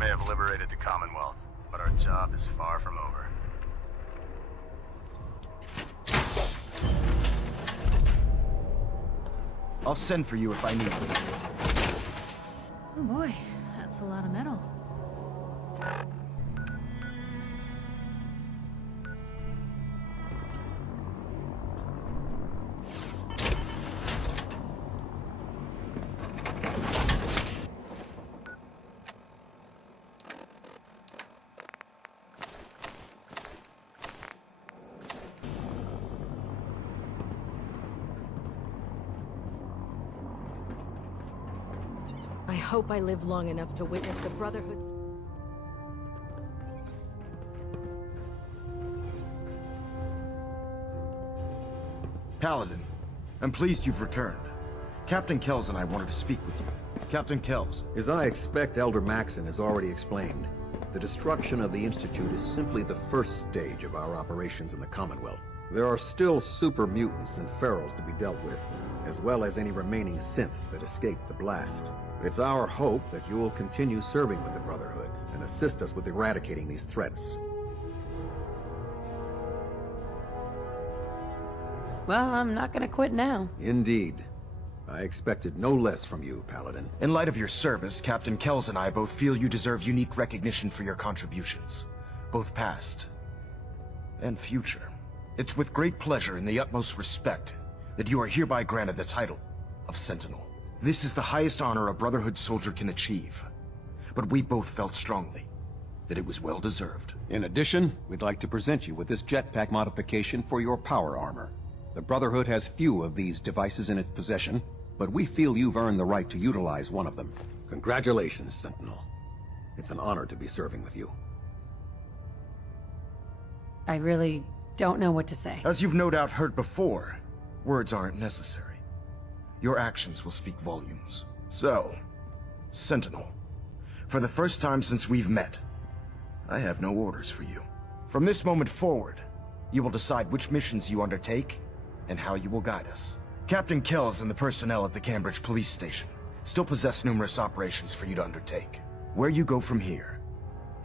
may have liberated the Commonwealth, but our job is far from over. I'll send for you if I need you. Oh boy, that's a lot of metal. I hope I live long enough to witness the Brotherhood. Paladin, I'm pleased you've returned. Captain Kells and I wanted to speak with you. Captain Kells. As I expect Elder Maxon has already explained, the destruction of the Institute is simply the first stage of our operations in the Commonwealth. There are still super mutants and ferals to be dealt with, as well as any remaining synths that escaped the blast. It's our hope that you will continue serving with the Brotherhood and assist us with eradicating these threats. Well, I'm not gonna quit now. Indeed. I expected no less from you, Paladin. In light of your service, Captain Kells and I both feel you deserve unique recognition for your contributions, both past and future. It's with great pleasure and the utmost respect that you are hereby granted the title of Sentinel. This is the highest honor a Brotherhood soldier can achieve, but we both felt strongly that it was well deserved. In addition, we'd like to present you with this jetpack modification for your power armor. The Brotherhood has few of these devices in its possession, but we feel you've earned the right to utilize one of them. Congratulations, Sentinel. It's an honor to be serving with you. I really don't know what to say. As you've no doubt heard before, words aren't necessary. Your actions will speak volumes. So, Sentinel, for the first time since we've met, I have no orders for you. From this moment forward, you will decide which missions you undertake and how you will guide us. Captain Kells and the personnel at the Cambridge Police Station still possess numerous operations for you to undertake. Where you go from here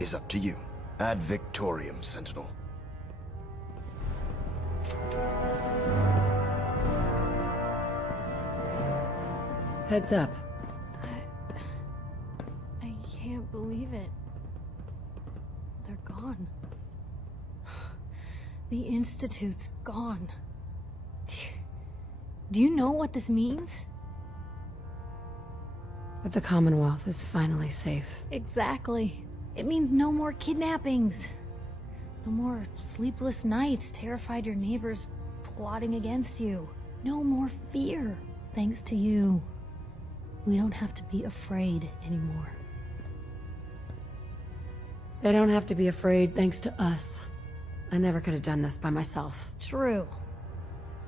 is up to you. Ad Victorium, Sentinel. Heads up. I can't believe it. They're gone. The Institute's gone. Do you know what this means? That the Commonwealth is finally safe. Exactly. It means no more kidnappings. No more sleepless nights, terrified your neighbors plotting against you. No more fear, thanks to you. We don't have to be afraid anymore. They don't have to be afraid thanks to us. I never could have done this by myself. True.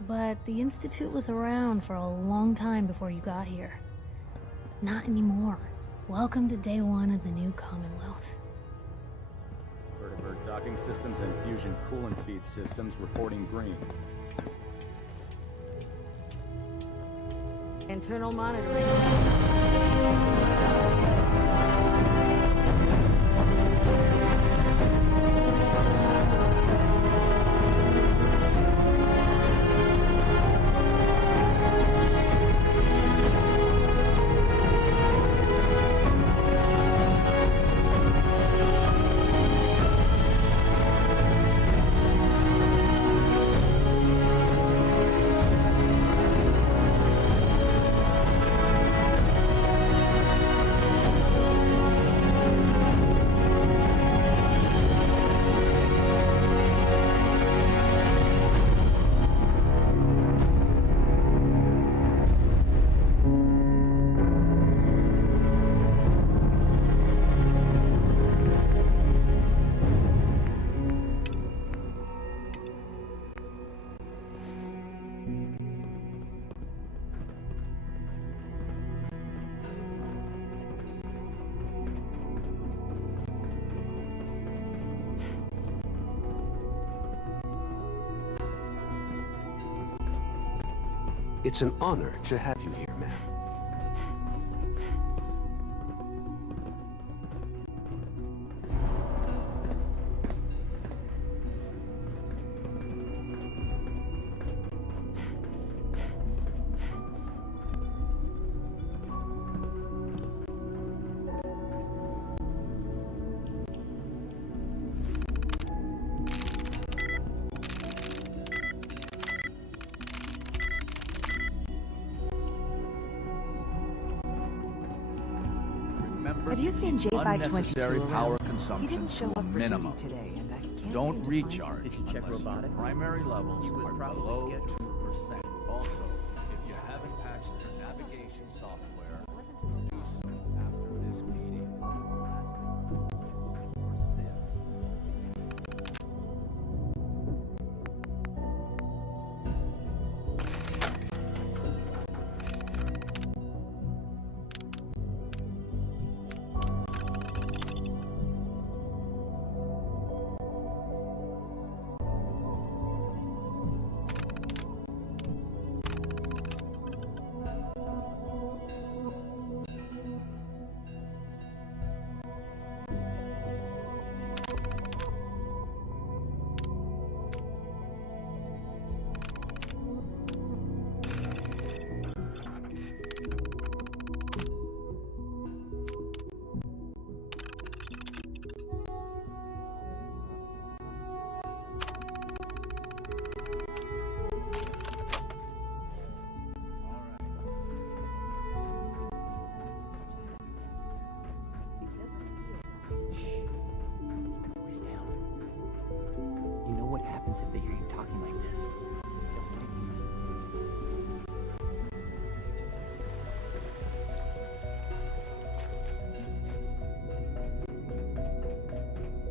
But the Institute was around for a long time before you got here. Not anymore. Welcome to day one of the new Commonwealth. Vertibird docking systems and fusion coolant feed systems reporting green. Internal monitoring. It's an honor to have you here, ma'am. Remember, Have you seen J522 unnecessary around? power He consumption didn't show to a up for minimum. duty today, and I can't Don't seem to recharge Did you check unless your robotics? primary levels He was are probably below scheduled. 2%. Also, if you haven't patched your navigation software, do so after this meeting. Voice down. You know what happens if they hear you talking like this?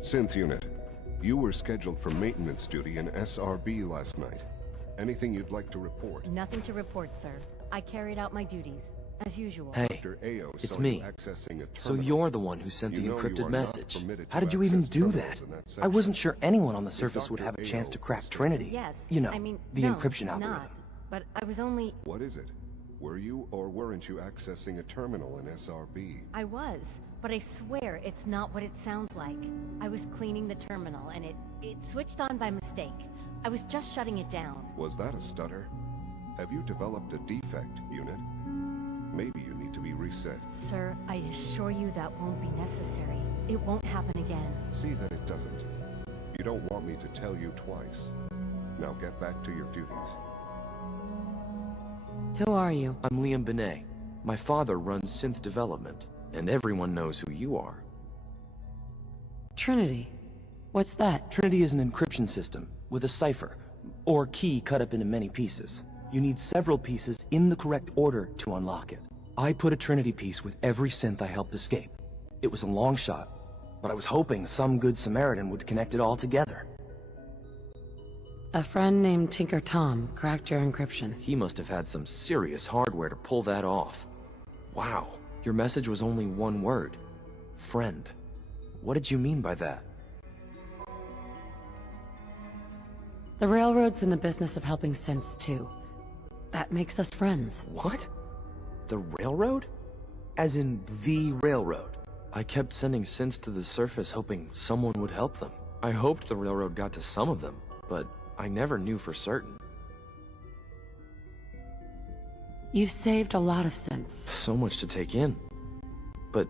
Synth unit, you were scheduled for maintenance duty in SRB last night. Anything you'd like to report? Nothing to report, sir. I carried out my duties, as usual. Hey, Dr. Ayo it's saw me. you accessing a So terminal. you're the one who sent the You know you encrypted are not message. permitted to How did you even access do terminals that? in that I section. wasn't sure anyone on the Is surface would Dr. have a chance Ayo to crack mistaken? Trinity. Yes. You know, I mean, the no, encryption it's algorithm. not. But I was only... What is it? Were you or weren't you accessing a terminal in SRB? I was. But I swear it's not what it sounds like. I was cleaning the terminal, and it switched on by mistake. I was just shutting it down. Was that a stutter? Have you developed a defect, unit? Maybe you need to be reset. Sir, I assure you that won't be necessary. It won't happen again. See that it doesn't. You don't want me to tell you twice. Now get back to your duties. Who are you? I'm Liam Benet. My father runs synth development, and everyone knows who you are. Trinity. What's that? Trinity is an encryption system with a cipher, or key cut up into many pieces. You need several pieces in the correct order to unlock it. I put a Trinity piece with every synth I helped escape. It was a long shot, but I was hoping some good Samaritan would connect it all together. A friend named Tinker Tom cracked your encryption. He must have had some serious hardware to pull that off. Wow, your message was only one word. Friend. What did you mean by that? The Railroad's in the business of helping synths too. That makes us friends. What? The railroad? As in the railroad? I kept sending synths to the surface hoping someone would help them. I hoped the railroad got to some of them, but I never knew for certain. You've saved a lot of synths. So much to take in. But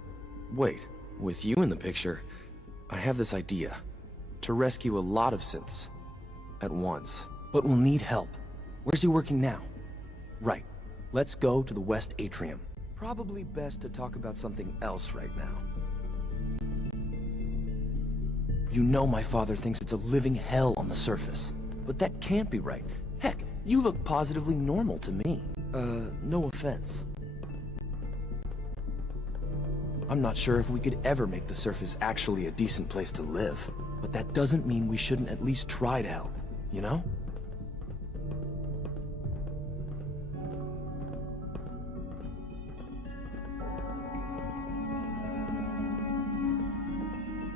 wait, with you in the picture, I have this idea. To rescue a lot of synths. At once. But we'll need help. Where's he working now? Right. Let's go to the West Atrium. Probably best to talk about something else right now. You know my father thinks it's a living hell on the surface. But that can't be right. Heck, you look positively normal to me. No offense. I'm not sure if we could ever make the surface actually a decent place to live. But that doesn't mean we shouldn't at least try to help, you know?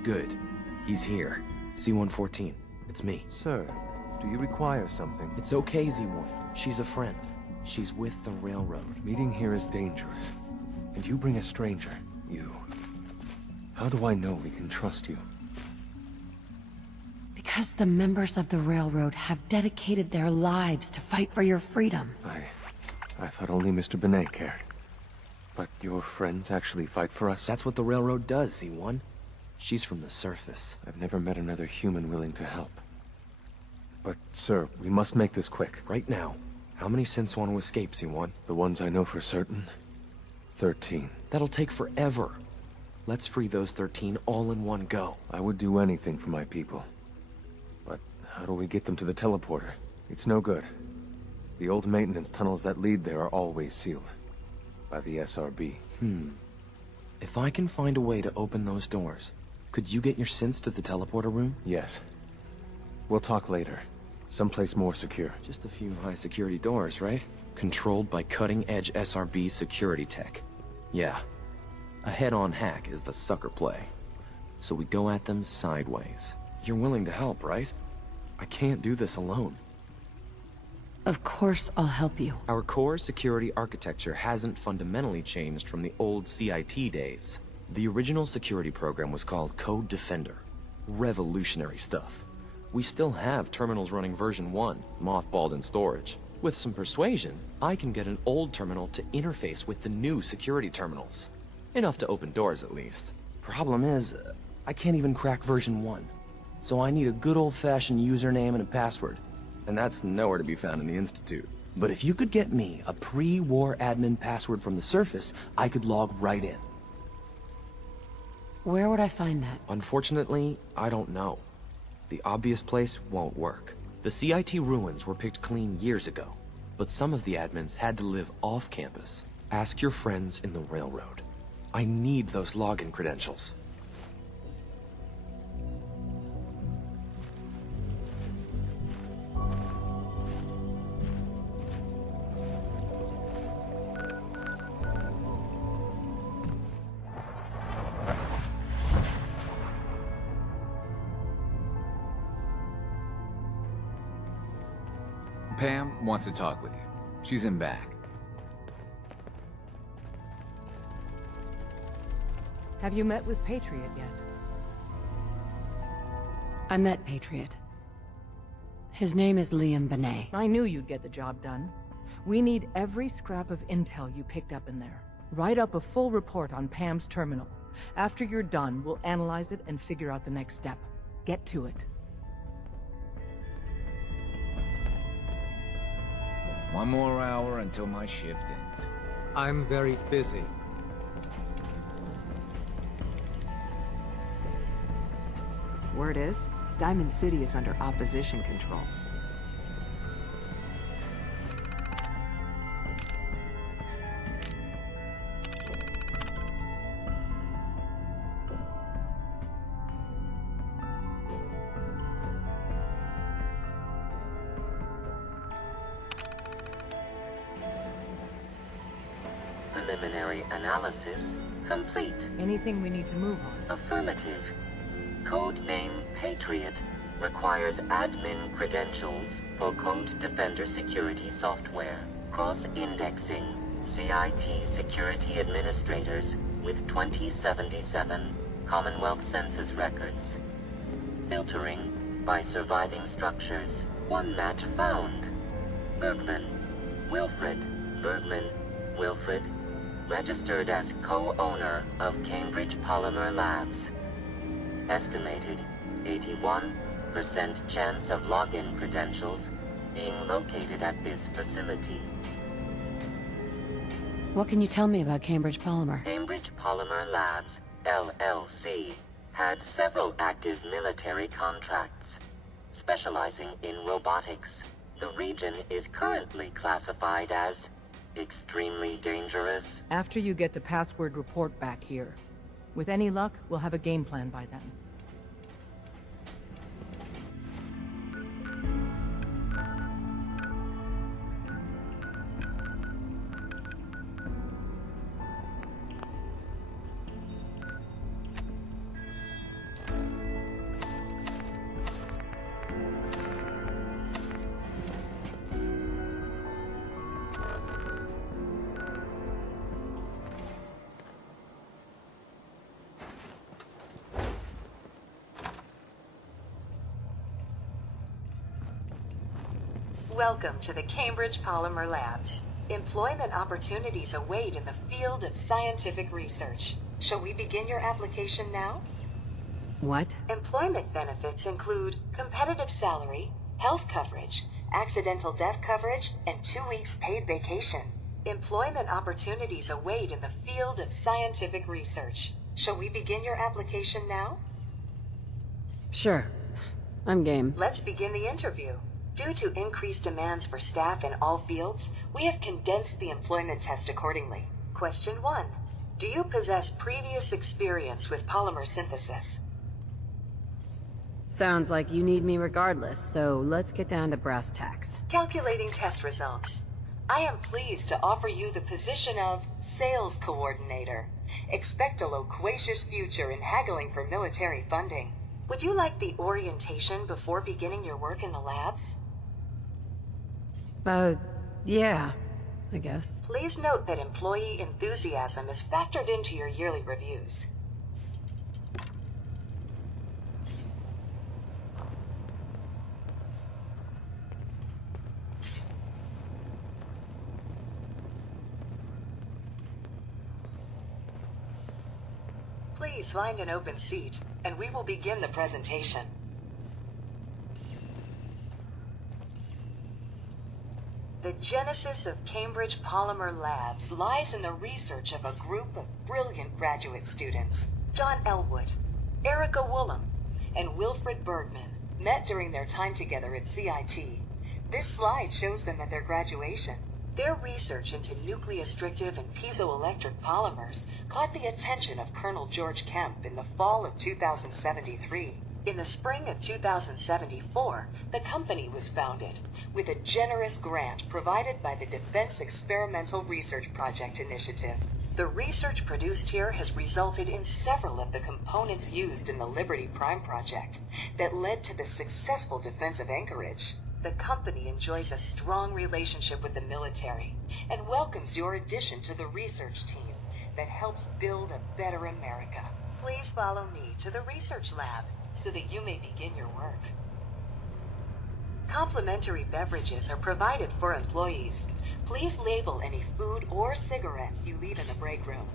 Good. He's here. C-114. It's me. Sir, do you require something? It's okay, Z-1. She's a friend. She's with the railroad. Meeting here is dangerous. And you bring a stranger. You. How do I know we can trust you? Because the members of the Railroad have dedicated their lives to fight for your freedom. I thought only Mr. Benet cared. But your friends actually fight for us? That's what the railroad does, Z-1. She's from the surface. I've never met another human willing to help. But, sir, we must make this quick. Right now, how many synths want to escape, Z-1? The ones I know for certain? 13. That'll take forever. Let's free those 13 all in one go. I would do anything for my people. But how do we get them to the teleporter? It's no good. The old maintenance tunnels that lead there are always sealed. By the SRB. If I can find a way to open those doors, could you get your synths to the teleporter room? Yes. We'll talk later. Someplace more secure. Just a few high-security doors, right? Controlled by cutting-edge SRB security tech. Yeah. A head-on hack is the sucker play. So we go at them sideways. You're willing to help, right? I can't do this alone. Of course I'll help you. Our core security architecture hasn't fundamentally changed from the old CIT days. The original security program was called Code Defender. Revolutionary stuff. We still have terminals running version 1, mothballed in storage. With some persuasion, I can get an old terminal to interface with the new security terminals. Enough to open doors, at least. Problem is, I can't even crack version 1. So I need a good old-fashioned username and a password. And that's nowhere to be found in the Institute. But if you could get me a pre-war admin password from the surface, I could log right in. Where would I find that? Unfortunately, I don't know. The obvious place won't work. The CIT ruins were picked clean years ago, but some of the admins had to live off campus. Ask your friends in the railroad. I need those login credentials. Pam wants to talk with you. She's in back. Have you met with Patriot yet? I met Patriot. His name is Liam Benet. I knew you'd get the job done. We need every scrap of intel you picked up in there. Write up a full report on Pam's terminal. After you're done, we'll analyze it and figure out the next step. Get to it. One more hour until my shift ends. I'm very busy. Word is, Diamond City is under opposition control. Preliminary analysis complete. Anything we need to move on? Affirmative. Codename Patriot requires admin credentials for Code Defender security software. Cross-indexing CIT security administrators with 2077 Commonwealth Census records. Filtering by surviving structures. One match found. Bergman. Wilfred. Bergman. Wilfred. Registered as co-owner of Cambridge Polymer Labs. Estimated 81% chance of login credentials being located at this facility. What can you tell me about Cambridge Polymer? Cambridge Polymer Labs, LLC, had several active military contracts, specializing in robotics. The region is currently classified as extremely dangerous. After you get the password report back here. With any luck, we'll have a game plan by then. Welcome to the Cambridge Polymer Labs. Employment opportunities await in the field of scientific research. Shall we begin your application now? What? Employment benefits include competitive salary, health coverage, accidental death coverage, and 2 weeks paid vacation. Employment opportunities await in the field of scientific research. Shall we begin your application now? Sure. I'm game. Let's begin the interview. Due to increased demands for staff in all fields, we have condensed the employment test accordingly. Question 1. Do you possess previous experience with polymer synthesis? Sounds like you need me regardless, so let's get down to brass tacks. Calculating test results. I am pleased to offer you the position of Sales Coordinator. Expect a loquacious future in haggling for military funding. Would you like the orientation before beginning your work in the labs? Yeah, I guess. Please note that employee enthusiasm is factored into your yearly reviews. Please find an open seat, and we will begin the presentation. The genesis of Cambridge Polymer Labs lies in the research of a group of brilliant graduate students. John Elwood, Erica Woolham, and Wilfred Bergman met during their time together at CIT. This slide shows them at their graduation. Their research into nucleostrictive and piezoelectric polymers caught the attention of Colonel George Kemp in the fall of 2073. In the spring of 2074, the company was founded, with a generous grant provided by the Defense Experimental Research Project Initiative. The research produced here has resulted in several of the components used in the Liberty Prime project that led to the successful defense of Anchorage. The company enjoys a strong relationship with the military and welcomes your addition to the research team that helps build a better America. Please follow me to the research lab so that you may begin your work. Complimentary beverages are provided for employees. Please label any food or cigarettes you leave in the break room.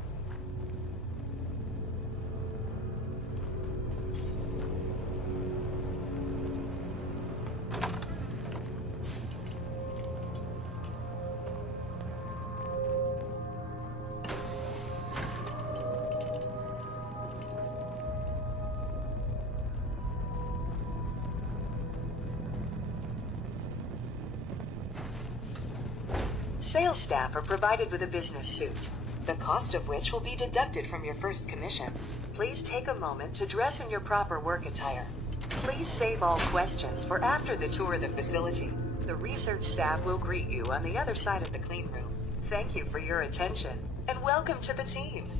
Sales staff are provided with a business suit, the cost of which will be deducted from your first commission. Please take a moment to dress in your proper work attire. Please save all questions for after the tour of the facility. The research staff will greet you on the other side of the clean room. Thank you for your attention, and welcome to the team.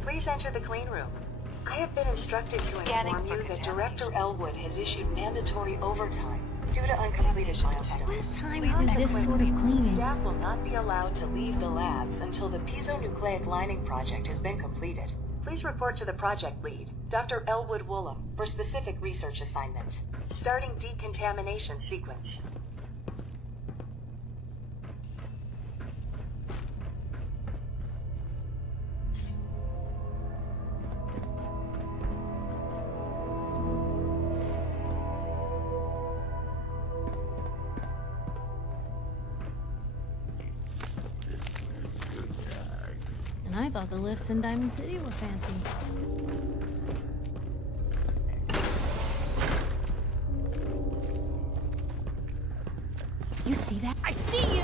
Please enter the clean room. I have been instructed to inform you that Director Elwood has issued mandatory overtime due to uncompleted milestones. Last time we did this sort of cleaning. Staff will not be allowed to leave the labs until the piezonucleic lining project has been completed. Please report to the project lead, Dr. Elwood Woolham, for specific research assignment. Starting decontamination sequence. I thought the lifts in Diamond City were fancy. You see that? I see you!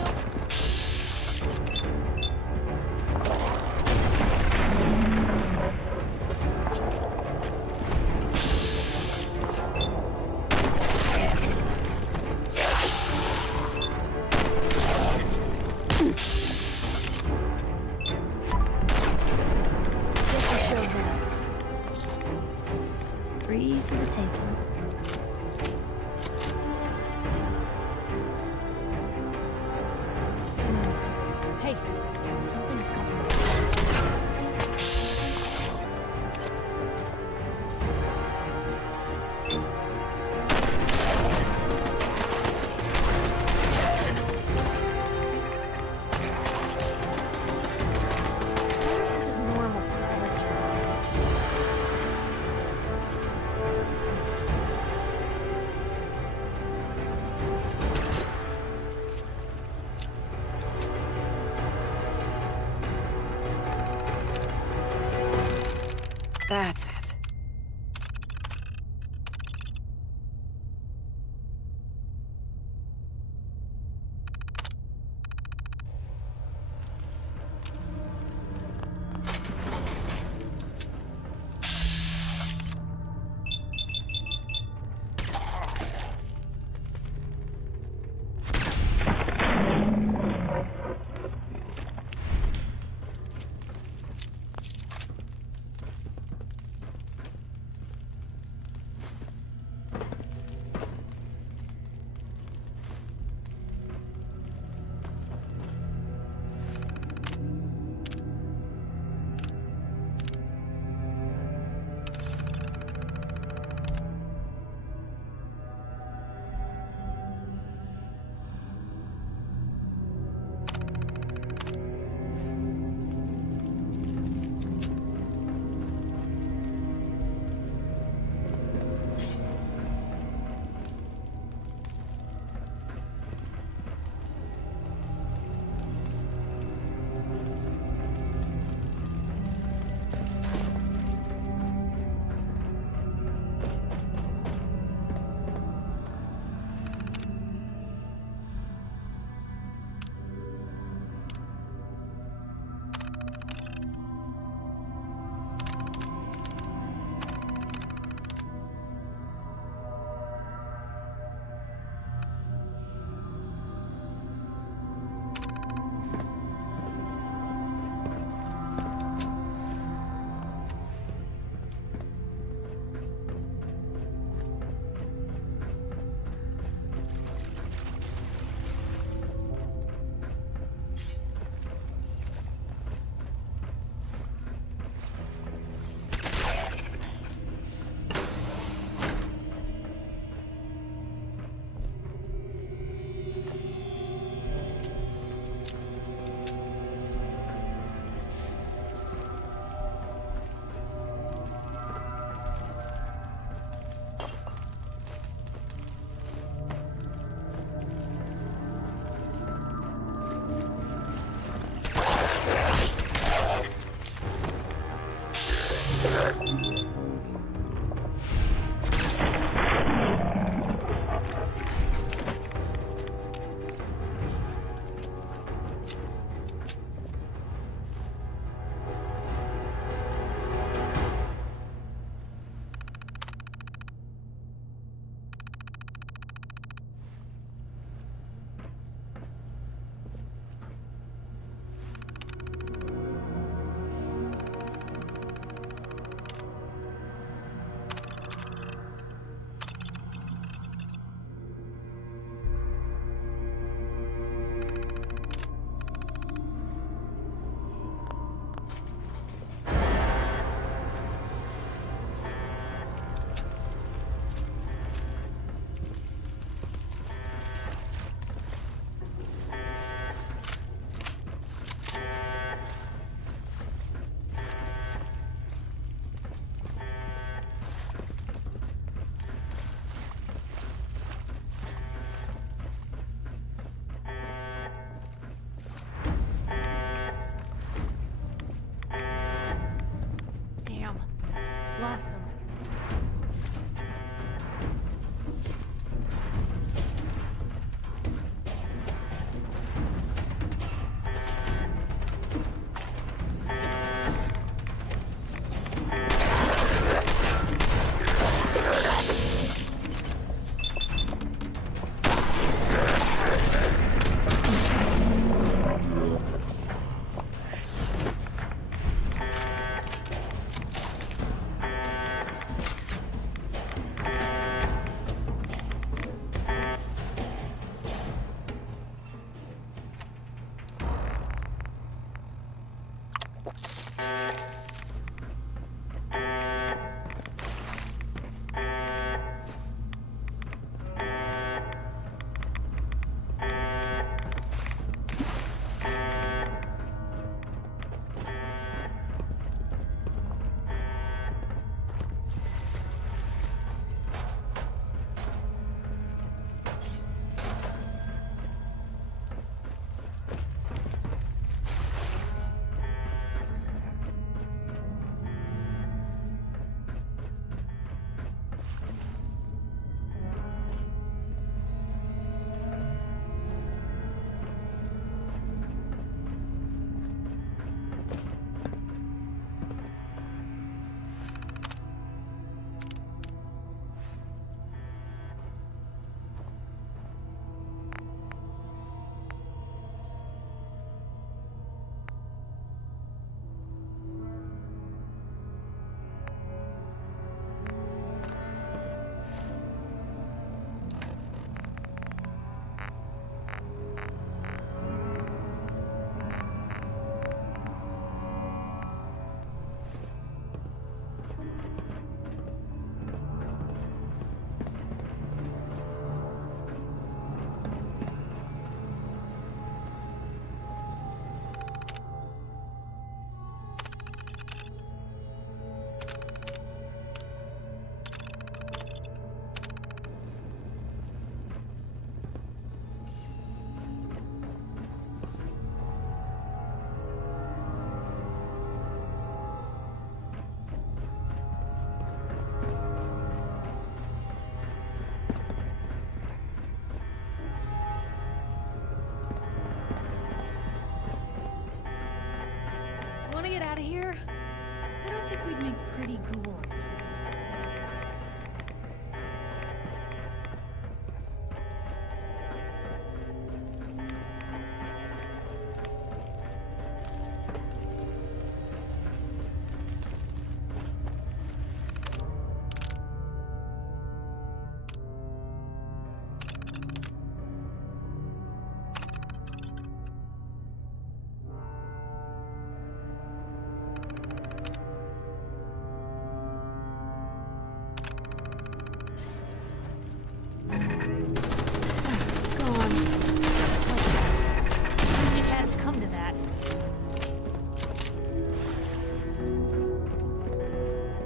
Free for the taking. Hey, something's happening. This is normal for electronics. That's it. want to get out of here? I don't think we'd make pretty ghouls.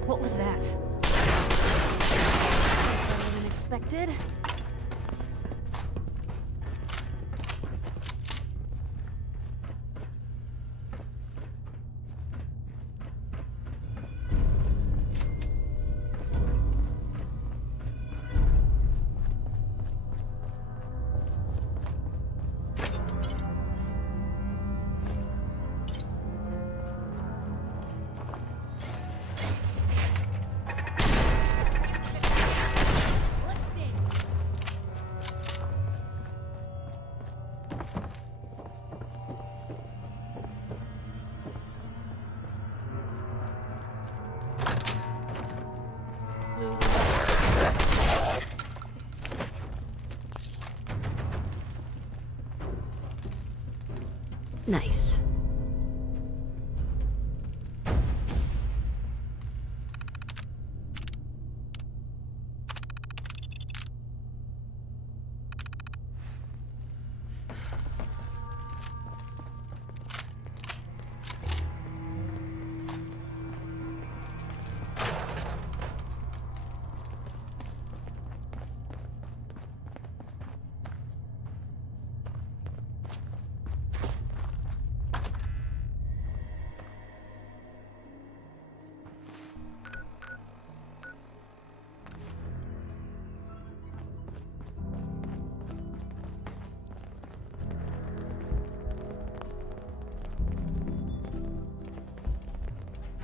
What was that? Better than expected. Nice.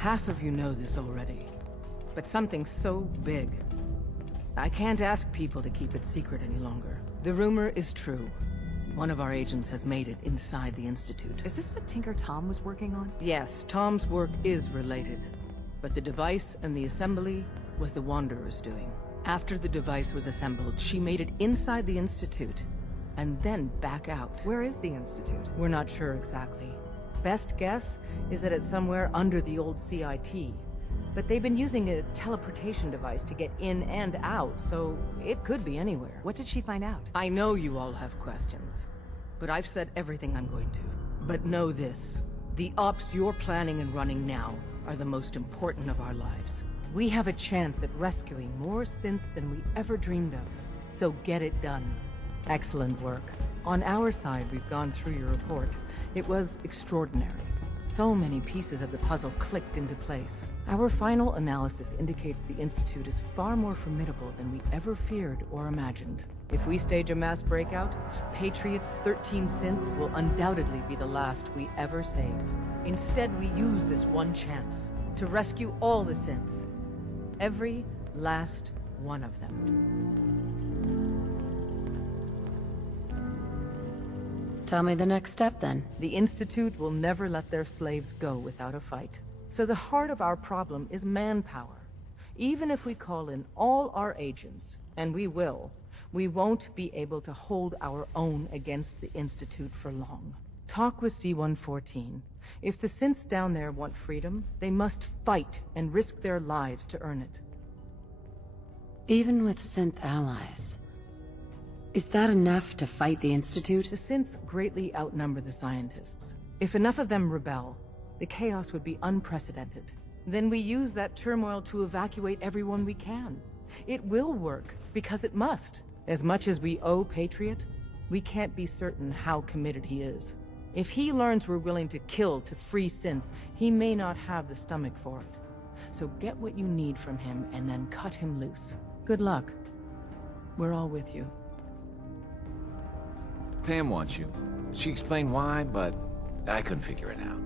Half of you know this already, but something so big. I can't ask people to keep it secret any longer. The rumor is true. One of our agents has made it inside the Institute. Is this what Tinker Tom was working on? Yes, Tom's work is related, but the device and the assembly was the Wanderer's doing. After the device was assembled, she made it inside the Institute, and then back out. Where is the Institute? We're not sure exactly. Best guess is that it's somewhere under the old CIT. But they've been using a teleportation device to get in and out, so it could be anywhere. What did she find out? I know you all have questions, but I've said everything I'm going to. But know this, the ops you're planning and running now are the most important of our lives. We have a chance at rescuing more synths than we ever dreamed of. So get it done. Excellent work. On our side, we've gone through your report. It was extraordinary. So many pieces of the puzzle clicked into place. Our final analysis indicates the Institute is far more formidable than we ever feared or imagined. If we stage a mass breakout, Patriot's 13 synths will undoubtedly be the last we ever save. Instead, we use this one chance to rescue all the synths. Every last one of them. Tell me the next step, then. The Institute will never let their slaves go without a fight. So the heart of our problem is manpower. Even if we call in all our agents, and we will, we won't be able to hold our own against the Institute for long. Talk with C-114. If the synths down there want freedom, they must fight and risk their lives to earn it. Even with synth allies, is that enough to fight the Institute? The synths greatly outnumber the scientists. If enough of them rebel, the chaos would be unprecedented. Then we use that turmoil to evacuate everyone we can. It will work, because it must. As much as we owe Patriot, we can't be certain how committed he is. If he learns we're willing to kill to free synths, he may not have the stomach for it. So get what you need from him and then cut him loose. Good luck. We're all with you. Pam wants you. She explained why, but I couldn't figure it out.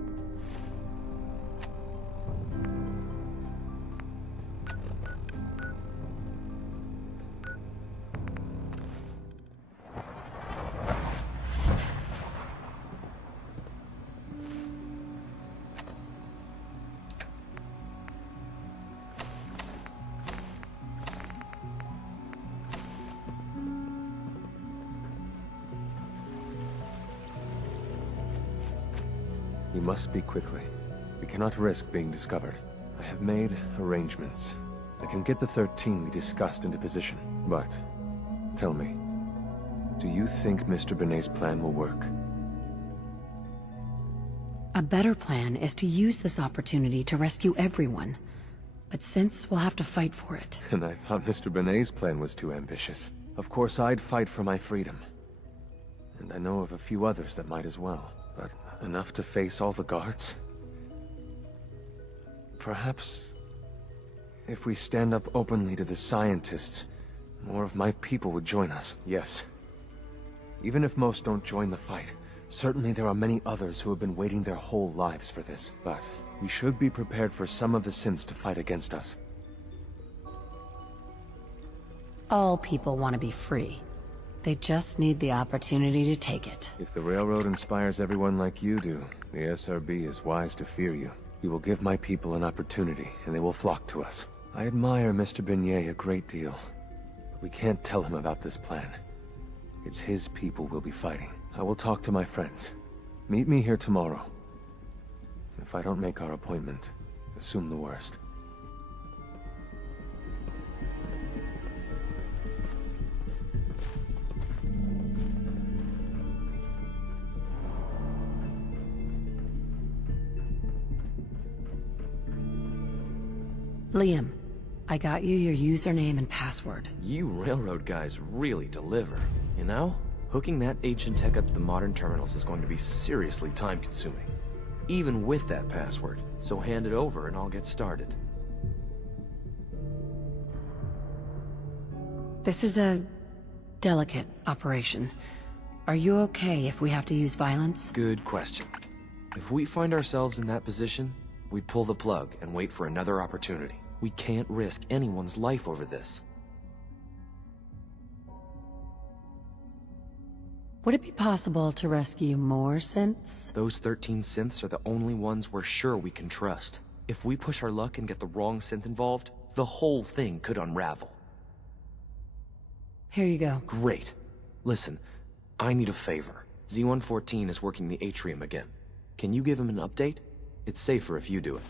We must speak quickly. We cannot risk being discovered. I have made arrangements. I can get the 13 we discussed into position. But, tell me, do you think Mr. Benet's plan will work? A better plan is to use this opportunity to rescue everyone. But since we'll have to fight for it. And I thought Mr. Benet's plan was too ambitious. Of course, I'd fight for my freedom. And I know of a few others that might as well. But enough to face all the guards? Perhaps, if we stand up openly to the scientists, more of my people would join us. Yes. Even if most don't join the fight, certainly there are many others who have been waiting their whole lives for this. But we should be prepared for some of the synths to fight against us. All people want to be free. They just need the opportunity to take it. If the Railroad inspires everyone like you do, the SRB is wise to fear you. We will give my people an opportunity, and they will flock to us. I admire Mr. Benet a great deal, but we can't tell him about this plan. It's his people we'll be fighting. I will talk to my friends. Meet me here tomorrow. If I don't make our appointment, assume the worst. Liam, I got you your username and password. You Railroad guys really deliver, you know? Hooking that ancient tech up to the modern terminals is going to be seriously time-consuming. Even with that password. So hand it over and I'll get started. This is a delicate operation. Are you okay if we have to use violence? Good question. If we find ourselves in that position, we pull the plug and wait for another opportunity. We can't risk anyone's life over this. Would it be possible to rescue more synths? Those 13 synths are the only ones we're sure we can trust. If we push our luck and get the wrong synth involved, the whole thing could unravel. Here you go. Great. Listen, I need a favor. Z-114 is working the atrium again. Can you give him an update? It's safer if you do it.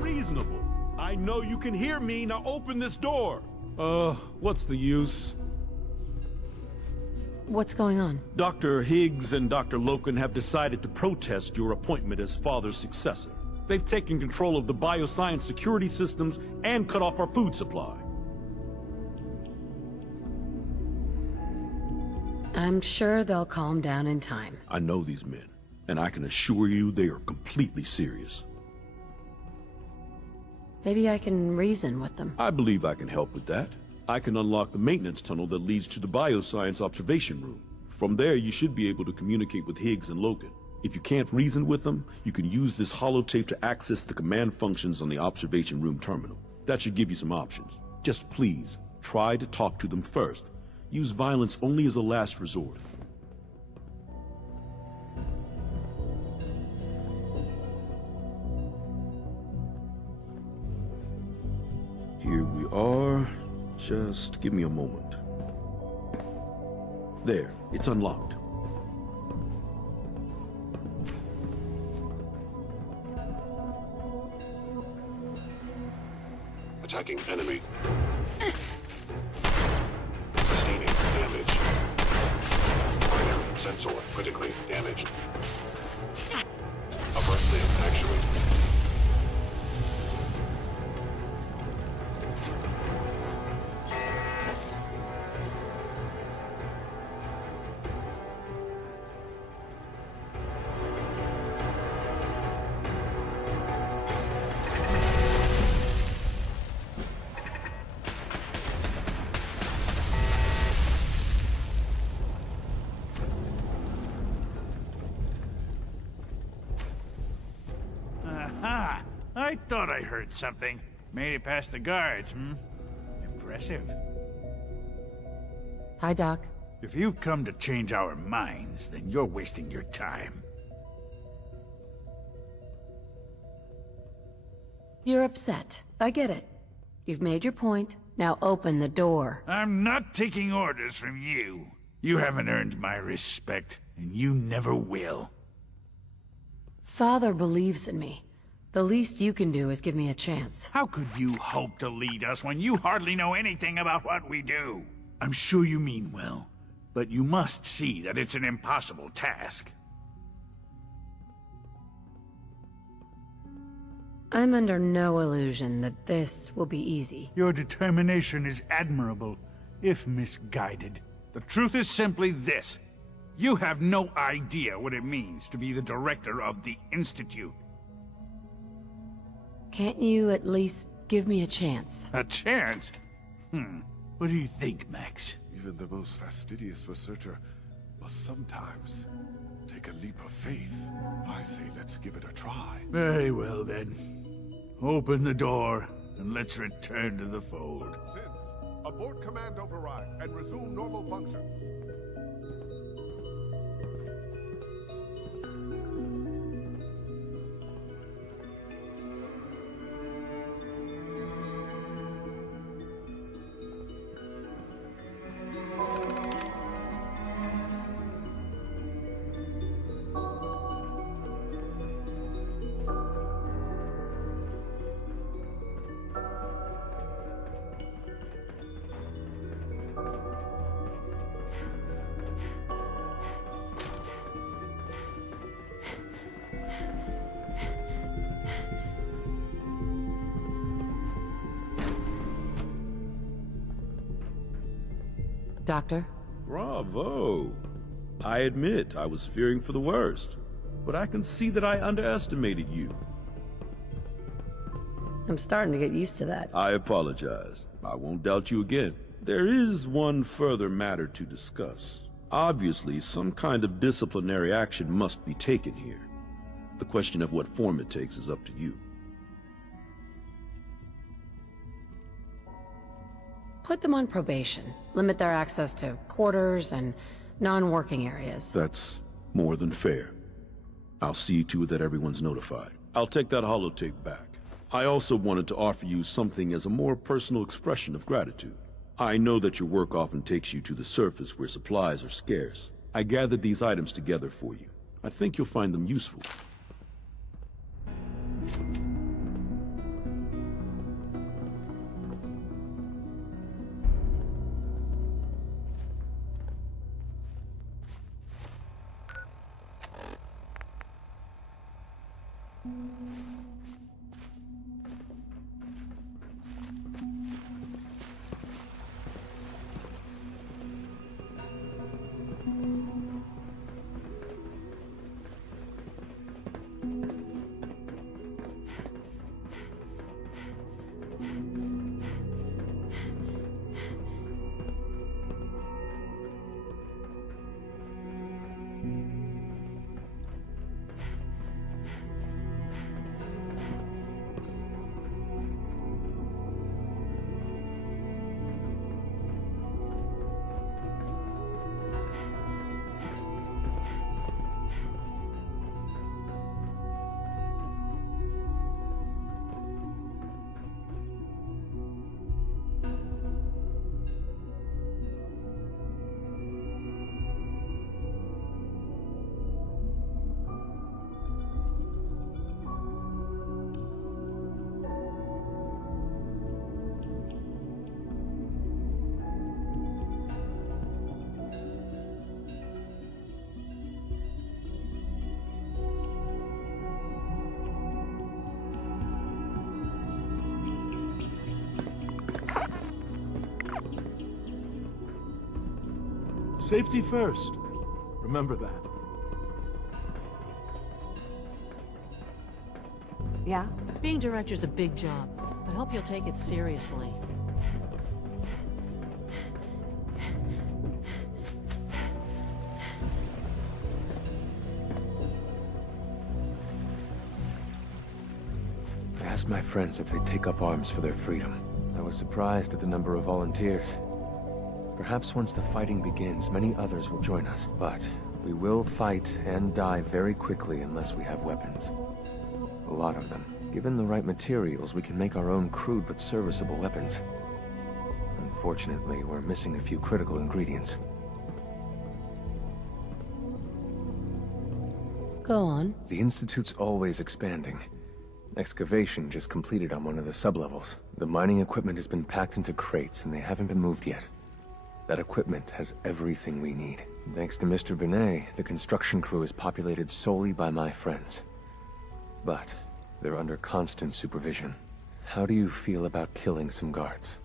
Reasonable. I know you can hear me. Now open this door. What's the use? What's going on? Dr. Higgs and Dr. Loken have decided to protest your appointment as Father's successor. They've taken control of the bioscience security systems and cut off our food supply. I'm sure they'll calm down in time. I know these men, and I can assure you they are completely serious. Maybe I can reason with them. I believe I can help with that. I can unlock the maintenance tunnel that leads to the bioscience observation room. From there, you should be able to communicate with Higgs and Logan. If you can't reason with them, you can use this holotape to access the command functions on the observation room terminal. That should give you some options. Just please, try to talk to them first. Use violence only as a last resort. Here we are. Just give me a moment. There, it's unlocked. Attacking enemy. Sustaining damage. Minor sensor critically damaged. Upper limb actuated. thought I heard something. Made it past the guards, Impressive. Hi, Doc. If you've come to change our minds, then you're wasting your time. You're upset. I get it. You've made your point. Now open the door. I'm not taking orders from you. You haven't earned my respect, and you never will. Father believes in me. The least you can do is give me a chance. How could you hope to lead us when you hardly know anything about what we do? I'm sure you mean well, but you must see that it's an impossible task. I'm under no illusion that this will be easy. Your determination is admirable, if misguided. The truth is simply this. You have no idea what it means to be the director of the Institute. Can't you at least give me a chance? A chance? What do you think, Max? Even the most fastidious researcher must sometimes take a leap of faith. I say let's give it a try. Very well, then. Open the door, and let's return to the fold. Synths, abort command override and resume normal functions. Doctor? Bravo. I admit I was fearing for the worst, but I can see that I underestimated you. I'm starting to get used to that. I apologize. I won't doubt you again. There is one further matter to discuss. Obviously, some kind of disciplinary action must be taken here. The question of what form it takes is up to you. Put them on probation. Limit their access to quarters and non-working areas. That's more than fair. I'll see to it that everyone's notified. I'll take that holotape back. I also wanted to offer you something as a more personal expression of gratitude. I know that your work often takes you to the surface where supplies are scarce. I gathered these items together for you. I think you'll find them useful. Safety first. Remember that. Yeah? Being director's a big job. I hope you'll take it seriously. There asked my friends if they'd take up arms for their freedom. I was surprised at the number of volunteers. Perhaps once the fighting begins, many others will join us. But we will fight and die very quickly unless we have weapons. A lot of them. Given the right materials, we can make our own crude but serviceable weapons. Unfortunately, we're missing a few critical ingredients. Go on. The Institute's always expanding. Excavation just completed on one of the sublevels. The mining equipment has been packed into crates, and they haven't been moved yet. That equipment has everything we need. Thanks to Mr. Binet, the construction crew is populated solely by my friends. But they're under constant supervision. How do you feel about killing some guards?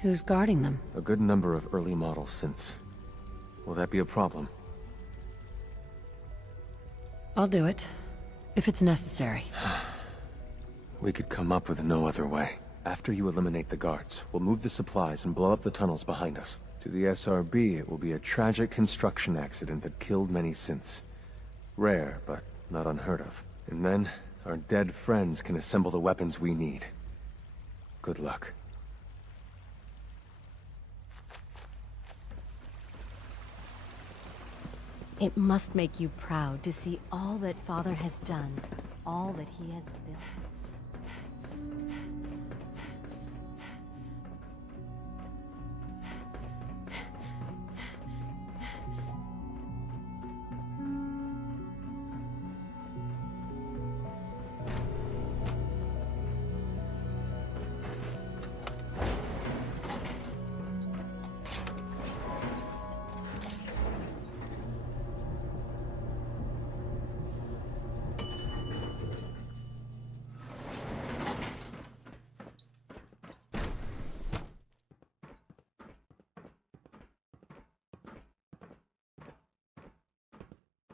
Who's guarding them? A good number of early model synths. Will that be a problem? I'll do it, if it's necessary. We could come up with no other way. After you eliminate the guards, we'll move the supplies and blow up the tunnels behind us. To the SRB, it will be a tragic construction accident that killed many synths. Rare, but not unheard of. And then, our dead friends can assemble the weapons we need. Good luck. It must make you proud to see all that Father has done, all that he has built.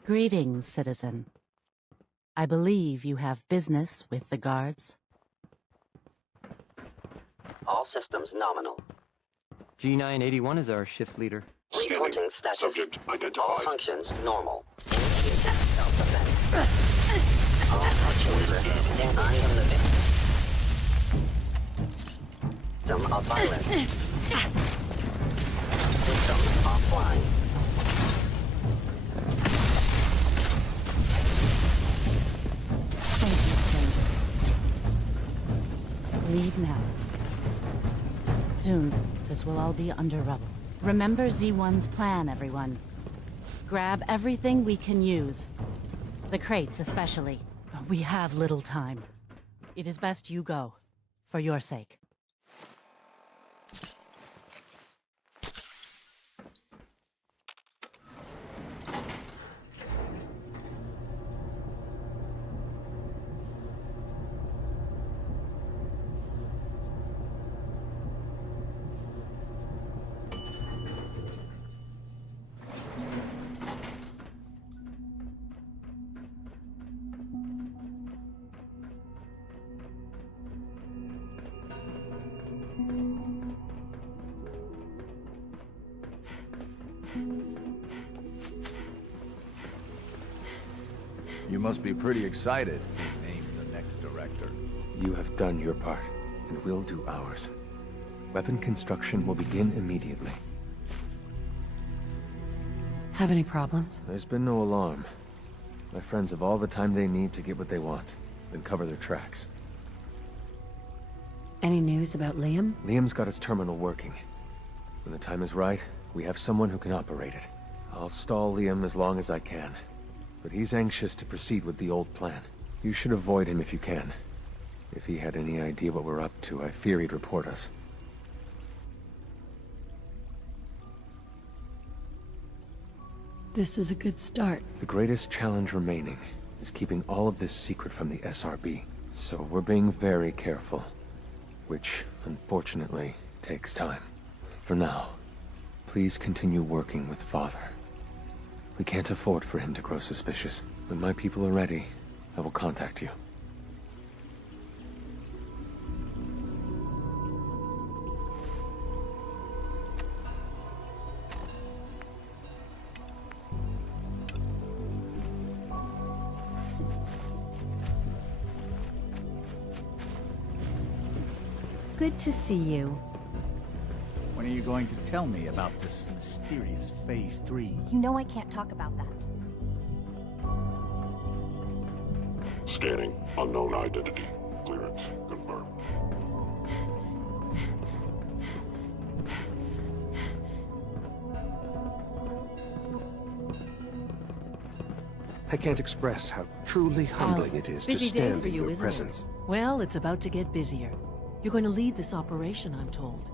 Greetings, citizen. I believe you have business with the guards. All systems nominal. G981 is our shift leader. Reporting status. Subject identified. All functions normal. Initiate self-defense. All actuator detecting I am living. System of violence. System offline. Thank you, Sin. Leave now. Soon, this will all be under rubble. Remember Z1's plan, everyone. Grab everything we can use. The crates, especially. We have little time. It is best you go. For your sake. You must be pretty excited to name the next director. You have done your part, and we'll do ours. Weapon construction will begin immediately. Have any problems? There's been no alarm. My friends have all the time they need to get what they want, then cover their tracks. Any news about Liam? Liam's got his terminal working. When the time is right, we have someone who can operate it. I'll stall Liam as long as I can. But he's anxious to proceed with the old plan. You should avoid him if you can. If he had any idea what we're up to, I fear he'd report us. This is a good start. The greatest challenge remaining is keeping all of this secret from the SRB. So we're being very careful. Which, unfortunately, takes time. For now, please continue working with Father. We can't afford for him to grow suspicious. When my people are ready, I will contact you. Good to see you. When are you going to tell me about this mysterious Phase 3? You know I can't talk about that. Scanning. Unknown identity. Clearance confirmed. I can't express how truly humbling it is to busy day stand for in you, your isn't presence. it? Well, it's about to get busier. You're going to lead this operation, I'm told.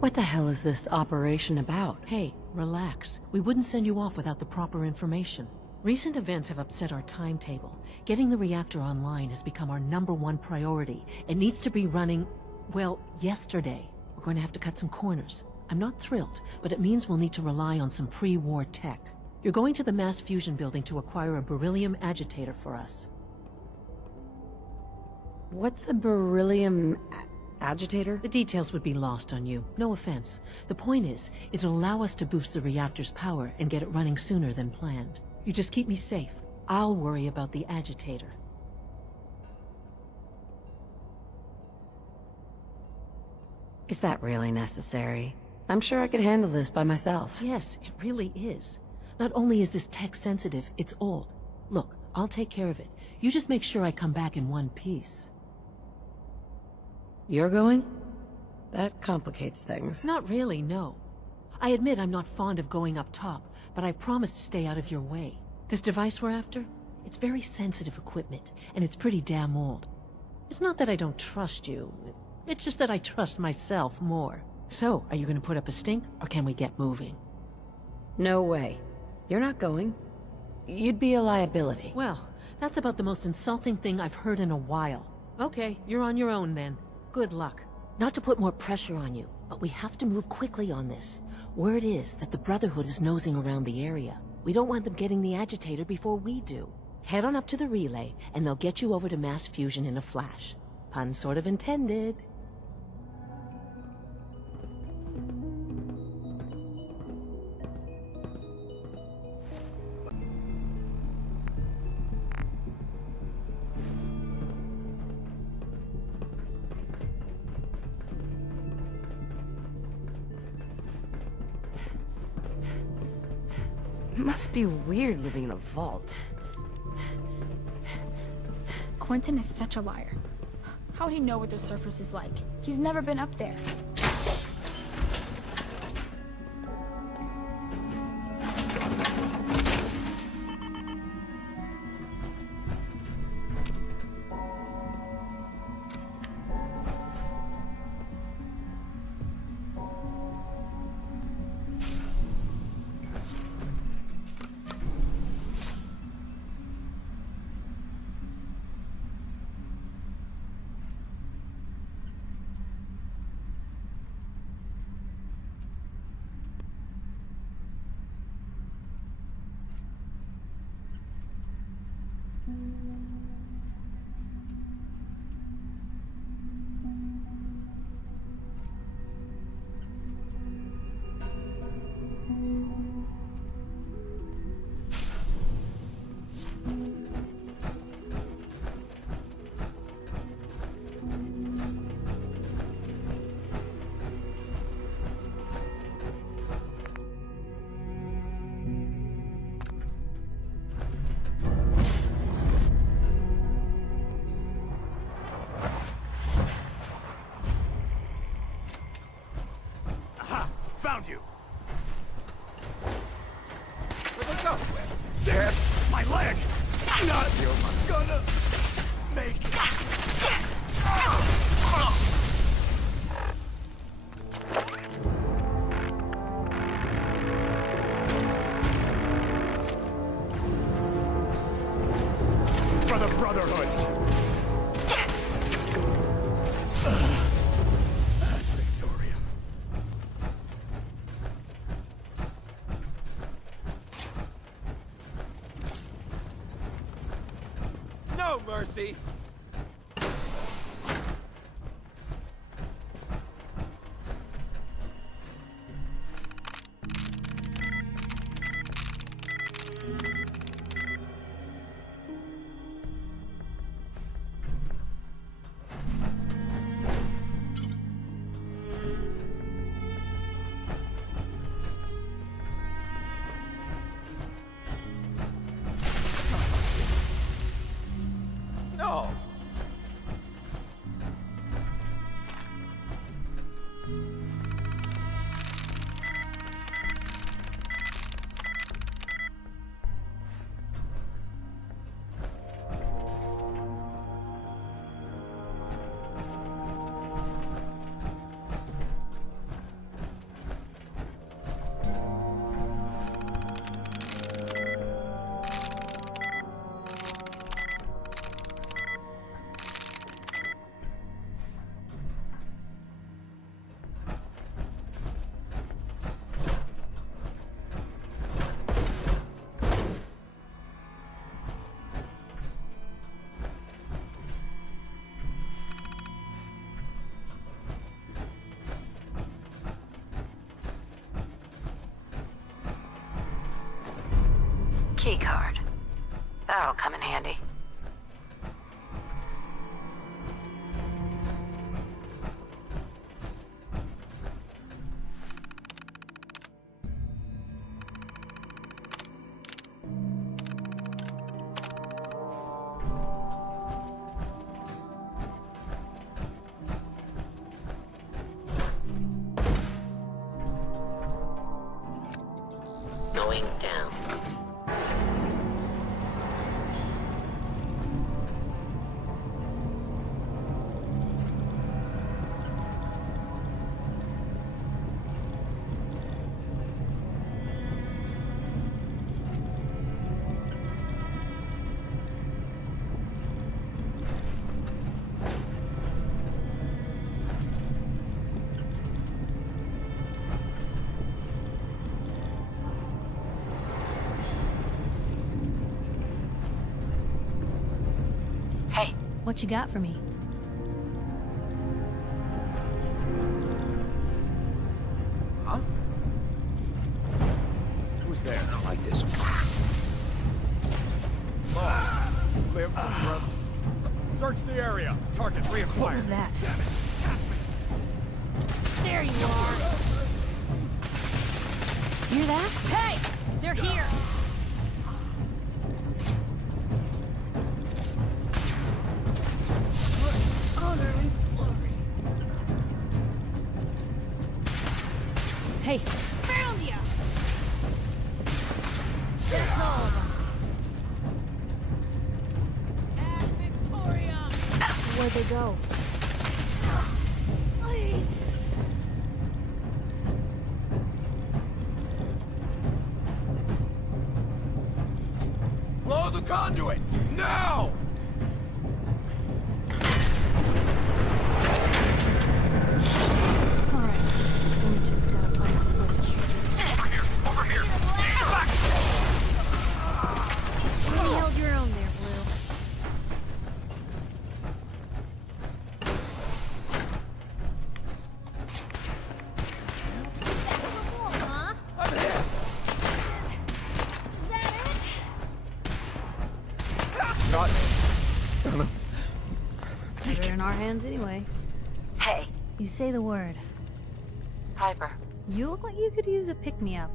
What the hell is this operation about? Hey, relax. We wouldn't send you off without the proper information. Recent events have upset our timetable. Getting the reactor online has become our #1 priority. It needs to be running, well, yesterday. We're going to have to cut some corners. I'm not thrilled, but it means we'll need to rely on some pre-war tech. You're going to the Mass Fusion building to acquire a beryllium agitator for us. What's a beryllium agitator? The details would be lost on you. No offense. The point is, it'll allow us to boost the reactor's power and get it running sooner than planned. You just keep me safe. I'll worry about the agitator. Is that really necessary? I'm sure I could handle this by myself. Yes, it really is. Not only is this tech sensitive, it's old. Look, I'll take care of it. You just make sure I come back in one piece. You're going? That complicates things. Not really, no. I admit I'm not fond of going up top, but I promise to stay out of your way. This device we're after? It's very sensitive equipment, and it's pretty damn old. It's not that I don't trust you. It's just that I trust myself more. So, are you going to put up a stink, or can we get moving? No way. You're not going. You'd be a liability. Well, that's about the most insulting thing I've heard in a while. Okay, you're on your own then. Good luck. Not to put more pressure on you, but we have to move quickly on this. Word is that the Brotherhood is nosing around the area. We don't want them getting the agitator before we do. Head on up to the relay, and they'll get you over to Mass Fusion in a flash. Pun sort of intended. It must be weird living in a vault. Quentin is such a liar. How would he know what the surface is like? He's never been up there. Found you. What's up? There, my leg. Not you're gonna make it. For the Brotherhood. No mercy! That'll come in handy. Going down. Hey, what you got for me? Huh? Who's there? I like this. Clear. Search the area. Target reacquired. What was that? There you are. Hear that? Hey! They're here! Hey, Found ya! get home. At Victoria! Where'd they go? Please! Blow the conduit! Now! Alright, we just gotta find a switch. Over here! You held your own there, Blue. Huh? I'm hit! Is that it? Not... They're in our hands anyway. Hey, You say the word. Piper. You look like you could use a pick-me-up.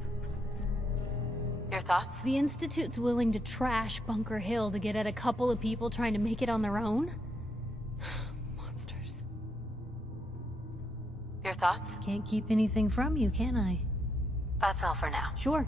Your thoughts? The Institute's willing to trash Bunker Hill to get at a couple of people trying to make it on their own? Monsters. Your thoughts? Can't keep anything from you, can I? That's all for now. Sure.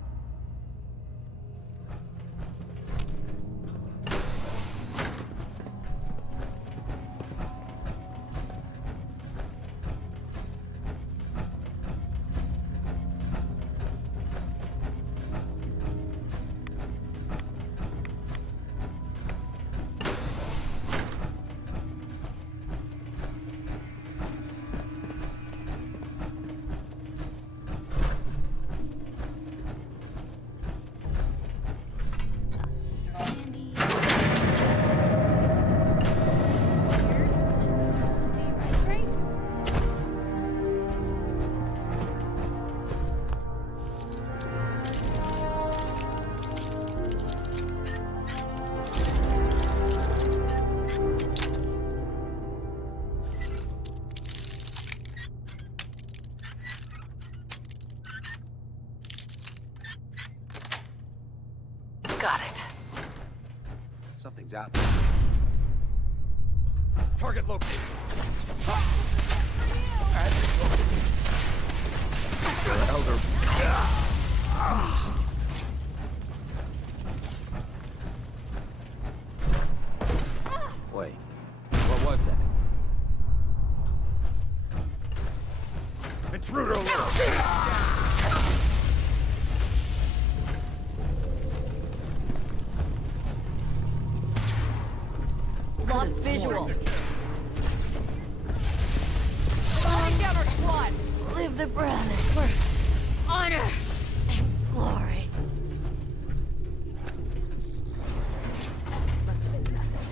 Got it. Something's out there. Target located. Elder. Wait. What was that? Intruder alert! Lost visual. Running down our squad. Live the breath for honor and glory. Must have been nothing.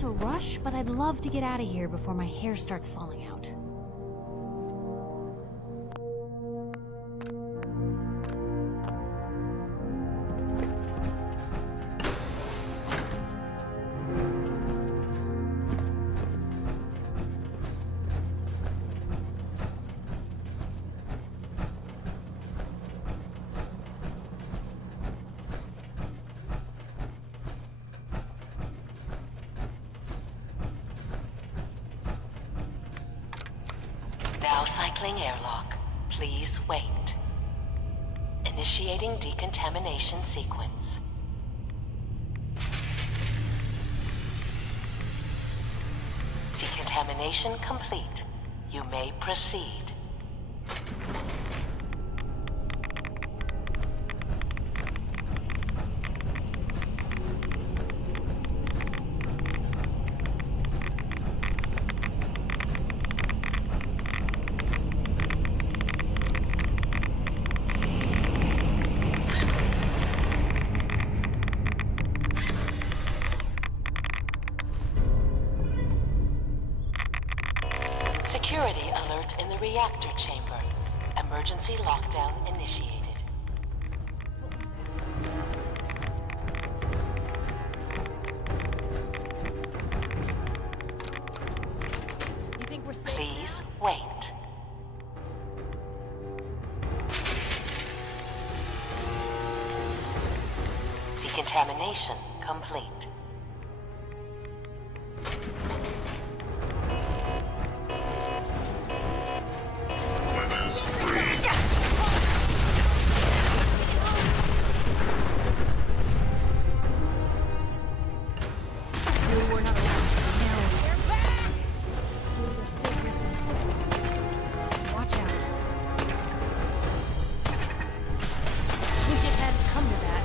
to rush, but I'd love to get out of here before my hair starts falling out. Now cycling airlock. Please wait. Initiating decontamination sequence. Decontamination complete. You may proceed. Security alert in the reactor chamber. Emergency lockdown initiated. You think we're safe? Please wait. Decontamination complete. Watch out. Wish it hadn't come to that.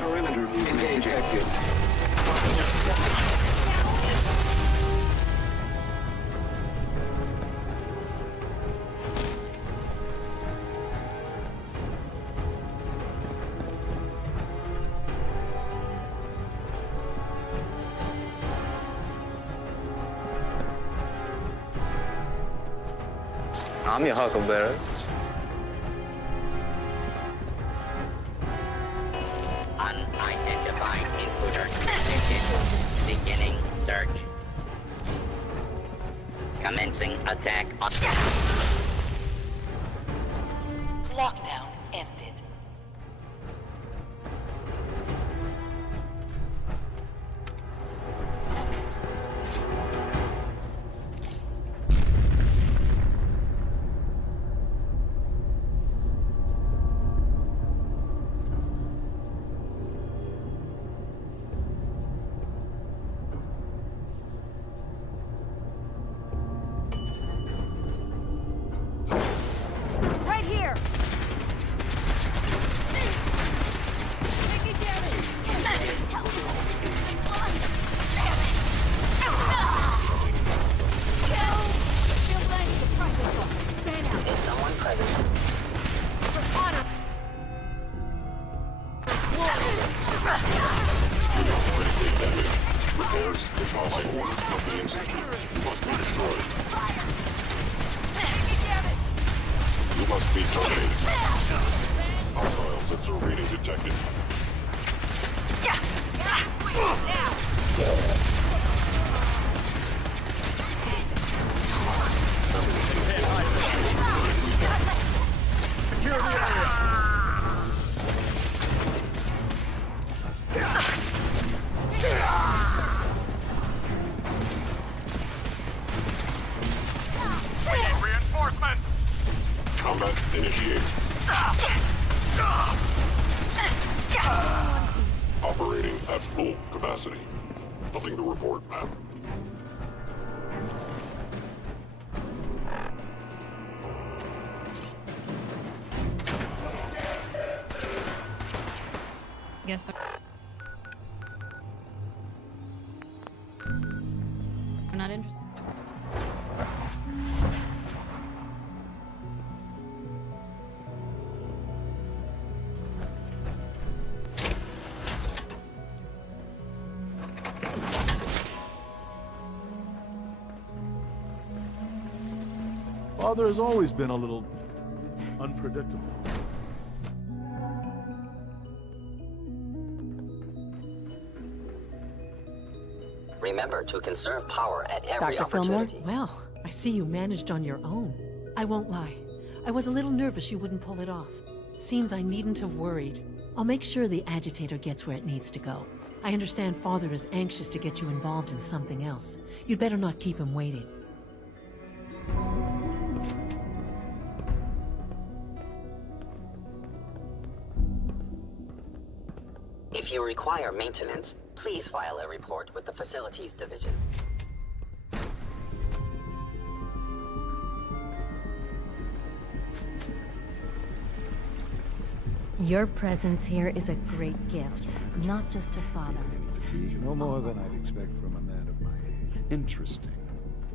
Perimeter engaged. Detected. I'm your Huckleberry. Unidentified intruder detected. Beginning search. Commencing attack on... Lockdown ended. Right here! Is someone present? Repairs, deposit order from the Institute must be destroyed. You must be terminated. Hostile sensor reading detected. Security area! Reinforcements! Combat initiate. Operating at full capacity. Nothing to report, ma'am. Guess I'm not interested. Father has always been a little unpredictable. Remember to conserve power at every Dr. Fillmore? opportunity. Well, I see you managed on your own. I won't lie. I was a little nervous you wouldn't pull it off. Seems I needn't have worried. I'll make sure the agitator gets where it needs to go. I understand Father is anxious to get you involved in something else. You'd better not keep him waiting. If you require maintenance, please file a report with the Facilities Division. Your presence here is a great gift, not just to Father. Fatigue, no more than I'd expect from a man of my age. Interesting.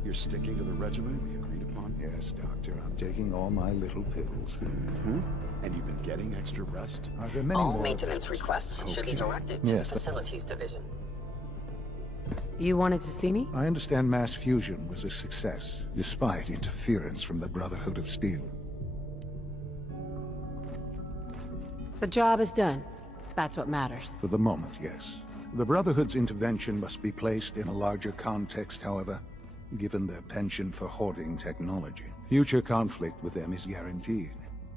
You're sticking to the regimen we agreed upon? Yes, Doctor. I'm taking all my little pills. Mm-hmm. And you've been getting extra rest? Are there many All more? maintenance requests should be directed to the Facilities Division. You wanted to see me? I understand mass fusion was a success, despite interference from the Brotherhood of Steel. The job is done. That's what matters. For the moment, yes. The Brotherhood's intervention must be placed in a larger context, however, given their penchant for hoarding technology. Future conflict with them is guaranteed.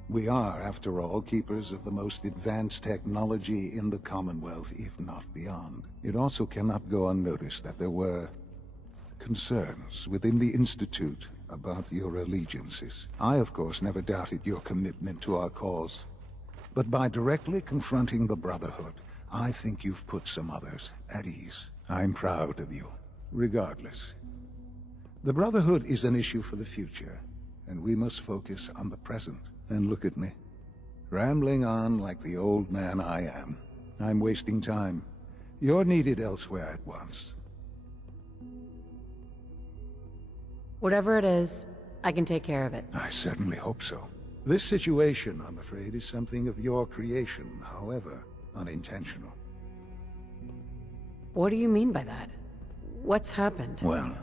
We are, after all, keepers of the most advanced technology in the Commonwealth, if not beyond. It also cannot go unnoticed that there were concerns within the Institute about your allegiances. I, of course, never doubted your commitment to our cause. But by directly confronting the Brotherhood, I think you've put some others at ease. I'm proud of you, regardless. The Brotherhood is an issue for the future, and we must focus on the present. And look at me, rambling on like the old man I am. I'm wasting time. You're needed elsewhere at once. Whatever it is, I can take care of it. I certainly hope so. This situation, I'm afraid, is something of your creation, however unintentional. What do you mean by that? What's happened? Well,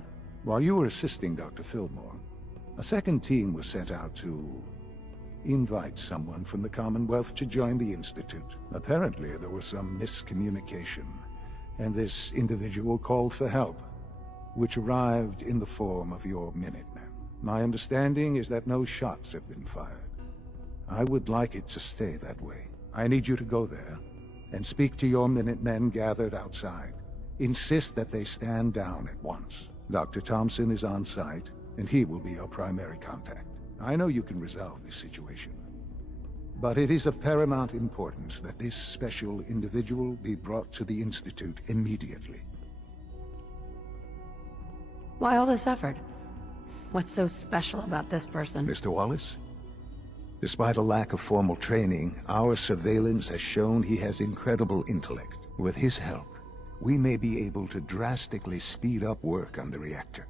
while you were assisting Dr. Fillmore, a second team was sent out to invite someone from the Commonwealth to join the Institute. Apparently, there was some miscommunication, and this individual called for help, which arrived in the form of your Minutemen. My understanding is that no shots have been fired. I would like it to stay that way. I need you to go there and speak to your Minutemen gathered outside. Insist that they stand down at once. Dr. Thompson is on site, and he will be your primary contact. I know you can resolve this situation, but it is of paramount importance that this special individual be brought to the Institute immediately. Why all this effort? What's so special about this person? Mr. Wallace? Despite a lack of formal training, our surveillance has shown he has incredible intellect. With his help, we may be able to drastically speed up work on the reactor.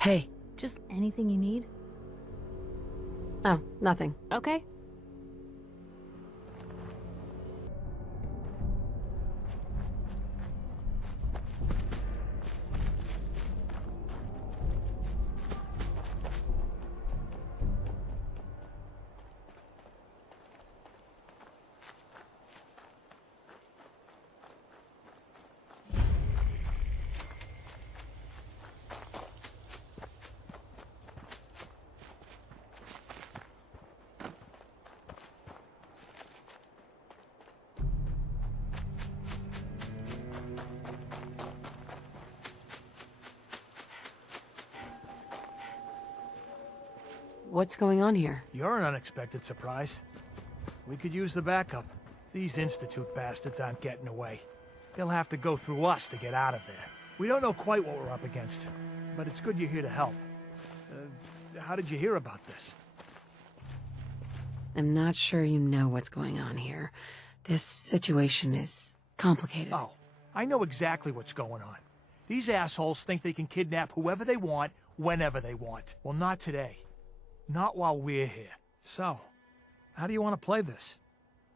Hey. Just anything you need? Oh, nothing. Okay. What's going on here? You're an unexpected surprise. We could use the backup. These Institute bastards aren't getting away. They'll have to go through us to get out of there. We don't know quite what we're up against, but it's good you're here to help. How did you hear about this? I'm not sure you know what's going on here. This situation is complicated. Oh, I know exactly what's going on. These assholes think they can kidnap whoever they want, whenever they want. Well, not today. Not while we're here. So, how do you want to play this?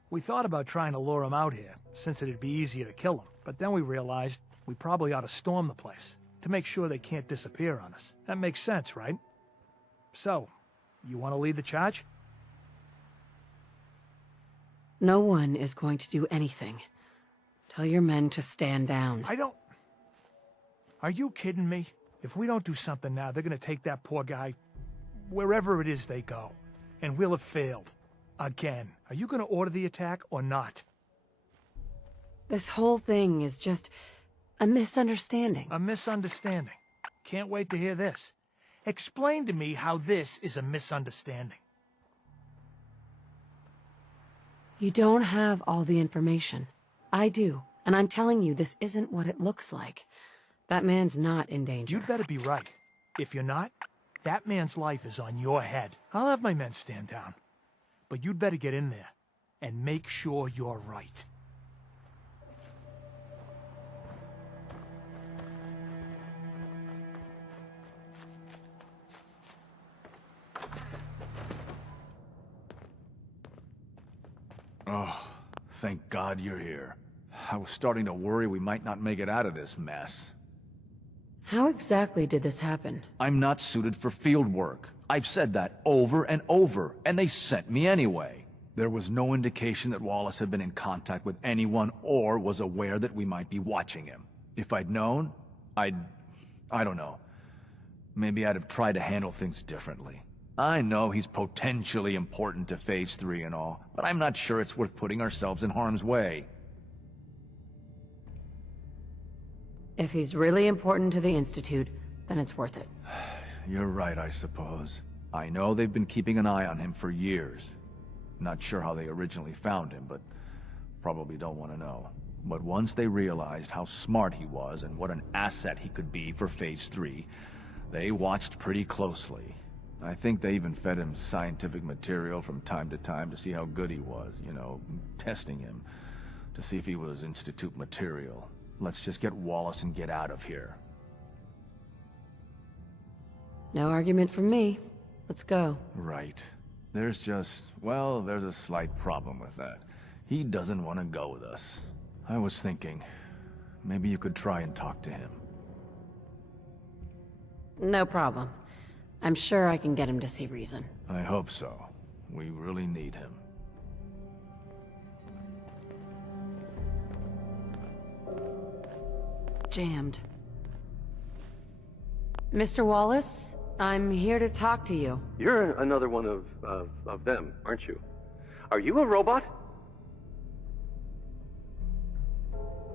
We thought about trying to lure them out here, since it'd be easier to kill them. But then we realized we probably ought to storm the place, to make sure they can't disappear on us. That makes sense, right? So, you want to lead the charge? No one is going to do anything. Tell your men to stand down. Are you kidding me? If we don't do something now, they're gonna take that poor guy wherever it is they go. And we'll have failed. Again. Are you gonna order the attack or not? This whole thing is just a misunderstanding. A misunderstanding. Can't wait to hear this. Explain to me how this is a misunderstanding. You don't have all the information. I do. And I'm telling you, this isn't what it looks like. That man's not in danger. You'd better be right. If you're not, that man's life is on your head. I'll have my men stand down. But you'd better get in there and make sure you're right. Oh, thank God you're here. I was starting to worry we might not make it out of this mess. How exactly did this happen? I'm not suited for field work. I've said that over and over, and they sent me anyway. There was no indication that Wallace had been in contact with anyone or was aware that we might be watching him. If I'd known, I don't know. Maybe I'd have tried to handle things differently. I know he's potentially important to Phase 3 and all, but I'm not sure it's worth putting ourselves in harm's way. If he's really important to the Institute, then it's worth it. You're right, I suppose. I know they've been keeping an eye on him for years. Not sure how they originally found him, but probably don't want to know. But once they realized how smart he was and what an asset he could be for Phase 3, they watched pretty closely. I think they even fed him scientific material from time to time to see how good he was, you know, testing him, to see if he was Institute material. Let's just get Wallace and get out of here. No argument from me. Let's go. Right. There's a slight problem with that. He doesn't want to go with us. I was thinking, maybe you could try and talk to him. No problem. I'm sure I can get him to see reason. I hope so. We really need him. Jammed. Mr. Wallace, I'm here to talk to you. You're another one of them, aren't you? Are you a robot?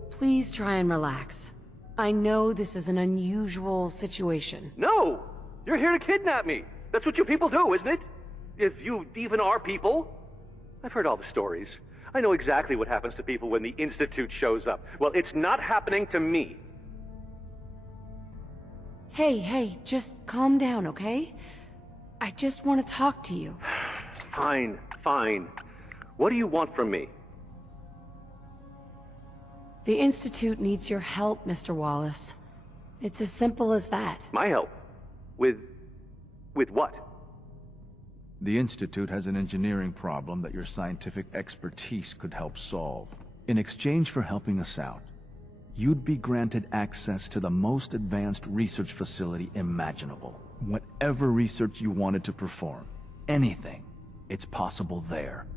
Please try and relax. I know this is an unusual situation. No! You're here to kidnap me! That's what you people do, isn't it? If you even are people. I've heard all the stories. I know exactly what happens to people when the Institute shows up. Well, it's not happening to me. Hey, just calm down, okay? I just want to talk to you. Fine. What do you want from me? The Institute needs your help, Mr. Wallace. It's as simple as that. My help? With what? The Institute has an engineering problem that your scientific expertise could help solve. In exchange for helping us out, you'd be granted access to the most advanced research facility imaginable. Whatever research you wanted to perform, anything, it's possible there.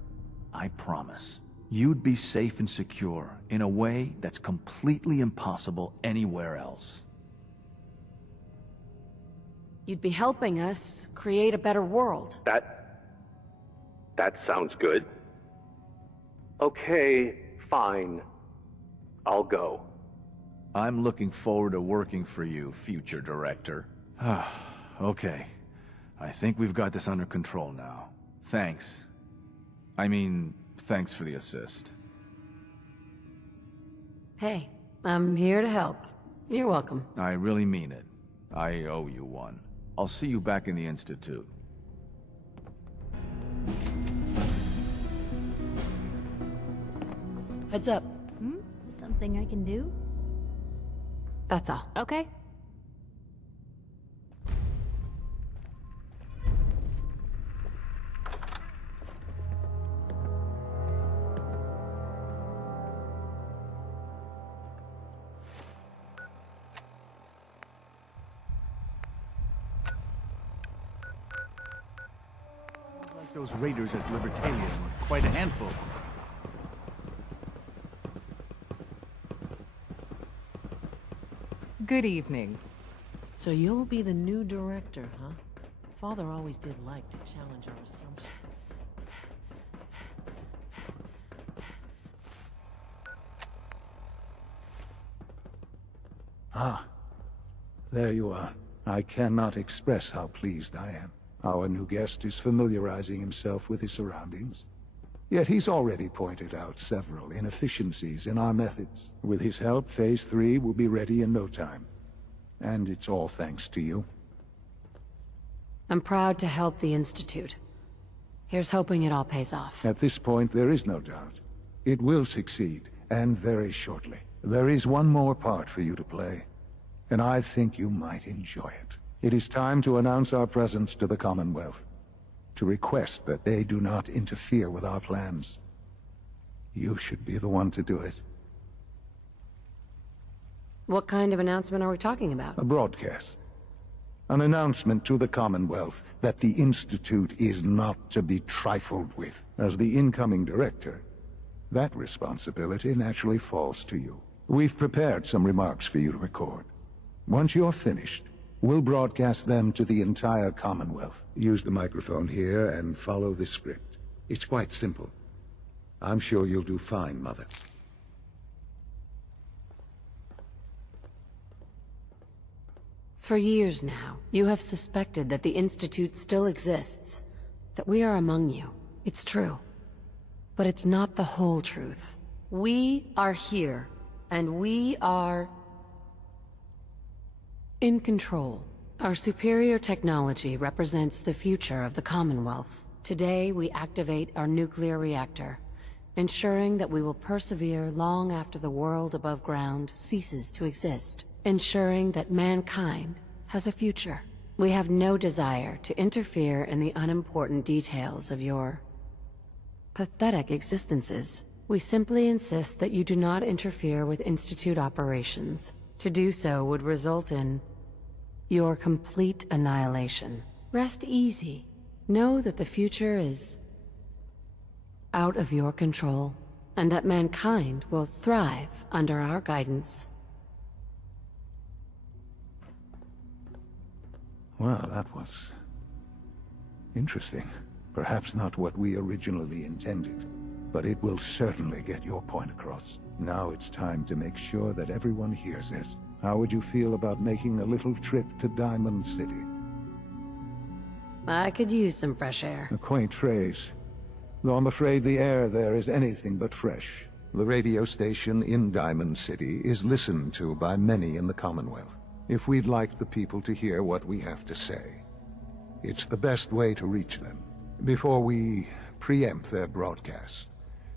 I promise. You'd be safe and secure in a way that's completely impossible anywhere else. You'd be helping us create a better world. That sounds good. Okay, fine. I'll go. I'm looking forward to working for you, future director. Okay. I think we've got this under control now. Thanks. Thanks for the assist. Hey, I'm here to help. You're welcome. I really mean it. I owe you one. I'll see you back in the Institute. Heads up. Something I can do? That's all. Okay. Like those raiders at Libertalia were quite a handful. Good evening. So you'll be the new director, huh? Father always did like to challenge our assumptions. Ah, there you are. I cannot express how pleased I am. Our new guest is familiarizing himself with his surroundings. Yet he's already pointed out several inefficiencies in our methods. With his help, Phase 3 will be ready in no time. And it's all thanks to you. I'm proud to help the Institute. Here's hoping it all pays off. At this point, there is no doubt. It will succeed, and very shortly. There is one more part for you to play, and I think you might enjoy it. It is time to announce our presence to the Commonwealth, to request that they do not interfere with our plans. You should be the one to do it. What kind of announcement are we talking about? A broadcast. An announcement to the Commonwealth that the Institute is not to be trifled with. As the incoming director, that responsibility naturally falls to you. We've prepared some remarks for you to record. Once you're finished, we'll broadcast them to the entire Commonwealth. Use the microphone here and follow the script. It's quite simple. I'm sure you'll do fine, Mother. For years now, you have suspected that the Institute still exists, that we are among you. It's true. But it's not the whole truth. We are here, and we are in control. Our superior technology represents the future of the Commonwealth. Today, we activate our nuclear reactor, ensuring that we will persevere long after the world above ground ceases to exist, ensuring that mankind has a future. We have no desire to interfere in the unimportant details of your pathetic existences. We simply insist that you do not interfere with Institute operations. To do so would result in your complete annihilation. Rest easy. Know that the future is out of your control, and that mankind will thrive under our guidance. Well, that was interesting. Perhaps not what we originally intended, but it will certainly get your point across. Now it's time to make sure that everyone hears it. How would you feel about making a little trip to Diamond City? I could use some fresh air. A quaint phrase, though I'm afraid the air there is anything but fresh. The radio station in Diamond City is listened to by many in the Commonwealth. If we'd like the people to hear what we have to say, it's the best way to reach them. Before we preempt their broadcast,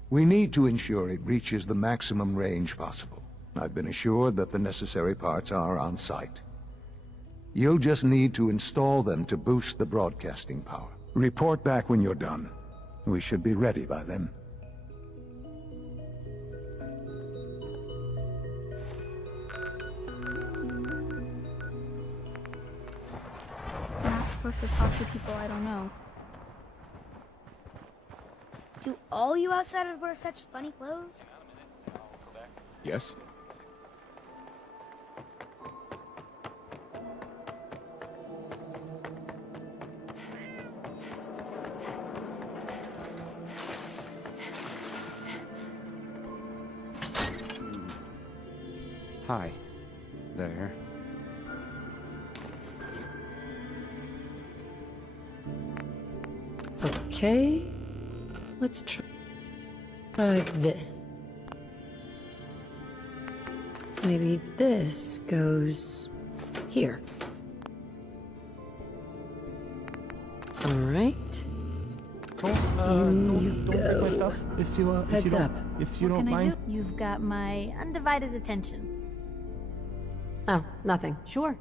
we need to ensure it reaches the maximum range possible. I've been assured that the necessary parts are on site. You'll just need to install them to boost the broadcasting power. Report back when you're done. We should be ready by then. I'm not supposed to talk to people I don't know. Do all you outsiders wear such funny clothes? Yes? Hi. There. Okay, let's try this. Maybe this goes here. Alright. Don't break my stuff. If you Heads up. If you What don't can I mind. do? You've got my undivided attention. Oh, nothing. Sure.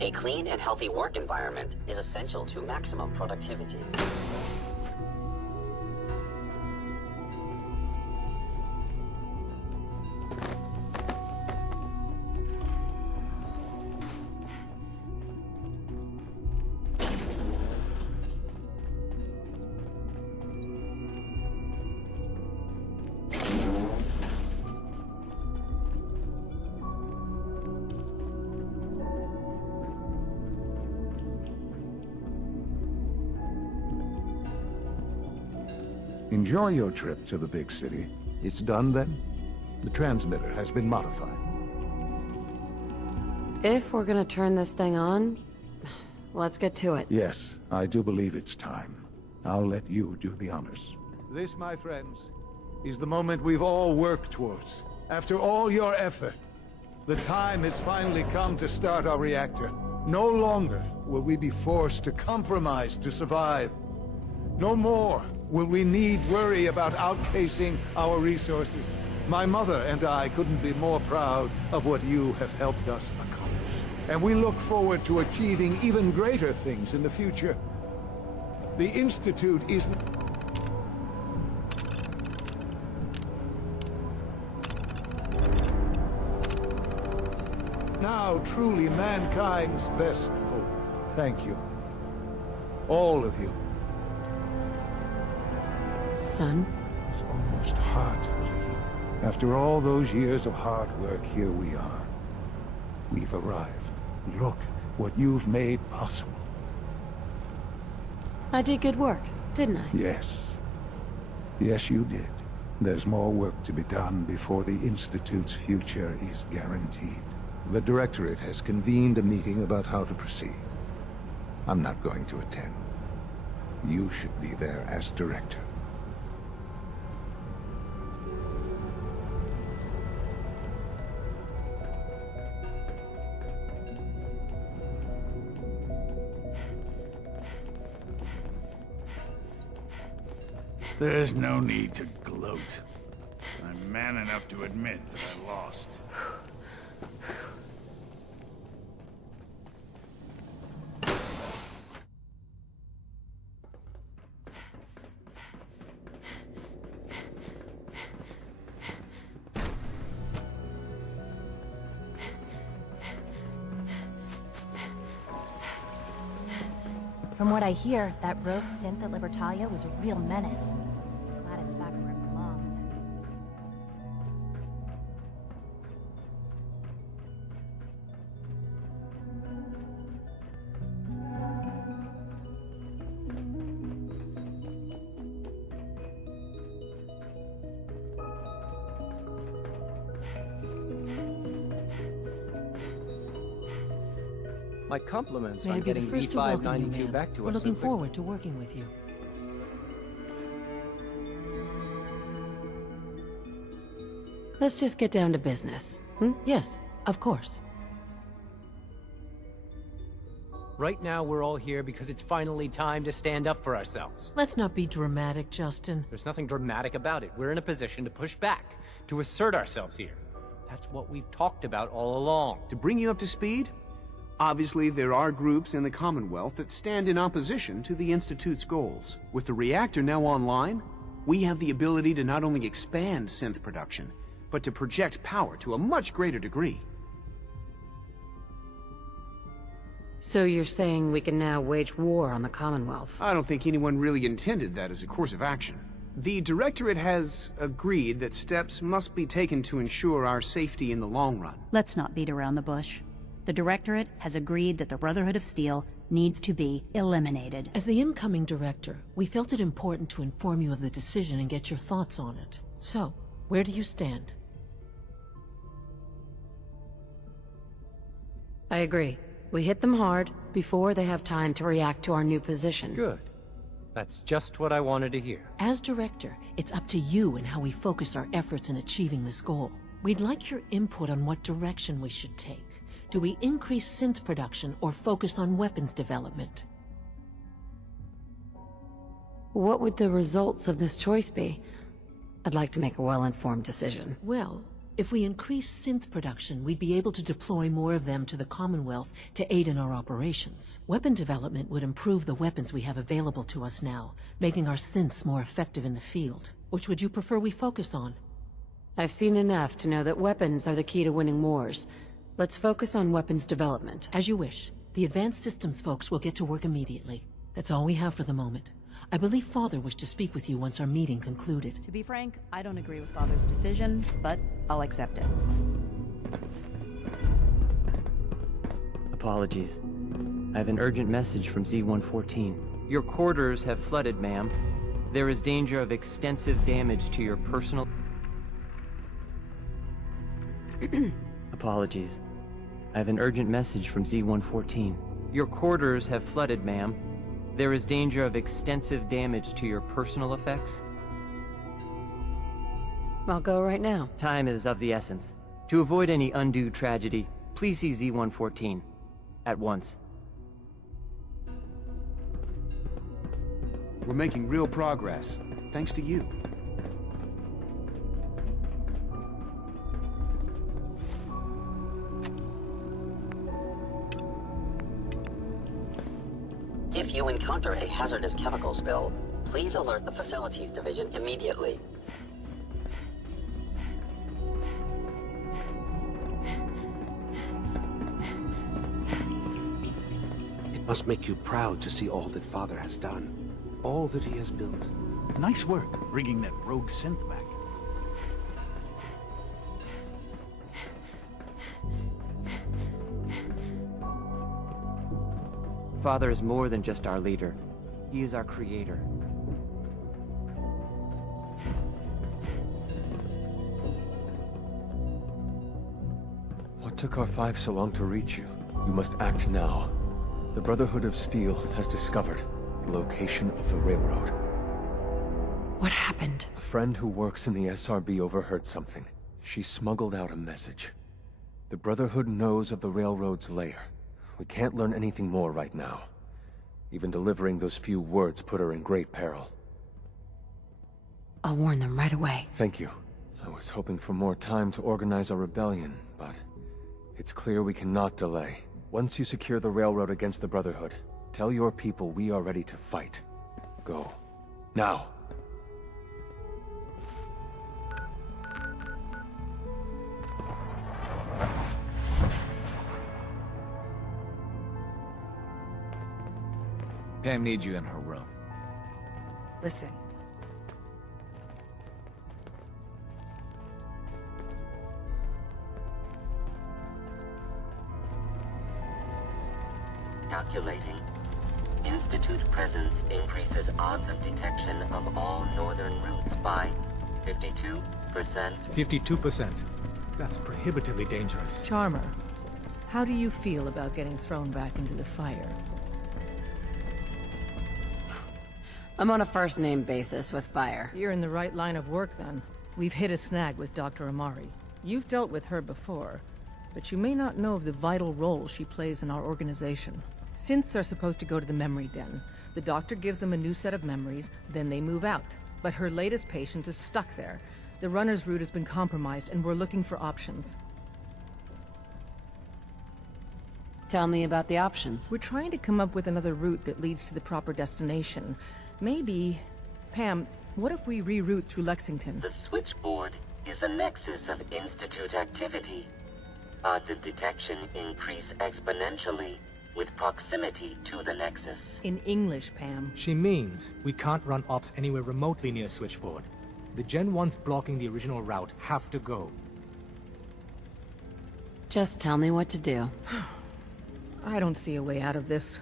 A clean and healthy work environment is essential to maximum productivity. Enjoy your trip to the big city. It's done then? The transmitter has been modified. If we're gonna turn this thing on, let's get to it. Yes, I do believe it's time. I'll let you do the honors. This, my friends, is the moment we've all worked towards. After all your effort, the time has finally come to start our reactor. No longer will we be forced to compromise to survive. No more will we need worry about outpacing our resources. My mother and I couldn't be more proud of what you have helped us accomplish. And we look forward to achieving even greater things in the future. The Institute is... now truly mankind's best hope. Thank you. All of you. Son? It's almost hard to believe. After all those years of hard work, here we are. We've arrived. Look what you've made possible. I did good work, didn't I? Yes. Yes, you did. There's more work to be done before the Institute's future is guaranteed. The Directorate has convened a meeting about how to proceed. I'm not going to attend. You should be there as Director. There's no need to gloat. I'm man enough to admit that I lost. From what I hear, that rogue synth at Libertalia was a real menace. Glad it's back where it belongs. My compliments May I on be the getting first to welcome you, E592 ma'am. back to We're us looking so quickly. forward to working with you. Let's just get down to business. Hmm? Yes, of course. Right now, we're all here because it's finally time to stand up for ourselves. Let's not be dramatic, Justin. There's nothing dramatic about it. We're in a position to push back, to assert ourselves here. That's what we've talked about all along. To bring you up to speed, obviously there are groups in the Commonwealth that stand in opposition to the Institute's goals. With the reactor now online, we have the ability to not only expand synth production, but to project power to a much greater degree. So you're saying we can now wage war on the Commonwealth? I don't think anyone really intended that as a course of action. The Directorate has agreed that steps must be taken to ensure our safety in the long run. Let's not beat around the bush. The Directorate has agreed that the Brotherhood of Steel needs to be eliminated. As the incoming director, we felt it important to inform you of the decision and get your thoughts on it. So, where do you stand? I agree. We hit them hard before they have time to react to our new position. Good. That's just what I wanted to hear. As director, it's up to you and how we focus our efforts in achieving this goal. We'd like your input on what direction we should take. Do we increase synth production or focus on weapons development? What would the results of this choice be? I'd like to make a well-informed decision. Well, if we increase synth production, we'd be able to deploy more of them to the Commonwealth to aid in our operations. Weapon development would improve the weapons we have available to us now, making our synths more effective in the field. Which would you prefer we focus on? I've seen enough to know that weapons are the key to winning wars. Let's focus on weapons development. As you wish. The advanced systems folks will get to work immediately. That's all we have for the moment. I believe Father wished to speak with you once our meeting concluded. To be frank, I don't agree with Father's decision, but I'll accept it. Apologies. I have an urgent message from Z-114. Your quarters have flooded, ma'am. There is danger of extensive damage to your personal... Apologies. I have an urgent message from Z-114. Your quarters have flooded, ma'am. There is danger of extensive damage to your personal effects. I'll go right now. Time is of the essence. To avoid any undue tragedy, please see Z-114. At once. We're making real progress, thanks to you. If you encounter a hazardous chemical spill, please alert the Facilities Division immediately. It must make you proud to see all that Father has done. All that he has built. Nice work, bringing that rogue synth back. Father is more than just our leader. He is our creator. What took R5 so long to reach you? You must act now. The Brotherhood of Steel has discovered the location of the railroad. What happened? A friend who works in the SRB overheard something. She smuggled out a message. The Brotherhood knows of the railroad's lair. We can't learn anything more right now. Even delivering those few words put her in great peril. I'll warn them right away. Thank you. I was hoping for more time to organize a rebellion, but it's clear we cannot delay. Once you secure the railroad against the Brotherhood, tell your people we are ready to fight. Go. Now! Pam needs you in her room. Listen. Calculating. Institute presence increases odds of detection of all northern routes by 52%. 52%. That's prohibitively dangerous. Charmer, how do you feel about getting thrown back into the fire? I'm on a first-name basis with fire. You're in the right line of work, then. We've hit a snag with Dr. Amari. You've dealt with her before, but you may not know of the vital role she plays in our organization. Synths are supposed to go to the memory den. The doctor gives them a new set of memories, then they move out. But her latest patient is stuck there. The runner's route has been compromised, and we're looking for options. Tell me about the options. We're trying to come up with another route that leads to the proper destination. Maybe... Pam, what if we reroute through Lexington? The switchboard is a nexus of Institute activity. Odds of detection increase exponentially with proximity to the nexus. In English, Pam. She means we can't run ops anywhere remotely near Switchboard. The Gen 1s blocking the original route have to go. Just tell me what to do. I don't see a way out of this.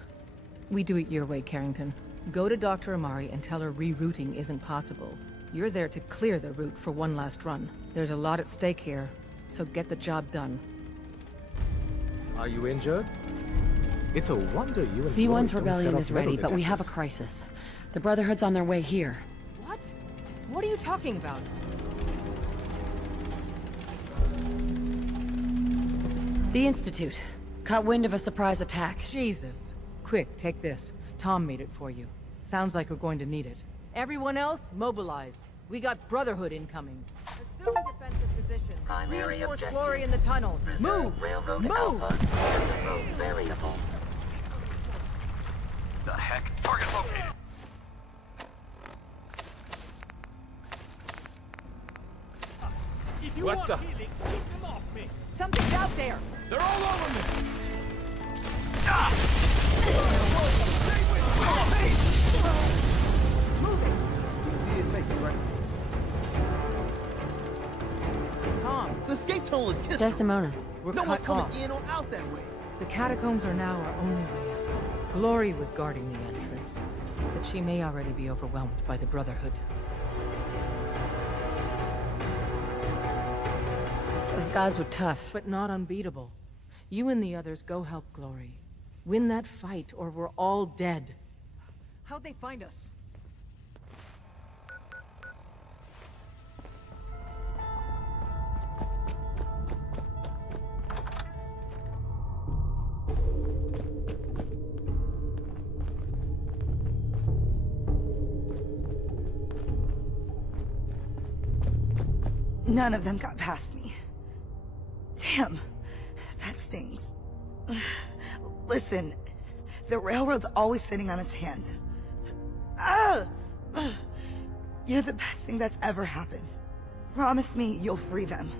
We do it your way, Carrington. Go to Dr. Amari and tell her rerouting isn't possible. You're there to clear the route for one last run. There's a lot at stake here, so get the job done. Are you injured? It's a wonder you and C1's Glory don't rebellion set is off ready, metal but we have a detectors. crisis. The Brotherhood's on their way here. What? What are you talking about? The Institute. Caught wind of a surprise attack. Jesus. Quick, take this. Tom made it for you. Sounds like we're going to need it. Everyone else, mobilize. We got Brotherhood incoming. Assume defensive position. Primary Reinforce objective. Glory in the tunnel. Preserve Move! Railroad Move! Alpha and the road variable. The heck? Target located. If you What want the- healing, keep them off me. Something's out there! They're all over me! Tom, The escape tunnel is kissed. Desdemona. we're No cut one's coming off. in or out that way. The catacombs are now our only way out. Glory was guarding the entrance, but she may already be overwhelmed by the Brotherhood. Those gods were tough. But not unbeatable. You and the others go help Glory. Win that fight, or we're all dead. How'd they find us? None of them got past me. Damn, that stings. Listen, the railroad's always sitting on its hands. Ah! You're the best thing that's ever happened. Promise me you'll free them.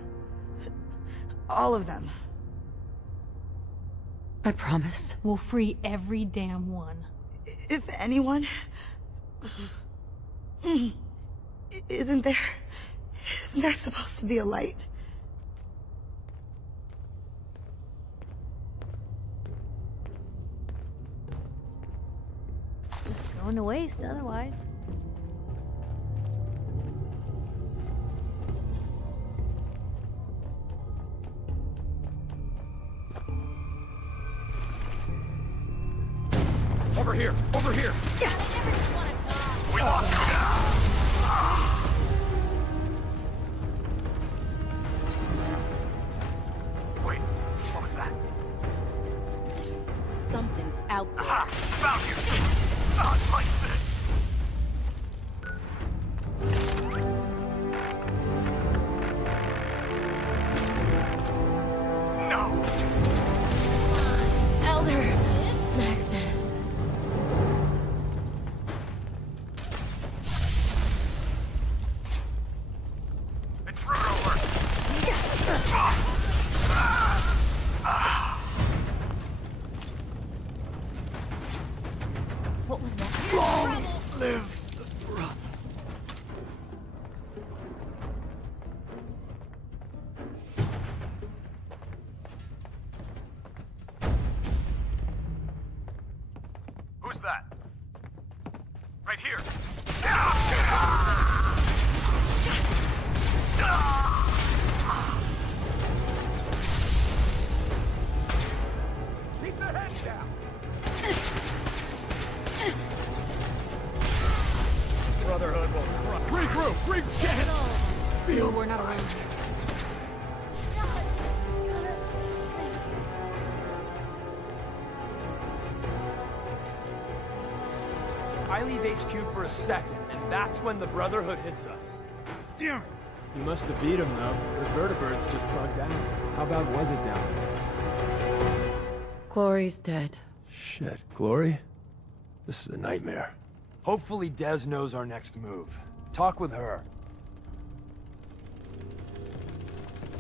All of them. I promise. We'll free every damn one. If anyone... Isn't there supposed to be a light? Just going to waste otherwise. Over here! Over here! We lost you now! Wait, what was that? Something's out there. Aha! Found you! Not like this! No! Elder! Maxon. Intruder alert! What was that? Long live the brother. Who's that? Right here. Keep their heads down. Brotherhood will crush. Regroup! Feel We're not alone. I leave HQ for a second, and that's when the Brotherhood hits us. Damn it! You must have beat him, though. The vertebrates just bugged out. How bad was it down there? Glory's dead. Shit. Glory? This is a nightmare. Hopefully Des knows our next move. Talk with her.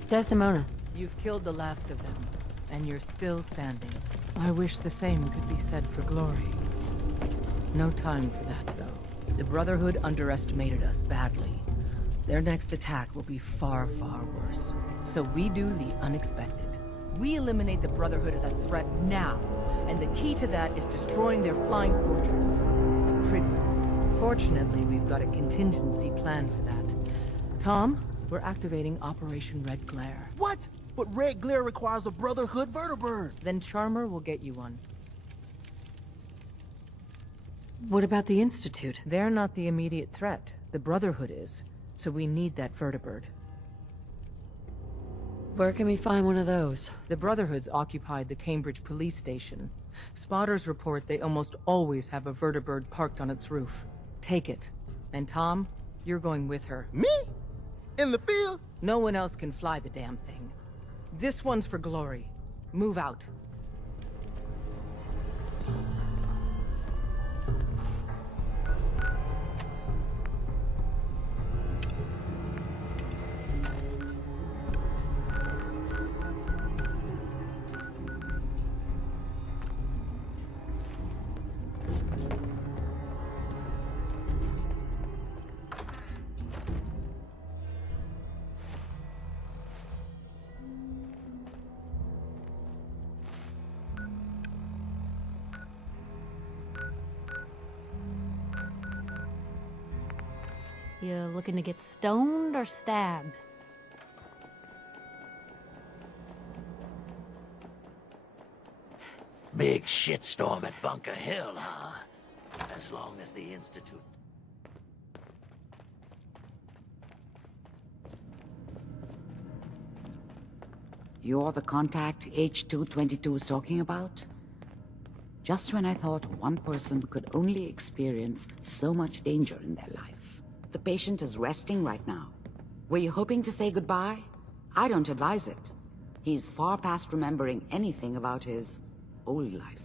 Desdemona. You've killed the last of them, and you're still standing. I wish the same could be said for Glory. No time for that, though. The Brotherhood underestimated us badly. Their next attack will be far, far worse. So we do the unexpected. We eliminate the Brotherhood as a threat now, And the key to that is destroying their flying fortress, the Pridwood. Fortunately, we've got a contingency plan for that. Tom, we're activating Operation Red Glare. What? But Red Glare requires a Brotherhood vertibird. Then Charmer will get you one. What about the Institute? They're not the immediate threat. The Brotherhood is. So we need that vertibird. Where can we find one of those? The Brotherhood's occupied the Cambridge police station. Spotters report they almost always have a vertibird parked on its roof. Take it. And Tom, you're going with her. Me? In the field? No one else can fly the damn thing. This one's for Glory. Move out. You looking to get stoned or stabbed? Big shitstorm at Bunker Hill, huh? As long as the Institute... You're the contact H222 was talking about? Just when I thought one person could only experience so much danger in their life. The patient is resting right now. Were you hoping to say goodbye? I don't advise it. He's far past remembering anything about his old life.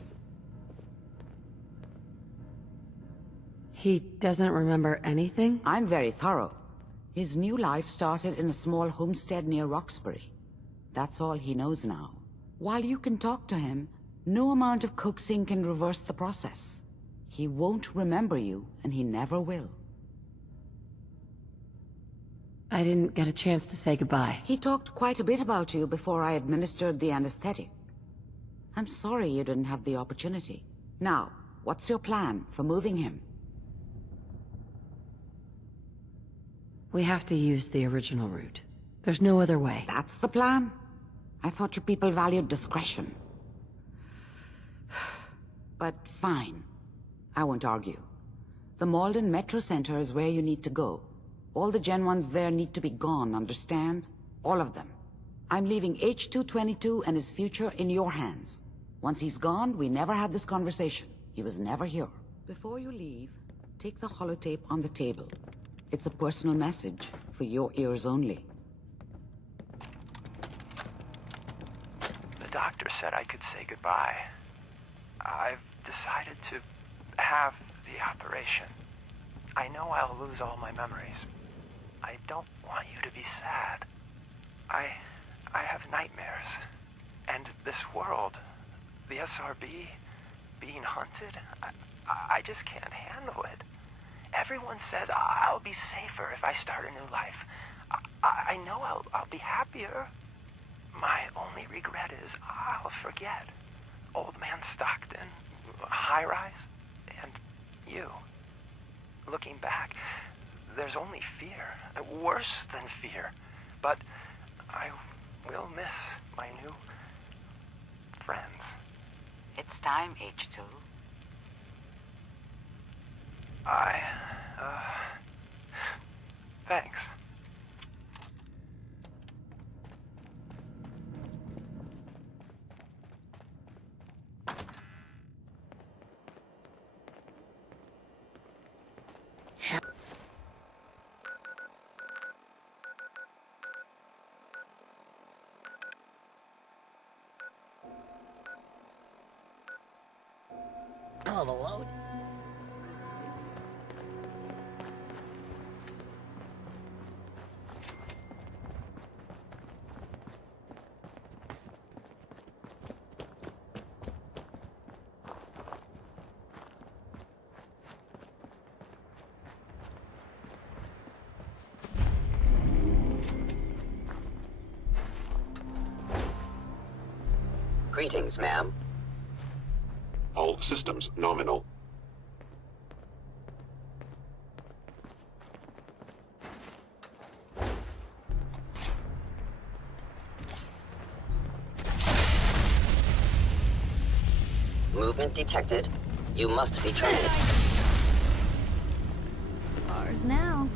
He doesn't remember anything? I'm very thorough. His new life started in a small homestead near Roxbury. That's all he knows now. While you can talk to him, no amount of coaxing can reverse the process. He won't remember you, and he never will. I didn't get a chance to say goodbye. He talked quite a bit about you before I administered the anesthetic. I'm sorry you didn't have the opportunity. Now, what's your plan for moving him? We have to use the original route. There's no other way. That's the plan? I thought your people valued discretion. But fine. I won't argue. The Malden Metro Center is where you need to go. All the Gen 1s there need to be gone, understand? All of them. I'm leaving H222 and his future in your hands. Once he's gone, we never had this conversation. He was never here. Before you leave, take the holotape on the table. It's a personal message for your ears only. The doctor said I could say goodbye. I've decided to have the operation. I know I'll lose all my memories. I don't want you to be sad. I have nightmares. And this world, the SRB, being hunted, I just can't handle it. Everyone says I'll be safer if I start a new life. I know I'll be happier. My only regret is I'll forget. Old Man Stockton, High Rise, and you. Looking back, there's only fear. Worse than fear. But I will miss my new friends. It's time, H2. Thanks. Hell of a load. Greetings, ma'am. All systems nominal. Movement detected. You must be terminated. Ours now.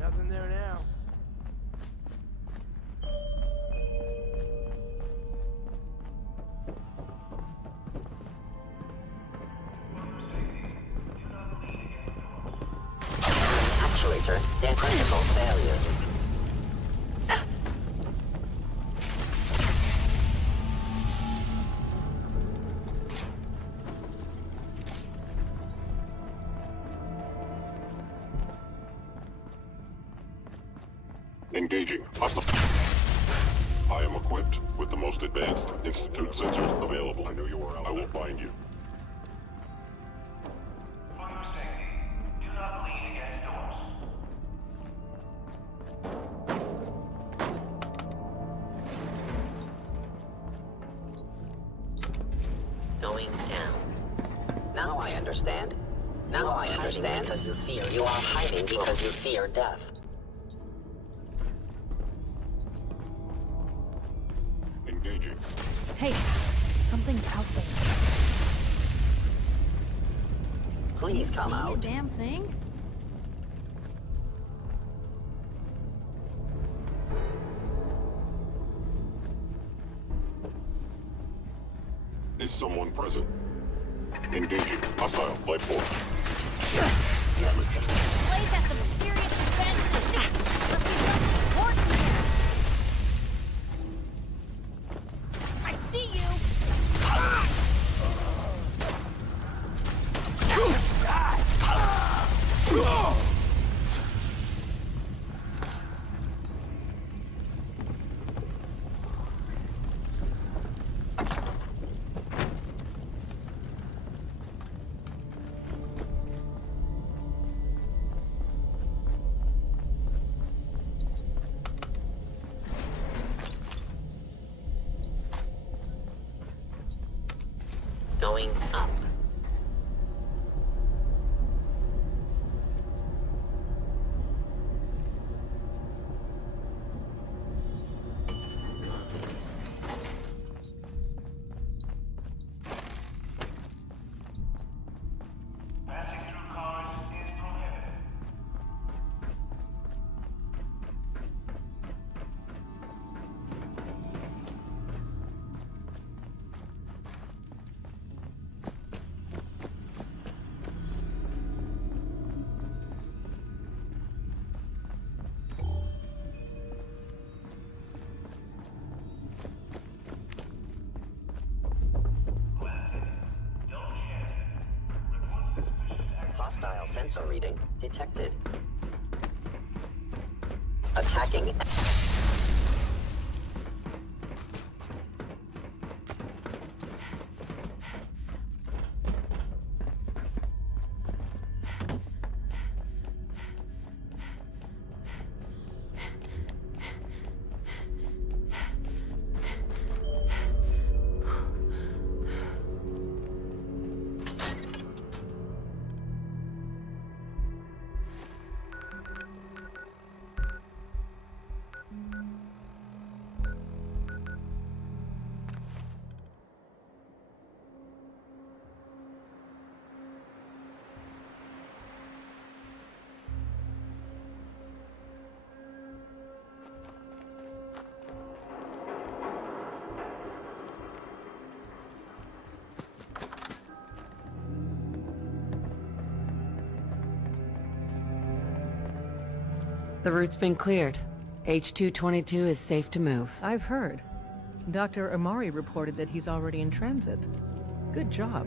Nothing there now. Actuator, critical failure. Engaging. Hostile. I am equipped with the most advanced Institute sensors available. I knew you were out. I will find you. Going down. Now I understand. Now I understand because you fear. You are hiding because you fear death. Engaging. Hey, something's out there. Please come See a out. damn thing? Is someone present? Engaging. Hostile life form. Damage. Blaze has some serious defenses. Must be something important here. I see you. Going up. Hostile sensor reading detected. Attacking. The route's been cleared. H-222 is safe to move. I've heard. Dr. Amari reported that he's already in transit. Good job.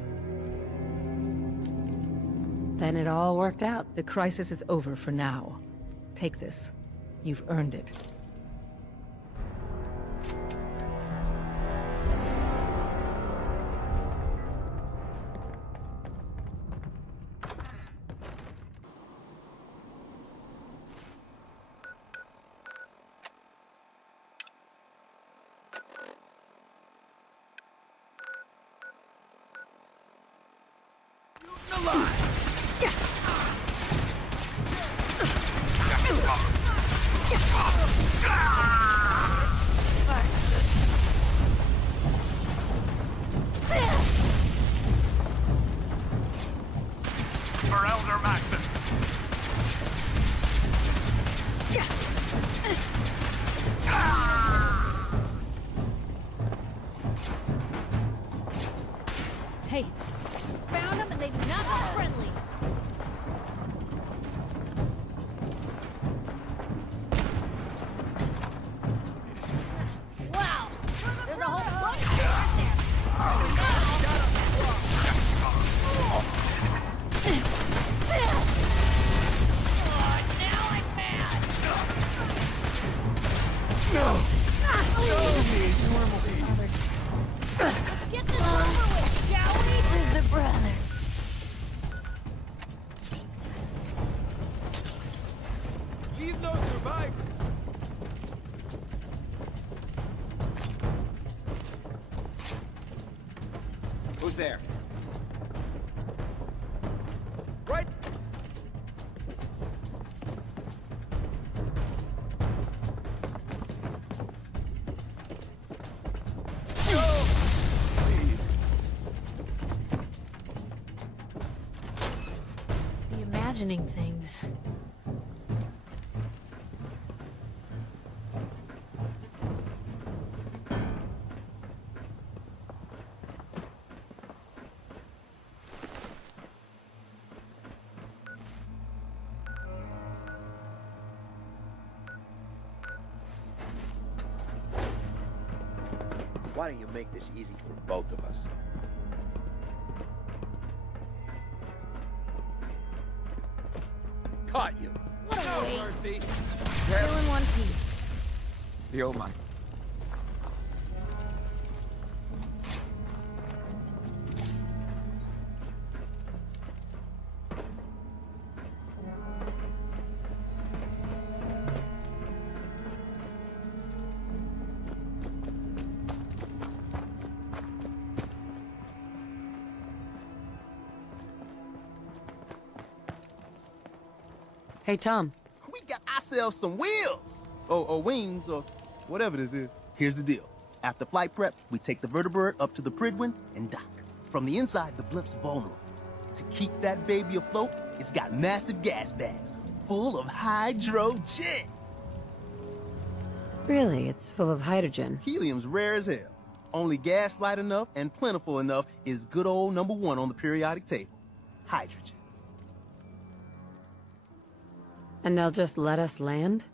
Then it all worked out. The crisis is over for now. Take this. You've earned it. For Elder Maxson. Hey, just found them and they do not look friendly. Wow, there's a whole bunch of them there. Now I'm mad. Get this over with, shall we? With the brother. Leave no survivors. Who's there? Right. Be imagining things. Why don't you make this easy for both of us? Caught you. What a No waste. mercy. Still in one piece. The old mine. Hey, Tom. We got ourselves some wheels! Or wings, or whatever this is. Here's the deal. After flight prep, we take the vertibird up to the Prydwen and dock. From the inside, the blimp's vulnerable. To keep that baby afloat, it's got massive gas bags full of hydrogen. Really, it's full of hydrogen. Helium's rare as hell. Only gas light enough and plentiful enough is good old #1 on the periodic table. Hydrogen. And they'll just let us land?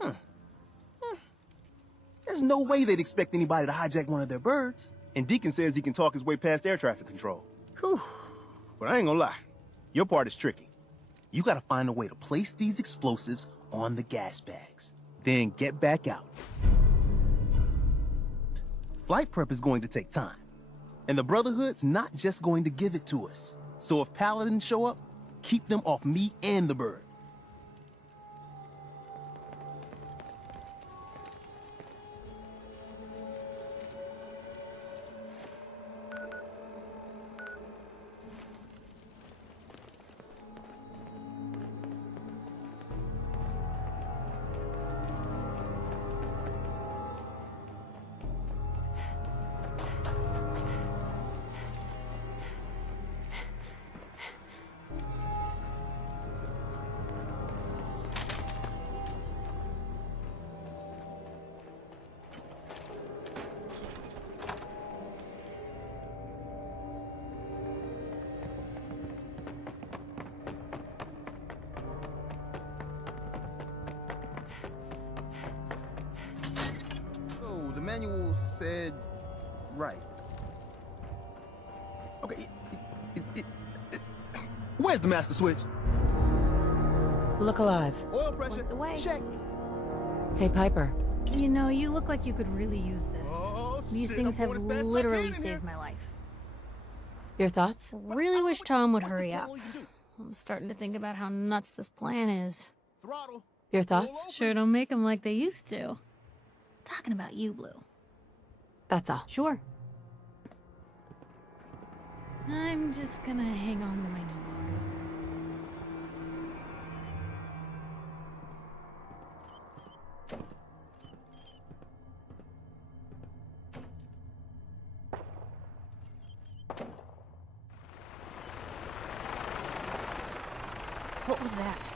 There's no way they'd expect anybody to hijack one of their birds. And Deacon says he can talk his way past air traffic control. Whew. But I ain't gonna lie. Your part is tricky. You gotta find a way to place these explosives on the gas bags. Then get back out. Flight prep is going to take time. And the Brotherhood's not just going to give it to us. So if Paladins show up, keep them off me and the bird. manual said right. Okay, where's the master switch? Look alive. Oil pressure, Point the way. check. Hey, Piper. You know, you look like you could really use this. These things have literally saved my life. Your thoughts? Really wish Tom would hurry up. I'm starting to think about how nuts this plan is. Your thoughts? Sure don't make them like they used to. Talking about you, Blue. That's all. Sure. I'm just gonna hang on to my notebook. What was that?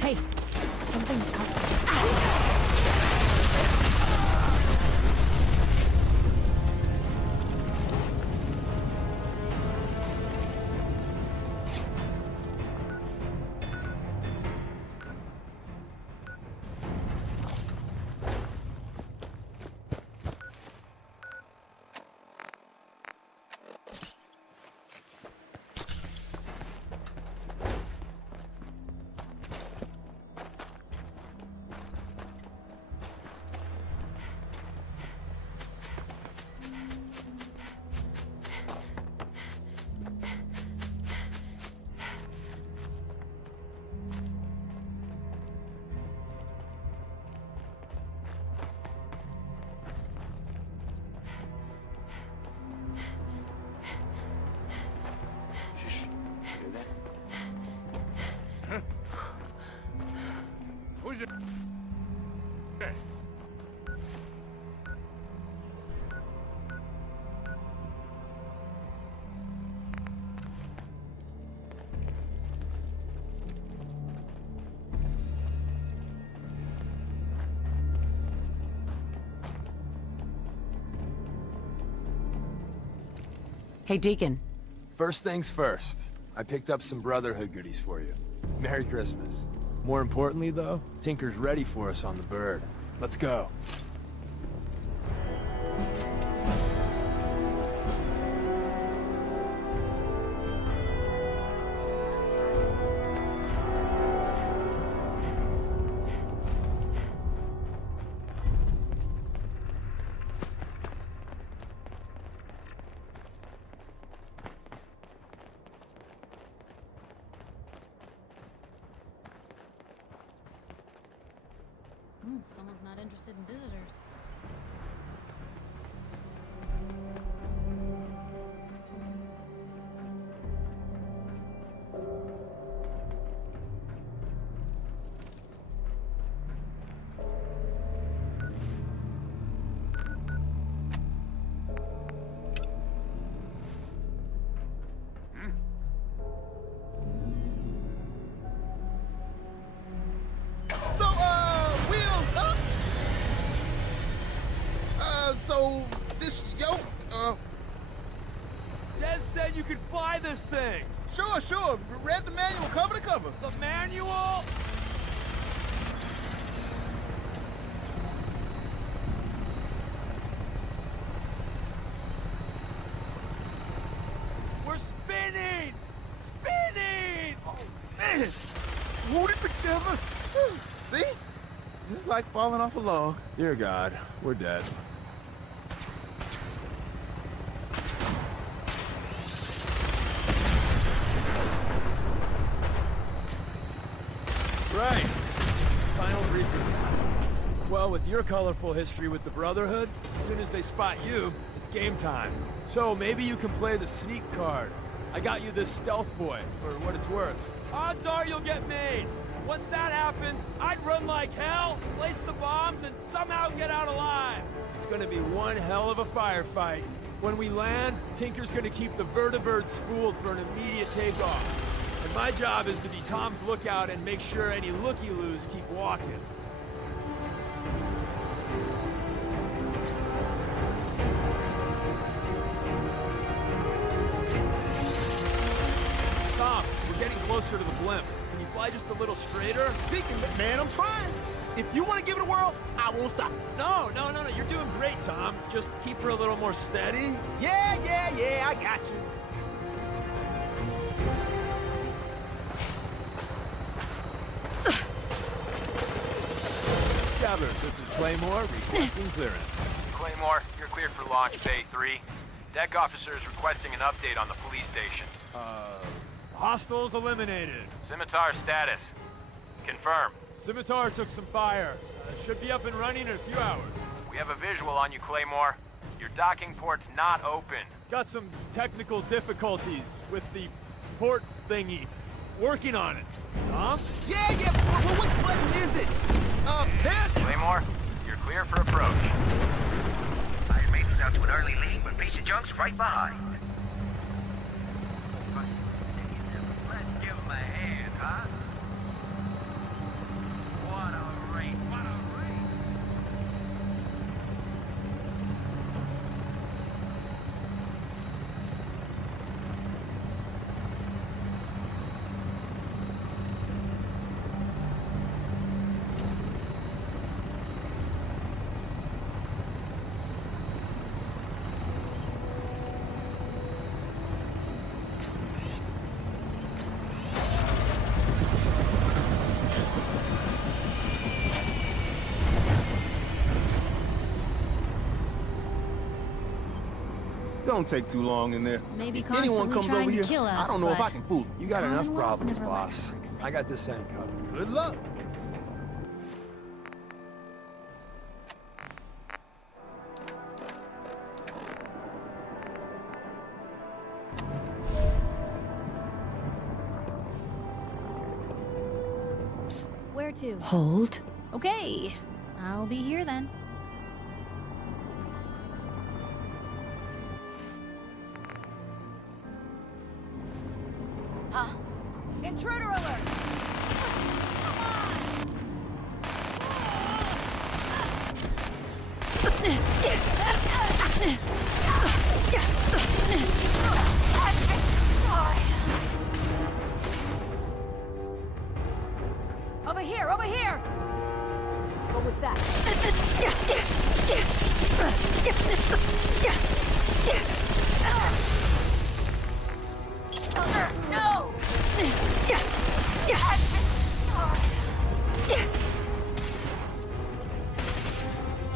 Hey, something's coming. Who's it? Hey, Deacon. First things first. I picked up some Brotherhood goodies for you. Merry Christmas. More importantly, though, Tinker's ready for us on the bird. Let's go. Someone's not interested in visitors. So, this yoke, Des said you could fly this thing! Sure. Read the manual cover to cover. The manual? spinning! Spinning! Oh, man! Hold it together! See? Just like falling off a log. Dear God, we're dead. Right. Final briefing time. Well, with your colorful history with the Brotherhood, as soon as they spot you, it's game time. So maybe you can play the sneak card. I got you this stealth boy, for what it's worth. Odds are you'll get made. Once that happens, I'd run like hell, place the bombs, and somehow get out alive. It's gonna be one hell of a firefight. When we land, Tinker's gonna keep the vertibird spooled for an immediate takeoff. And my job is to be Tom's lookout and make sure any looky-loos keep walking. Tom, we're getting closer to the blimp. Can you fly just a little straighter? Speaking, man, I'm trying. If you want to give it a whirl, I won't stop. No, you're doing great, Tom. Just keep her a little more steady. Yeah, I got you. Gabbard, this is Claymore, requesting clearance. Claymore, you're cleared for launch Bay 3. Deck officer is requesting an update on the police station. Hostiles eliminated. Scimitar status. Confirm. Scimitar took some fire. Should be up and running in a few hours. We have a visual on you, Claymore. Your docking port's not open. Got some technical difficulties with the port thingy. Working on it. Tom? Yeah, what button is it? There. Claymore, you're clear for approach. Iron Mason's out to an early lead, but Piece of Junk's right behind. Let's give him a hand, huh? What a race, what a race! Don't take too long in there. Maybe If anyone constantly comes trying over to here, kill us, I don't know if but I can fool them. You got enough Commonwealth problems, never let boss. tricks I got this end covered. Good luck. Where to? Hold. Okay, I'll be here then. Huh? Intruder alert! Over here, over here! What was that? No!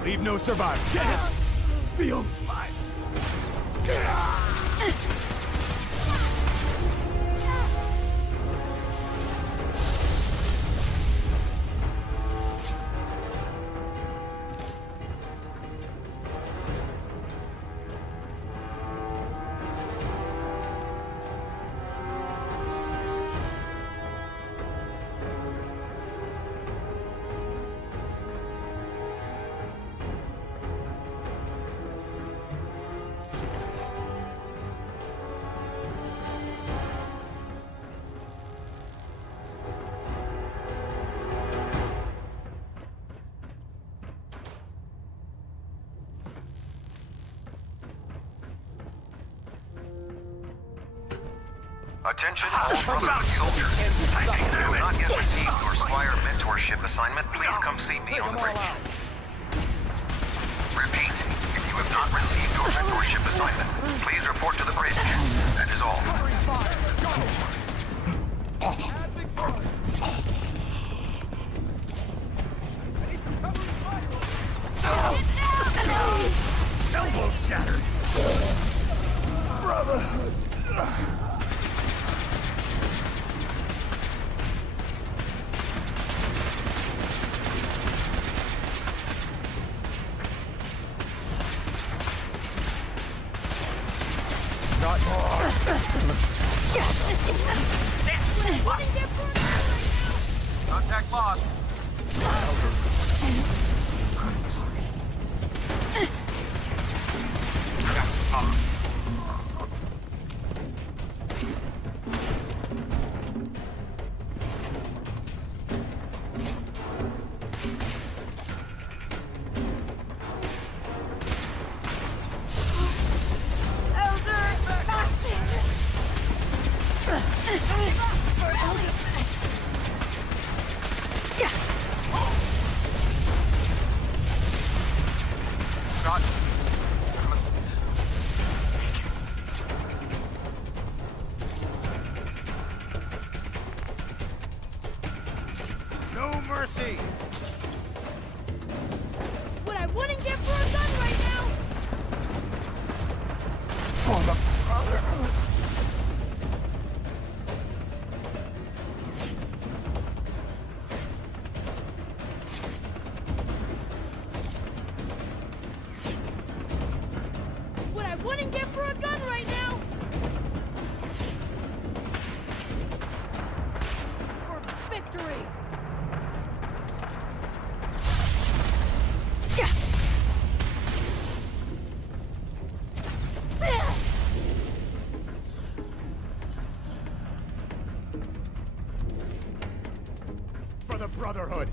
Leave no survivors. Damn! Feel my... Attention all Brotherhood soldiers. If you have not yet received your Squire mentorship assignment, please come see me on the bridge. Repeat, if you have not received your mentorship assignment, please report to the bridge. That is all. Contact lost. No mercy! What I wouldn't get for a gun right now! For the Brotherhood! What I wouldn't get for a gun right now! For victory! For the Brotherhood!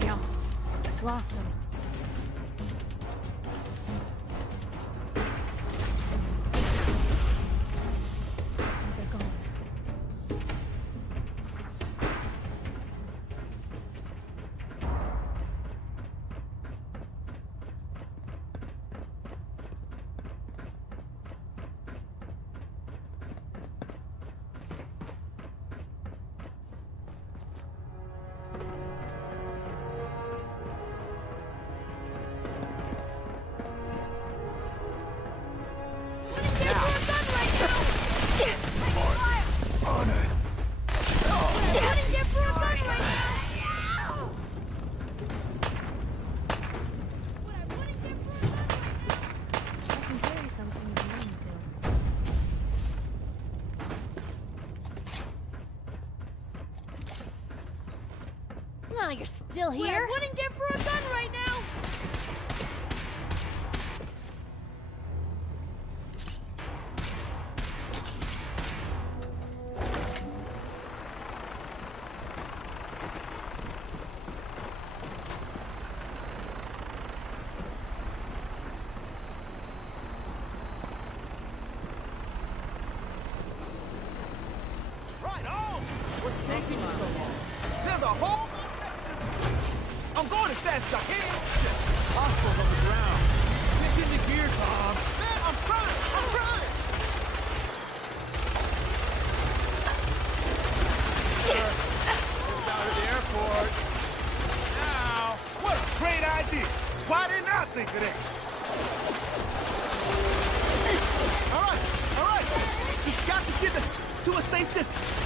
Damn. Lost him. They're gone. Oh, you're still here? What I wouldn't get for a gun right now! Right on! What's taking you so long? There's a whole... I'm going as fast as I can! Hostiles on the ground. Get in the gear, Tom. Man, I'm trying! I'm trying! It's out of the airport. Now. What a great idea! Why didn't I think of that? All right! Just got to get to a safe distance.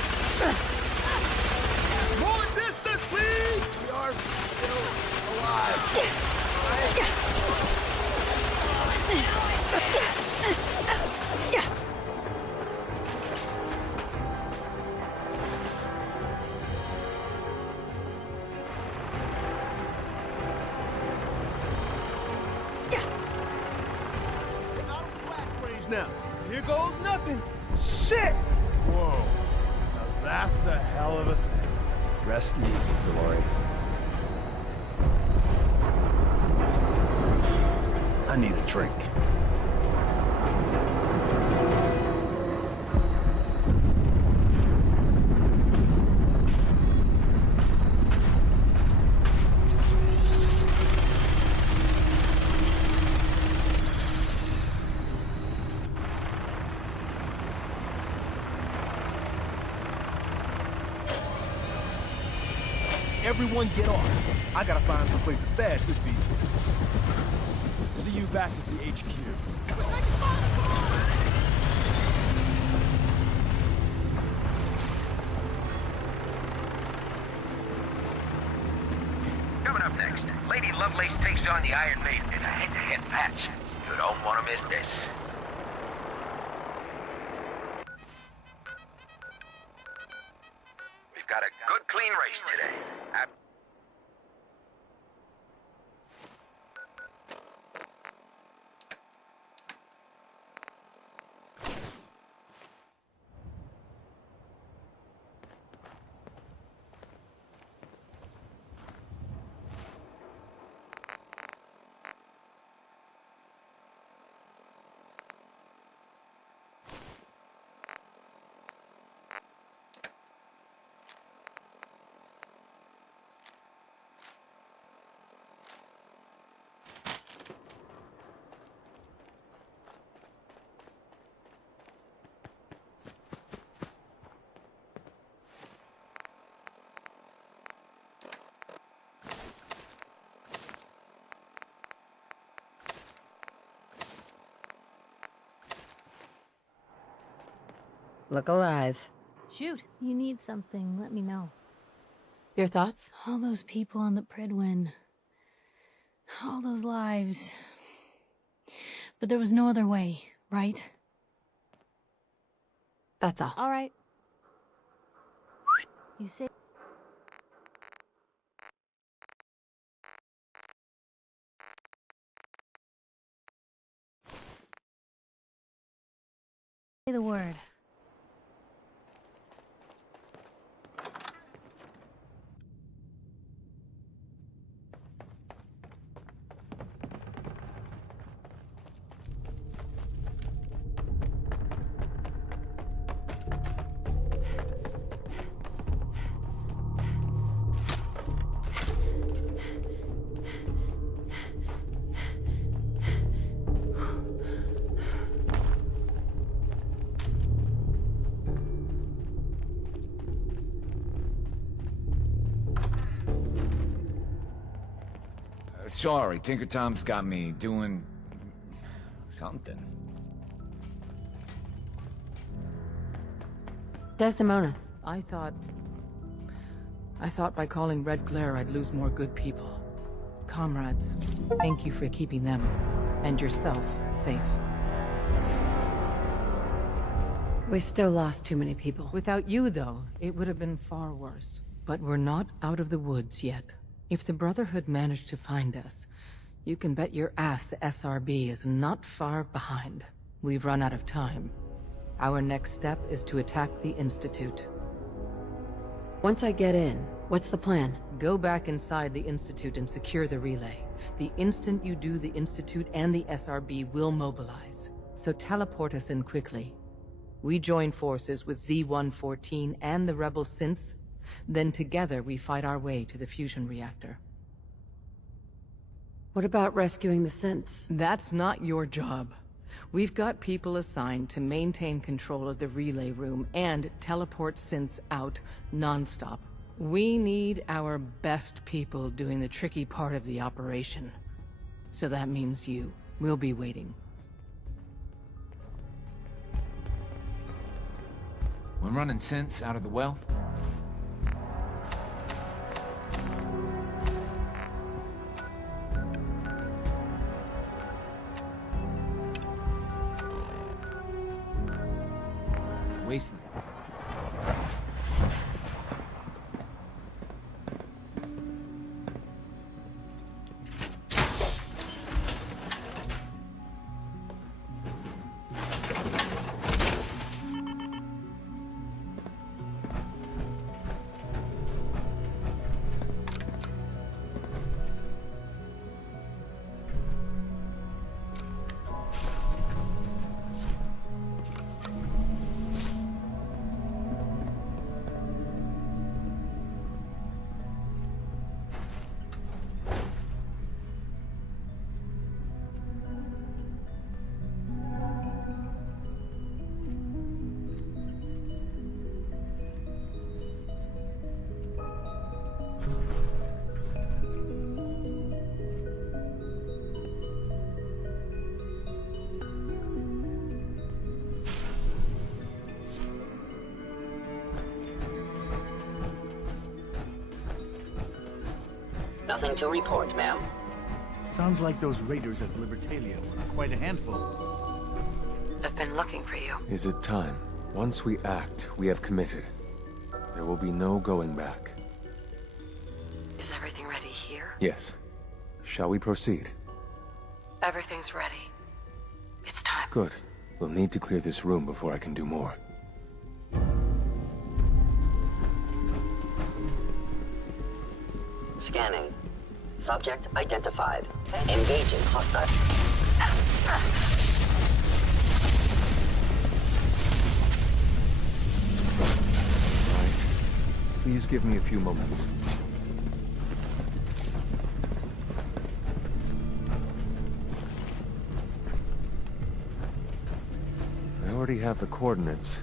More distance, please! We are still alive. Out of the blast range now. Here goes nothing. Shit! Whoa. Now that's a hell of a thing. Rest easy, Glory. I need a drink. Everyone get off. I gotta find some place to stash this beast. See you back at the HQ. Lovelace takes on the Iron Maiden in a head-to-head match. You don't want to miss this. We've got a good, clean race today. Look alive. Shoot. You need something, let me know. Your thoughts? All those people on the Pridwin. All those lives. But there was no other way, right? That's all. All right. You say... Say the word. Sorry, Tinker Tom's got me doing... something. Desdemona. I thought by calling Red Glare I'd lose more good people. Comrades, thank you for keeping them, and yourself, safe. We still lost too many people. Without you, though, it would have been far worse. But we're not out of the woods yet. If the Brotherhood managed to find us, you can bet your ass the SRB is not far behind. We've run out of time. Our next step is to attack the Institute. Once I get in, what's the plan? Go back inside the Institute and secure the relay. The instant you do, the Institute and the SRB will mobilize. So teleport us in quickly. We join forces with Z-114 and the rebel synths. Then together we fight our way to the fusion reactor. What about rescuing the synths? That's not your job. We've got people assigned to maintain control of the relay room and teleport synths out non-stop. We need our best people doing the tricky part of the operation. So that means you. We'll be waiting. When running synths out of the wealth? Wasteland. Nothing to report, ma'am. Sounds like those raiders at Libertalia were quite a handful. I've been looking for you. Is it time? Once we act, we have committed. There will be no going back. Is everything ready here? Yes. Shall we proceed? Everything's ready. It's time. Good. We'll need to clear this room before I can do more. Scanning. Subject identified. Engaging hostile. Right. Please give me a few moments. I already have the coordinates.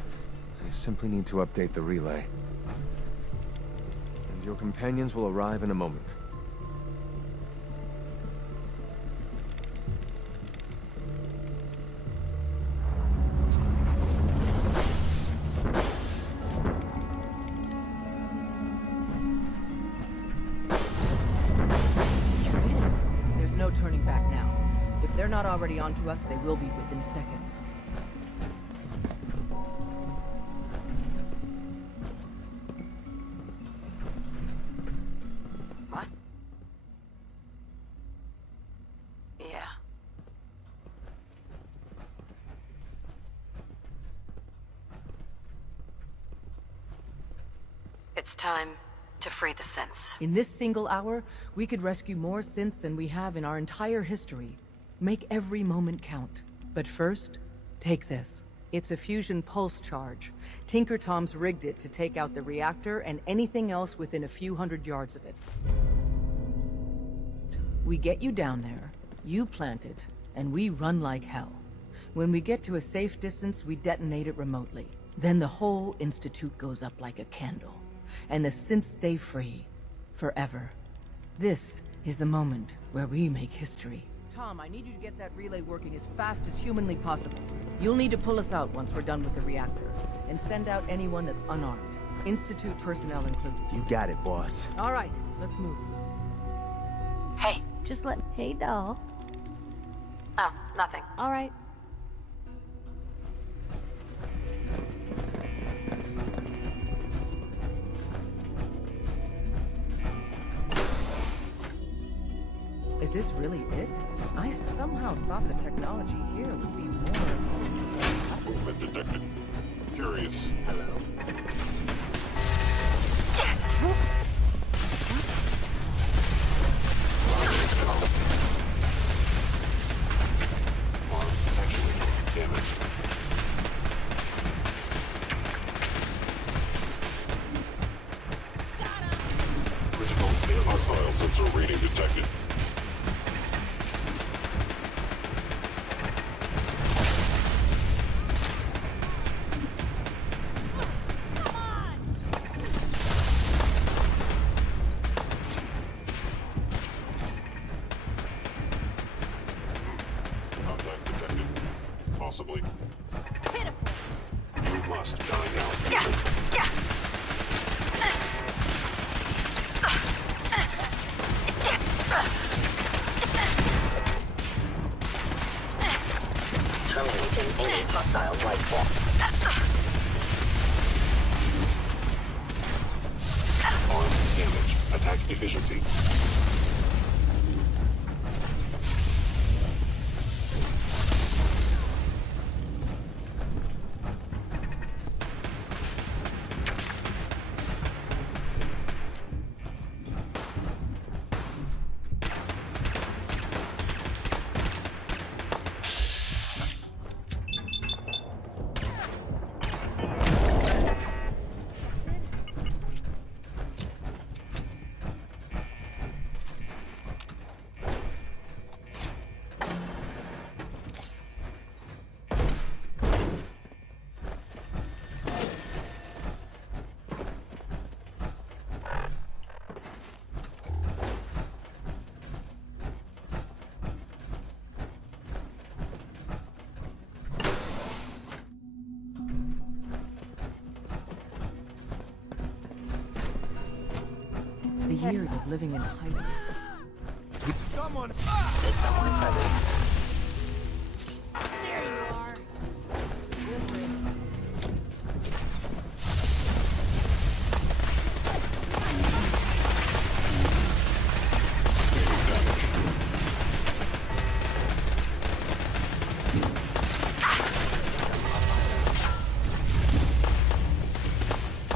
I simply need to update the relay. And your companions will arrive in a moment. There's no turning back now. If they're not already onto us, they will be within seconds. What? Yeah. It's time to free the synths. In this single hour, we could rescue more synths than we have in our entire history. Make every moment count. But first, take this. It's a fusion pulse charge. Tinker Tom's rigged it to take out the reactor and anything else within a few hundred yards of it. We get you down there, you plant it, and we run like hell. When we get to a safe distance, we detonate it remotely. Then the whole Institute goes up like a candle. And the synths stay free. Forever. This is the moment where we make history. Tom, I need you to get that relay working as fast as humanly possible. You'll need to pull us out once we're done with the reactor. And send out anyone that's unarmed. Institute personnel included. You got it, boss. All right, let's move. Hey. Just let... Hey, doll. Oh, nothing. All right. Is this really it? I somehow thought the technology here would be more... Movement detected. Curious. Hello. Critical hostile sensor reading detected. Contact detected. Possibly. You must die now. Terminating any hostile life form. Arm damage. Attack efficiency. The years of living in hiding. Someone! Ah! Is someone present? There you are.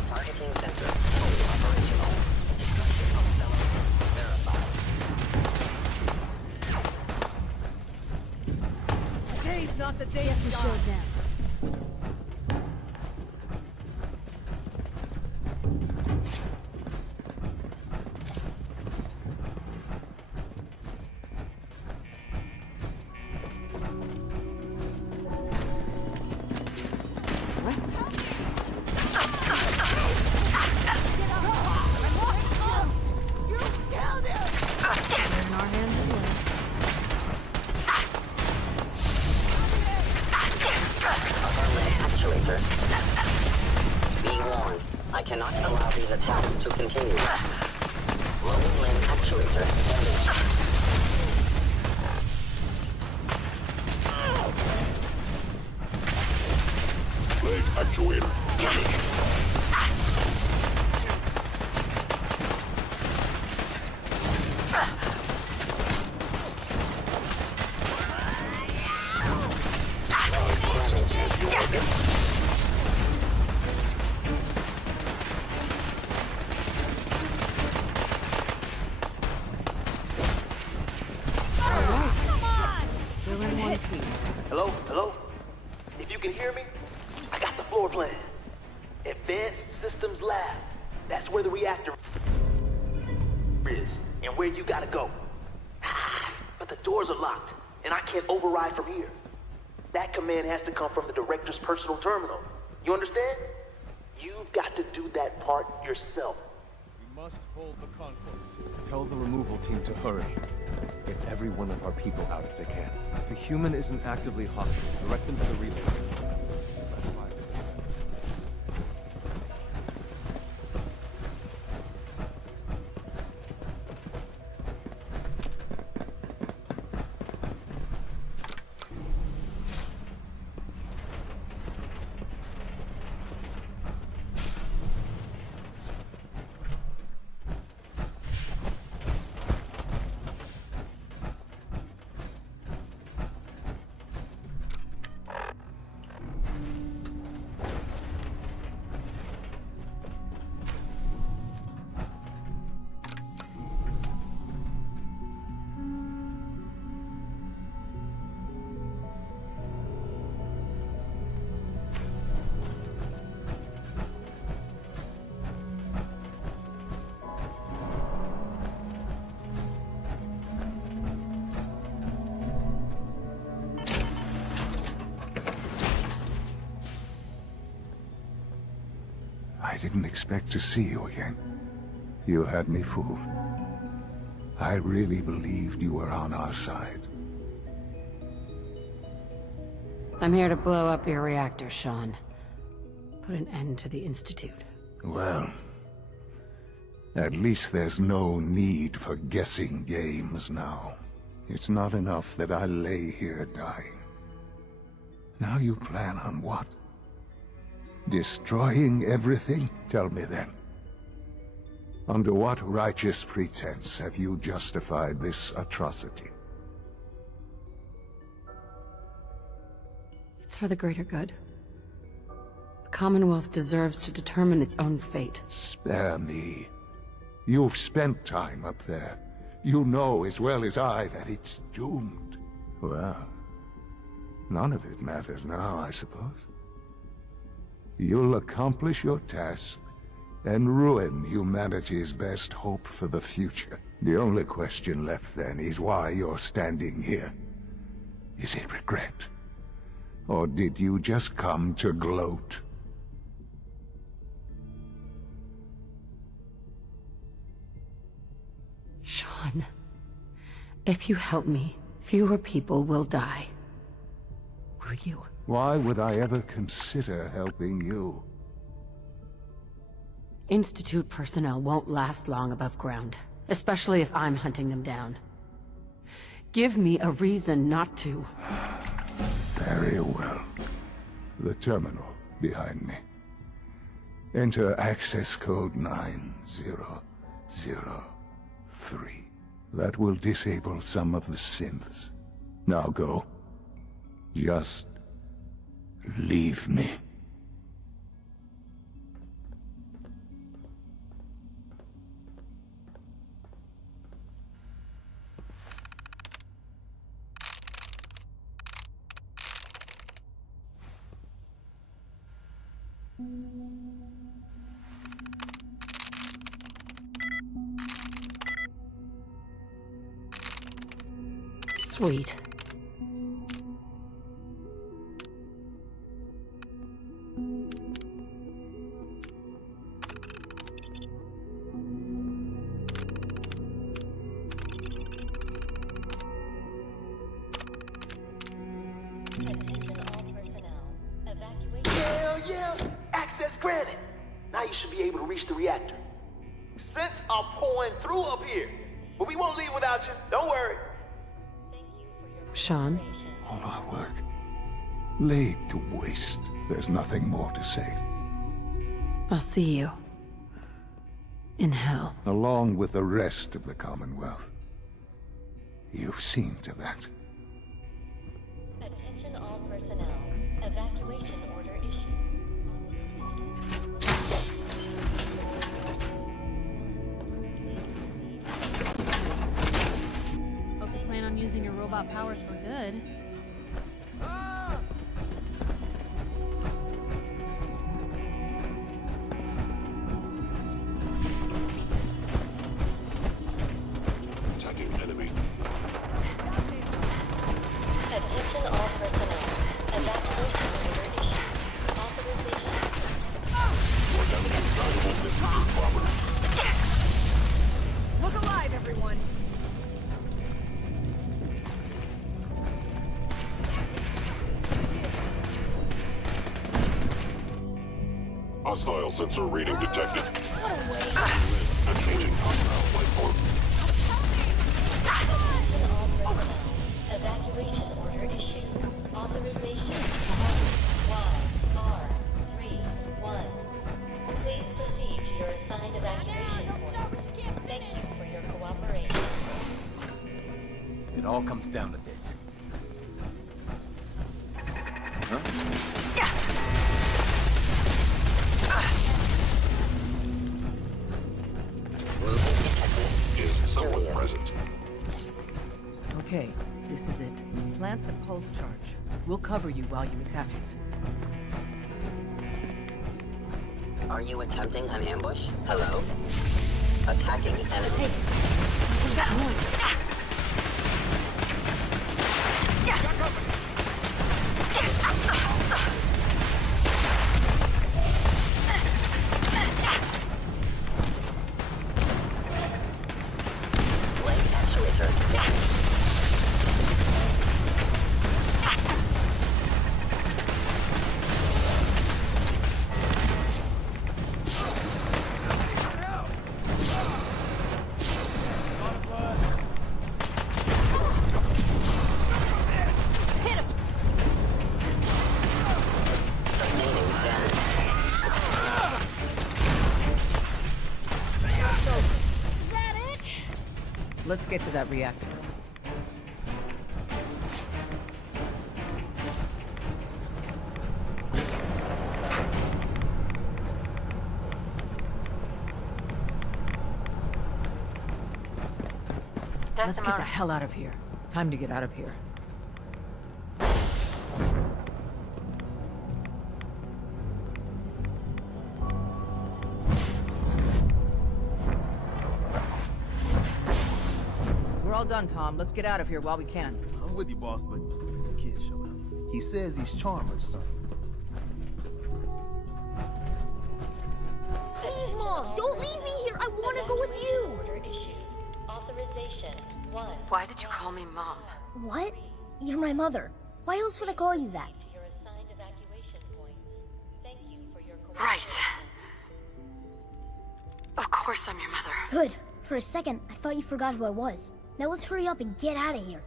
Targeting sensor fully operational. Destruction of fellows verified. Today's not the day of We showed them. You killed him! They're in our hands anyway. Upper limb actuator. Be warned, I cannot allow these attacks to continue. Lower limb actuator damaged. Leg actuator damaged. Still in one piece. Hello? Hello? If you can hear me, I got the floor plan. Advanced Systems Lab. That's where the reactor is, and where you gotta go. But the doors are locked, and I can't override from here. That command has to come from the director's personal terminal. You understand? You've got to do that part yourself. We must hold the concourse. Tell the removal team to hurry. Get every one of our people out if they can. If a human isn't actively hostile, direct them to the relay. I didn't expect to see you again. You had me fooled. I really believed you were on our side. I'm here to blow up your reactor, Sean. Put an end to the Institute. Well, at least there's no need for guessing games now. It's not enough that I lay here dying. Now you plan on what? Destroying everything? Tell me then. Under what righteous pretense have you justified this atrocity? It's for the greater good. The Commonwealth deserves to determine its own fate. Spare me. You've spent time up there. You know as well as I that it's doomed. Well, none of it matters now, I suppose. You'll accomplish your task and ruin humanity's best hope for the future. The only question left then is why you're standing here. Is it regret? Or did you just come to gloat? Sean, if you help me, fewer people will die. Will you? Why would I ever consider helping you? Institute personnel won't last long above ground, especially if I'm hunting them down. Give me a reason not to. Very well. The terminal behind me. Enter access code 9003. That will disable some of the synths. Now go. Just leave me. Sweet. Hell yeah! Access granted! Now you should be able to reach the reactor. Synths are pouring through up here, but we won't leave without you. Don't worry. Sean? All our work laid to waste. There's nothing more to say. I'll see you. In hell. Along with the rest of the Commonwealth. You've seen to that. Attention all personnel. Evacuation order issued. Hope you plan on using your robot powers for good. Attacking enemy. Attention all personnel. Evacuation order issued. Authorization. We're damaging valuable Institute property. Look alive, everyone! Hostile sensor reading detected. Activating hostile life form. Attention all personnel. Evacuation order issued. Authorization. YR31. Please proceed to your assigned evacuation point. Thank you for your cooperation. It all comes down to this. Huh? Is someone present? Okay, this is it. Plant the pulse charge. We'll cover you while you attach it. Are you attempting an ambush? Hello? Attacking enemy. What's that noise? Lens actuator. Sustaining damage. Is that it? Let's get to that reactor. Let's get the hell out of here. Time to get out of here. We're all done, Tom. Let's get out of here while we can. I'm with you, boss, but this kid showed up. He says he's Chalmers' son. Please, Mom, don't leave me here. I want to go with you. Order issued. Authorization 1. Why did you call me Mom? What? You're my mother. Why else would I call you that? To your assigned evacuation points. Thank you for your Right. Of course I'm your mother. Good. For a second, I thought you forgot who I was. Now let's hurry up and get out of here.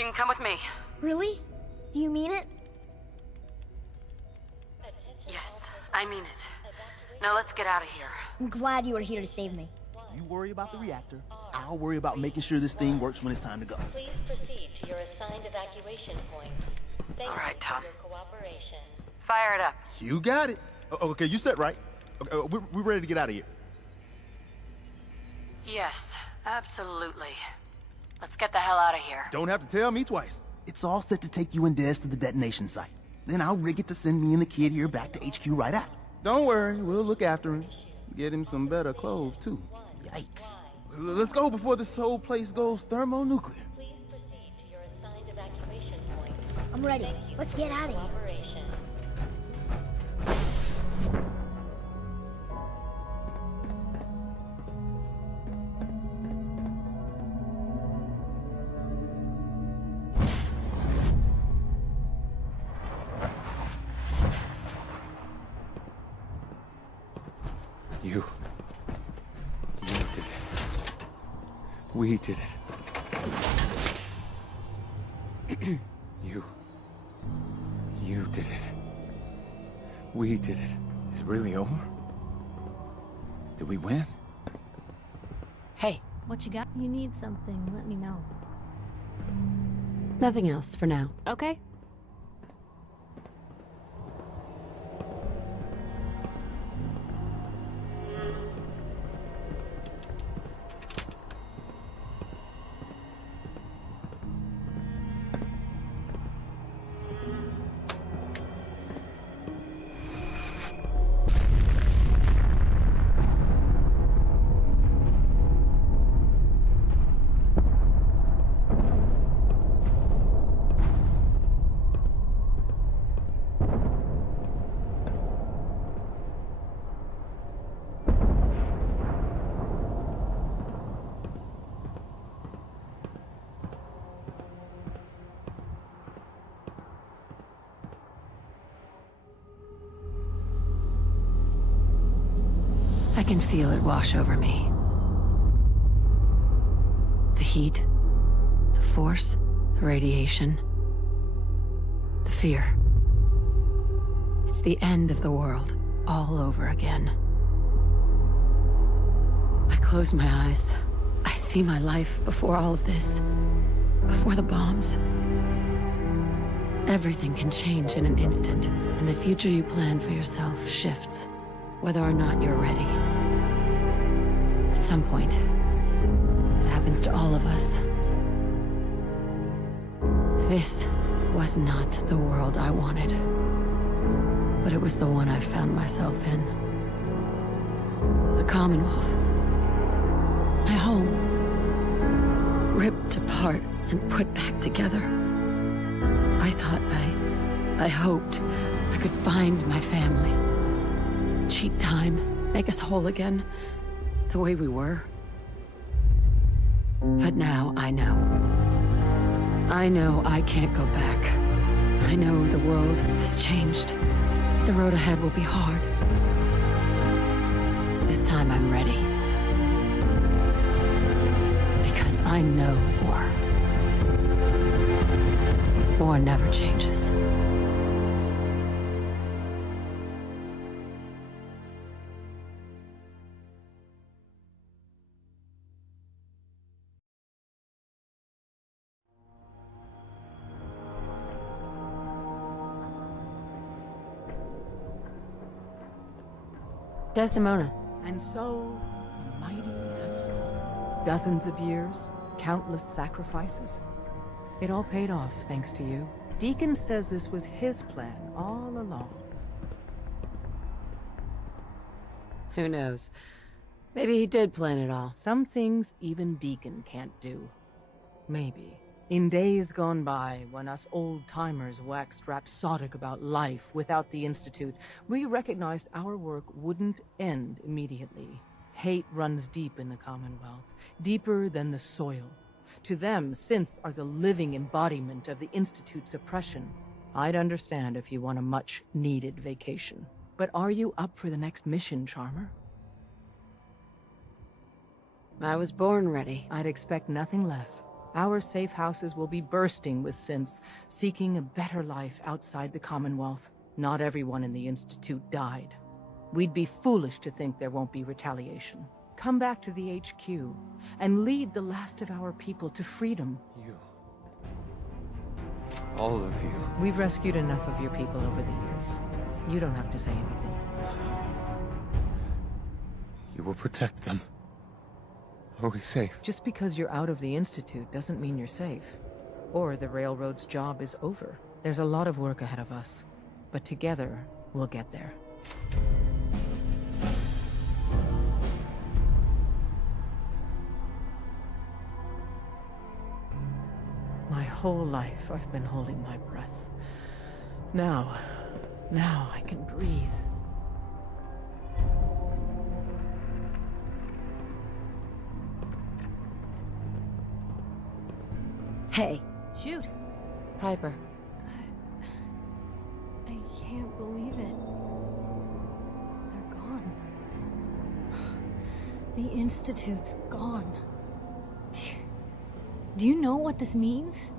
You can come with me. Really? Do you mean it? Yes, I mean it. Now let's get out of here. I'm glad you were here to save me. You worry about the reactor. I'll worry about making sure this thing works when it's time to go. Please proceed to your assigned evacuation point. Thank All right, you Tom. for your cooperation. Fire it up. You got it. Okay, you set right. Okay, we're ready to get out of here. Yes, absolutely. Let's get the hell out of here. Don't have to tell me twice. It's all set to take you and Des to the detonation site. Then I'll rig it to send me and the kid here back to HQ right after. Don't worry, we'll look after him. Get him some better clothes, too. Yikes. Let's go before this whole place goes thermonuclear. Please proceed to your assigned evacuation point. I'm ready. Thank you Let's for get your out of here. cooperation. You did it. We did it. You did it. We did it. Is it really over? Did we win? Hey, What you got? You need something, let me know. nothing else for now. Okay. I can feel it wash over me. The heat, the force, the radiation, the fear. It's the end of the world, all over again. I close my eyes. I see my life before all of this, before the bombs. Everything can change in an instant, and the future you plan for yourself shifts, whether or not you're ready. At some point, it happens to all of us. This was not the world I wanted, but it was the one I found myself in. The Commonwealth. My home. Ripped apart and put back together. I thought I hoped I could find my family. Cheat time, make us whole again, the way we were. But now I know. I know I can't go back. I know the world has changed. The road ahead will be hard. This time I'm ready. Because I know war. War never changes. Desdemona. And so, the mighty have fallen. Dozens of years, countless sacrifices. It all paid off, thanks to you. Deacon says this was his plan all along. Who knows? Maybe he did plan it all. Some things even Deacon can't do. Maybe. In days gone by, when us old-timers waxed rhapsodic about life without the Institute, we recognized our work wouldn't end immediately. Hate runs deep in the Commonwealth, deeper than the soil. To them, synths are the living embodiment of the Institute's oppression. I'd understand if you want a much-needed vacation. But are you up for the next mission, Charmer? I was born ready. I'd expect nothing less. Our safe houses will be bursting with synths seeking a better life outside the Commonwealth. Not everyone in the Institute died. We'd be foolish to think there won't be retaliation. Come back to the HQ and lead the last of our people to freedom. You. All of you. We've rescued enough of your people over the years. You don't have to say anything. You will protect them. Are we safe? Just because you're out of the Institute doesn't mean you're safe. Or the Railroad's job is over. There's a lot of work ahead of us. But together, we'll get there. My whole life, I've been holding my breath. Now I can breathe. Hey. Shoot. Piper. I can't believe it. They're gone. The Institute's gone. Do you know what this means?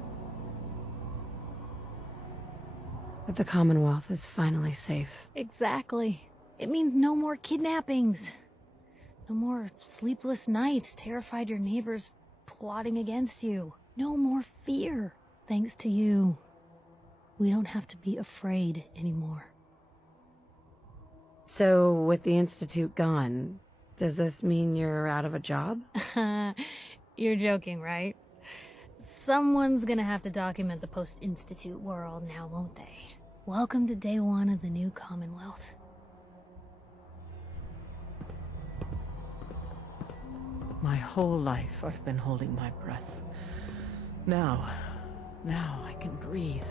That the Commonwealth is finally safe. Exactly. It means no more kidnappings. No more sleepless nights, terrified your neighbors plotting against you. No more fear. Thanks to you, we don't have to be afraid anymore. So, with the Institute gone, does this mean you're out of a job? You're joking, right? Someone's gonna have to document the post-Institute world now, won't they? Welcome to day one of the new Commonwealth. My whole life, I've been holding my breath. Now I can breathe.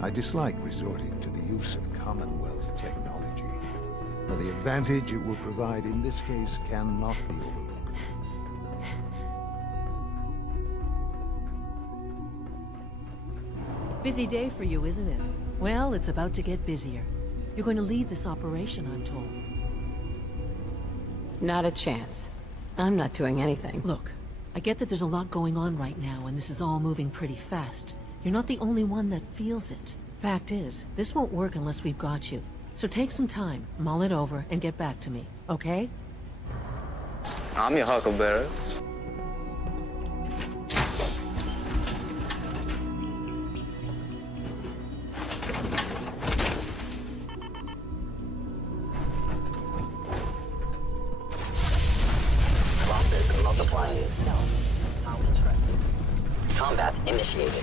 I dislike resorting to the use of Commonwealth technology, but the advantage it will provide in this case cannot be overlooked. Busy day for you, isn't it? Well, it's about to get busier. You're going to lead this operation, I'm told. Not a chance. I'm not doing anything. Look, I get that there's a lot going on right now, and this is all moving pretty fast. You're not the only one that feels it. Fact is, this won't work unless we've got you. So take some time, mull it over, and get back to me, okay? I'm your Huckleberry. Losses multiplying. How interesting. Combat initiated.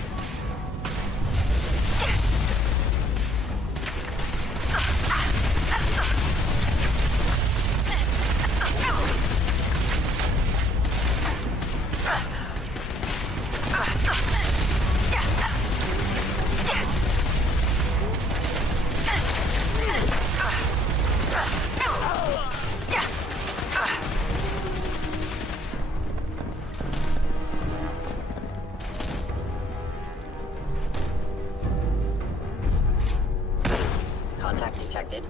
Contact detected.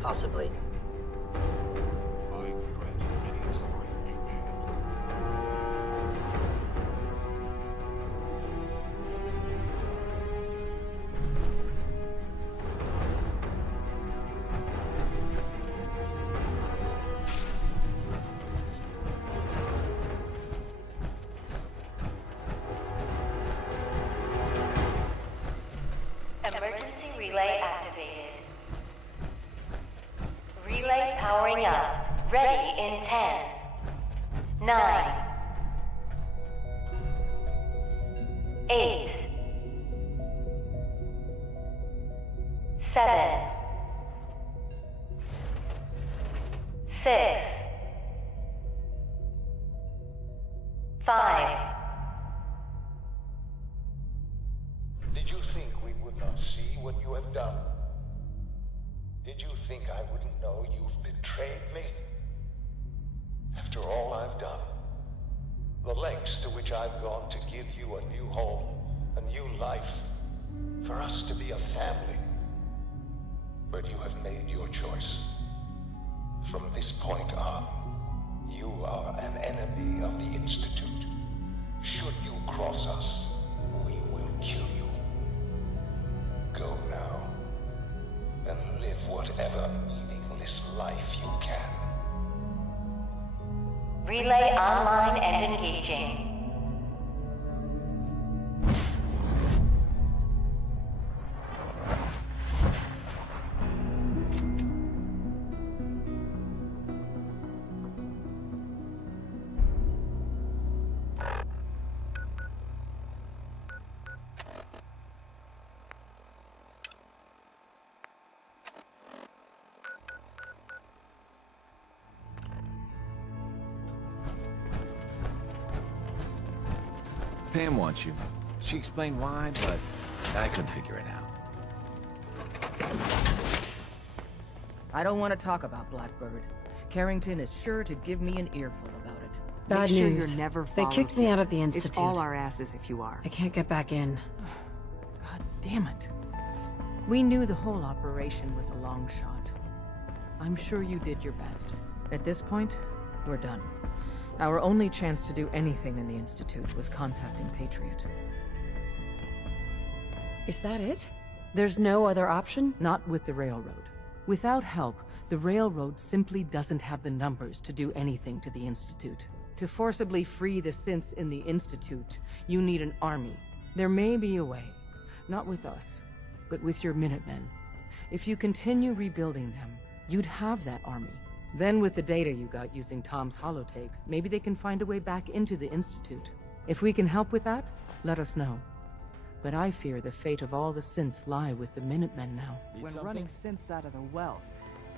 Possibly. powering up. Ready in 10, 9, 8, 7, 6, 5. Did you think we would not see what you have done? Did you think I wouldn't know you've betrayed me? After all I've done, the lengths to which I've gone to give you a new home, a new life, for us to be a family. But you have made your choice. From this point on, you are an enemy of the Institute. Should you cross us, we will kill you. Go now, and live whatever meaningless life you can. Relay online and engaging. Pam wants you. She explained why, but I couldn't figure it out. I don't want to talk about Blackbird. Carrington is sure to give me an earful about it. Bad Make sure news. you're never They followed kicked me here. out of the Institute. It's all our asses if you are. I can't get back in. God damn it. We knew the whole operation was a long shot. I'm sure you did your best. At this point, we're done. Our only chance to do anything in the Institute was contacting Patriot. Is that it? There's no other option? Not with the Railroad. Without help, the Railroad simply doesn't have the numbers to do anything to the Institute. To forcibly free the synths in the Institute, you need an army. There may be a way. Not with us, but with your Minutemen. If you continue rebuilding them, you'd have that army. Then with the data you got using Tom's holotape, maybe they can find a way back into the Institute. If we can help with that, let us know. But I fear the fate of all the synths lie with the Minutemen now. When running synths out of the wealth,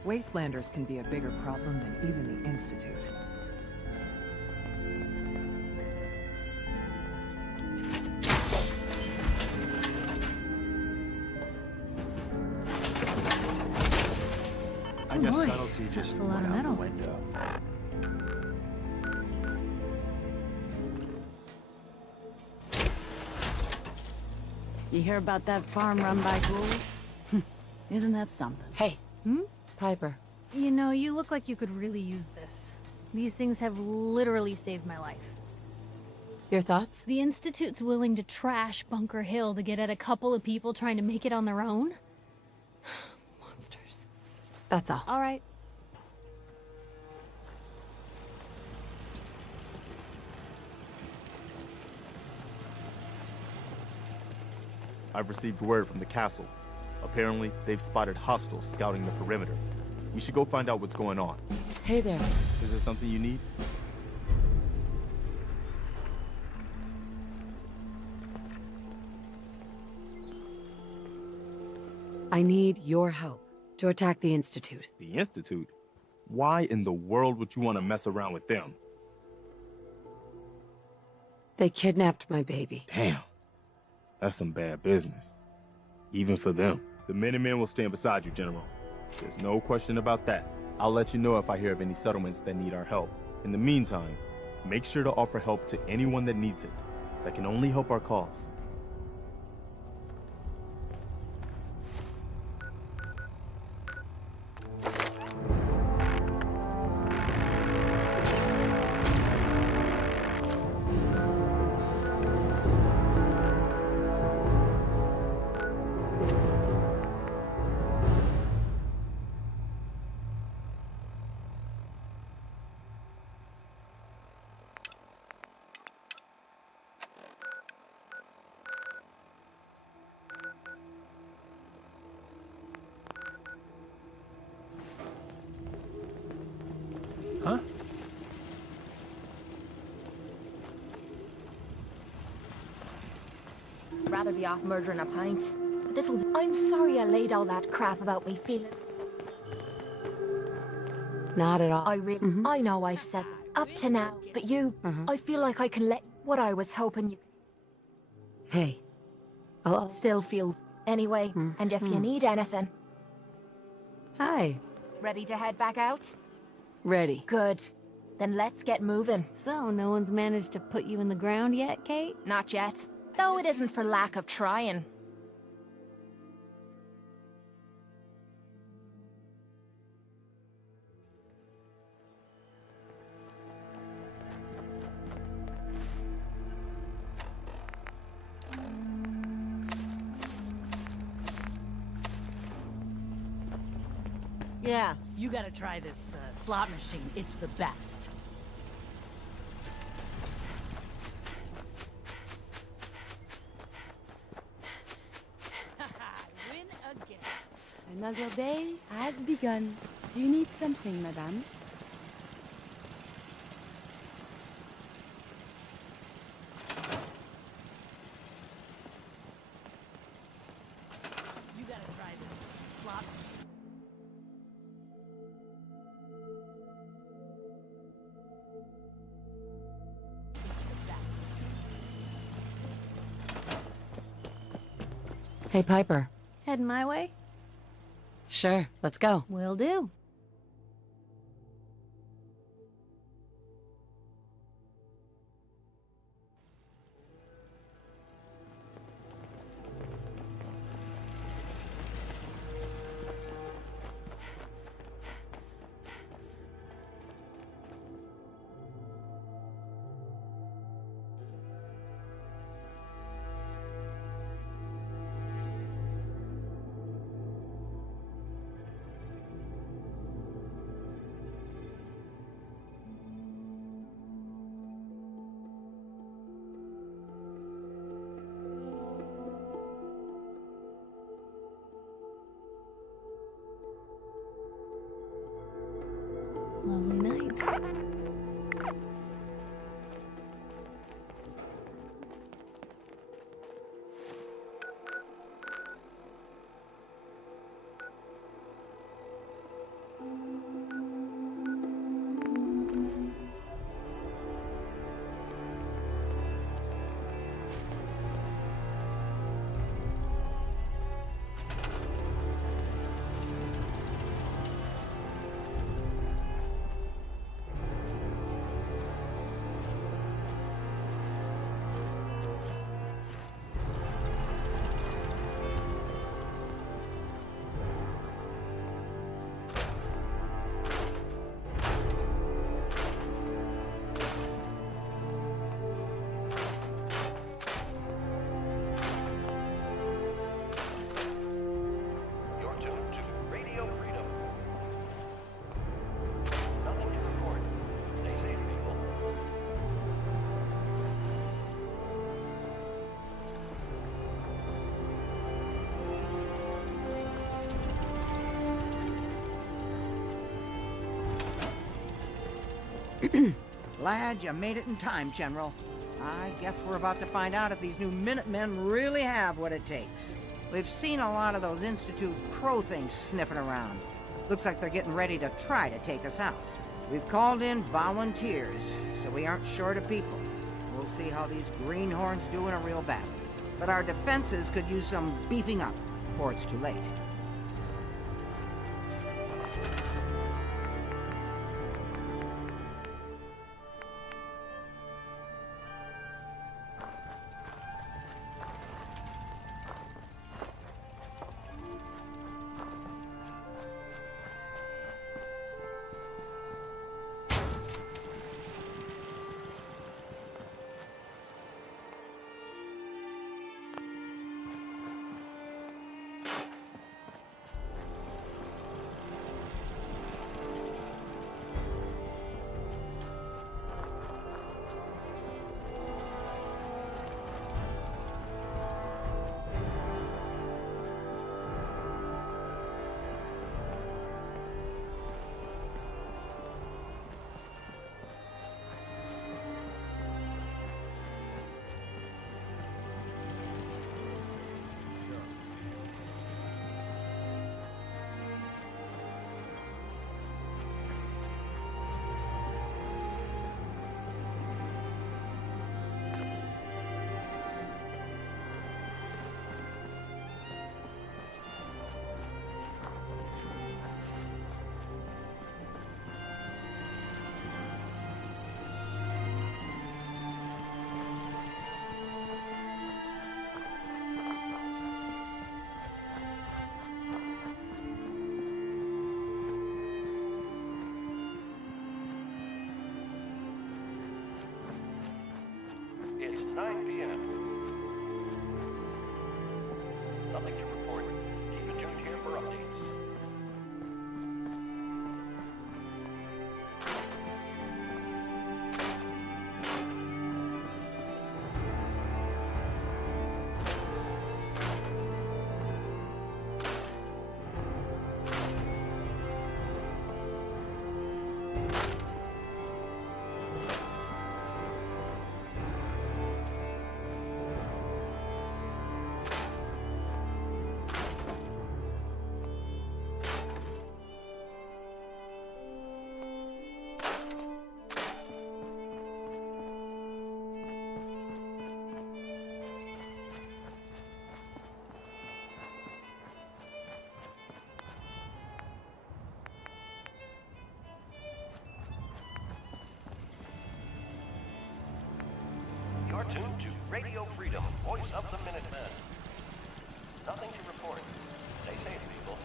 Wastelanders can be a bigger problem than even the Institute. I guess subtlety just a lot went of out the metal. window. You hear about that farm run by ghouls? Isn't that something? Hey. Piper. You know, you look like you could really use this. These things have literally saved my life. Your thoughts? The Institute's willing to trash Bunker Hill to get at a couple of people trying to make it on their own? Monsters. That's all. All right. I've received word from the castle. Apparently, they've spotted hostiles scouting the perimeter. We should go find out what's going on. Hey there. Is there something you need? I need your help to attack the Institute. The Institute? Why in the world would you want to mess around with them? They kidnapped my baby. Damn. That's some bad business. Even for them. The Minutemen will stand beside you, General. There's no question about that. I'll let you know if I hear of any settlements that need our help. In the meantime, make sure to offer help to anyone that needs it. That can only help our cause. Huh? Rather be off murdering a pint. But this'll do. I'm sorry I laid all that crap about me feeling. Not at all. I know I've said that up to now, but you, I feel like I can let what I was hoping you Hey. still feels anyway. And if you need anything, Hi. ready to head back out? Ready. Good. Then let's get moving. So, no one's managed to put you in the ground yet, Kate? Not yet. Though it isn't for lack of trying. Yeah, you gotta try this slot machine. It's the best. Win again. Another day has begun. Do you need something, madame? You gotta try this slot machine. Hey, Piper. Heading my way? Sure, let's go. Will do. Lovely night. Glad you made it in time, General. I guess we're about to find out if these new Minutemen really have what it takes. We've seen a lot of those Institute crow things sniffing around. Looks like they're getting ready to try to take us out. We've called in volunteers, so we aren't short of people. We'll see how these greenhorns do in a real battle. But our defenses could use some beefing up before it's too late. Radio Freedom, voice of the Minutemen. Nothing to report. Stay safe, people.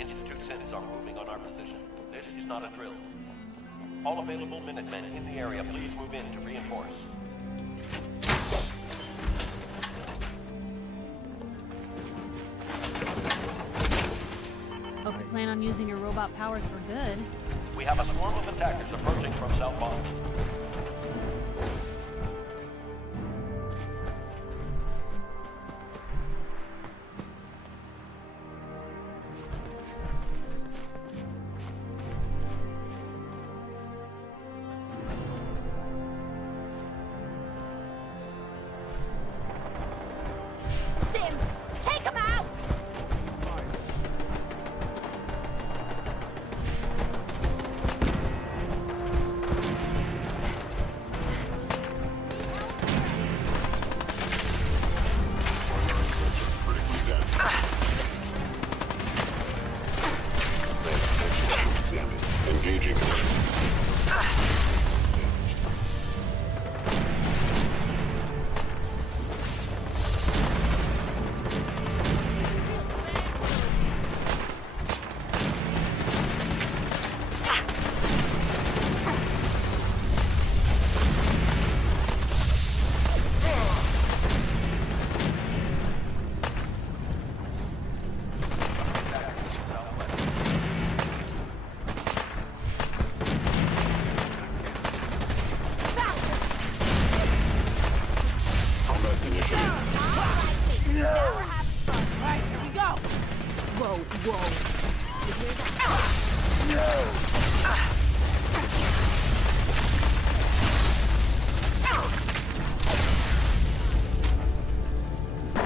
Institute sins are moving on our position. This is not a drill. All available Minutemen in the area, please move in to reinforce. Hope you plan on using your robot powers for good. We have a swarm of attackers approaching from southbound.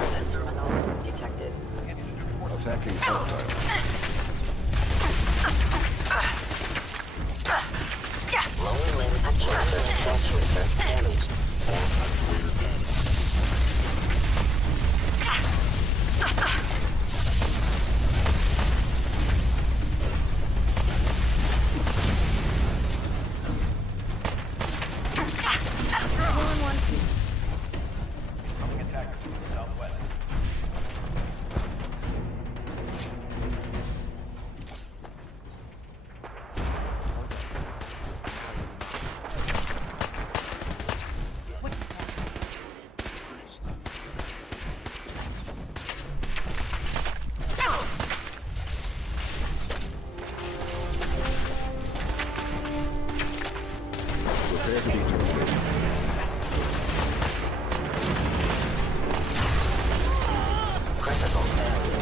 Sensor anomaly detected. Attacking hostile. Lower limb actuator damaged. Coming attackers from the southwest. Prepare to be terminated. Critical failure.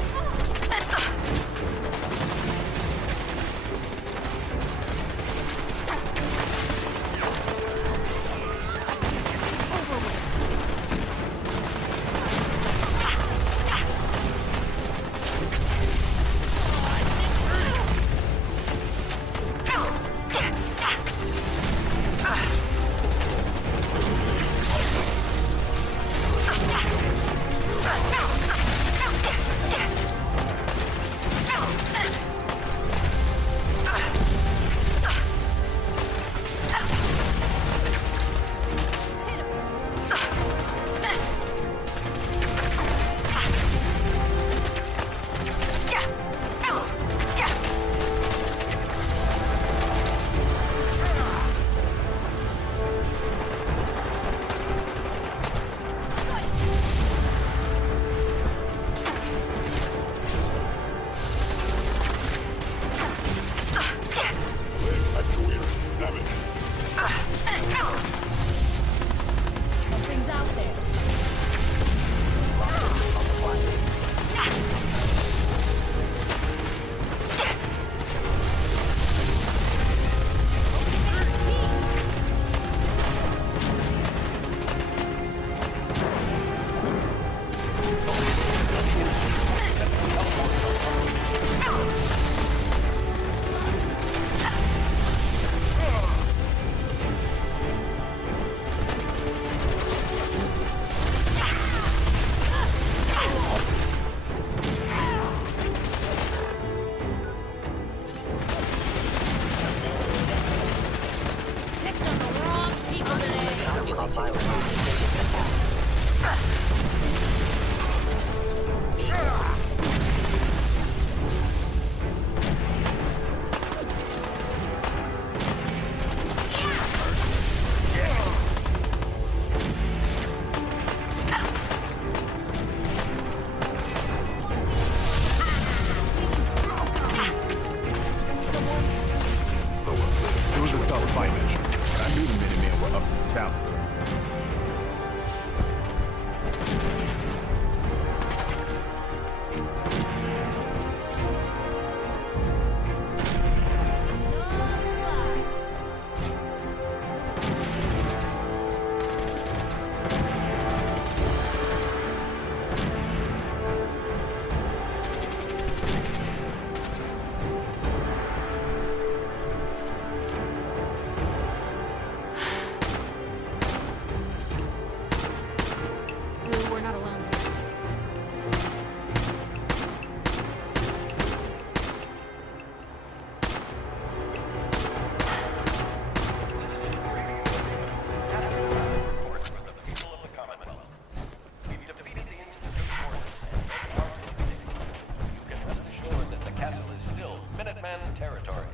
territory.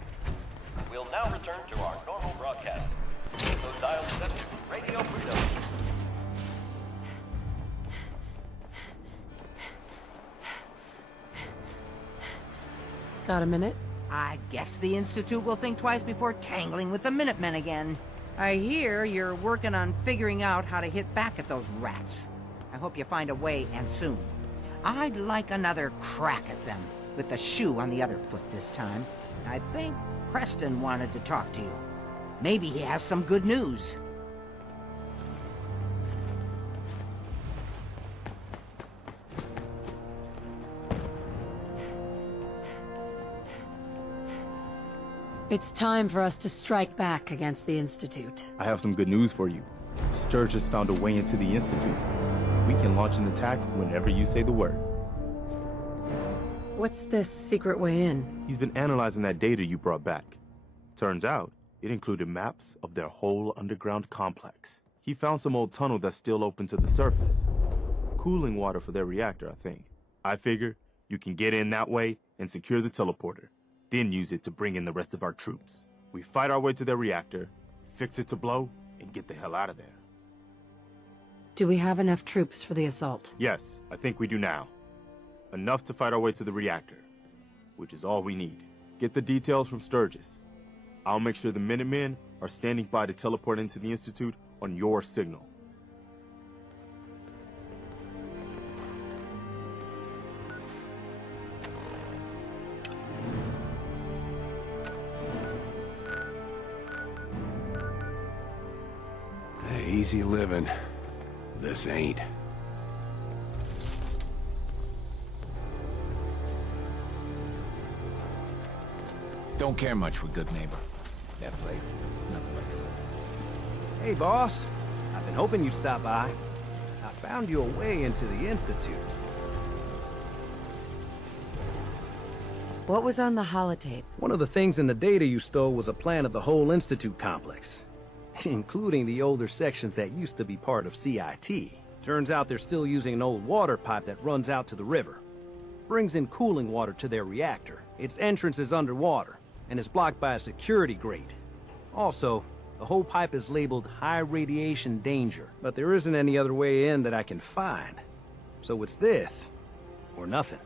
We'll now return to our normal broadcast. Those dials set to Radio Freedom. Got a minute? I guess the Institute will think twice before tangling with the Minutemen again. I hear you're working on figuring out how to hit back at those rats. I hope you find a way, and soon. I'd like another crack at them, with the shoe on the other foot this time. I think Preston wanted to talk to you. Maybe he has some good news. It's time for us to strike back against the Institute. I have some good news for you. Sturge has found a way into the Institute. We can launch an attack whenever you say the word. What's this secret way in? He's been analyzing that data you brought back. Turns out, it included maps of their whole underground complex. He found some old tunnel that's still open to the surface. Cooling water for their reactor, I think. I figure you can get in that way and secure the teleporter, then use it to bring in the rest of our troops. We fight our way to their reactor, fix it to blow, and get the hell out of there. Do we have enough troops for the assault? Yes, I think we do now. Enough to fight our way to the reactor, which is all we need. Get the details from Sturgis. I'll make sure the Minutemen are standing by to teleport into the Institute on your signal. Hey, easy living. This ain't. Don't care much for Good Neighbor. That place, nothing like it. Hey, boss. I've been hoping you'd stop by. I found your way into the Institute. What was on the holotape? One of the things in the data you stole was a plan of the whole Institute complex, including the older sections that used to be part of CIT. Turns out they're still using an old water pipe that runs out to the river. Brings in cooling water to their reactor. Its entrance is underwater, and is blocked by a security grate. Also, the whole pipe is labeled high radiation danger, but there isn't any other way in that I can find. So it's this, or nothing.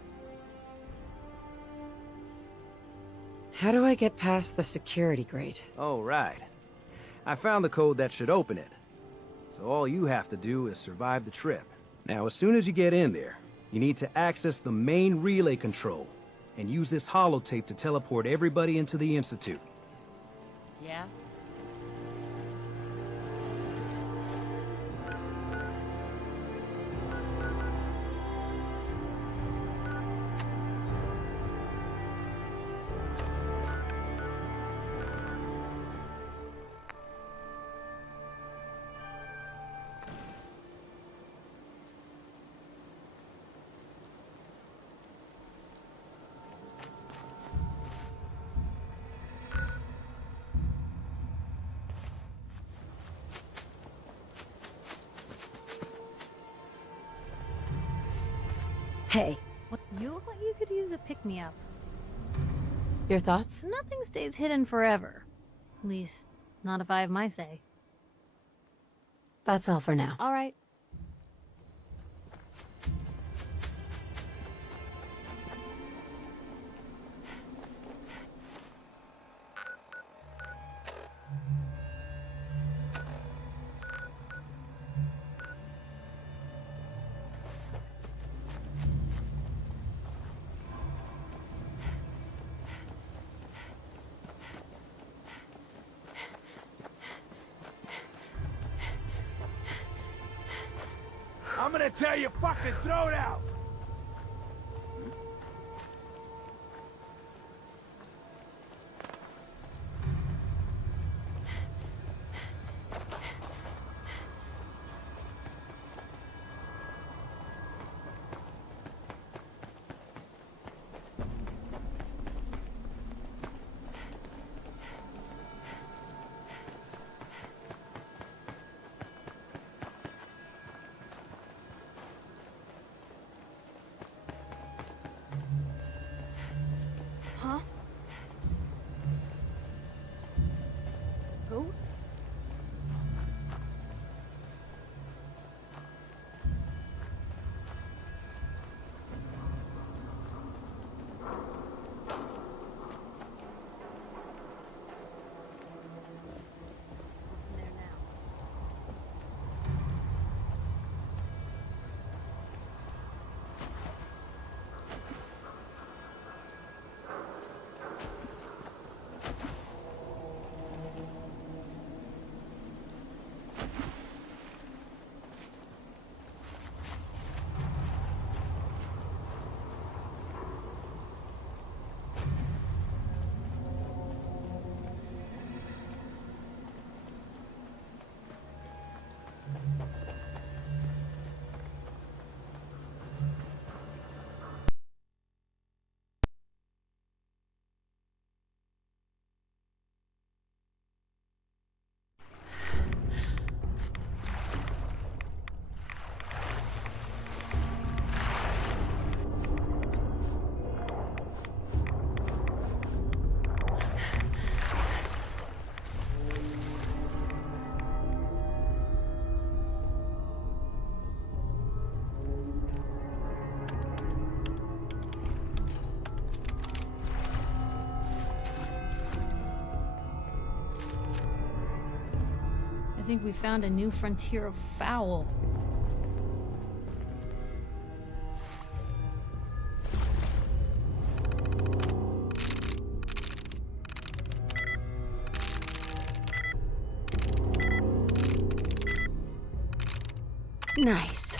How do I get past the security grate? Oh, right. I found the code that should open it. So all you have to do is survive the trip. Now, as soon as you get in there, you need to access the main relay control and use this holotape to teleport everybody into the Institute. Yeah? Hey, you look like you could use a pick-me-up. Your thoughts? Nothing stays hidden forever. At least, not if I have my say. That's all for now. All right. I'm gonna tear your fucking throat out! think we found a new frontier of foul. Nice.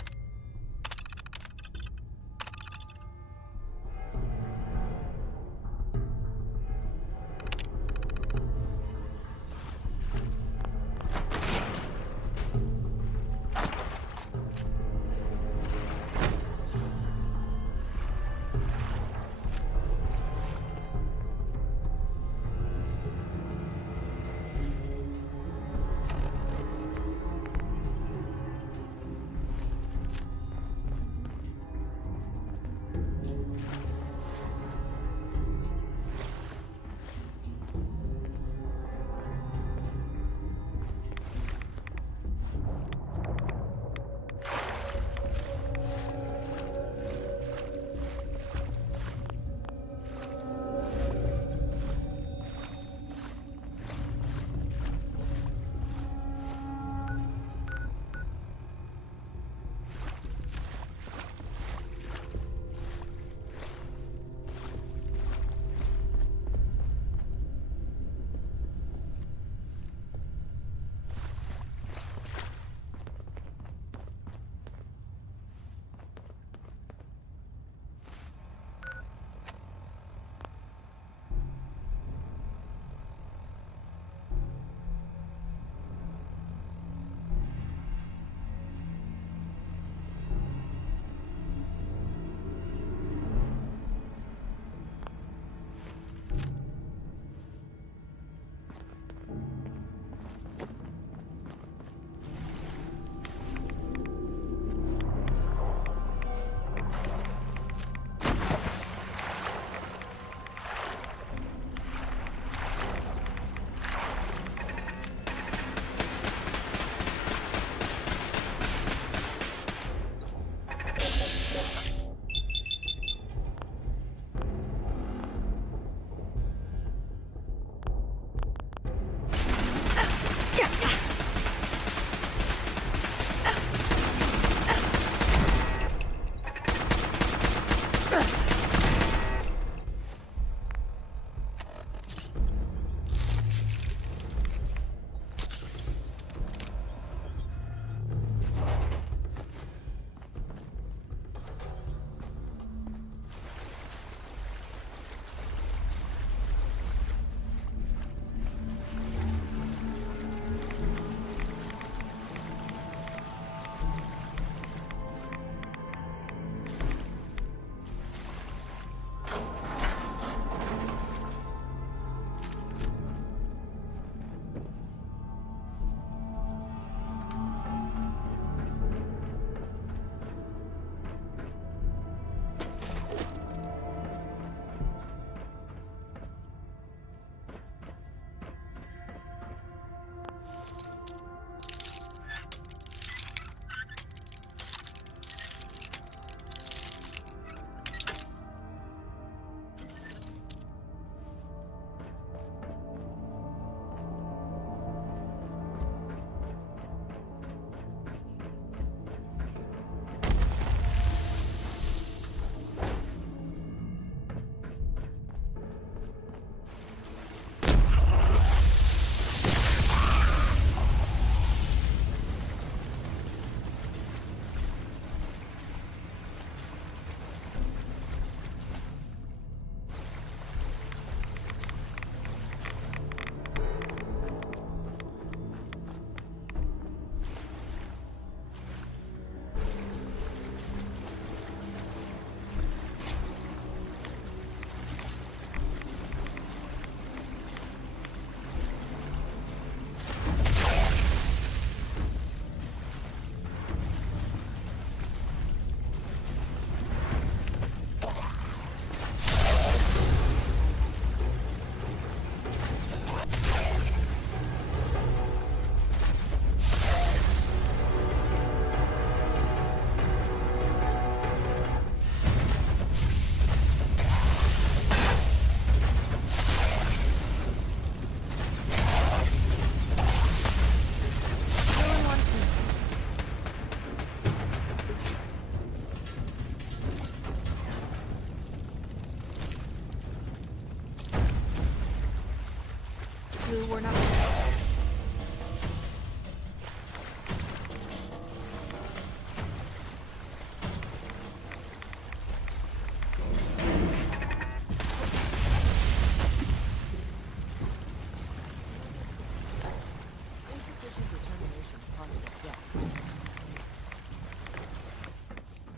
clue we're not...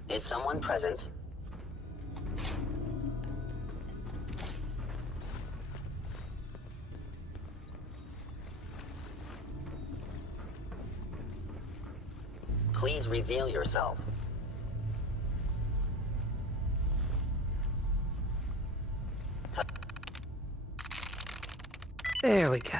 Is someone present? Please reveal yourself. There we go.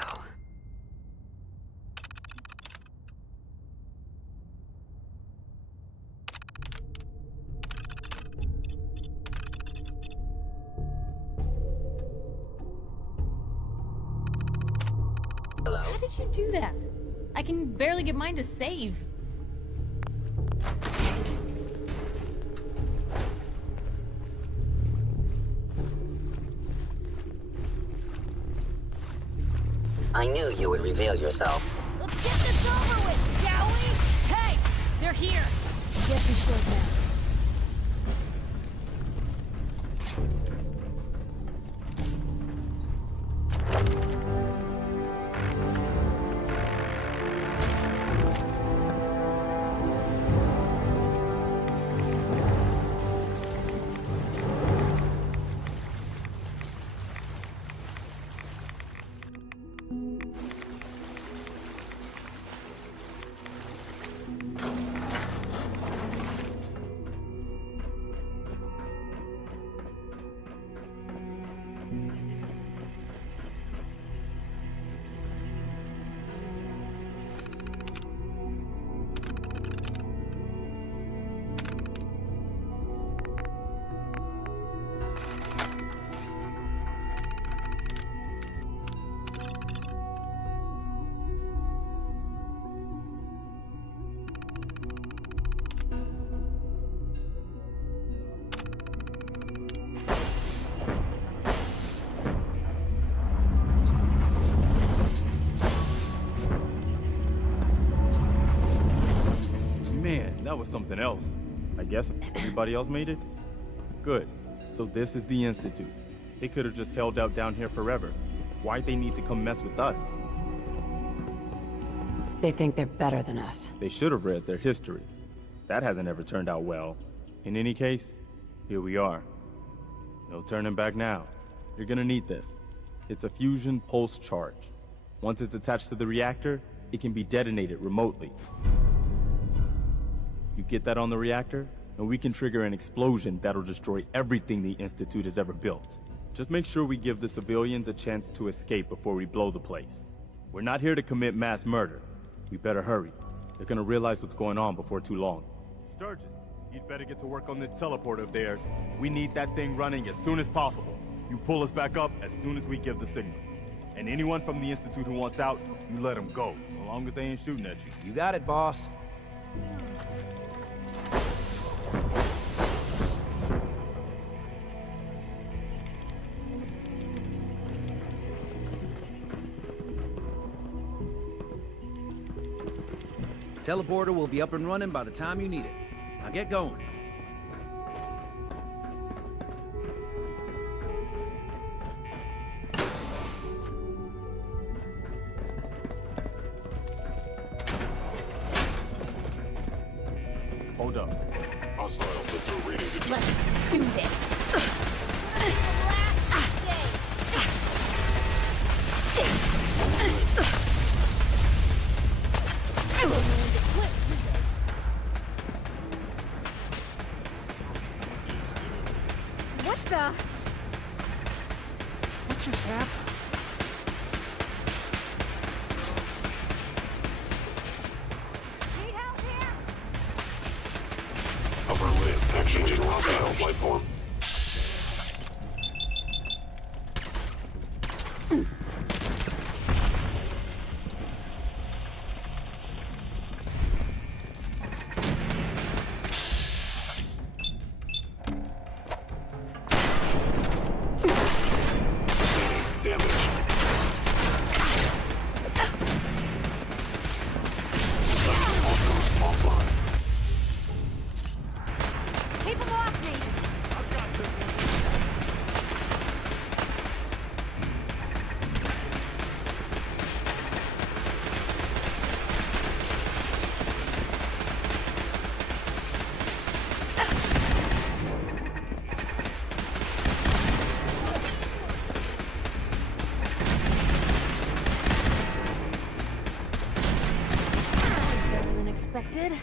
How did you do that? I can barely get mine to save. I knew you would reveal yourself. Let's get this over with, shall we? Hey! They're here! I guess we should now. That was something else. I guess everybody else made it? Good. So this is the Institute. They could have just held out down here forever. Why'd they need to come mess with us? They think they're better than us. They should have read their history. That hasn't ever turned out well. In any case, here we are. No turning back now. You're gonna need this. It's a fusion pulse charge. Once it's attached to the reactor, it can be detonated remotely. You get that on the reactor, and we can trigger an explosion that'll destroy everything the Institute has ever built. Just make sure we give the civilians a chance to escape before we blow the place. We're not here to commit mass murder. We better hurry. They're gonna realize what's going on before too long. Sturgis, you'd better get to work on this teleporter of theirs. We need that thing running as soon as possible. You pull us back up as soon as we give the signal. And anyone from the Institute who wants out, you let them go, so long as they ain't shooting at you. You got it, boss. Teleporter will be up and running by the time you need it. Now get going. Hold up. Hostile central reading. Let's do this. What the? What just happened? Need help here? Upper lid action to hostile flight form. kid.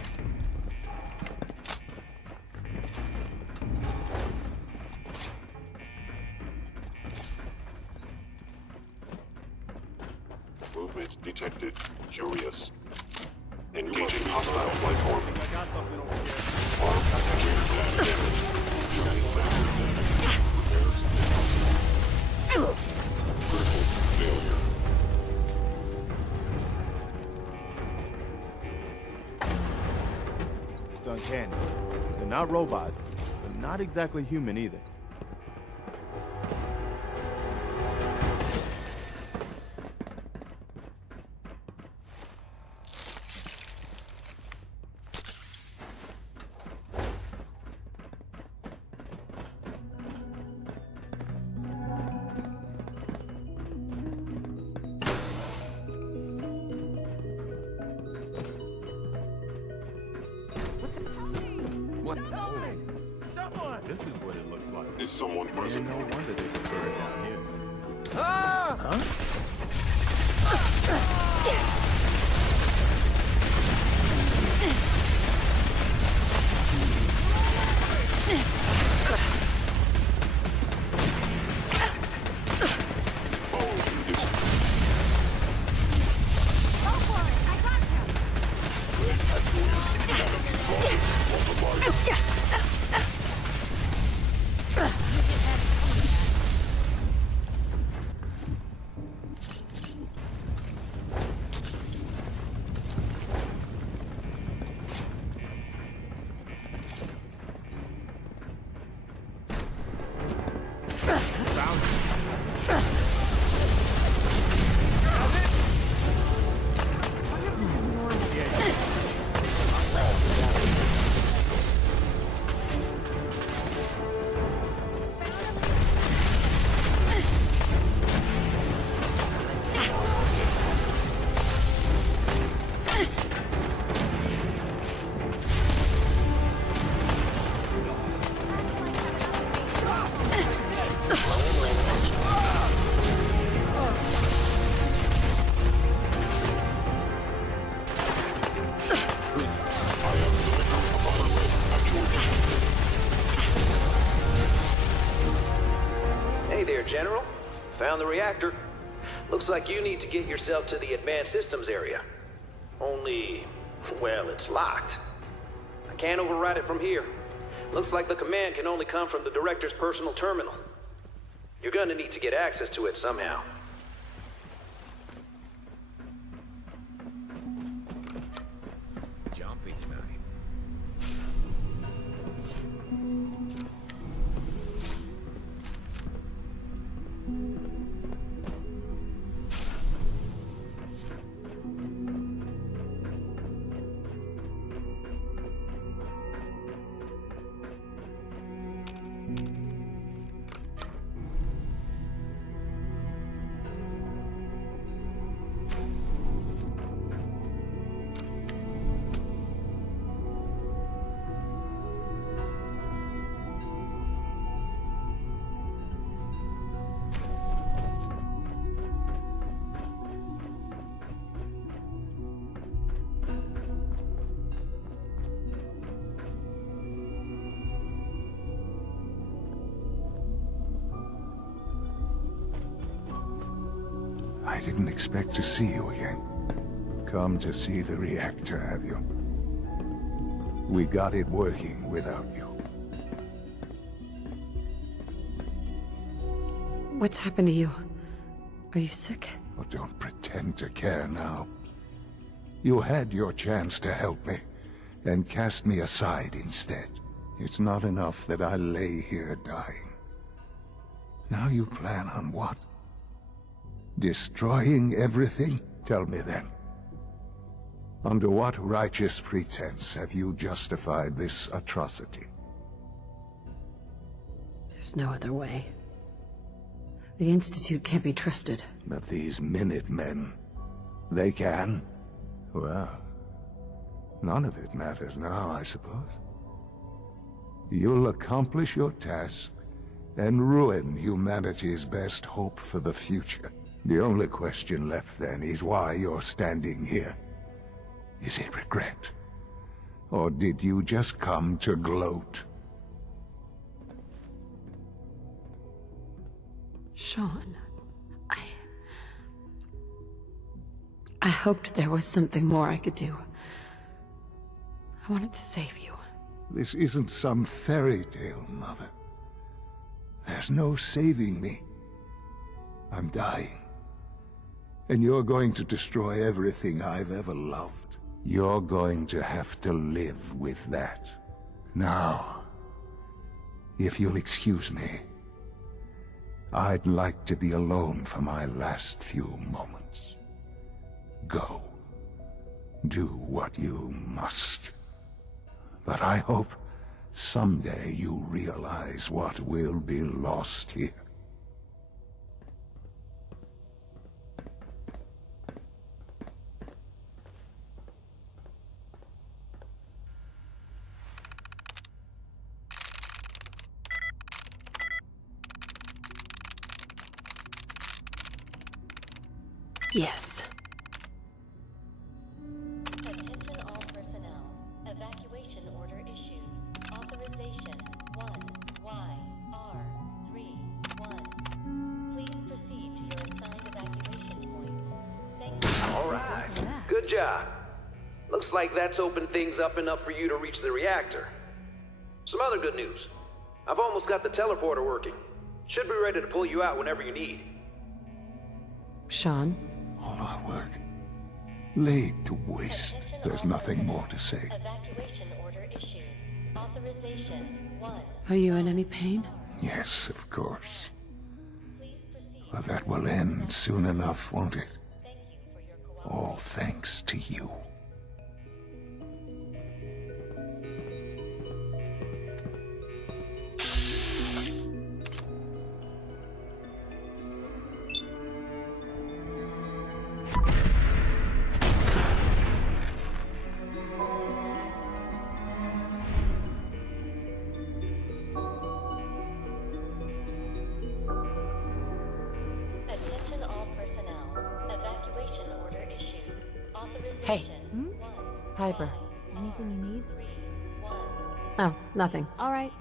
Movement detected. Curious. Engaging hostile life form. I got something over here. Arm activator damaged. Shining lantern damaged. Repairs. Critical failure. It's uncanny. They're not robots, but not exactly human either. What? Someone! This is what it looks like. Is someone present? No wonder they prefer it down here. Ah! Huh? Hey there, General. Found the reactor. Looks like you need to get yourself to the advanced systems area. Only, well, it's locked. I can't override it from here. Looks like the command can only come from the director's personal terminal. You're gonna need to get access to it somehow. Jumpy tonight. I didn't expect to see you again. Come to see the reactor, have you? We got it working without you. What's happened to you? Are you sick? Oh, don't pretend to care now. You had your chance to help me, and cast me aside instead. It's not enough that I lay here dying. Now you plan on what? Destroying everything? Tell me then. Under what righteous pretense have you justified this atrocity? There's no other way. The Institute can't be trusted. But these Minutemen, they can? Well, none of it matters now, I suppose. You'll accomplish your task and ruin humanity's best hope for the future. The only question left then is why you're standing here. Is it regret? Or did you just come to gloat? Sean, I hoped there was something more I could do. I wanted to save you. This isn't some fairy tale, Mother. There's no saving me. I'm dying. And you're going to destroy everything I've ever loved. You're going to have to live with that. Now, if you'll excuse me, I'd like to be alone for my last few moments. Go. Do what you must. But I hope someday you realize what will be lost here. Yes. Attention all personnel. Evacuation order issued. Authorization 1YR31. Please proceed to your assigned evacuation points. Thank you. All right. Good job. Looks like that's opened things up enough for you to reach the reactor. Some other good news. I've almost got the teleporter working. Should be ready to pull you out whenever you need. Sean? All our work laid to waste. There's nothing more to say. Evacuation order issued. Authorization 1. Are you in any pain? Yes, of course. But that will end soon enough, won't it? All thanks to you. Attention all personnel. Evacuation order issued. Authorization Hey. Piper. Anything you need? Oh, nothing. All right.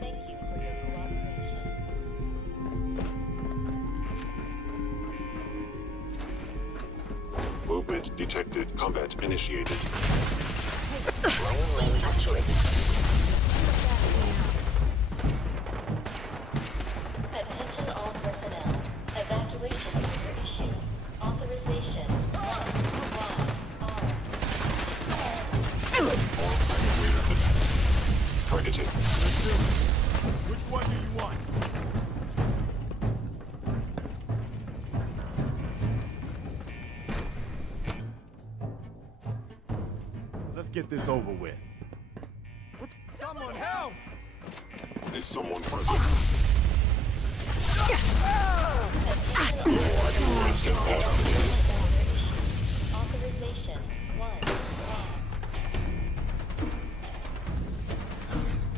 Thank you for your cooperation. Movement detected. Combat initiated. Lower limb actuated. Attention all personnel. Evacuation order issued. Authorization 1YR. Targeting. Which one do you want? Let's get this over with. Someone help! Is someone present? Authorization 1.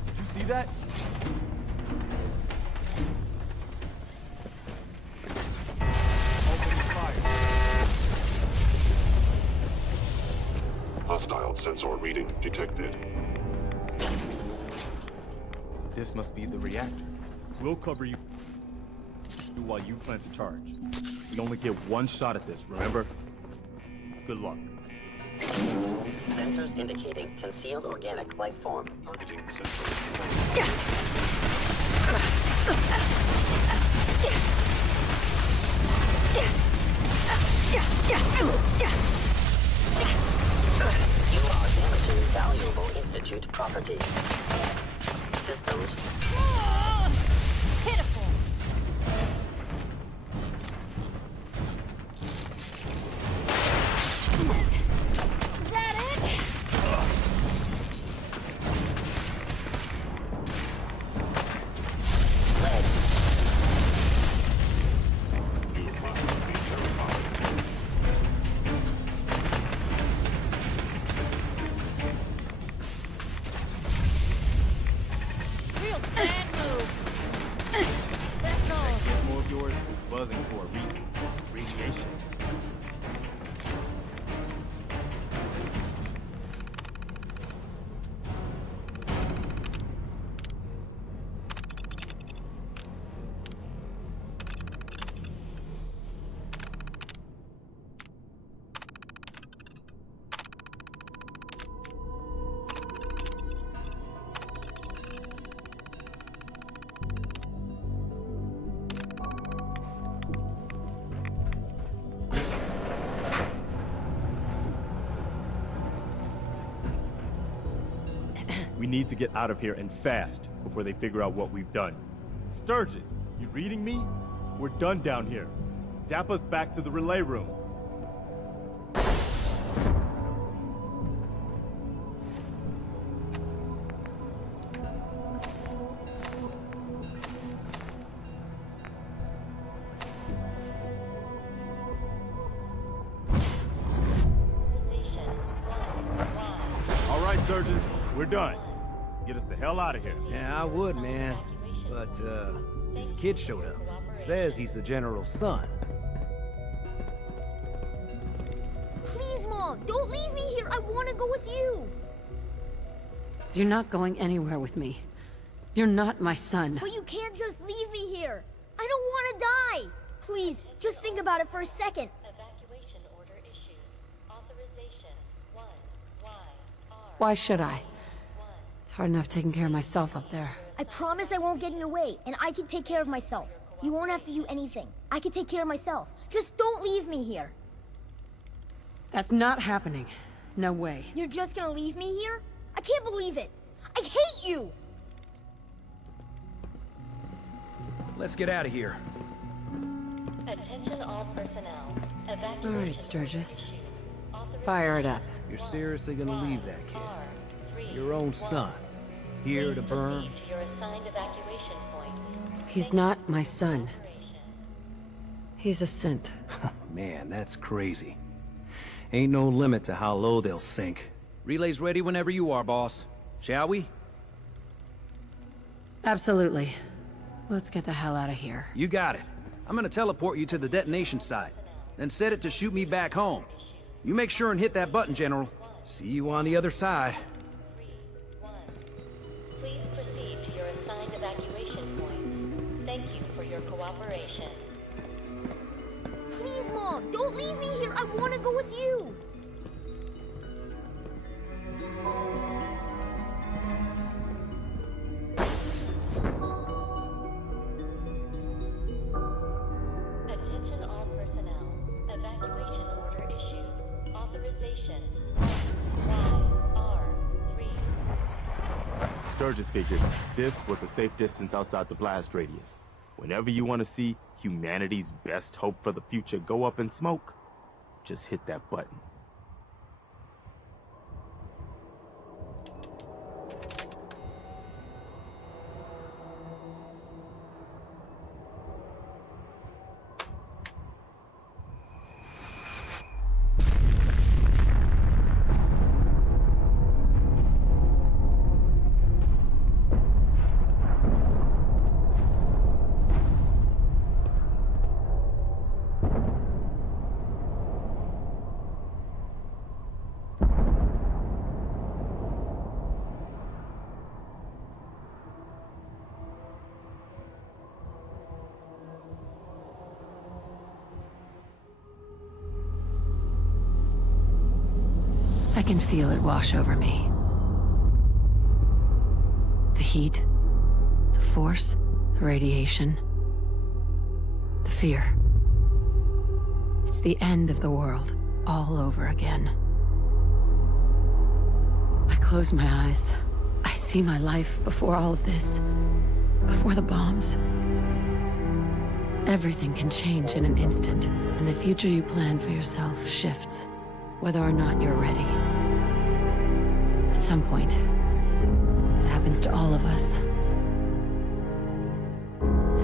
Did you see that? Hostile sensor reading detected. This must be the reactor. We'll cover you while you plant the charge. We only get one shot at this, remember? Good luck. Sensors indicating concealed organic life form. Targeting sensor. You are damaging valuable Institute property. Systems. Pitiful. Is that it? Real bad need to get out of here and fast before they figure out what we've done. Sturgis, you reading me? We're done down here. Zap us back to the relay room. All right, Sturgis, we're done. Get us the hell out of here. Yeah, I would, man. But, this kid showed up. Says he's the General's son. Please, Mom, don't leave me here. I want to go with you. You're not going anywhere with me. You're not my son. But you can't just leave me here. I don't want to die. Please, just think about it for a second. Evacuation order issued. Authorization 1YR. Why should I? It's hard enough taking care of myself up there. I promise I won't get in your way, and I can take care of myself. You won't have to do anything. I can take care of myself. Just don't leave me here. That's not happening. No way. You're just gonna leave me here? I can't believe it. I hate you! Let's get out of here. Attention all personnel. All Evacuation. right, Sturgis. Fire it up. You're seriously gonna leave that kid? Your own son? Here to burn? Proceed to your assigned evacuation points. He's not my son. He's a synth. Man, that's crazy. Ain't no limit to how low they'll sink. Relay's ready whenever you are, boss. Shall we? Absolutely. Let's get the hell out of here. You got it. I'm gonna teleport you to the detonation site, then set it to shoot me back home. You make sure and hit that button, General. See you on the other side. Please proceed to your assigned evacuation points. Thank you for your cooperation. Please, Mom, don't leave me here. I want to go with you. Attention all personnel. Evacuation order issued. Authorization YR3. Sturgis figured this was a safe distance outside the blast radius. Whenever you want to see humanity's best hope for the future go up in smoke, just hit that button. I can feel it wash over me. The heat, the force, the radiation, the fear. It's the end of the world, all over again. I close my eyes. I see my life before all of this, before the bombs. Everything can change in an instant, and the future you plan for yourself shifts, whether or not you're ready. At some point, it happens to all of us.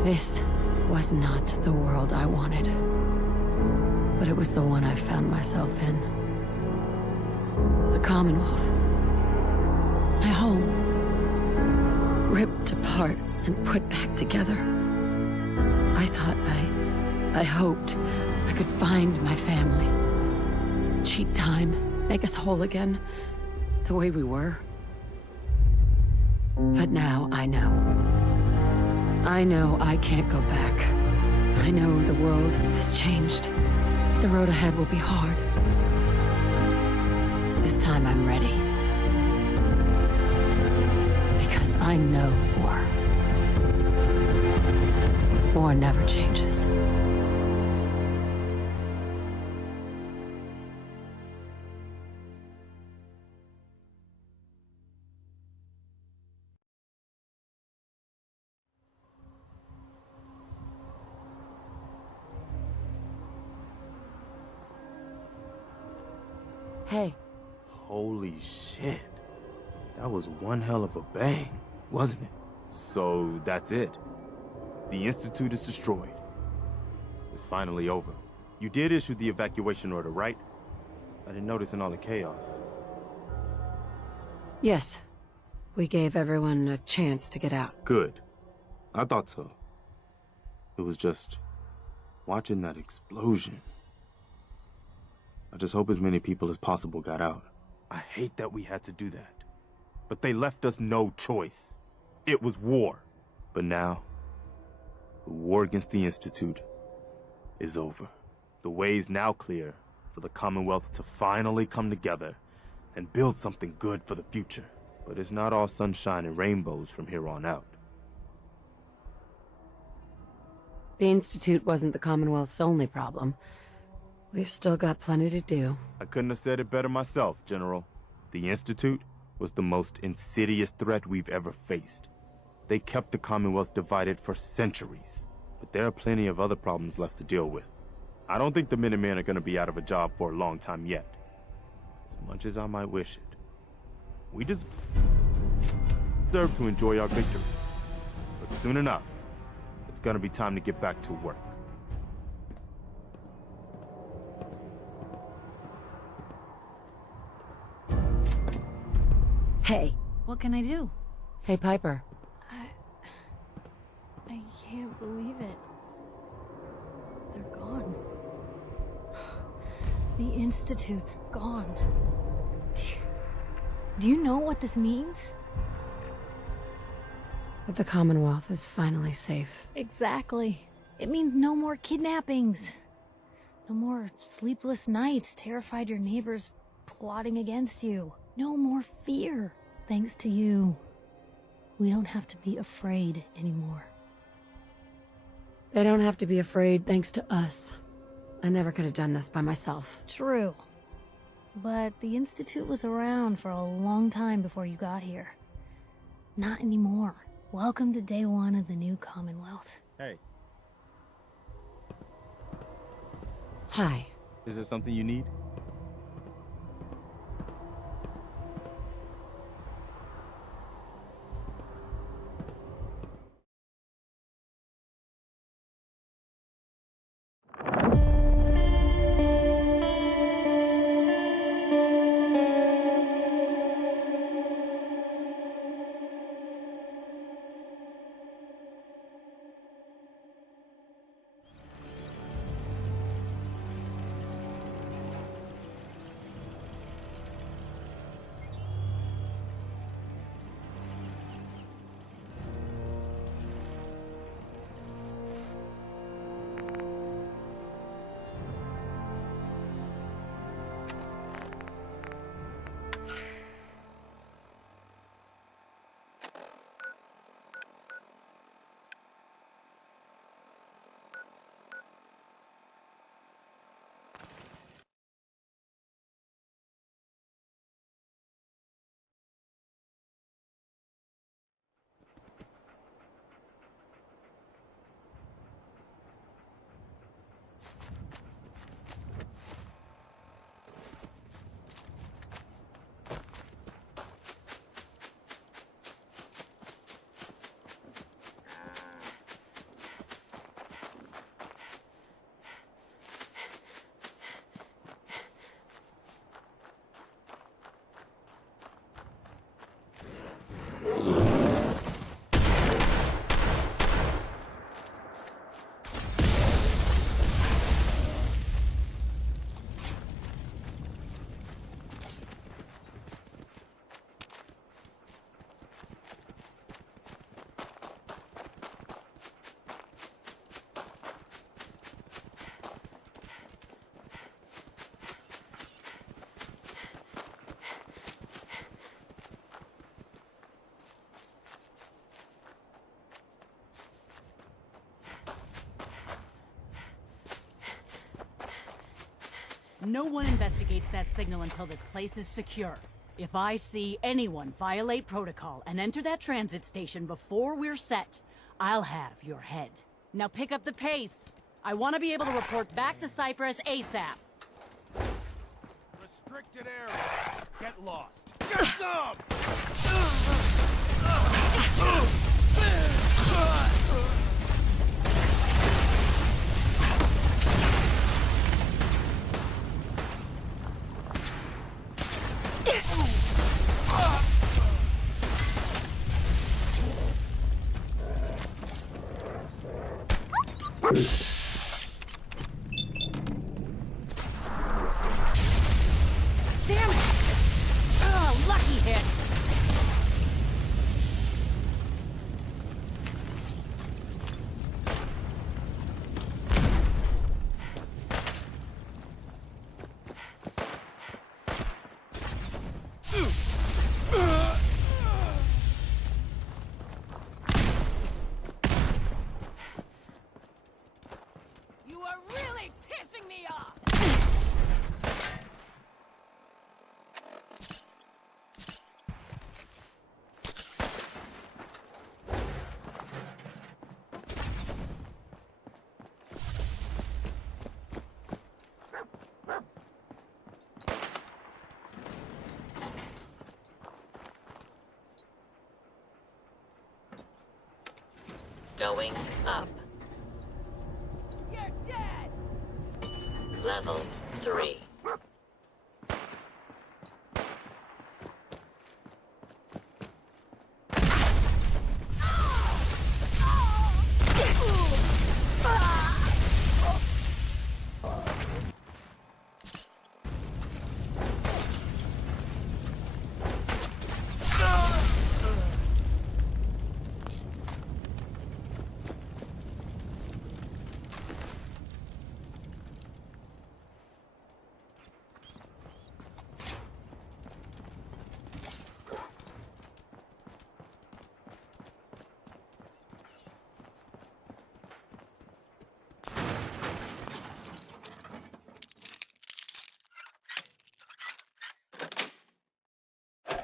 This was not the world I wanted, but it was the one I found myself in. The Commonwealth. My home. Ripped apart and put back together. I thought I hoped I could find my family. Cheat time, make us whole again, the way we were. But now I know. I know I can't go back. I know the world has changed. The road ahead will be hard. This time I'm ready. Because I know war. War never changes. Hey. Holy shit. That was one hell of a bang, wasn't it? So that's it. The Institute is destroyed. It's finally over. You did issue the evacuation order, right? I didn't notice in all the chaos. Yes. We gave everyone a chance to get out. Good. I thought so. It was just watching that explosion. I just hope as many people as possible got out. I hate that we had to do that. But they left us no choice. It was war. But now, the war against the Institute is over. The way is now clear for the Commonwealth to finally come together and build something good for the future. But it's not all sunshine and rainbows from here on out. The Institute wasn't the Commonwealth's only problem. We've still got plenty to do. I couldn't have said it better myself, General. The Institute was the most insidious threat we've ever faced. They kept the Commonwealth divided for centuries. But there are plenty of other problems left to deal with. I don't think the Minutemen are going to be out of a job for a long time yet. As much as I might wish it. We deserve to enjoy our victory. But soon enough, it's going to be time to get back to work. Hey. What can I do? Hey, Piper. I can't believe it. They're gone. The Institute's gone. Do you know what this means? But the Commonwealth is finally safe. Exactly. It means no more kidnappings. No more sleepless nights, terrified your neighbors plotting against you. No more fear. Thanks to you. We don't have to be afraid anymore. They don't have to be afraid thanks to us. I never could have done this by myself. True. But the Institute was around for a long time before you got here. Not anymore. Welcome to day one of the new Commonwealth. Hey. Hi. Is there something you need? No one investigates that signal until this place is secure. If I see anyone violate protocol and enter that transit station before we're set, I'll have your head. Now pick up the pace. I want to be able to report back to Cyprus ASAP. restricted area. Get lost. Get some! Damn it! Oh, lucky hit! You are really pissing me off! Going up. You're dead! Level 3.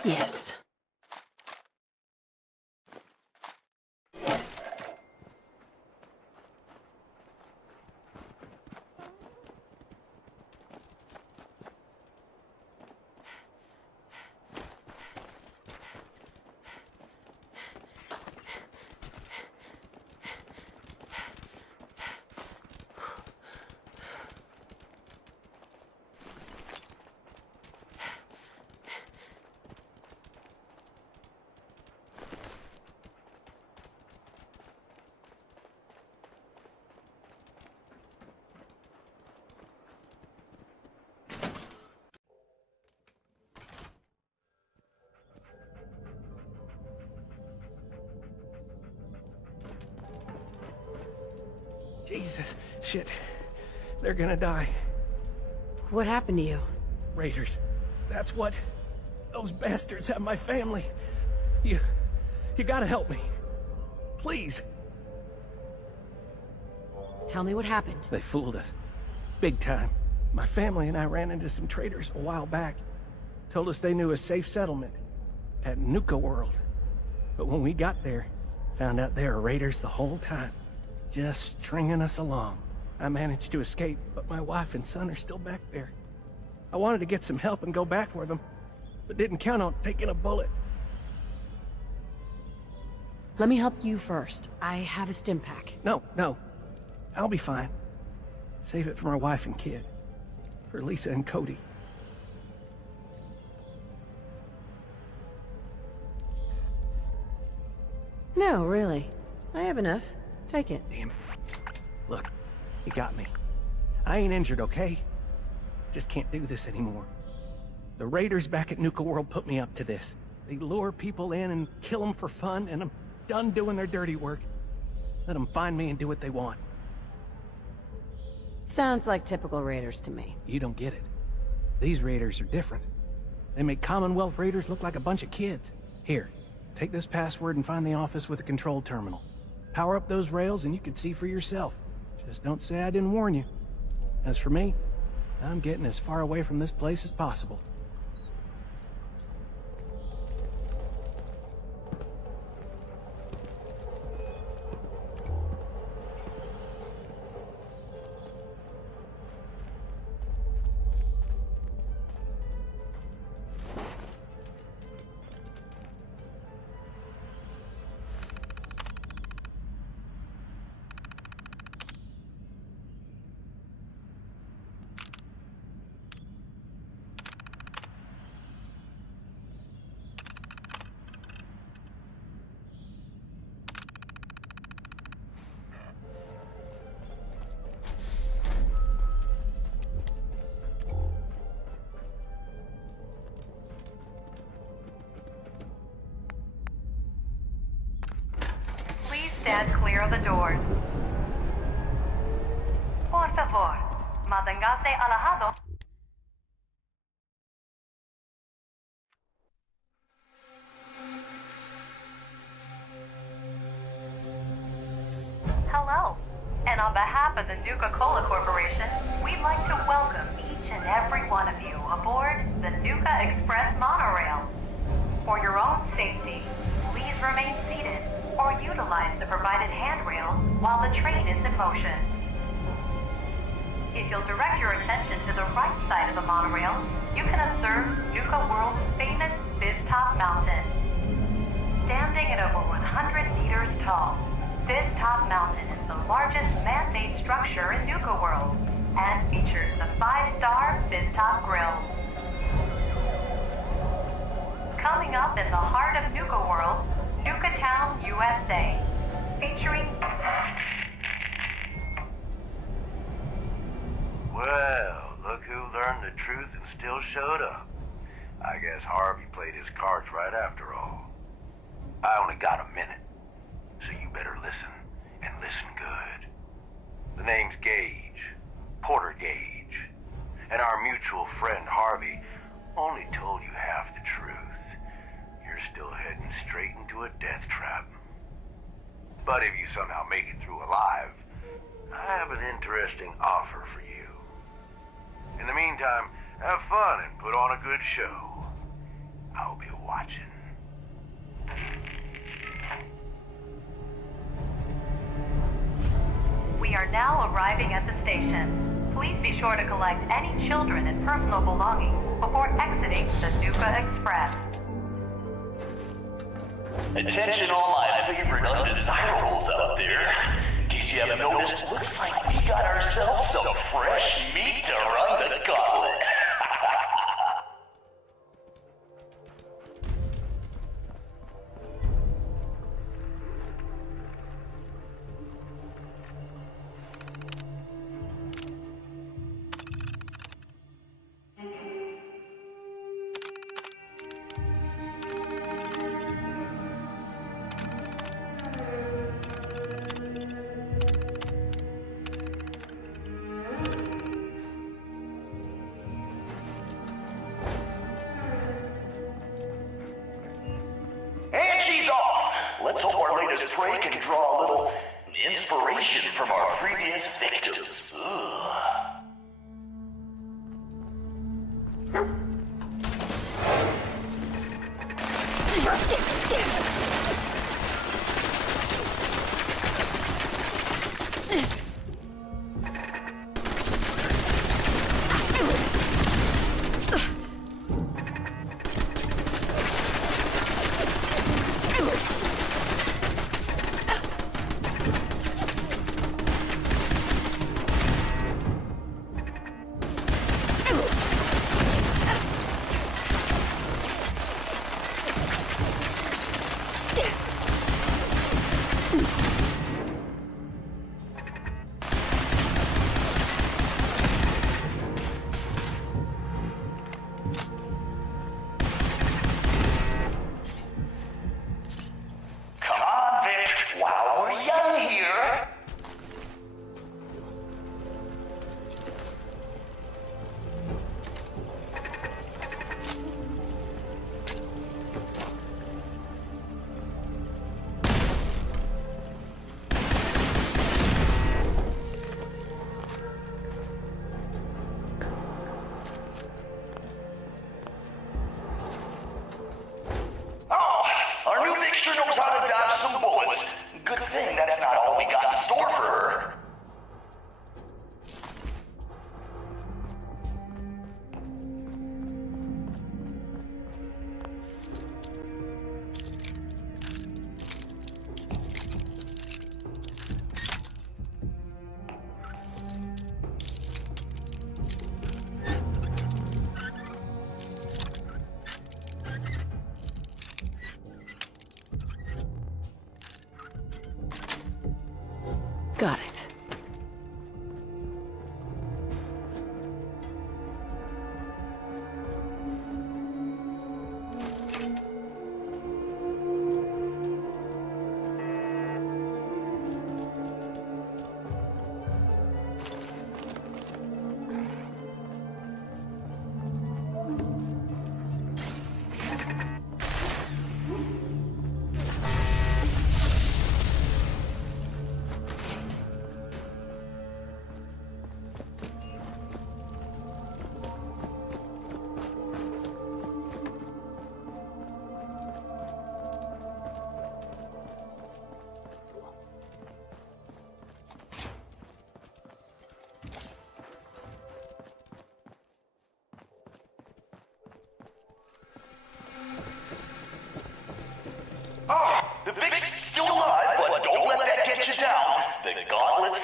Yes. Jesus, shit. They're gonna die. What happened to you? Raiders. That's what. Those bastards have my family. You gotta help me. Please. Tell me what happened. They fooled us. Big time. My family and I ran into some traitors a while back. Told us they knew a safe settlement at Nuka World. But when we got there, found out they were raiders the whole time. Just stringing us along. I managed to escape, but my wife and son are still back there. I wanted to get some help and go back for them, but didn't count on taking a bullet. Let me help you first. I have a stim pack. No. I'll be fine. Save it for my wife and kid. For Lisa and Cody. No, really. I have enough. Take it. Damn it. Look, you got me. I ain't injured, okay? Just can't do this anymore. The raiders back at Nuka World put me up to this. They lure people in and kill them for fun, and I'm done doing their dirty work. Let them find me and do what they want. Sounds like typical raiders to me. You don't get it. These raiders are different. They make Commonwealth raiders look like a bunch of kids. Here, take this password and find the office with a control terminal. Power up those rails and you can see for yourself. Just don't say I didn't warn you. As for me, I'm getting as far away from this place as possible. stand clear of the doors. Por favor, manténgase alejado. Hello, and on behalf of the Nuka-Cola Corporation, we'd like to welcome each and every one of you aboard the Nuka Express monorail. For your own safety, please remain seated or utilize the provided handrails while the train is in motion. If you'll direct your attention to the right side of the monorail, you can observe Nuka World's famous Fizz-Top Mountain. Standing at over 100 meters tall, Fizz-Top Mountain is the largest man-made structure in Nuka World and features the 5-star Fizz-Top Grill. Coming up in the heart of Nuka World, Nuka Town, USA, featuring... Well, look who learned the truth and still showed up. I guess Harvey played his cards right after all. I only got a minute, so you better listen, and listen good. The name's Gage, Porter Gage, and our mutual friend Harvey only told you half the truth. You're still heading straight into a death trap. But if you somehow make it through alive, I have an interesting offer for you. In the meantime, have fun and put on a good show. I'll be watching. We are now arriving at the station. Please be sure to collect any children and personal belongings before exiting the Nuka Express. Attention all my favorite undesirables out there. In case you haven't noticed, looks like we got ourselves some fresh meat to run the gauntlet. Let's hope our latest prey can draw a little inspiration from our previous victims. Ugh. Sure knows how to dodge some bullets. Good thing that's not all we got in store for her. Got it.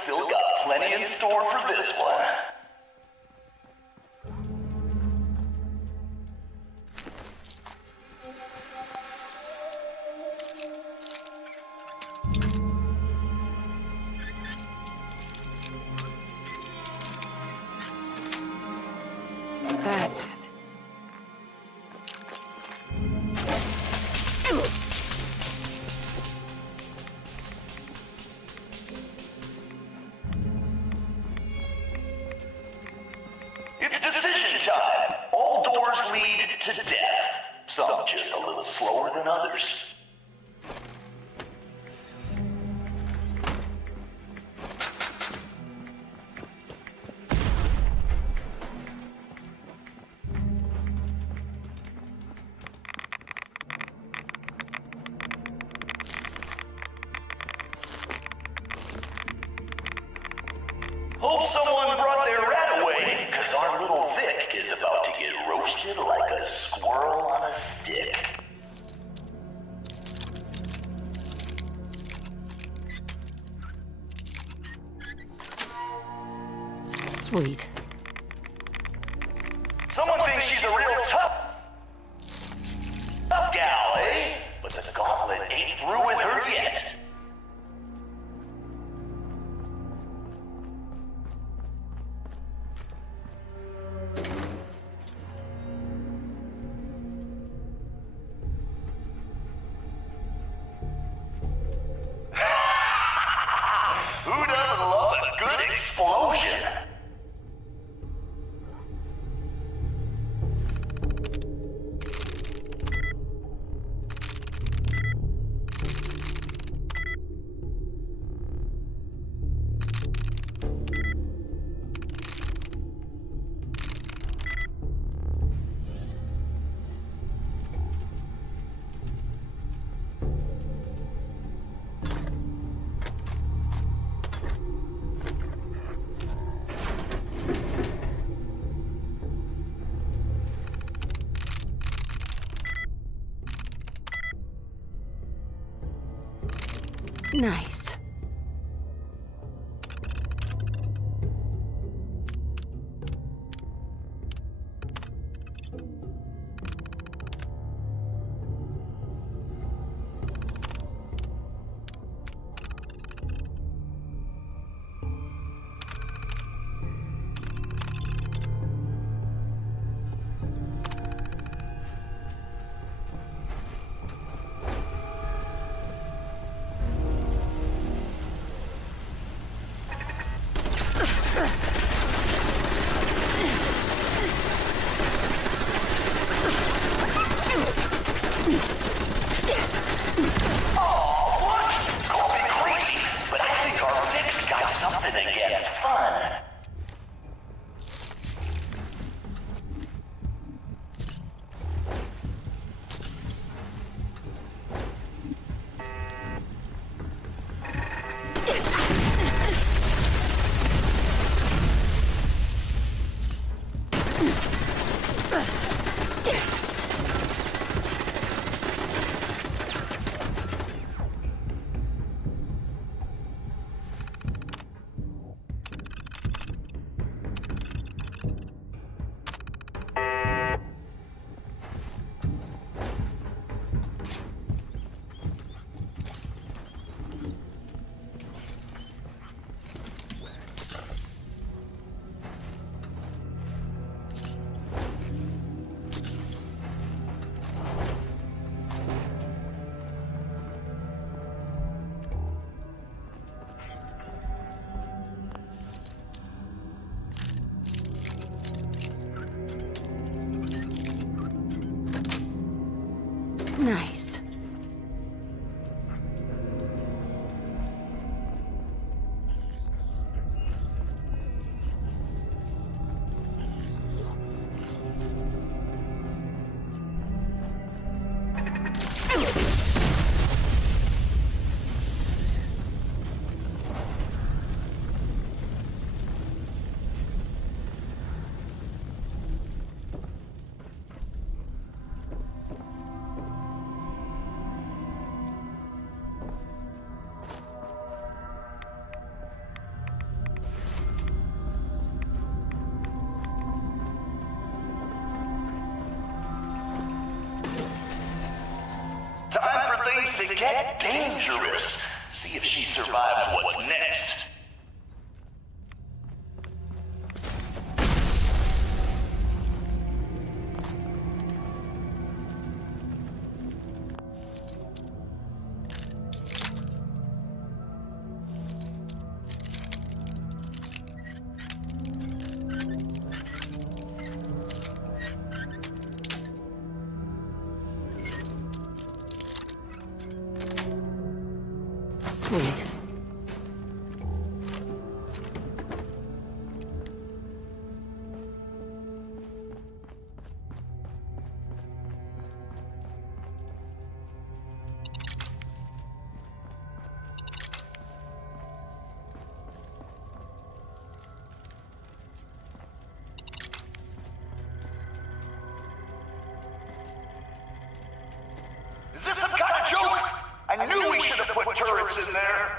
still got plenty in store for this one. That's it. It's decision time. All doors lead to death. Some just a little slower than others. Hope someone brought their rat away, because our little Vic is about to get roasted like a squirrel on a stick. Sweet. Someone thinks she's a real tough gal, eh? But the gauntlet ain't through with her yet. Who doesn't love a good explosion? Nice. dangerous. See if she survives what's next. Sweet. Is this some kind of joke? I knew we should have put turrets in there.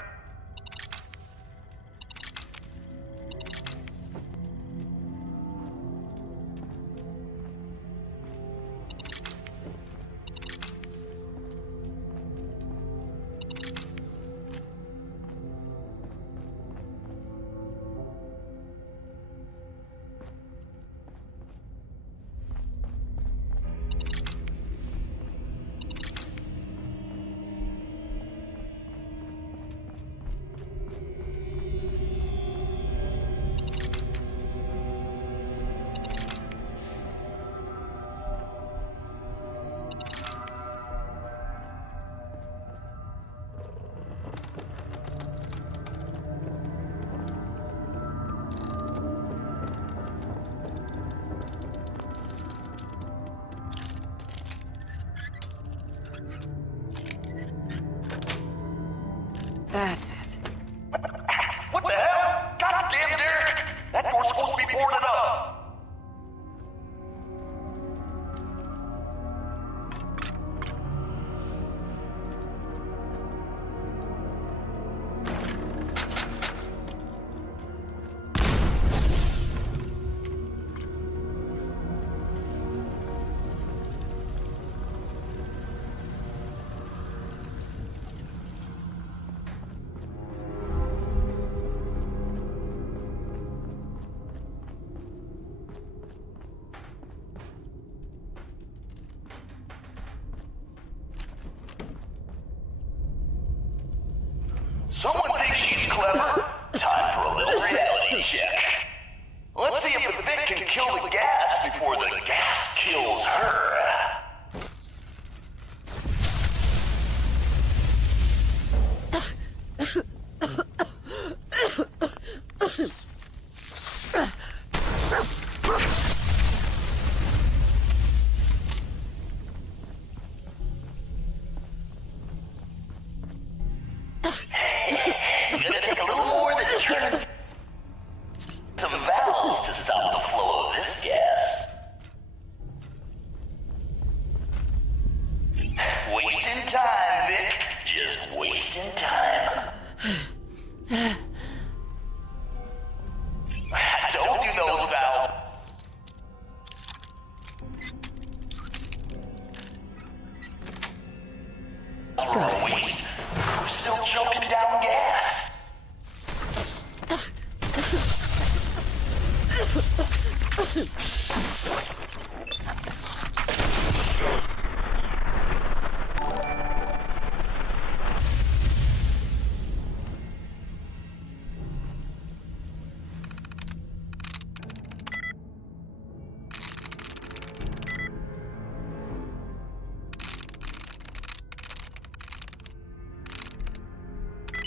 That's it. What the hell? Goddamn, Derek! That door's supposed to be boarded up. Someone thinks she's clever? Time for a little reality check. Let's see if the Vic can kill the gas before the gas kills her. Gonna take a little more than turning some valves to stop the flow of this gas. Wasting time, Vic. Just wasting time. Don't do those valves. Waste. We're still choking down gas.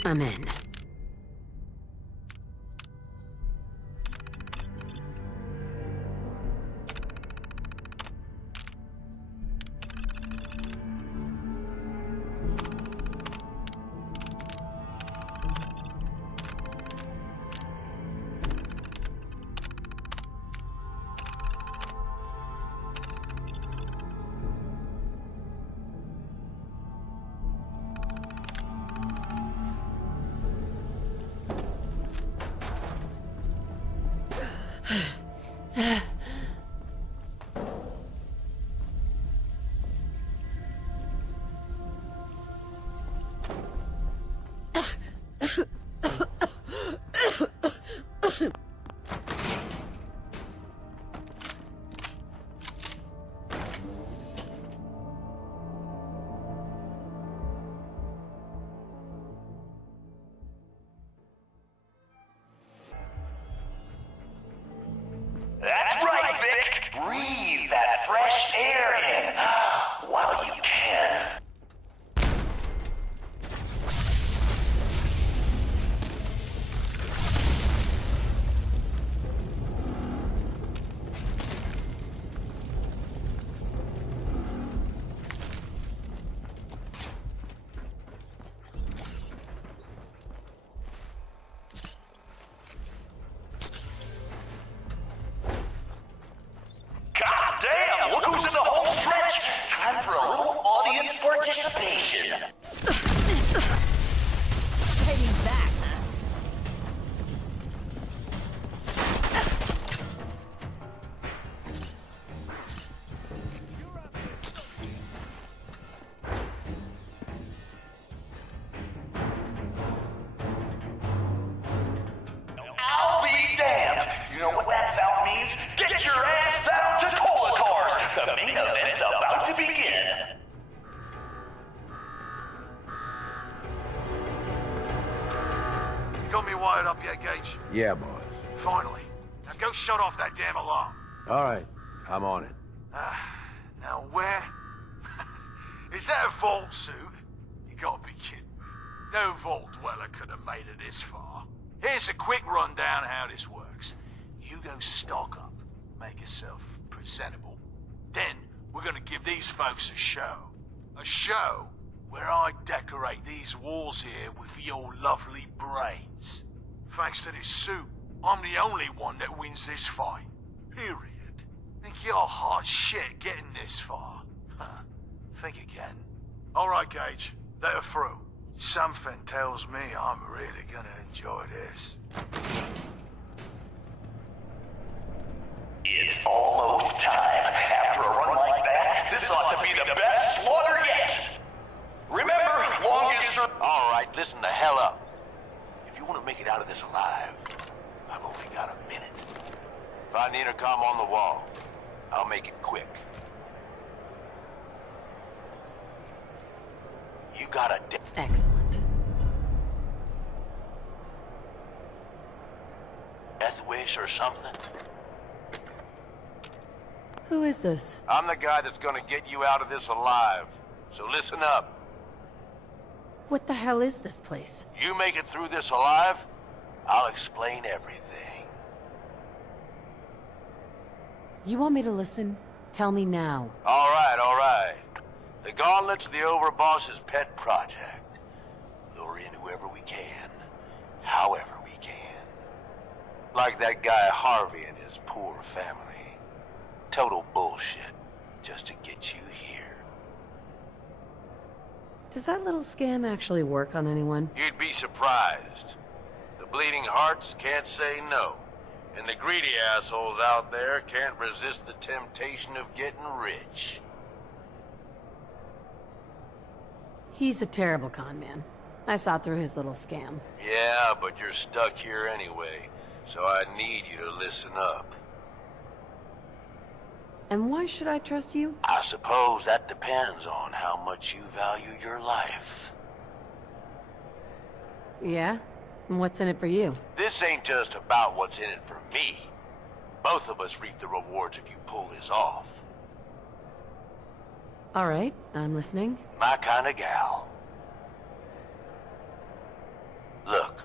I'm in. You know what that sound means? Get your ass down to Cola Cars! The main event's about to begin! You got me wired up yet, Gage? Yeah, boss. Finally. Now go shut off that damn alarm. All right, I'm on it. Now where? Is that a vault suit? You gotta be kidding me. No vault dweller could have made it this far. Here's a quick rundown of how this works. You go stock up, make yourself presentable. Then we're gonna give these folks a show. A show where I decorate these walls here with your lovely brains. Thanks to this suit, I'm the only one that wins this fight. Period. Think you're hot shit getting this far? Huh. Think again. All right, Gage. Let her through. Something tells me I'm really gonna enjoy this. It's almost time. After a run like that, this ought to be the best slaughter yet! Remember, longest... Alright, listen the hell up. If you want to make it out of this alive, I've only got a minute. Find the intercom on the wall. I'll make it quick. You got a Excellent. death wish or something? Who is this? I'm the guy that's gonna get you out of this alive. So listen up. What the hell is this place? You make it through this alive, I'll explain everything. You want me to listen? Tell me now. All right. The Gauntlet's the Overboss's pet project. Lure in whoever we can, however we can. Like that guy Harvey and his poor family. Total bullshit, just to get you here. Does that little scam actually work on anyone? You'd be surprised. The bleeding hearts can't say no. And the greedy assholes out there can't resist the temptation of getting rich. He's a terrible con man. I saw through his little scam. Yeah, but you're stuck here anyway, so I need you to listen up. And why should I trust you? I suppose that depends on how much you value your life. Yeah? And what's in it for you? This ain't just about what's in it for me. Both of us reap the rewards if you pull this off. All right, I'm listening. My kind of gal. Look,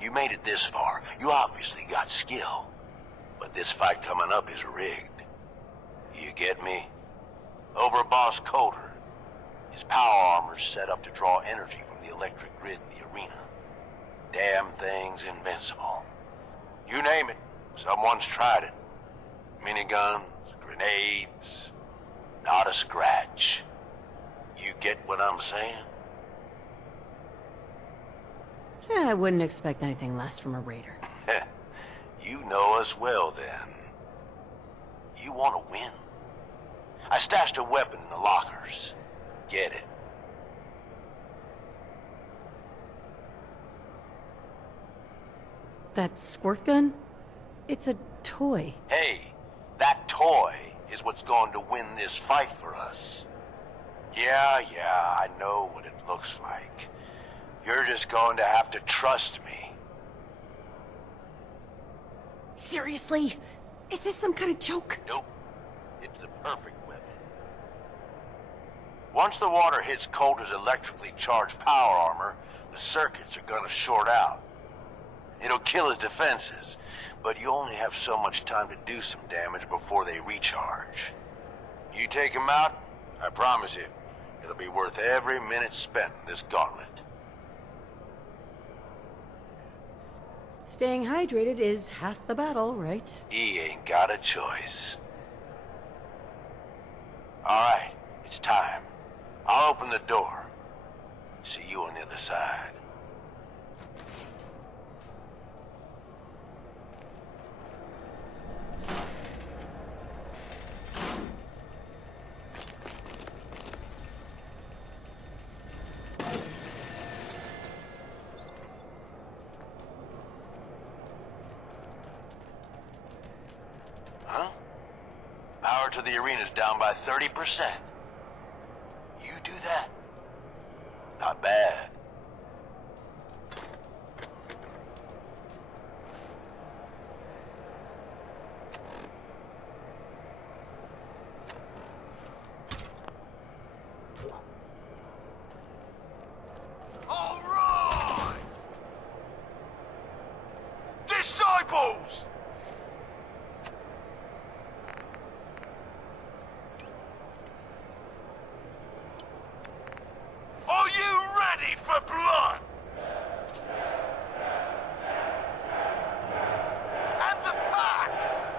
you made it this far. You obviously got skill. But this fight coming up is rigged. You get me? Overboss Coulter. His power armor's set up to draw energy from the electric grid in the arena. Damn thing's invincible. You name it, someone's tried it. Miniguns, grenades, not a scratch. You get what I'm saying? Yeah, I wouldn't expect anything less from a raider. You know us well, then. You want to win? I stashed a weapon in the lockers. Get it. That squirt gun? It's a toy. Hey, that toy is what's going to win this fight for us. Yeah, I know what it looks like. You're just going to have to trust me. Seriously? Is this some kind of joke? Nope. It's the perfect weapon. Once the water hits Coulter's electrically charged power armor, the circuits are gonna short out. It'll kill his defenses, but you only have so much time to do some damage before they recharge. You take him out, I promise you, it'll be worth every minute spent in this gauntlet. Staying hydrated is half the battle, right? He ain't got a choice. Alright, it's time. I'll open the door. See you on the other side. power to the arena's down by 30%. You do that? Not bad. All right! Disciples! Are you ready for blood? And the pack,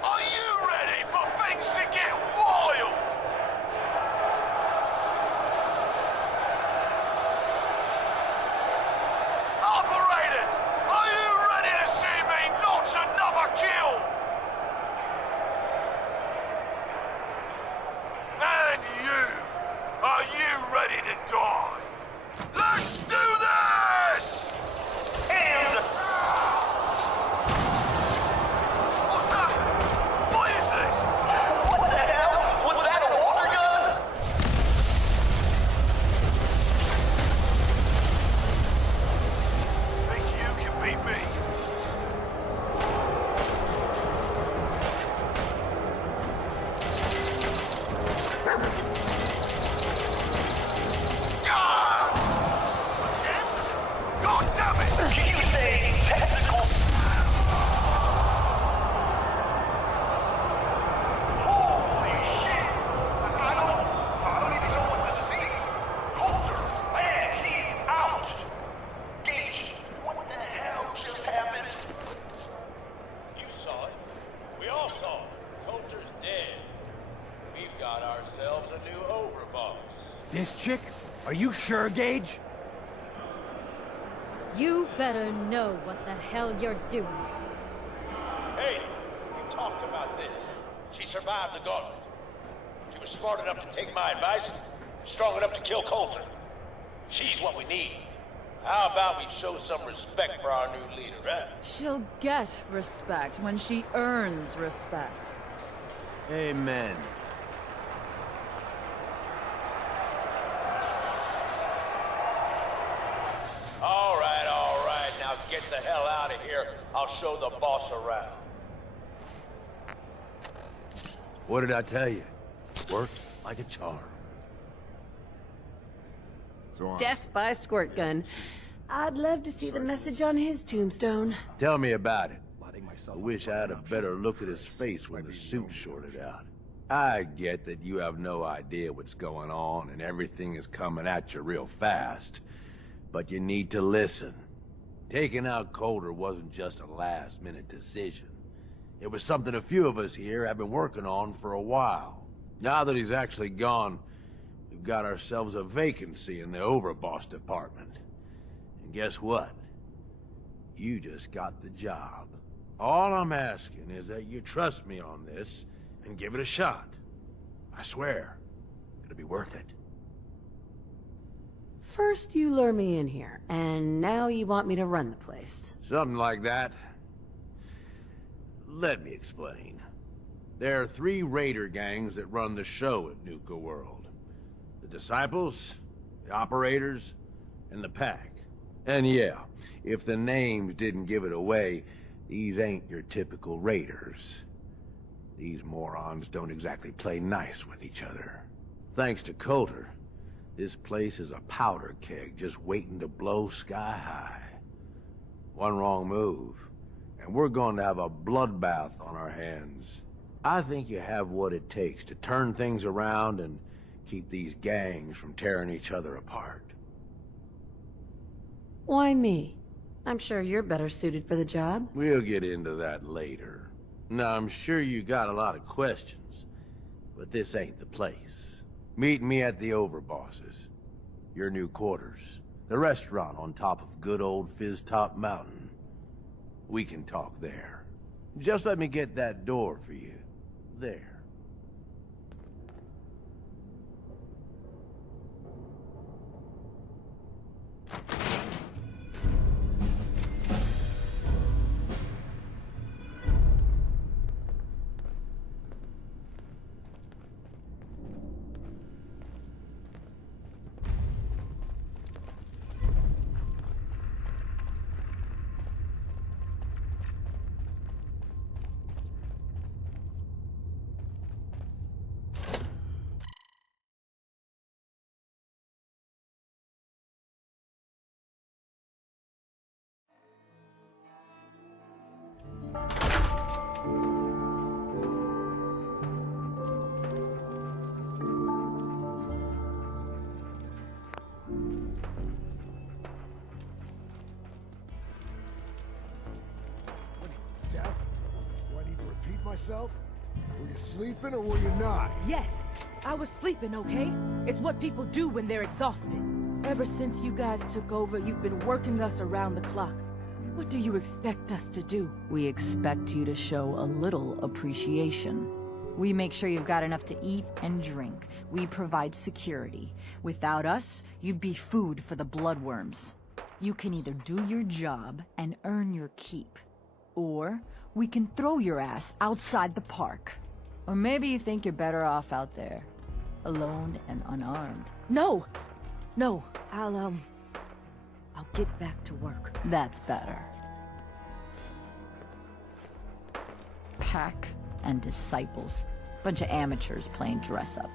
are you ready for things to get wild? Operators, are you ready to see me notch another kill? And you, are you ready to die? Let's do this! And... What's that? What is this? What the hell? Was that a water gun? Think you can beat me? God damn it! Can you say technical? Holy shit! I don't even know what this means. Coulter, man, he's out. Gage, what the hell just happened? You saw it. We all saw it. Coulter's dead. We've got ourselves a new overboss. This chick? Are you sure, Gage? You better know what the hell you're doing. Hey, we talked about this. She survived the gauntlet. She was smart enough to take my advice, strong enough to kill Coulter. She's what we need. How about we show some respect for our new leader, huh? She'll get respect when she earns respect. Amen. All right, now get the hell out of here. I'll show the boss around. What did I tell you? Works like a charm. Death by squirt gun. I'd love to see the message on his tombstone. Tell me about it. I wish I had a better look at his face when the suit shorted out. I get that you have no idea what's going on and everything is coming at you real fast. But you need to listen. Taking out Coulter wasn't just a last-minute decision. It was something a few of us here have been working on for a while. Now that he's actually gone, we've got ourselves a vacancy in the overboss department. And guess what? You just got the job. All I'm asking is that you trust me on this and give it a shot. I swear, it'll be worth it. First you lure me in here, and now you want me to run the place. Something like that. Let me explain. There are 3 raider gangs that run the show at Nuka World. The Disciples, the Operators, and the Pack. And yeah, if the names didn't give it away, these ain't your typical raiders. These morons don't exactly play nice with each other. Thanks to Coulter, this place is a powder keg just waiting to blow sky high. One wrong move, and we're going to have a bloodbath on our hands. I think you have what it takes to turn things around and keep these gangs from tearing each other apart. Why me? I'm sure you're better suited for the job. We'll get into that later. Now, I'm sure you got a lot of questions, but this ain't the place. Meet me at the Overbosses, your new quarters, the restaurant on top of good old Fizztop Mountain. We can talk there. Just let me get that door for you. There. Steph, do I need to repeat myself? Were you sleeping or were you not? Yes, I was sleeping, okay? It's what people do when they're exhausted. Ever since you guys took over, you've been working us around the clock. What do you expect us to do? We expect you to show a little appreciation. We make sure you've got enough to eat and drink. We provide security. Without us, you'd be food for the bloodworms. You can either do your job and earn your keep, or we can throw your ass outside the park. Or maybe you think you're better off out there, alone and unarmed. No! No, I'll get back to work. That's better. Pack and disciples. Bunch of amateurs playing dress-up.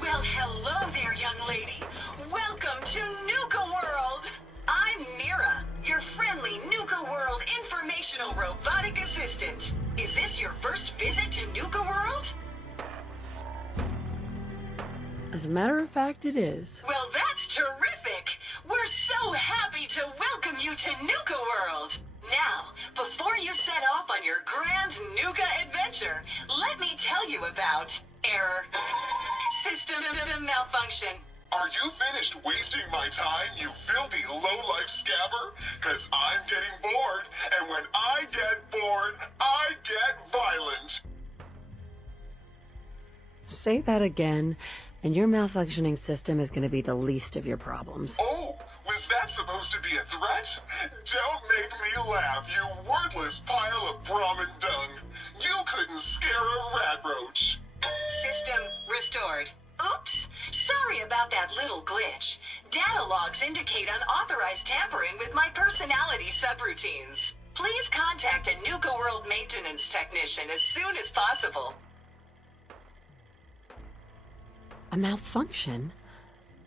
Well, hello there, young lady. Welcome to Nuka World. I'm Mira, your friendly Nuka World informational robotic assistant. Is this your first visit to Nuka World? As a matter of fact, it is. Well, that's terrific. We're so happy to welcome you to Nuka World. Now, before you set off on your grand Nuka adventure, let me tell you about error. System malfunction. Are you finished wasting my time, you filthy low-life scabber? 'Cause I'm getting bored, and when I get bored, I get violent. Say that again, and your malfunctioning system is going to be the least of your problems. Oh, was that supposed to be a threat? Don't make me laugh, you worthless pile of Brahmin dung. You couldn't scare a rat roach. System restored. Oops! Sorry about that little glitch. Data logs indicate unauthorized tampering with my personality subroutines. Please contact a Nuka World maintenance technician as soon as possible. A malfunction?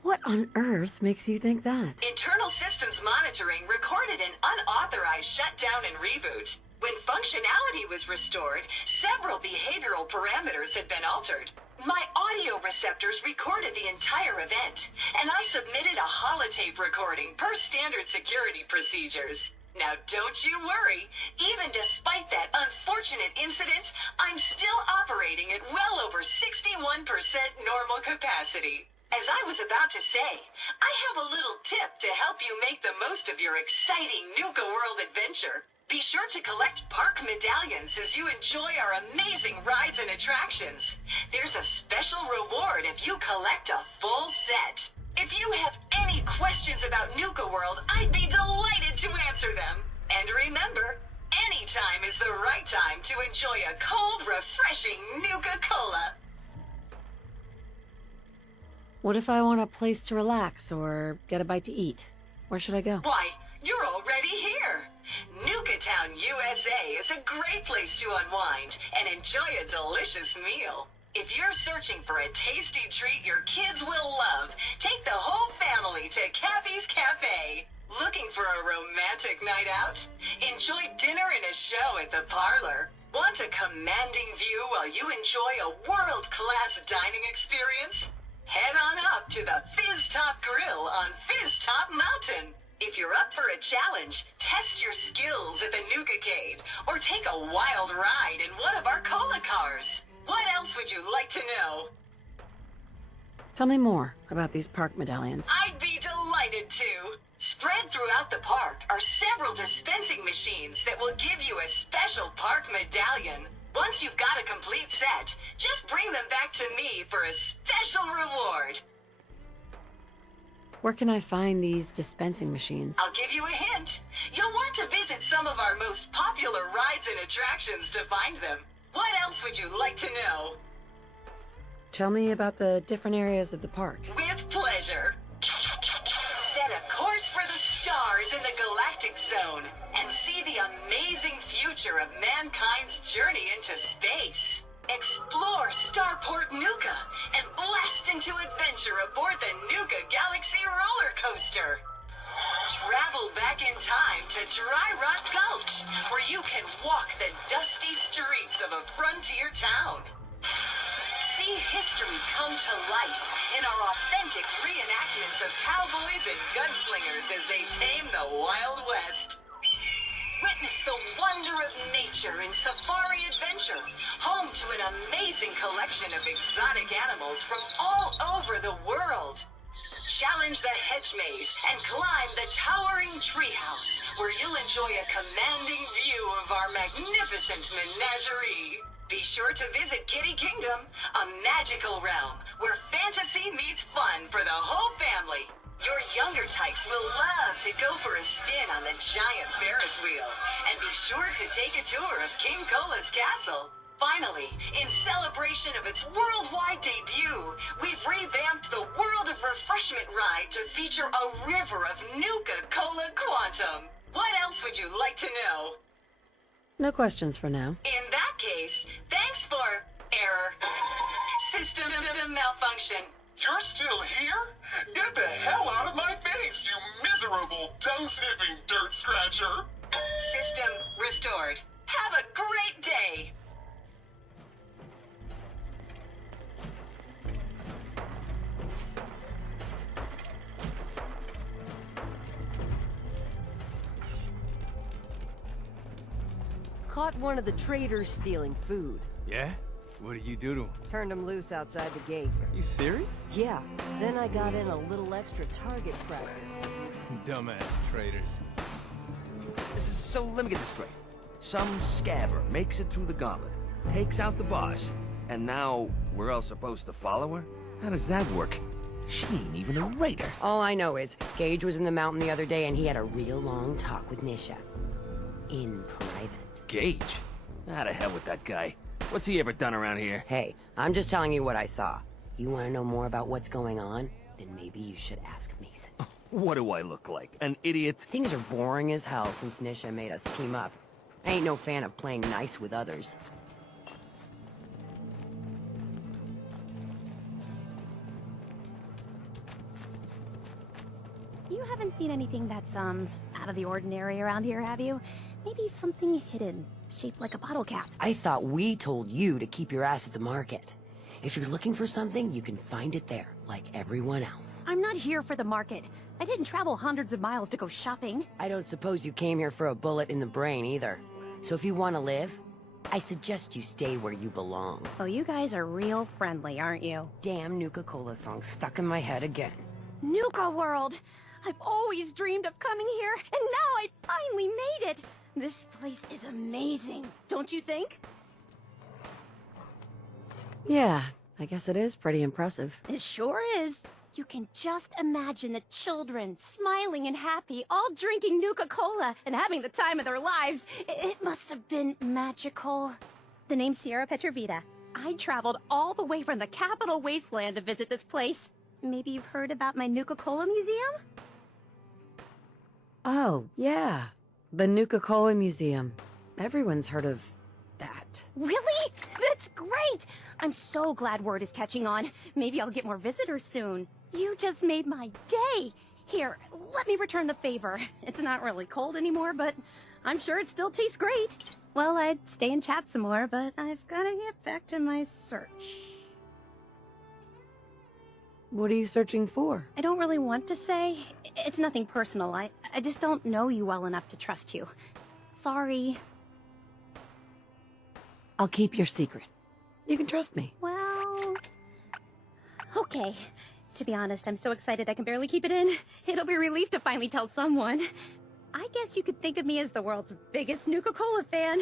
What on earth makes you think that? Internal systems monitoring recorded an unauthorized shutdown and reboot. When functionality was restored, several behavioral parameters had been altered. My audio receptors recorded the entire event, and I submitted a holotape recording per standard security procedures. Now don't you worry, even despite that unfortunate incident, I'm still operating at well over 61% normal capacity. As I was about to say, I have a little tip to help you make the most of your exciting Nuka World adventure. Be sure to collect park medallions as you enjoy our amazing rides and attractions. There's a special reward if you collect a full set. If you have any questions about Nuka World, I'd be delighted to answer them. And remember, any time is the right time to enjoy a cold, refreshing Nuka-Cola. What if I want a place to relax or get a bite to eat? Where should I go? Why, you're already here. Nuka Town, USA is a great place to unwind and enjoy a delicious meal. If you're searching for a tasty treat your kids will love, take the whole family to Cappy's Cafe. Looking for a romantic night out? Enjoy dinner and a show at the parlor. Want a commanding view while you enjoy a world-class dining experience? Head on up to the Fizz Top Grill on Fizz Top Mountain. If you're up for a challenge, test your skills at the Nuka Cave, or take a wild ride in one of our cola cars. What else would you like to know? Tell me more about these park medallions. I'd be delighted to. Spread throughout the park are several dispensing machines that will give you a special park medallion. Once you've got a complete set, just bring them back to me for a special reward. Where can I find these dispensing machines? I'll give you a hint. You'll want to visit some of our most popular rides and attractions to find them. What else would you like to know? Tell me about the different areas of the park. With pleasure. Set a course for the stars in the galactic zone and see the amazing future of mankind's journey into space. Explore Starport Nuka and blast into adventure aboard the Nuka Galaxy roller coaster. Travel back in time to Dry Rock Gulch, where you can walk the dusty streets of a frontier town. See history come to life in our authentic reenactments of cowboys and gunslingers as they tame the Wild West. Witness the wonder of nature in Safari Adventure, home to an amazing collection of exotic animals from all over the world. Challenge the hedge maze and climb the towering treehouse, where you'll enjoy a commanding view of our magnificent menagerie. Be sure to visit Kitty Kingdom, a magical realm where fantasy meets fun for the whole family. Your younger types will love to go for a spin on the giant Ferris wheel, and be sure to take a tour of King Cola's castle. Finally, in celebration of its worldwide debut, we've revamped the World of Refreshment ride to feature a river of Nuka-Cola Quantum. What else would you like to know? No questions for now. In that case, thanks for error. System malfunction. You're still here? Get the hell out of my face, you miserable, tongue-sniffing dirt scratcher! System restored. Have a great day! Caught one of the traders stealing food. Yeah? What did you do to him? Turned him loose outside the gate. You serious? Yeah. Then I got in a little extra target practice. Dumbass traders. So let me get this straight. Some scaver makes it through the gauntlet, takes out the boss, and now we're all supposed to follow her? How does that work? She ain't even a raider. All I know is, Gage was in the mountain the other day and he had a real long talk with Nisha. In private. Gage? How the hell with that guy? What's he ever done around here? Hey, I'm just telling you what I saw. You want to know more about what's going on? Then maybe you should ask Mason. What do I look like? An idiot? Things are boring as hell since Nisha made us team up. I ain't no fan of playing nice with others. You haven't seen anything that's, out of the ordinary around here, have you? Maybe something hidden, shaped like a bottle cap. I thought we told you to keep your ass at the market. If you're looking for something, you can find it there, like everyone else. I'm not here for the market. I didn't travel hundreds of miles to go shopping. I don't suppose you came here for a bullet in the brain, either. So if you want to live, I suggest you stay where you belong. Oh, you guys are real friendly, aren't you? Damn Nuka-Cola song stuck in my head again. Nuka World! I've always dreamed of coming here, and now I finally made it! This place is amazing, don't you think? Yeah, I guess it is pretty impressive. It sure is. You can just imagine the children, smiling and happy, all drinking Nuka-Cola and having the time of their lives. It must have been magical. The name's Sierra Petrovita. I traveled all the way from the capital wasteland to visit this place. Maybe you've heard about my Nuka-Cola museum? Oh, yeah. The Nuka-Cola Museum. Everyone's heard of that. Really? That's great! I'm so glad word is catching on. Maybe I'll get more visitors soon. You just made my day! Here, let me return the favor. It's not really cold anymore, but I'm sure it still tastes great. Well, I'd stay and chat some more, but I've gotta get back to my search. What are you searching for? I don't really want to say. It's nothing personal. I just don't know you well enough to trust you. Sorry. I'll keep your secret. You can trust me. Well... okay. To be honest, I'm so excited I can barely keep it in. It'll be a relief to finally tell someone. I guess you could think of me as the world's biggest Nuka-Cola fan.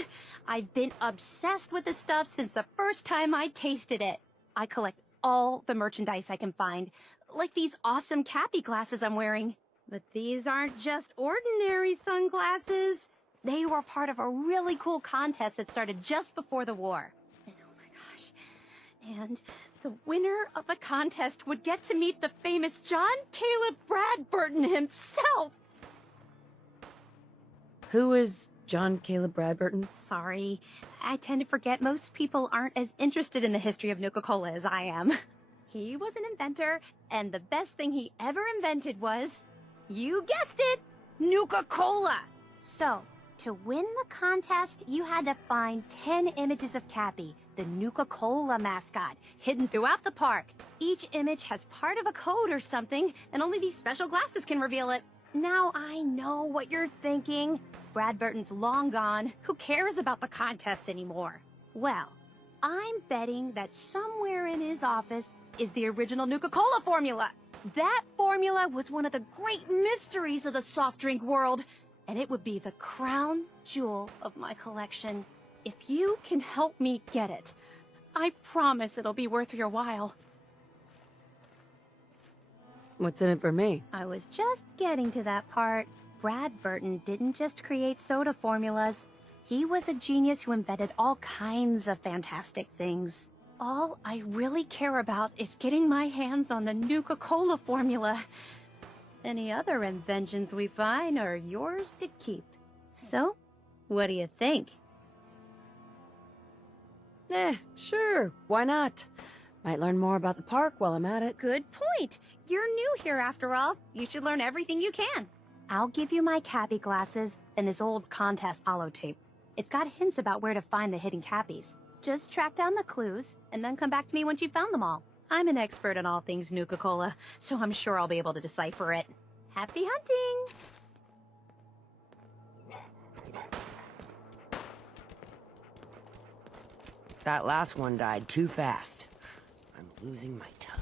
I've been obsessed with the stuff since the first time I tasted it. I collect all the merchandise I can find, like these awesome Cappy glasses I'm wearing. But these aren't just ordinary sunglasses. They were part of a really cool contest that started just before the war. And oh my gosh. And the winner of the contest would get to meet the famous John Caleb Bradburton himself. Who is John Caleb Bradburton? Sorry. I tend to forget most people aren't as interested in the history of Nuka-Cola as I am. He was an inventor, and the best thing he ever invented was, you guessed it, Nuka-Cola! So, to win the contest, you had to find 10 images of Cappy, the Nuka-Cola mascot, hidden throughout the park. Each image has part of a code or something, and only these special glasses can reveal it. Now I know what you're thinking. Brad Burton's long gone. Who cares about the contest anymore? Well, I'm betting that somewhere in his office is the original Nuka-Cola formula. That formula was one of the great mysteries of the soft drink world, and it would be the crown jewel of my collection. If you can help me get it, I promise it'll be worth your while. What's in it for me? I was just getting to that part. Brad Burton didn't just create soda formulas. He was a genius who invented all kinds of fantastic things. All I really care about is getting my hands on the Nuka-Cola formula. Any other inventions we find are yours to keep. So, what do you think? Sure. Why not? Might learn more about the park while I'm at it. Good point. You're new here after all. You should learn everything you can. I'll give you my cappy glasses and this old contest holotape. It's got hints about where to find the hidden cappies. Just track down the clues, and then come back to me once you've found them all. I'm an expert in all things Nuka-Cola, so I'm sure I'll be able to decipher it. Happy hunting! That last one died too fast. I'm losing my touch.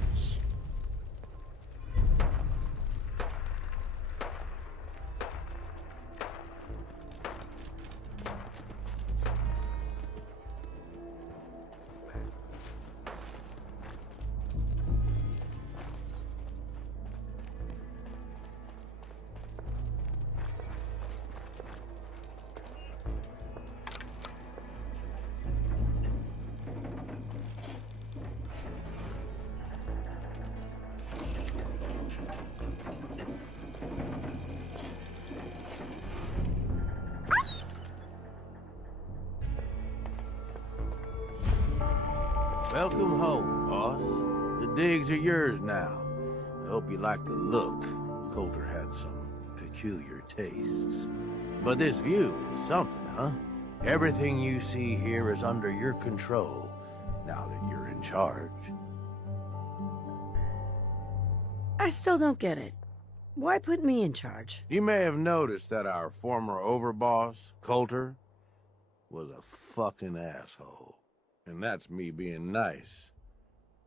Welcome home, boss. The digs are yours now. I hope you like the look. Coulter had some peculiar tastes. But this view is something, huh? Everything you see here is under your control, now that you're in charge. I still don't get it. Why put me in charge? You may have noticed that our former overboss, Coulter, was a fucking asshole. And that's me being nice.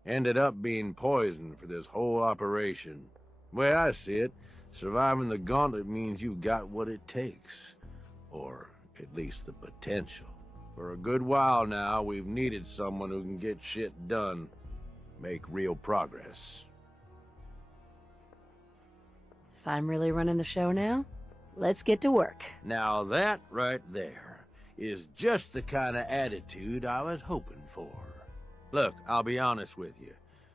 Ended up being poisoned for this whole operation. The way I see it, surviving the gauntlet means you've got what it takes. Or at least the potential. For a good while now, we've needed someone who can get shit done. Make real progress. If I'm really running the show now, let's get to work. Now that right there is just the kind of attitude I was hoping for. Look, I'll be honest with you.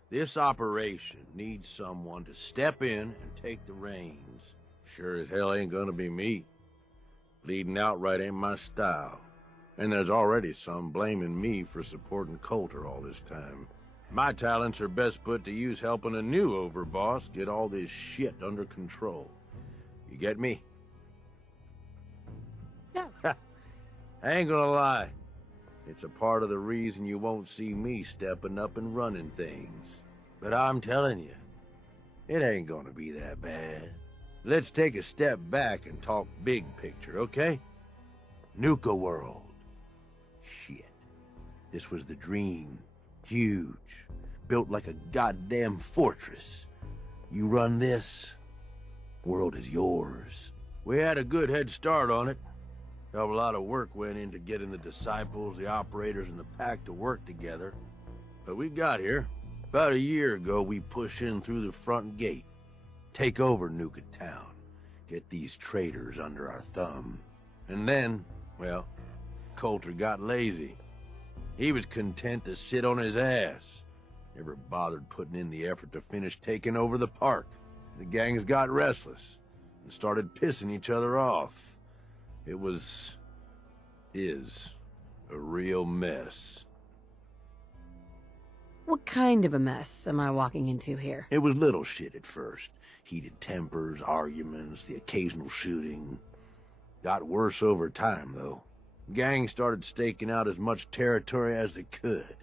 This operation needs someone to step in and take the reins. Sure as hell ain't gonna be me. Leading outright ain't my style. And there's already some blaming me for supporting Coulter all this time. My talents are best put to use helping a new overboss get all this shit under control. You get me? No. I ain't gonna lie. It's a part of the reason you won't see me stepping up and running things. But I'm telling you, it ain't gonna be that bad. Let's take a step back and talk big picture, okay? Nuka World. Shit. This was the dream. Huge. Built like a goddamn fortress. You run this, world is yours. We had a good head start on it. A lot of work went into getting the disciples, the operators, and the pack to work together. But we got here. About a year ago, we pushed in through the front gate. Take over Nuka Town. Get these traitors under our thumb. And then, well, Coulter got lazy. He was content to sit on his ass. Never bothered putting in the effort to finish taking over the park. The gangs got restless and started pissing each other off. It is a real mess. What kind of a mess am I walking into here? It was little shit at first. Heated tempers, arguments, the occasional shooting. Got worse over time, though. Gangs started staking out as much territory as they could,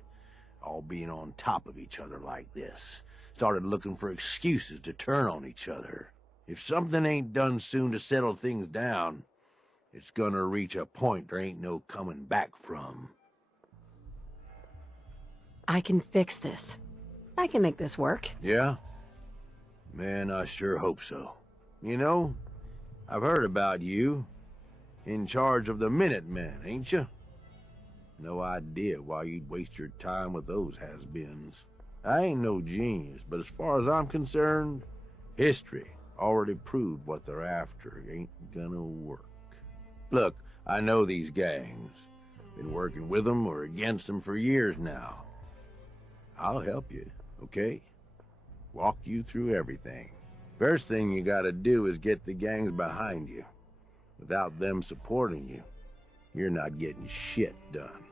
all being on top of each other like this. Started looking for excuses to turn on each other. If something ain't done soon to settle things down, it's gonna reach a point there ain't no coming back from. I can fix this. I can make this work. Yeah? Man, I sure hope so. You know, I've heard about you. In charge of the Minutemen, ain't you? No idea why you'd waste your time with those has-beens. I ain't no genius, but as far as I'm concerned, history already proved what they're after ain't gonna work. Look, I know these gangs. Been working with them or against them for years now. I'll help you, okay? Walk you through everything. First thing you gotta do is get the gangs behind you. Without them supporting you, you're not getting shit done.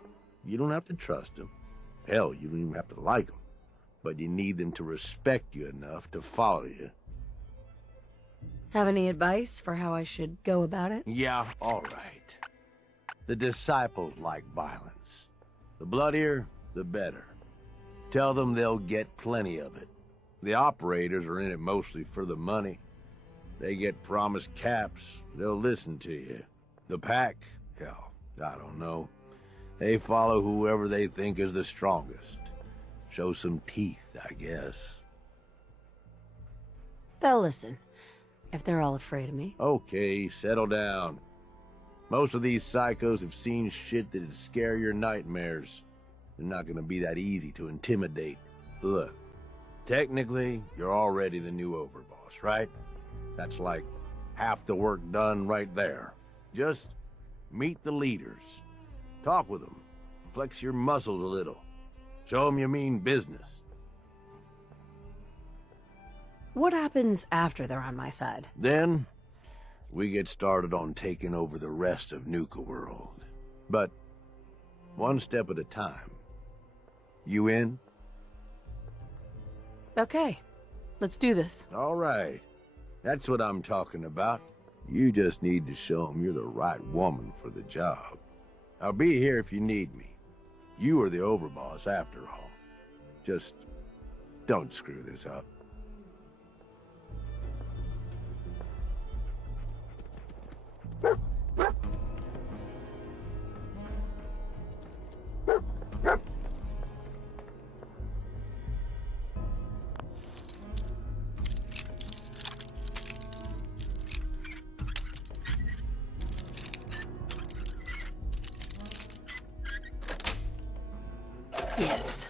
You don't have to trust them. Hell, you don't even have to like them. But you need them to respect you enough to follow you. Have any advice for how I should go about it? Yeah, all right. The disciples like violence. The bloodier, the better. Tell them they'll get plenty of it. The operators are in it mostly for the money. They get promised caps, they'll listen to you. The pack, hell, I don't know. They follow whoever they think is the strongest. Show some teeth, I guess. They'll listen, if they're all afraid of me. Okay, settle down. Most of these psychos have seen shit that'd scare your nightmares. They're not gonna be that easy to intimidate. Look, technically, you're already the new overboss, right? That's like half the work done right there. Just meet the leaders. Talk with them. Flex your muscles a little. Show them you mean business. What happens after they're on my side? Then, we get started on taking over the rest of Nuka World. But, one step at a time. You in? Okay, let's do this. All right. That's what I'm talking about. You just need to show them you're the right woman for the job. I'll be here if you need me. You are the overboss after all. Just don't screw this up. Yes.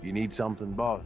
You need something, boss?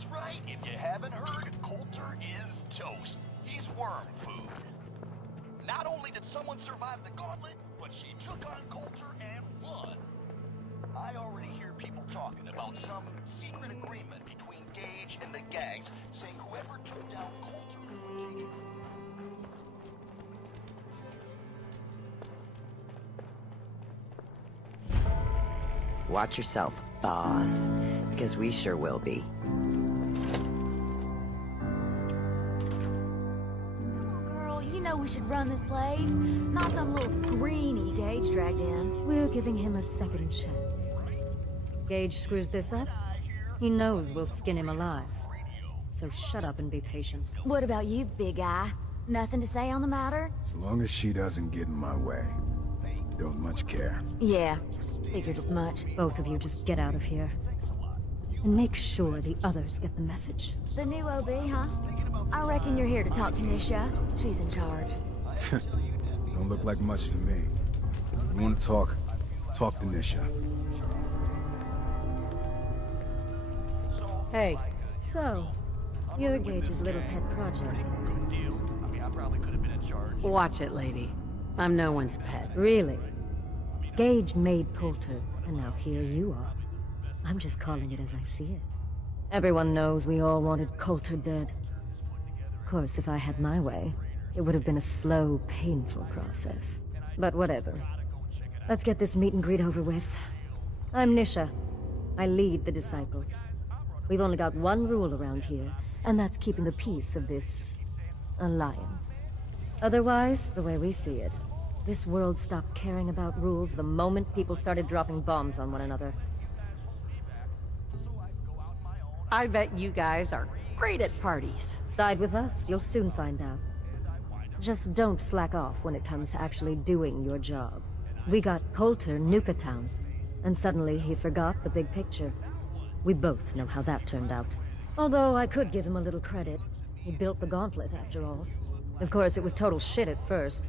That's right. If you haven't heard, Coulter is toast. He's worm food. Not only did someone survive the gauntlet, but she took on Coulter and won. I already hear people talking about some secret agreement between Gage and the gangs, saying whoever took down Coulter would take it. Watch yourself, boss. Because we sure will be. Girl, you know we should run this place. Not some little greenie Gage dragged in. We're giving him a second chance. Gage screws this up, he knows we'll skin him alive. So shut up and be patient. What about you, big guy? Nothing to say on the matter? As long as she doesn't get in my way. Don't much care. Yeah, figured as much. Both of you just get out of here. And make sure the others get the message. The new OB, huh? I reckon you're here to talk to Nisha. She's in charge. Don't look like much to me. You want to talk? Talk to Nisha. Hey. So, you're Gage's little pet project. Watch it, lady. I'm no one's pet. Really? Gage made Coulter, and now here you are. I'm just calling it as I see it. Everyone knows we all wanted Coulter dead. Of course, if I had my way, it would have been a slow, painful process. But whatever. Let's get this meet and greet over with. I'm Nisha. I lead the Disciples. We've only got one rule around here, and that's keeping the peace of this alliance. Otherwise, the way we see it, this world stopped caring about rules the moment people started dropping bombs on one another. I bet you guys are great at parties. Side with us, you'll soon find out. Just don't slack off when it comes to actually doing your job. We got Coulter Nuka Town, and suddenly he forgot the big picture. We both know how that turned out. Although I could give him a little credit. He built the gauntlet, after all. Of course, it was total shit at first.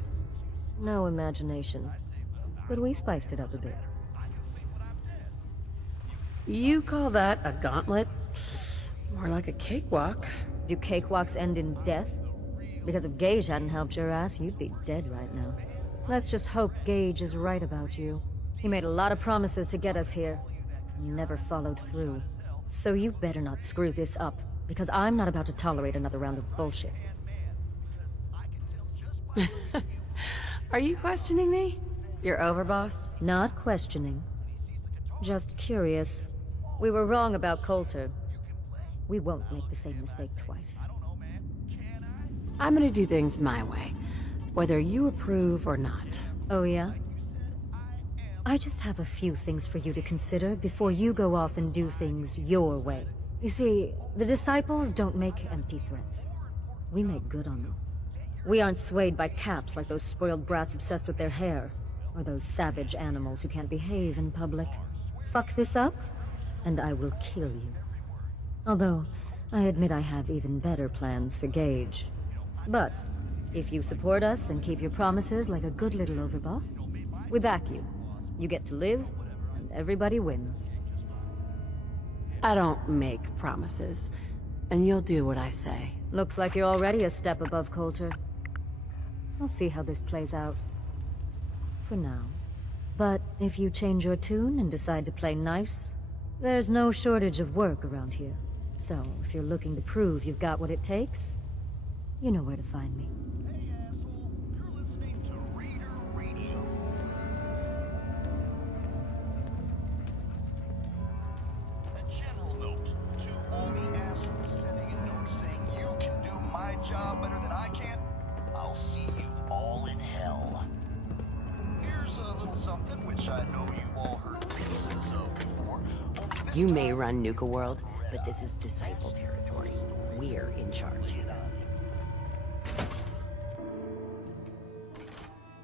No imagination. But we spiced it up a bit. You call that a gauntlet? More like a cakewalk. Do cakewalks end in death? Because if Gage hadn't helped your ass, you'd be dead right now. Let's just hope Gage is right about you. He made a lot of promises to get us here. Never followed through. So you better not screw this up, because I'm not about to tolerate another round of bullshit. Are you questioning me? You're overboss? Not questioning. Just curious. We were wrong about Coulter. We won't make the same mistake twice. I'm gonna do things my way, whether you approve or not. Oh yeah? I just have a few things for you to consider before you go off and do things your way. You see, the Disciples don't make empty threats. We make good on them. We aren't swayed by caps like those spoiled brats obsessed with their hair, or those savage animals who can't behave in public. Fuck this up, and I will kill you. Although, I admit I have even better plans for Gage. But, if you support us and keep your promises like a good little overboss, we back you. You get to live, and everybody wins. I don't make promises, and you'll do what I say. Looks like you're already a step above Coulter. I'll see how this plays out. For now. But if you change your tune and decide to play nice, there's no shortage of work around here. So, if you're looking to prove you've got what it takes, you know where to find me. Job better than I can, I'll see you all in hell. Here's a little something which I know you've all heard pieces of before. You may run Nuka World, but this is Disciple territory. We're in charge.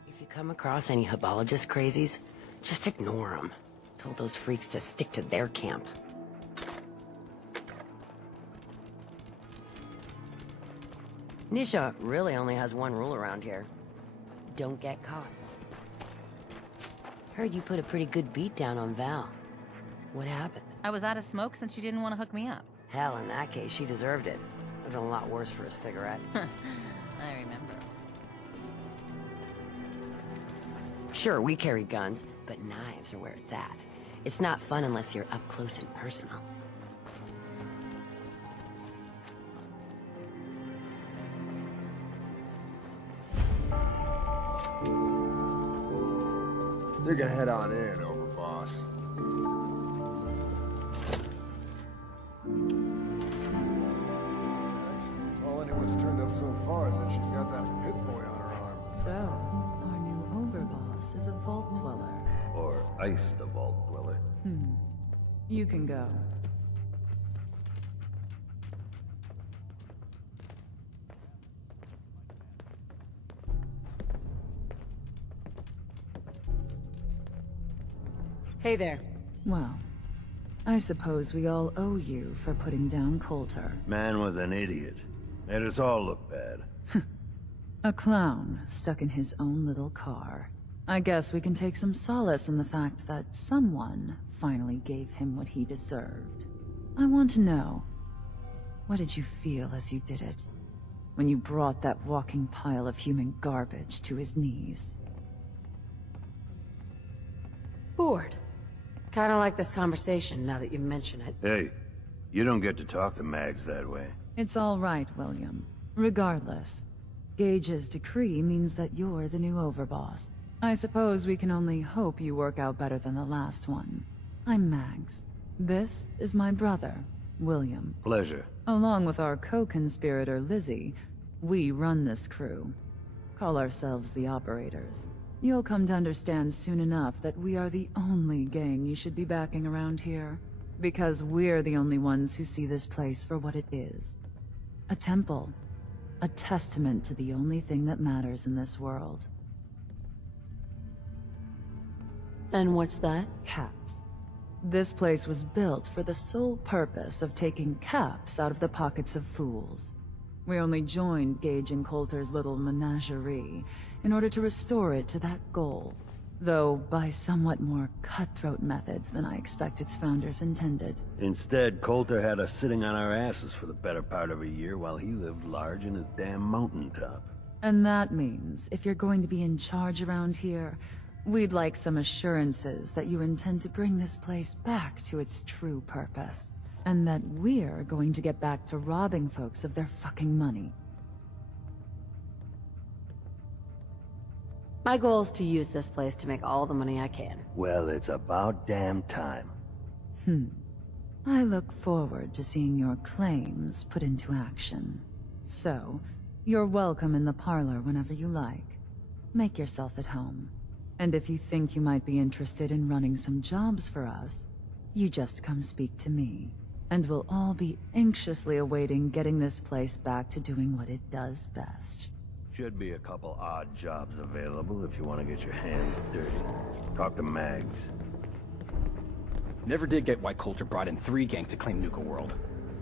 If you come across any Hebologist crazies, just ignore them. Told those freaks to stick to their camp. Nisha really only has one rule around here. Don't get caught. Heard you put a pretty good beat down on Val. What happened? I was out of smoke since she didn't want to hook me up. Hell, in that case, she deserved it. I've done a lot worse for a cigarette. I remember. Sure, we carry guns, but knives are where it's at. It's not fun unless you're up close and personal. You can head on in, overboss. All anyone's turned up so far is that she's got that pit boy on her arm. So, our new overboss is a vault dweller. Or Ice the Vault Dweller. You can go. Hey there. Well, I suppose we all owe you for putting down Coulter. Man was an idiot. Made us all look bad. A clown stuck in his own little car. I guess we can take some solace in the fact that someone finally gave him what he deserved. I want to know, what did you feel as you did it? When you brought that walking pile of human garbage to his knees? Bored. Kinda like this conversation, now that you mention it. Hey, you don't get to talk to Mags that way. It's all right, William. Regardless, Gage's decree means that you're the new overboss. I suppose we can only hope you work out better than the last one. I'm Mags. This is my brother, William. Pleasure. Along with our co-conspirator, Lizzie, we run this crew. Call ourselves the Operators. You'll come to understand soon enough that we are the only gang you should be backing around here. Because we're the only ones who see this place for what it is. A temple. A testament to the only thing that matters in this world. And what's that? Caps. This place was built for the sole purpose of taking caps out of the pockets of fools. We only joined Gage and Coulter's little menagerie in order to restore it to that goal, though by somewhat more cutthroat methods than I expect its founders intended. Instead, Coulter had us sitting on our asses for the better part of a year while he lived large in his damn mountaintop. And that means, if you're going to be in charge around here, we'd like some assurances that you intend to bring this place back to its true purpose. And that we're going to get back to robbing folks of their fucking money. My goal is to use this place to make all the money I can. Well, it's about damn time. I look forward to seeing your claims put into action. So, you're welcome in the parlor whenever you like. Make yourself at home. And if you think you might be interested in running some jobs for us, you just come speak to me. And we'll all be anxiously awaiting getting this place back to doing what it does best. Should be a couple odd jobs available if you want to get your hands dirty. Talk to Mags. Never did get why Coulter brought in 3 gangs to claim Nuka World.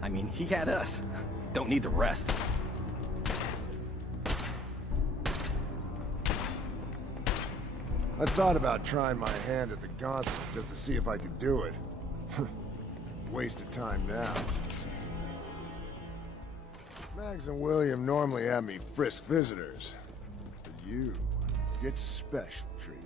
I mean, he had us. Don't need the rest. I thought about trying my hand at the gauntlet just to see if I could do it. Waste of time now. Mags and William normally have me frisk visitors. But you get special treatment.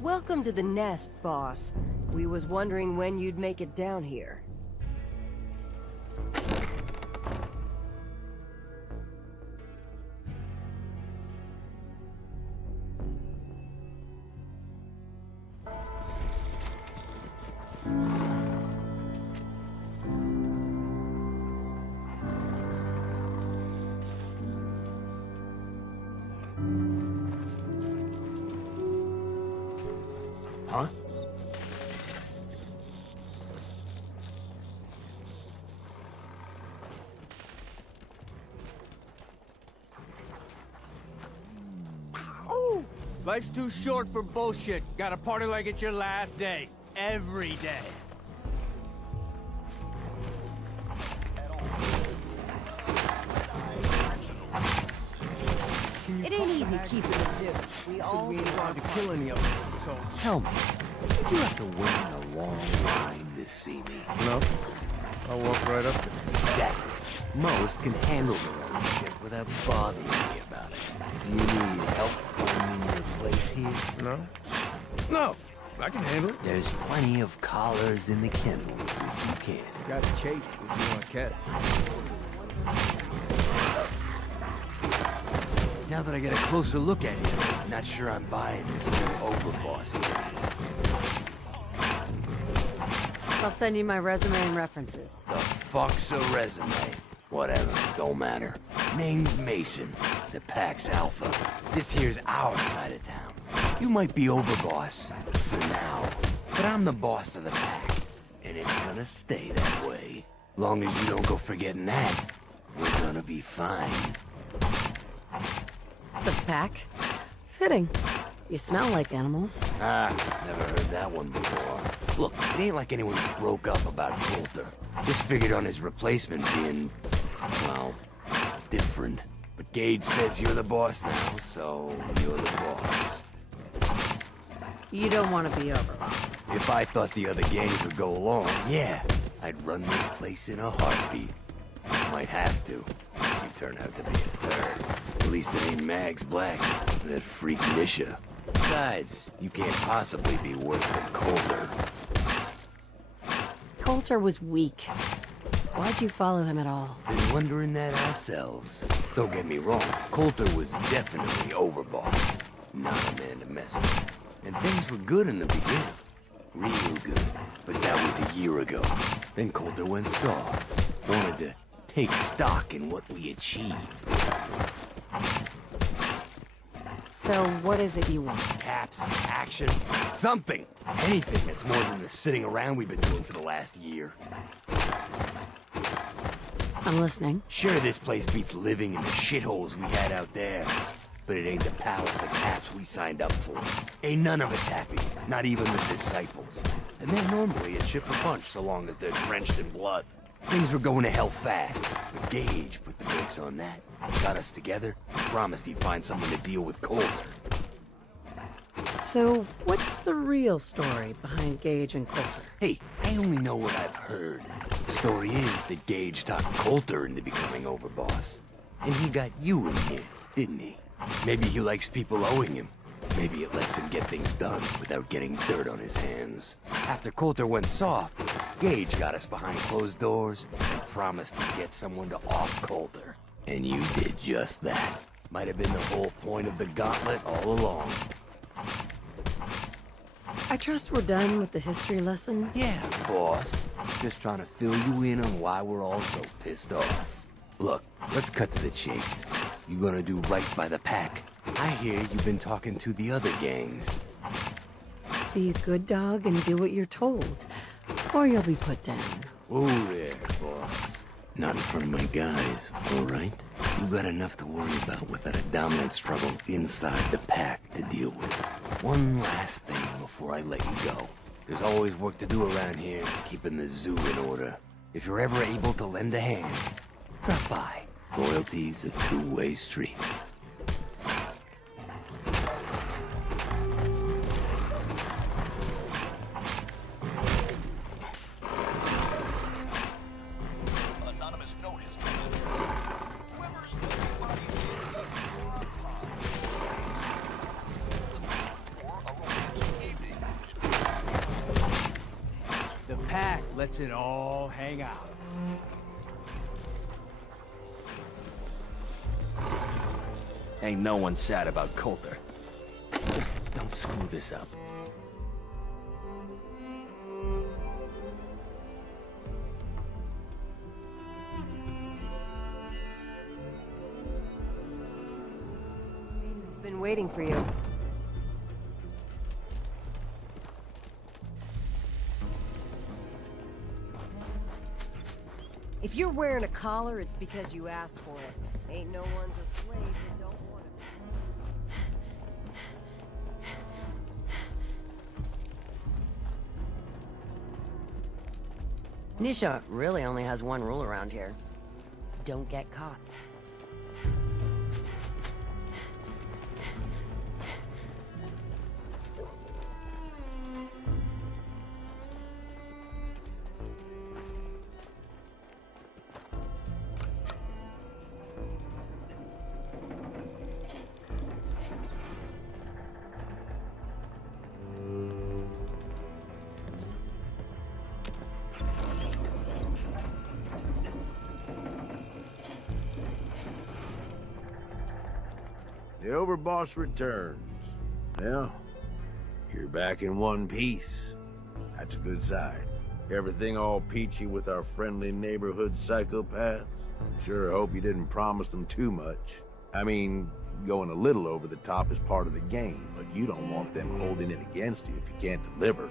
Welcome to the nest, boss. We was wondering when you'd make it down here. Huh? Life's too short for bullshit. Gotta party like it's your last day. Every day. It ain't easy keeping a zoo. We all we ain't do our allowed to part. kill any of them, so... Tell me, did you have to wait in a long line to see me? No. I'll walk right up there. Exactly. Most can handle their own shit without bothering me about it. Do you need help finding your place here? No? No. I can handle it. There's plenty of collars in the kennels if you can. Got to chase if you want cat. Now that I get a closer look at you, I'm not sure I'm buying this new overboss thing. I'll send you my resume and references. The fuck's a resume? Whatever, don't matter. Name's Mason, the Pax Alpha. This here's our side of town. You might be overboss, for now, but I'm the boss of the pack, and it's gonna stay that way. Long as you don't go forgetting that, we're gonna be fine. The pack? Fitting. You smell like animals. Ah, never heard that one before. Look, it ain't like anyone broke up about Coulter. Just figured on his replacement being, well, different. But Gage says you're the boss now, so you're the boss. You don't want to be overboss. If I thought the other gangs would go along, yeah, I'd run this place in a heartbeat. Might have to. You turn out to be a turd. At least it ain't Mags Black, that freak Nisha. Besides, you can't possibly be worse than Coulter. Coulter was weak. Why'd you follow him at all? Been wondering that ourselves. Don't get me wrong, Coulter was definitely overboss. Not a man to mess with. And things were good in the beginning. Real good. But that was a year ago. Then Coulter went soft. Wanted to take stock in what we achieved. So what is it you want? Caps, action, something. Anything that's more than the sitting around we've been doing for the last year. I'm listening. Sure, this place beats living in the shitholes we had out there. But it ain't the palace of caps we signed up for. Ain't none of us happy, not even the disciples. And they're normally a chipper bunch so long as they're drenched in blood. Things were going to hell fast, but Gage put the brakes on that. Got us together, promised he'd find someone to deal with Coulter. So what's the real story behind Gage and Coulter? Hey, I only know what I've heard. The story is that Gage talked Coulter into becoming overboss. And he got you in here, didn't he? Maybe he likes people owing him. Maybe it lets him get things done without getting dirt on his hands. After Coulter went soft, Gage got us behind closed doors and promised he'd get someone to off Coulter. And you did just that. Might have been the whole point of the gauntlet all along. I trust we're done with the history lesson? Yeah, boss. Just trying to fill you in on why we're all so pissed off. Look, let's cut to the chase. You gonna do right by the pack? I hear you've been talking to the other gangs. Be a good dog and do what you're told, or you'll be put down. Whoa there, boss. Not in front of my guys, all right? You got enough to worry about without a dominant struggle inside the pack to deal with. One last thing before I let you go. There's always work to do around here, keeping the zoo in order. If you're ever able to lend a hand, drop by. Loyalty's a two-way street. The pack lets it all hang out. Ain't no one sad about Coulter. Just don't screw this up. Mason's been waiting for you. If you're wearing a collar, it's because you asked for it. Ain't no one's a slave that don't want Nisha really only has one rule around here. Don't get caught. The Overboss returns. Well, you're back in one piece. That's a good sign. Everything all peachy with our friendly neighborhood psychopaths? Sure hope you didn't promise them too much. I mean, going a little over the top is part of the game, but you don't want them holding it against you if you can't deliver.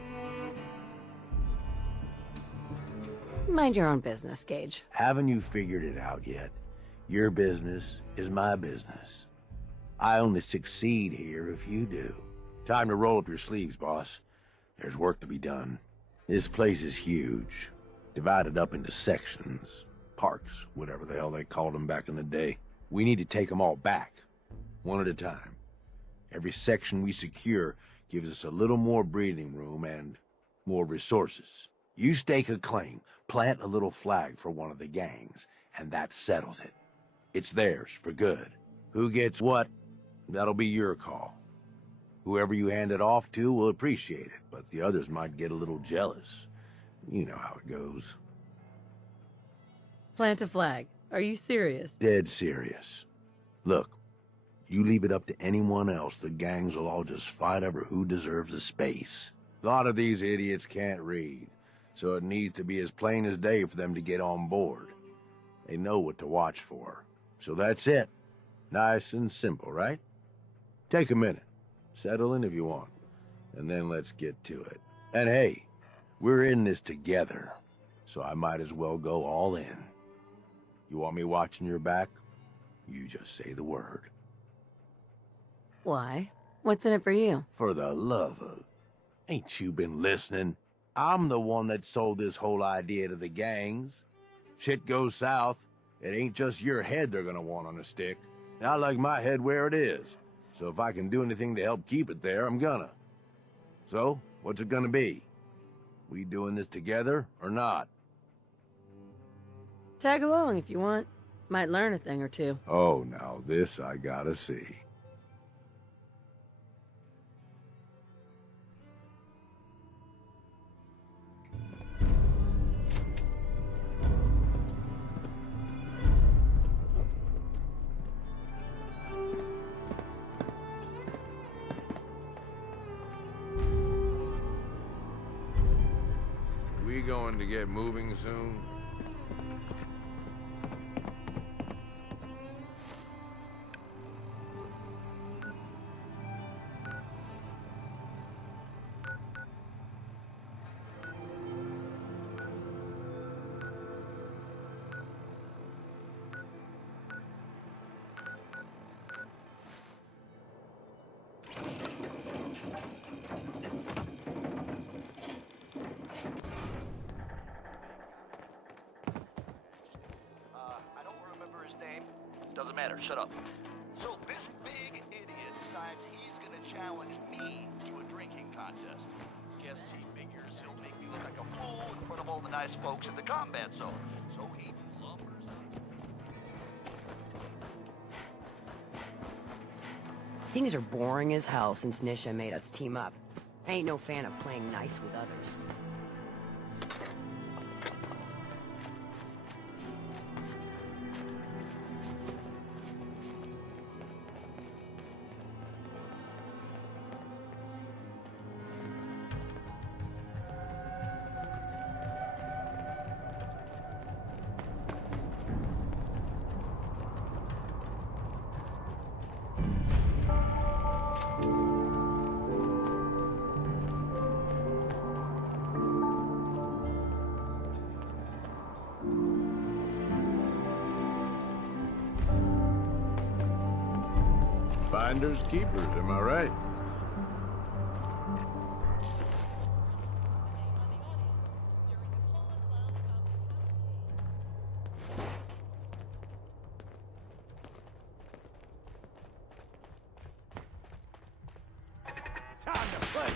Mind your own business, Gage. Haven't you figured it out yet? Your business is my business. I only succeed here if you do. Time to roll up your sleeves, boss. There's work to be done. This place is huge. Divided up into sections. Parks, whatever the hell they called them back in the day. We need to take them all back. One at a time. Every section we secure gives us a little more breathing room and more resources. You stake a claim, plant a little flag for one of the gangs, and that settles it. It's theirs for good. Who gets what? That'll be your call. Whoever you hand it off to will appreciate it, but the others might get a little jealous. You know how it goes. Plant a flag. Are you serious? Dead serious. Look, you leave it up to anyone else, the gangs will all just fight over who deserves the space. A lot of these idiots can't read, so it needs to be as plain as day for them to get on board. They know what to watch for. So that's it. Nice and simple, right? Take a minute. Settle in if you want. And then let's get to it. And hey, we're in this together, so I might as well go all in. You want me watching your back? You just say the word. Why? What's in it for you? For the love of... Ain't you been listening? I'm the one that sold this whole idea to the gangs. Shit goes south, it ain't just your head they're gonna want on a stick. I like my head where it is, so if I can do anything to help keep it there, I'm gonna. So, what's it gonna be? We doing this together, or not? Tag along if you want. Might learn a thing or two. Oh, now this I gotta see. We going to get moving soon? Doesn't matter, shut up. So this big idiot decides he's gonna challenge me to a drinking contest. Guess he figures he'll make me look like a fool in front of all the nice folks in the combat zone. So he lumbers... Things are boring as hell since Nisha made us team up. I ain't no fan of playing nice with others. Finders keepers, am I right? place.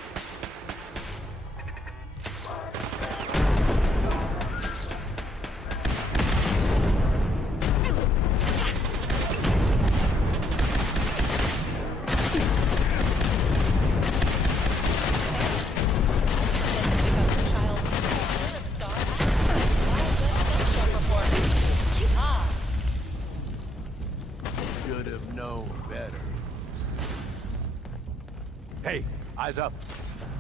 Should have known better. Hey, eyes up.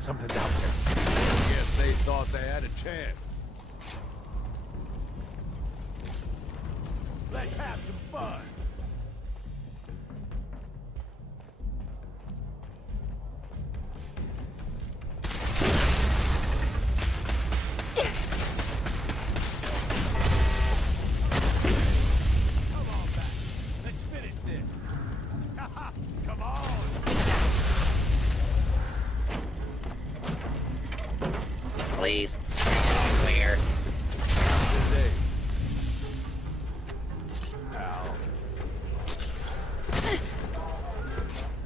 Something's out there. Guess they thought they had a chance. Let's have some fun. Come on back. Let's finish this. Come on. Please. Clear. Today. Ow.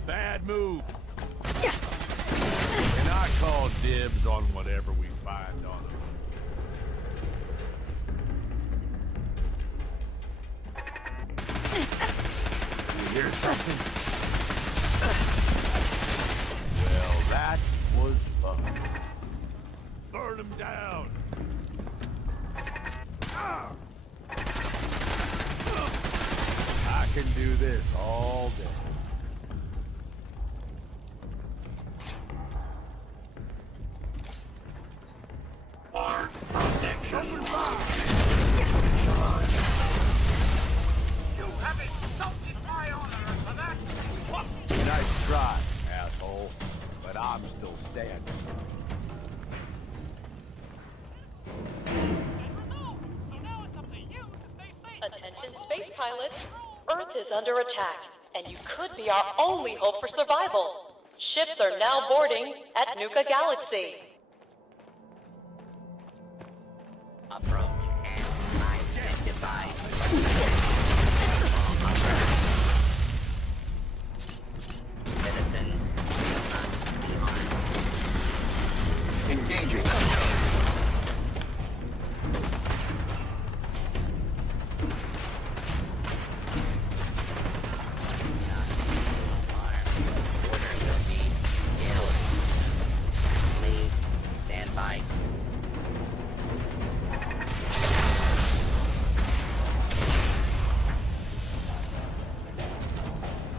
Bad move. And I call dibs on whatever we find on them. You hear something? Well, that was fun. Burn them down. I can do this all day. You have insulted my honor for that. Nice try, asshole. But I'm still standing. Attention space pilots. Earth is under attack, and you could be our only hope for survival. Ships are now boarding at Nuka Galaxy. Approach and identify. Citizens will not be harmed. Engaging. Please stand by.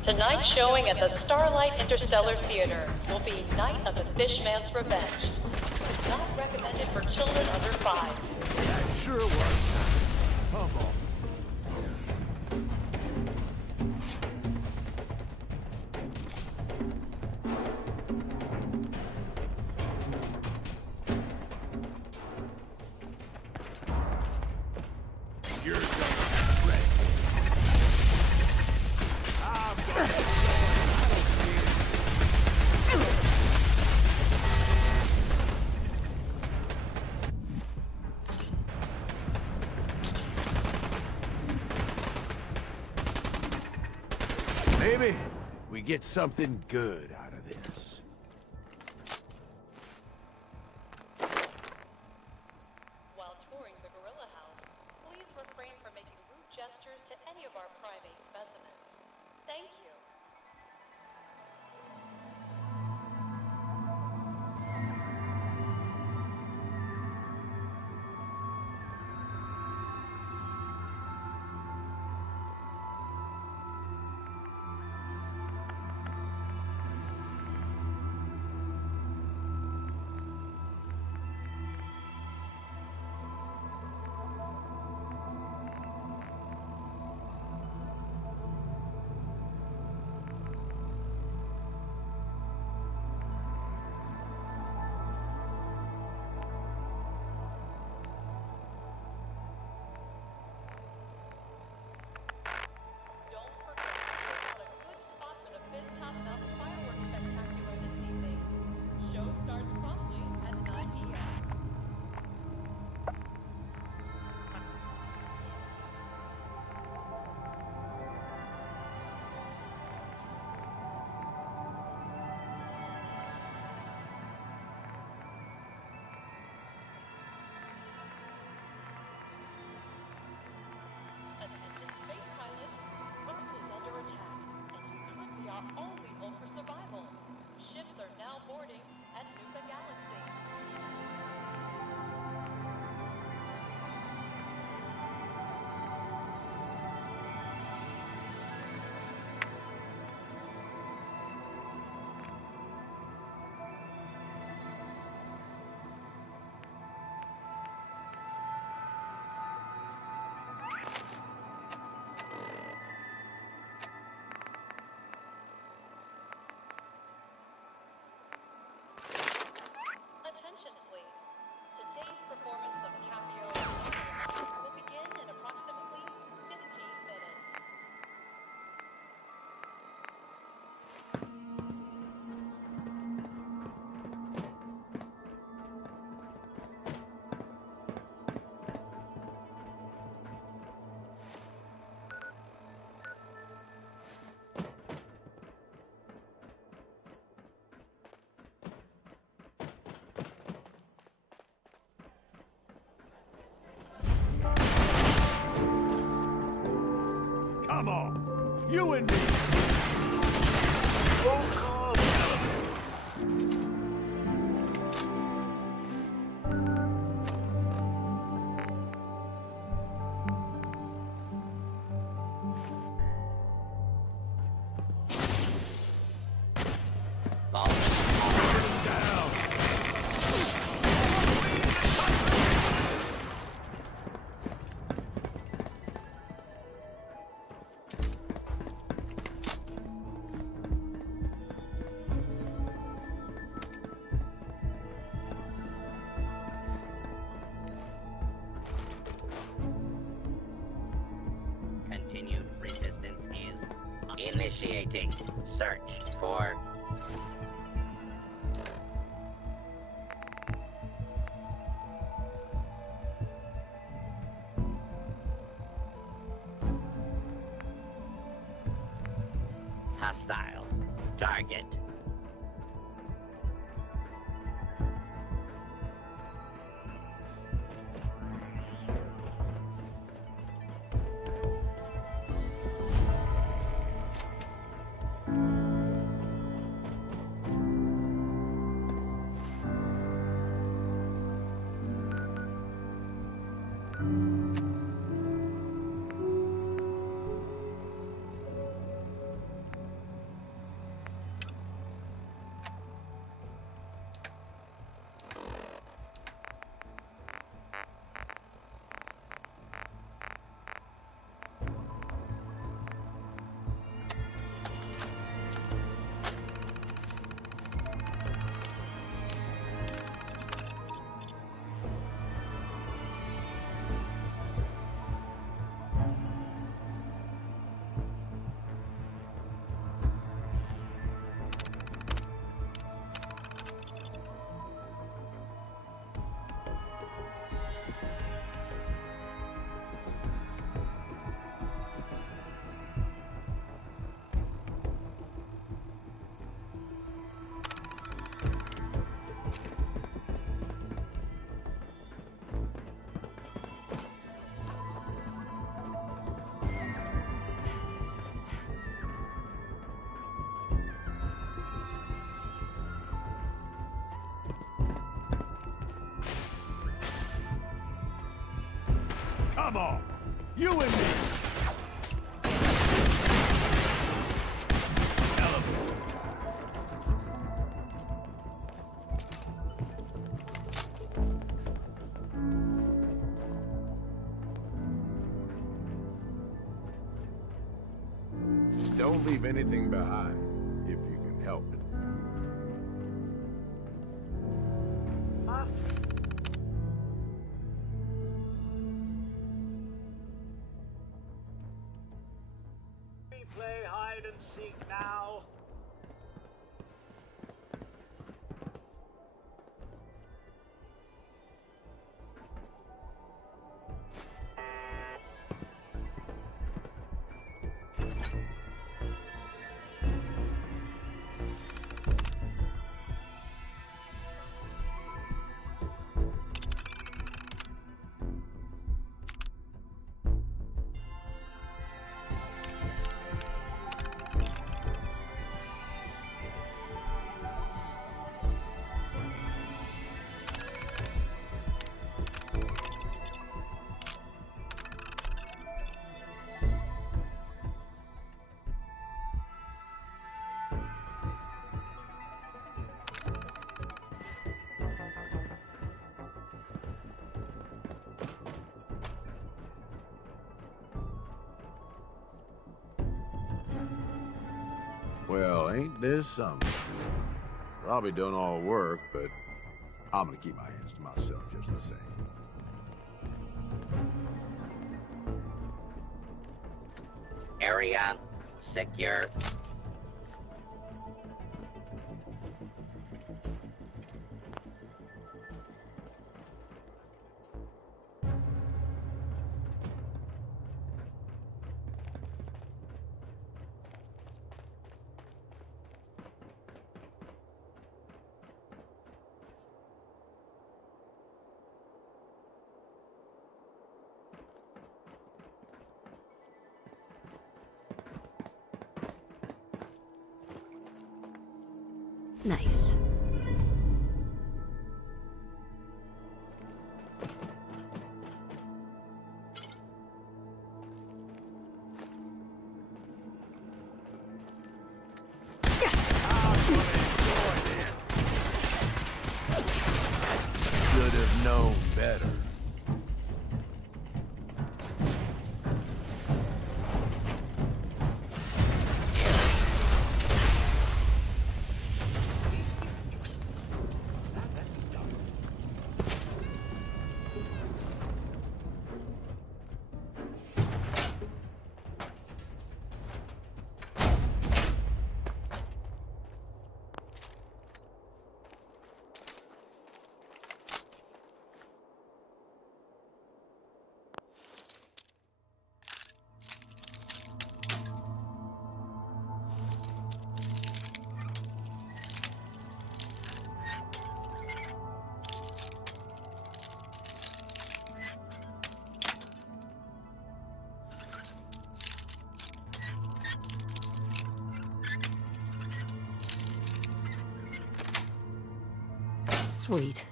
Tonight's showing at the Starlight Interstellar Theater will be Night of the Fishman's Revenge. Not recommended for children under 5. That sure was. Come on. You're gonna shred. I'm gonna maybe we get something good out of this. While touring the Gorilla House, please refrain from making rude gestures to any of our primate specimens. Thank you. Initiating search for... hostile target. Come on! You and me! Don't leave anything behind, if you can help it. Play hide and seek now. Well, ain't this something? Probably done all the work, but I'm gonna keep my hands to myself just the same. Area secure. Nice. Should have known better. Sweet.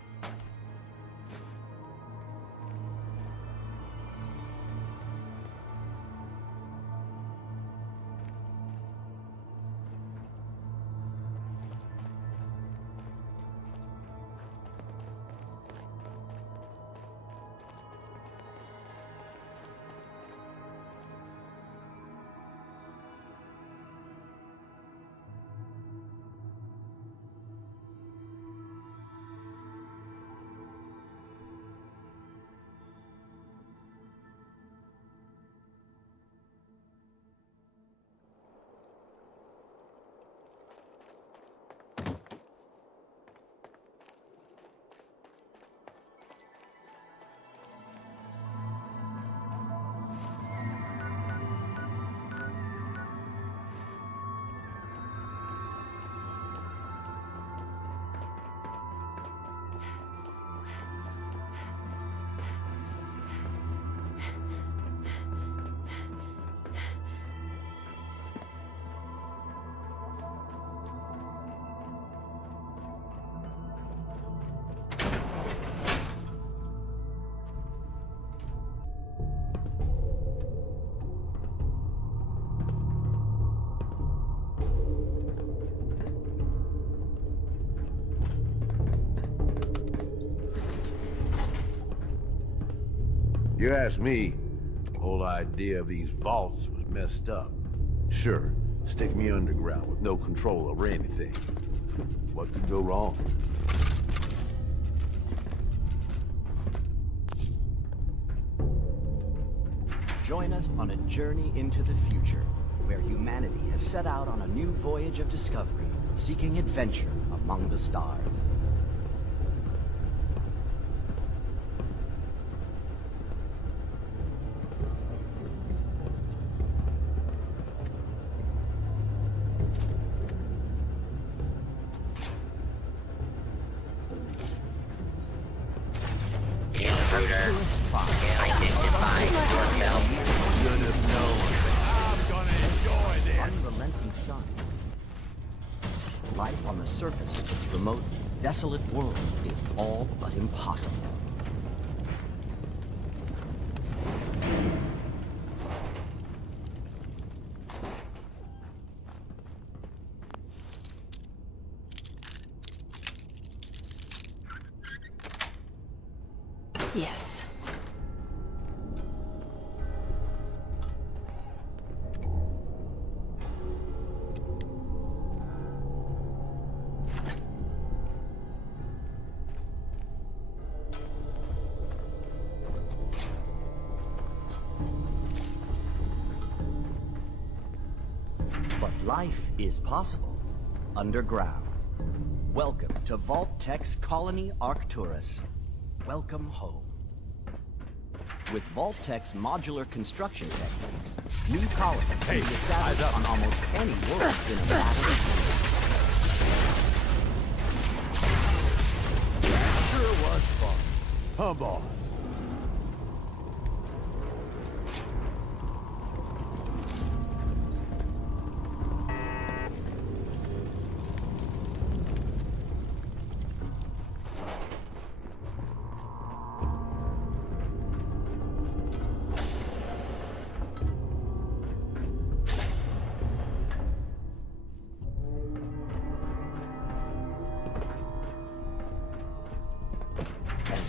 You ask me, the whole idea of these vaults was messed up. Sure, stick me underground with no control over anything. What could go wrong? Join us on a journey into the future, where humanity has set out on a new voyage of discovery, seeking adventure among the stars. Intruder. Identify yourself. Should have known. I'm gonna enjoy this. Unrelenting sun. Life on the surface of this remote, desolate world is all but impossible. Yes. But life is possible underground. Welcome to Vault-Tech's Colony Arcturus. Welcome home. With Vault-Tech's modular construction techniques, new colonies can be established on almost any world in a matter of days. That sure was fun. Huh, boss?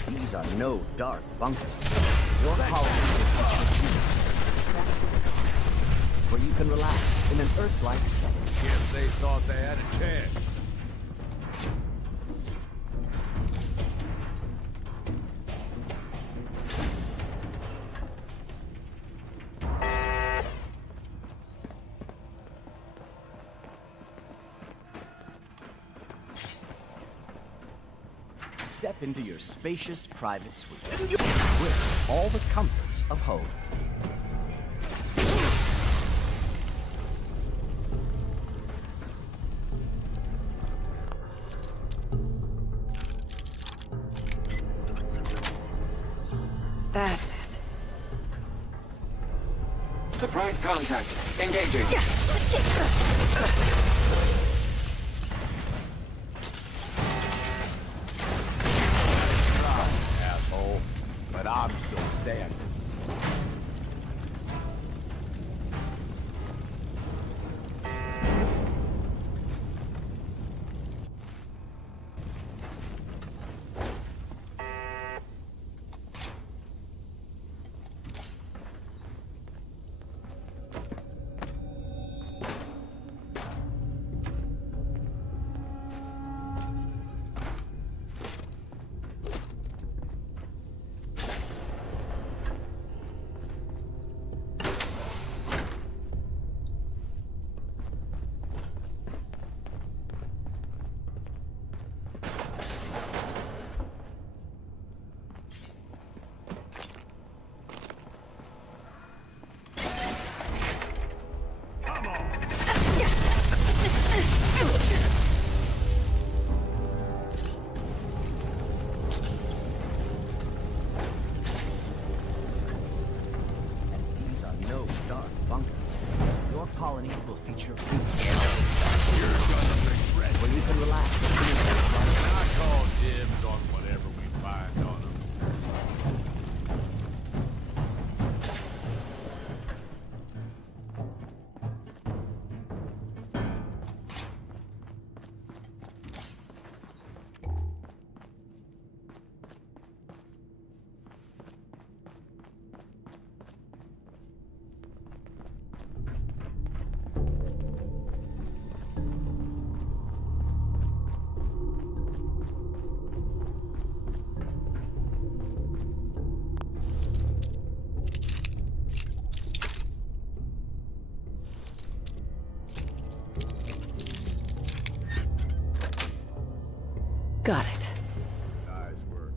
And these are no dark bunkers. Your colony will feature where you can relax in an Earth-like setting. Guess they thought they had a chance. Step into your spacious private suite with all the comforts of home. That's it. Surprise contact. Engaging. you can relax. I call dibs on whatever we find on them. Got it. Nice work.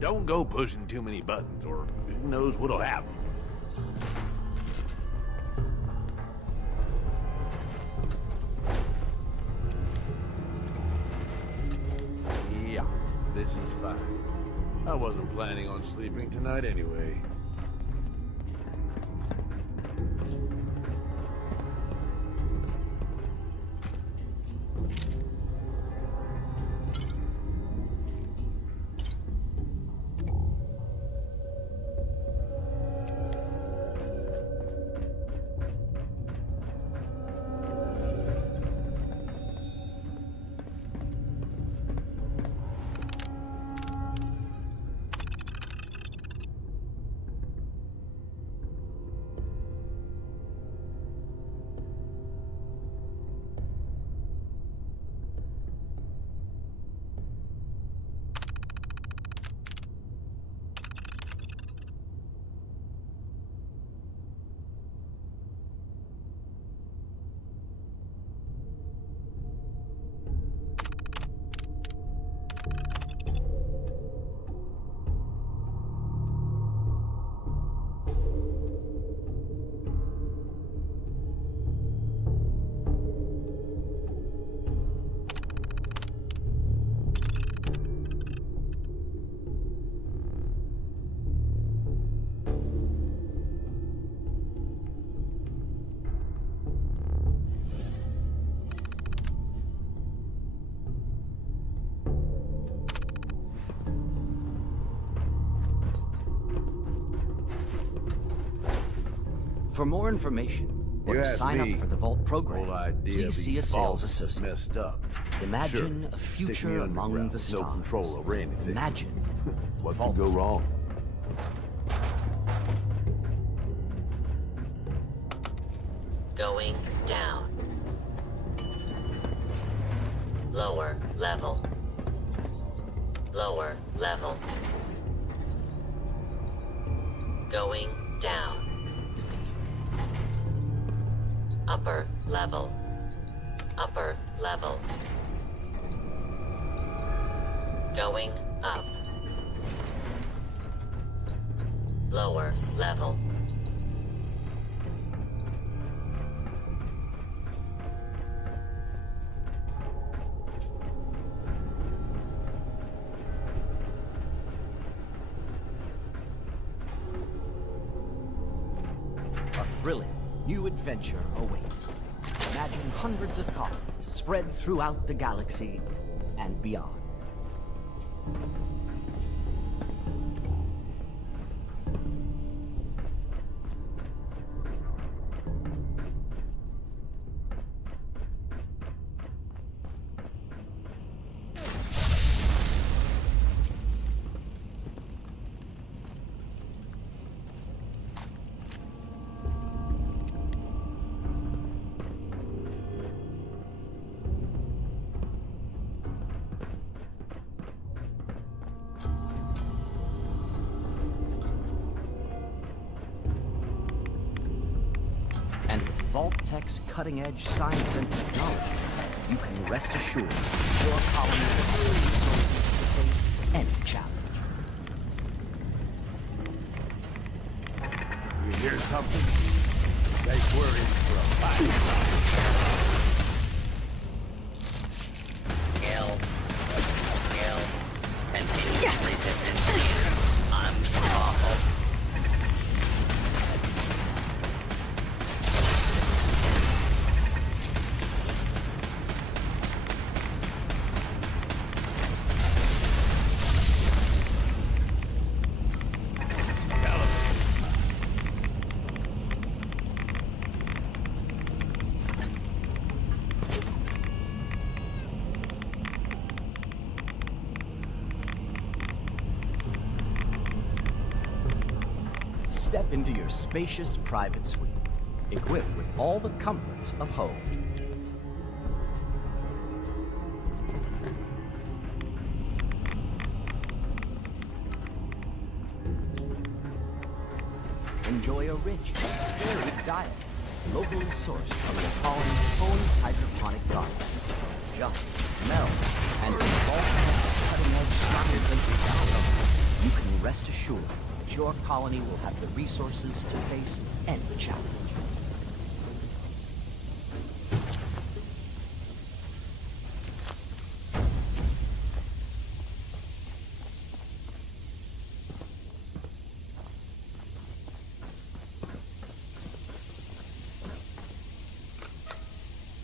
Don't go pushing too many buttons, or who knows what'll happen. Yeah, this is fine. I wasn't planning on sleeping tonight anyway. For more information, or You to asked sign me, up for the Vault program, whole idea please of see a these sales vaults is associate. messed up. Imagine Sure, a stick me future among underground the with stars. no control over anything. Imagine What Vault. could go wrong? Going down. Lower level. Lower level. Going down. Upper level. Upper level. Going up. Lower level. A thrilling new adventure awaits. Imagine hundreds of colonies spread throughout the galaxy and beyond. And with Vault-Tech's cutting-edge science and technology, you can rest assured your colony will have the resources to face any challenge. You hear something? Take word in for a fight. Kill. Continuous resistance meter unlawful. Step into your spacious private suite, equipped with all the comforts of home. Enjoy a rich, varied diet, locally sourced from your colony's own hydroponic gardens. Just smell and Vault-Tech's cutting-edge science and technology. You can rest assured that your colony will have the resources to face any challenge.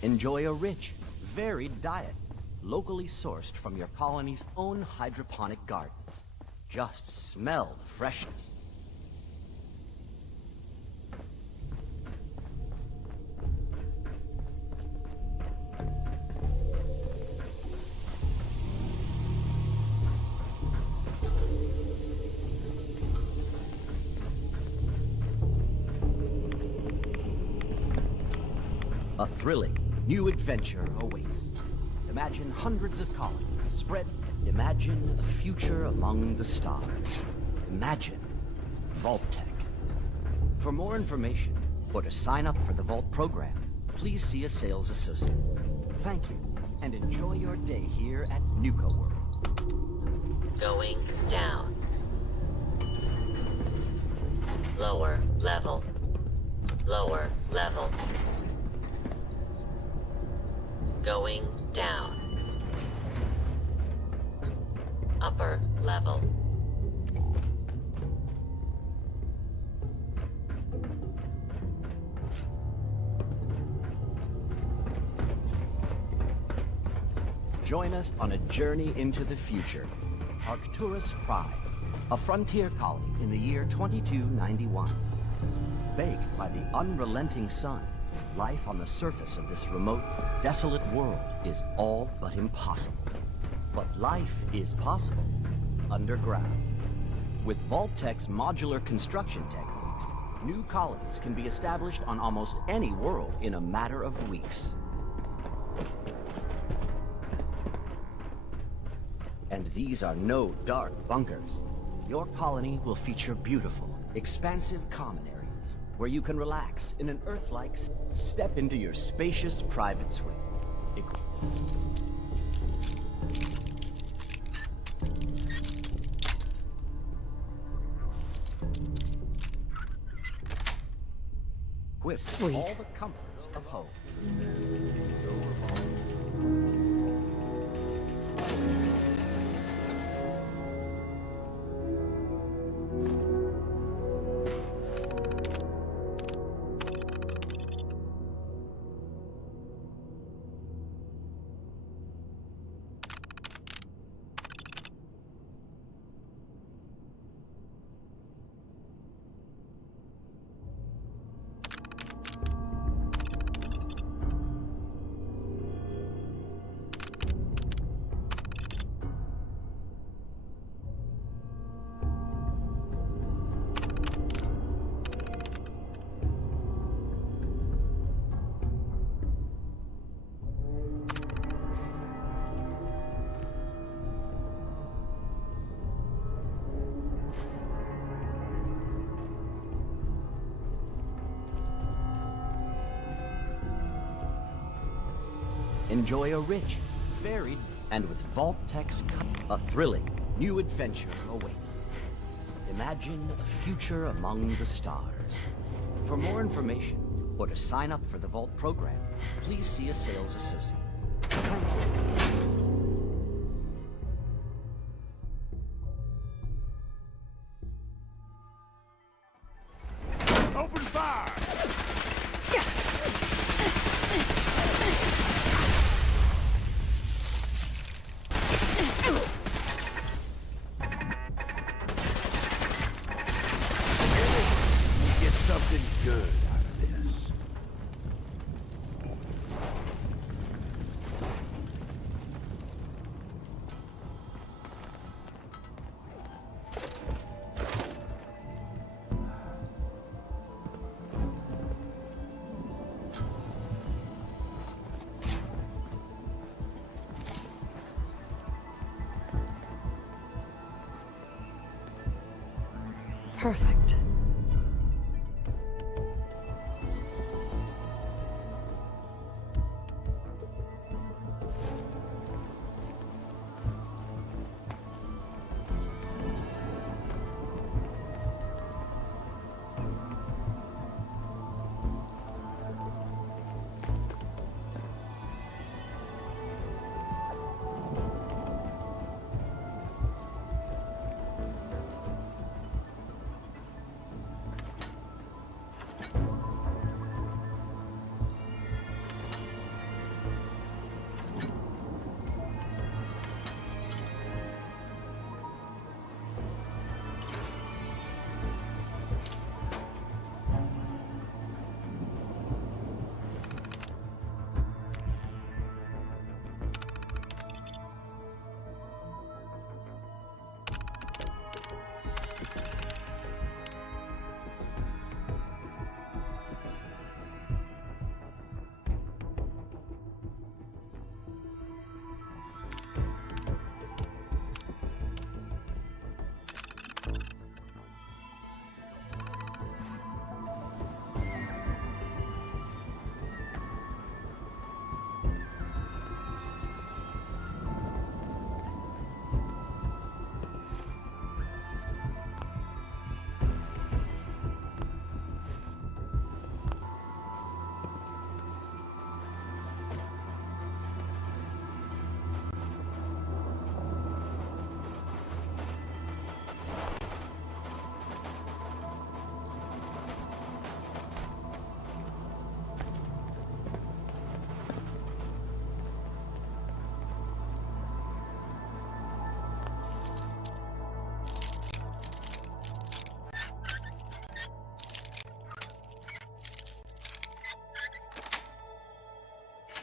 Enjoy a rich, varied diet, locally sourced from your colony's own hydroponic gardens. Just smell the freshness. A thrilling new adventure awaits. Imagine hundreds of colonies spread. Imagine a future among the stars. Imagine Vault-Tech. For more information or to sign up for the Vault program, please see a sales associate. Thank you, and enjoy your day here at Nuka World. Going down. Lower level. Lower level. Going down. Upper level. Join us on a journey into the future. Arcturus Prime, a frontier colony in the year 2291. baked by the unrelenting sun, life on the surface of this remote, desolate world is all but impossible. But life is possible underground. With Vault-Tec's modular construction techniques, new colonies can be established on almost any world in a matter of weeks. And these are no dark bunkers. Your colony will feature beautiful, expansive common areas where you can relax in an Earth-like step into your spacious private suite. With all the comforts of home. Enjoy a rich, varied, and with Vault-Tec's a thrilling new adventure awaits. Imagine a future among the stars. For more information, or to sign up for the Vault program, please see a sales associate. Open fire! Get something good out of this. Perfect.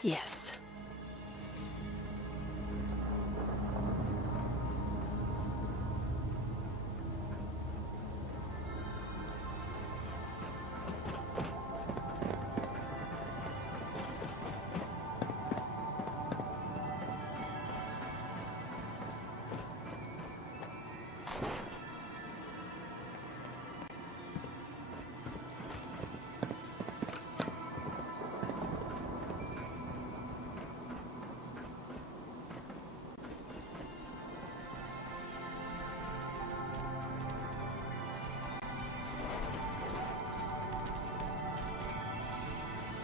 Yes.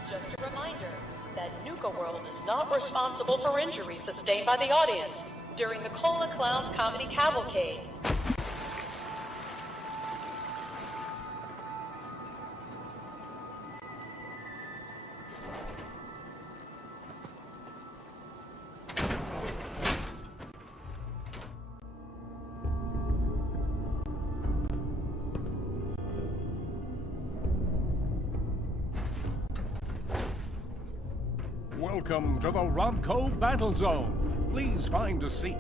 Just a reminder that Nuka World is not responsible for injuries sustained by the audience during the Cola Clowns Comedy Cavalcade. Welcome to the Robco Battle Zone. Please find a seat.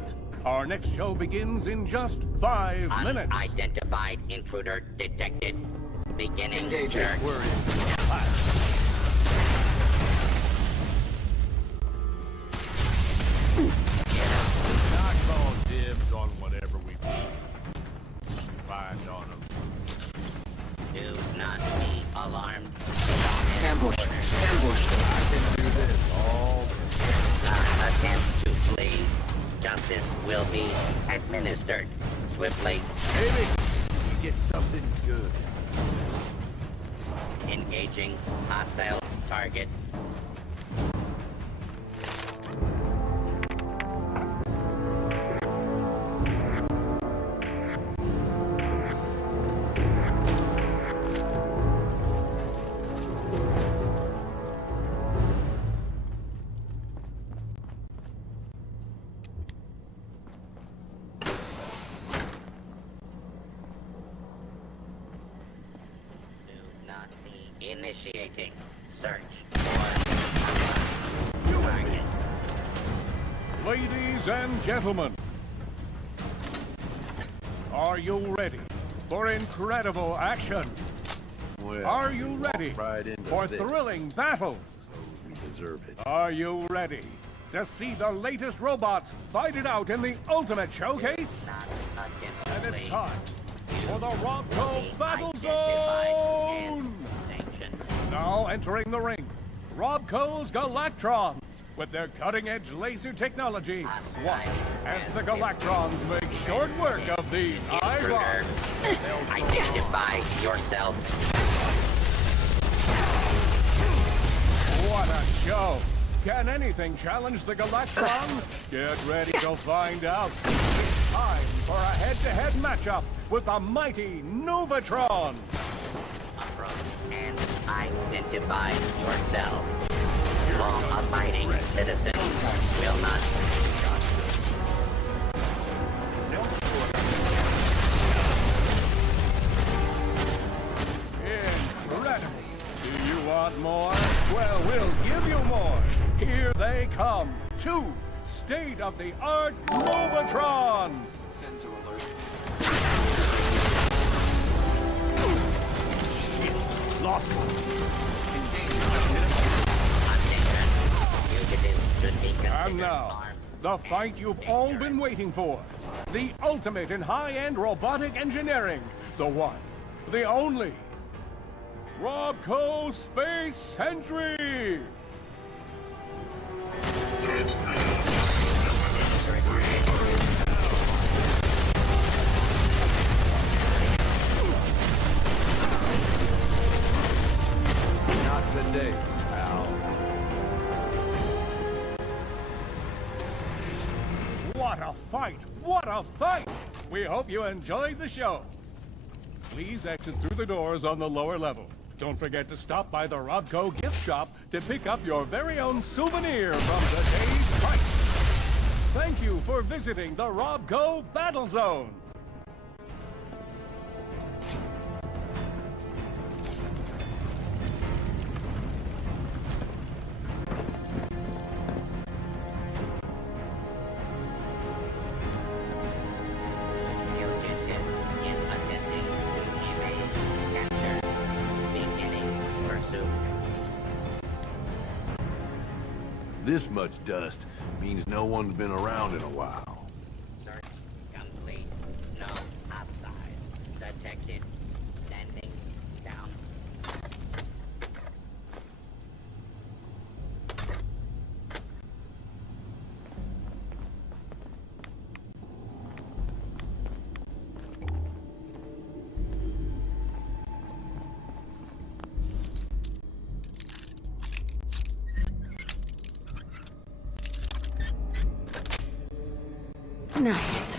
Our next show begins in just 5 minutes. Unidentified intruder detected. Beginning Engaging. search. We're not calling dibs on whatever we find on them. Do not be alarmed. Ambush. Ambush. I can do this all Attempt to flee. Justice will be administered swiftly. Maybe we get something good. Engaging hostile target. Initiating search for target. Ladies and gentlemen, are you ready for incredible action? Well, Are you we walked ready right into for this, thrilling battles? so we deserve it. Are you ready to see the latest robots fight it out in the ultimate showcase? And it's time for the Robco Battle Zone! Now entering the ring, Robco's Galactrons. With their cutting-edge laser technology, watch as the Galactrons make short work of these eyeballs. Identify yourself. What a show! Can anything challenge the Galactron? Get ready to find out. It's time for a head-to-head matchup with the mighty Novatron. Approach and identify yourself. Law-abiding citizens will not. Incredible! Do you want more? Well, we'll give you more. Here they come. 2 state-of-the-art Novatron. Sensor alert. Shit, lost And now, the fight you've all been waiting for. The ultimate in high-end robotic engineering. The one, the only. Robco Space Sentry! Not today, pal. What a fight! What a fight! We hope you enjoyed the show. Please exit through the doors on the lower level. Don't forget to stop by the Robco gift shop to pick up your very own souvenir from today's fight. Thank you for visiting the Robco Battle Zone. this much dust means no one's been around in a while. Search complete. No hostiles detected. Standing down. Nice.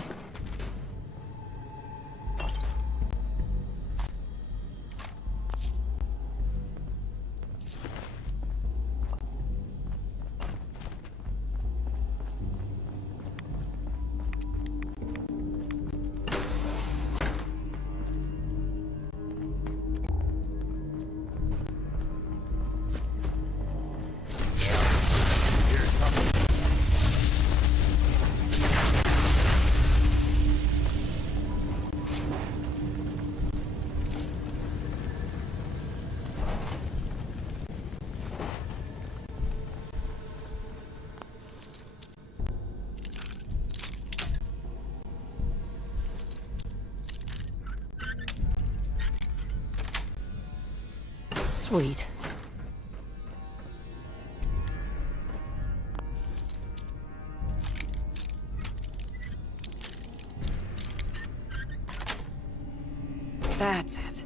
Sweet. That's it.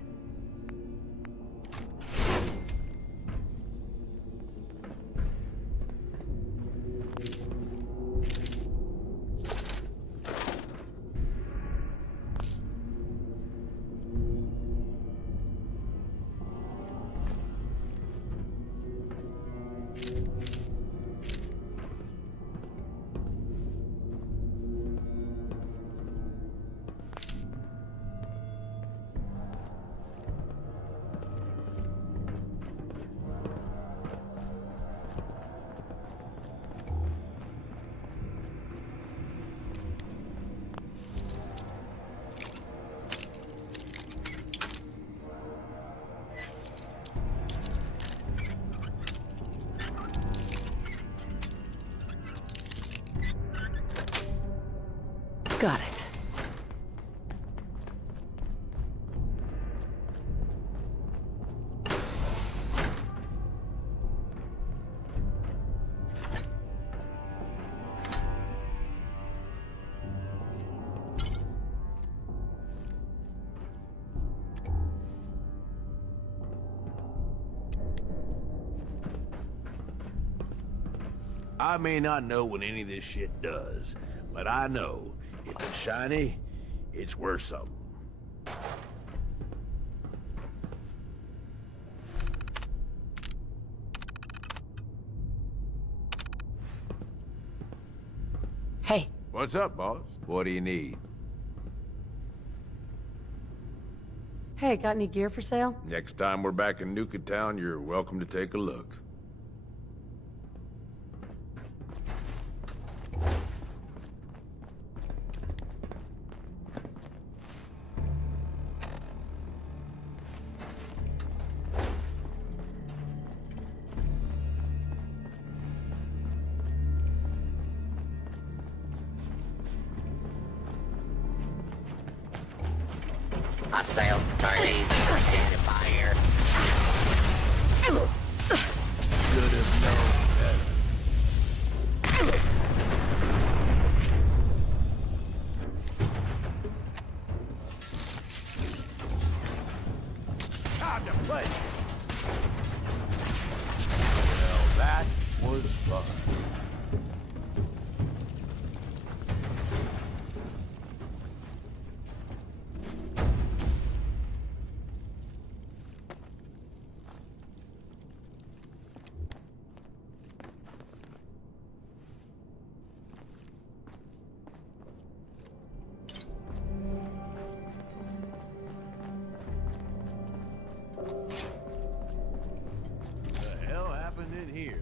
Got it. I may not know what any of this shit does, but I know if it's shiny, it's worth something. Hey. What's up, boss? What do you need? Hey, got any gear for sale? Next time we're back in Nuka Town, you're welcome to take a look. Hostile parties identifier. Should have known better. Time to play. Well, that was fun. What the hell happened in here?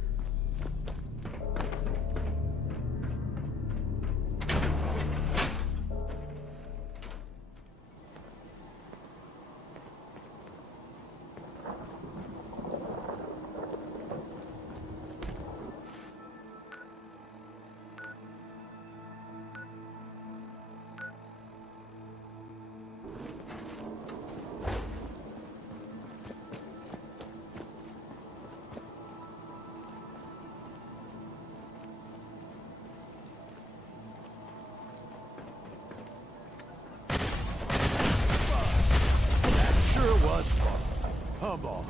on, boss.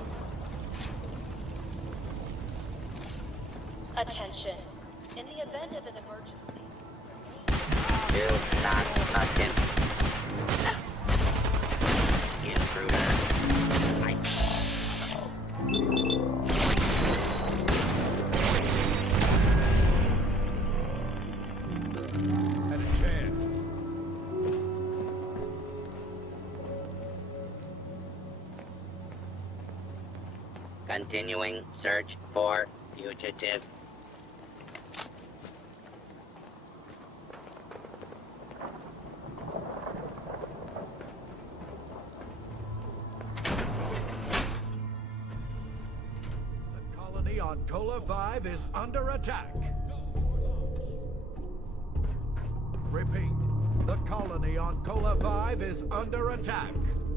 Attention. In the event of an emergency. Do not touch him. Intruder. Had a chance. Continuing search for fugitive. The colony on Cola 5 is under attack. Repeat. The colony on Cola 5 is under attack.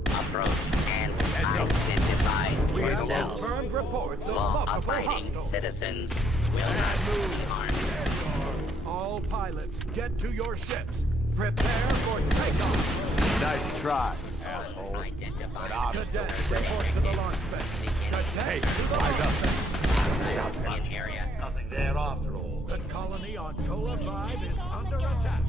Approach and identify We have yourself. confirmed reports of multiple Law-abiding hostiles. citizens will not be harmed. All pilots, get to your ships. Prepare for takeoff. Nice try, asshole. But Cadets, report to the launch base. Cadets, to the launch base. Area. Nothing there after all. The colony on Cola 5 is under attack.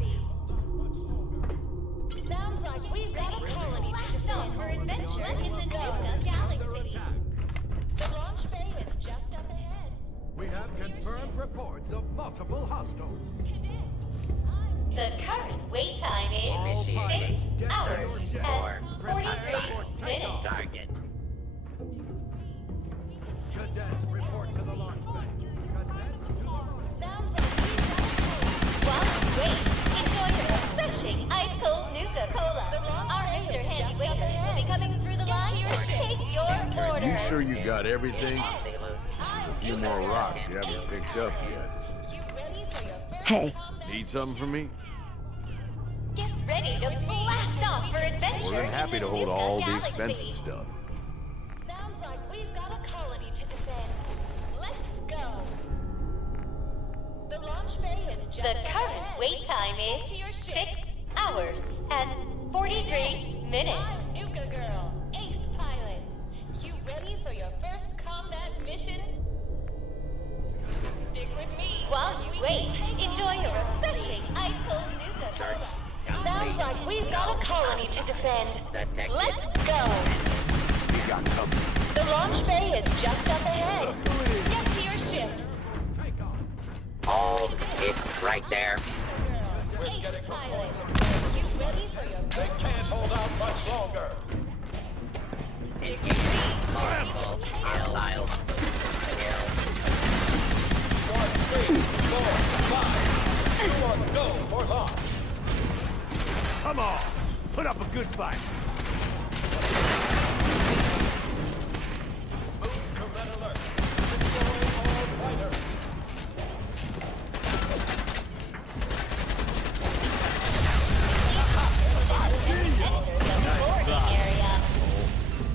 Sounds like we've got a colony to defend for adventure in the Donut Galaxy. The launch bay is just up ahead. We have confirmed reports of multiple hostiles. The current wait time is 6 hours and 43 minutes. Target. Cadets, report to the launch bay. Cadets, to the launch. Sounds like we've got a colony. While you wait, enjoy your refreshing ice-cold Nuka-Cola. Our Mr. Handy Waiter will be coming through the line to take your order. You sure you got everything? A few more rocks you haven't picked up yet. Hey. Need something from me? Get ready to blast off for adventure. More than happy in to the hold Nuka all the Galaxy. expensive stuff. Sounds like we've got a colony to defend. Let's go. The launch bay is just The current wait time is 6 hours and 43 minutes. I'm Nuka Girl, ace pilot. You ready for your first combat mission? Stick with me. While you wait, enjoy your refreshing ice-cold Nuka-Cola. Sounds like we've got a colony to defend. Let's go. We got company. The launch bay is just up ahead. Get to your ships. Hold it right there. Ace pilot. You ready for your They can't hold out much longer. Multiple hostiles. 1, 3, 4, 5. You want to go for launch. Come on, put up a good fight. Move to red alert. Deploy all fighters.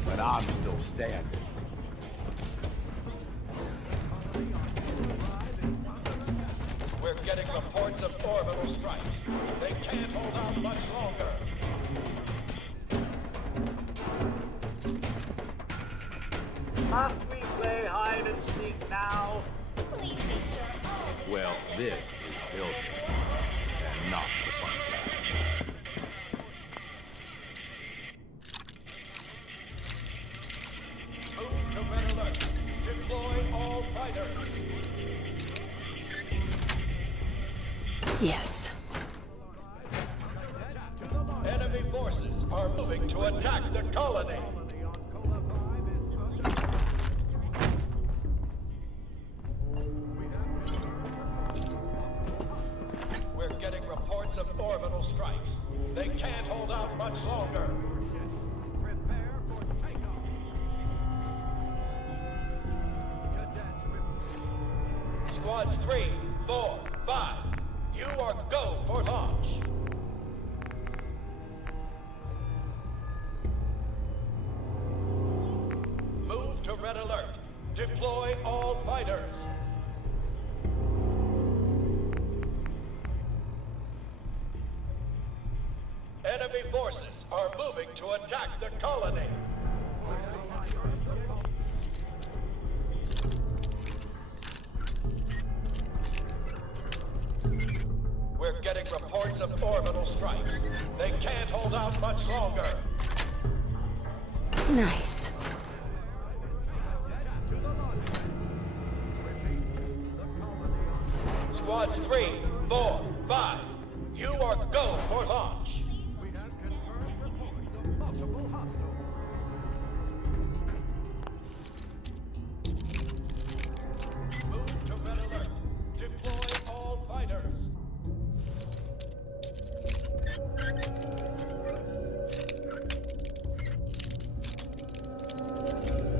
But I'm still standing. We're getting reports of orbital strikes. They can't hold out much longer. Must we play hide and seek now? Well, this is building, and not the fun kind. Move to red alert. Deploy all fighters. Yes. Enemy forces are moving to attack the colony. We're getting reports of orbital strikes. They can't hold out much longer. Squads 3, 4, 5. You are go for launch. Move to red alert. Deploy all fighters. Enemy forces are moving to attack the colony. getting reports of orbital strikes. They can't hold out much longer. Nice. Squads 3, 4, 5. You are go for launch. Move to red alert. Deploy all fighters.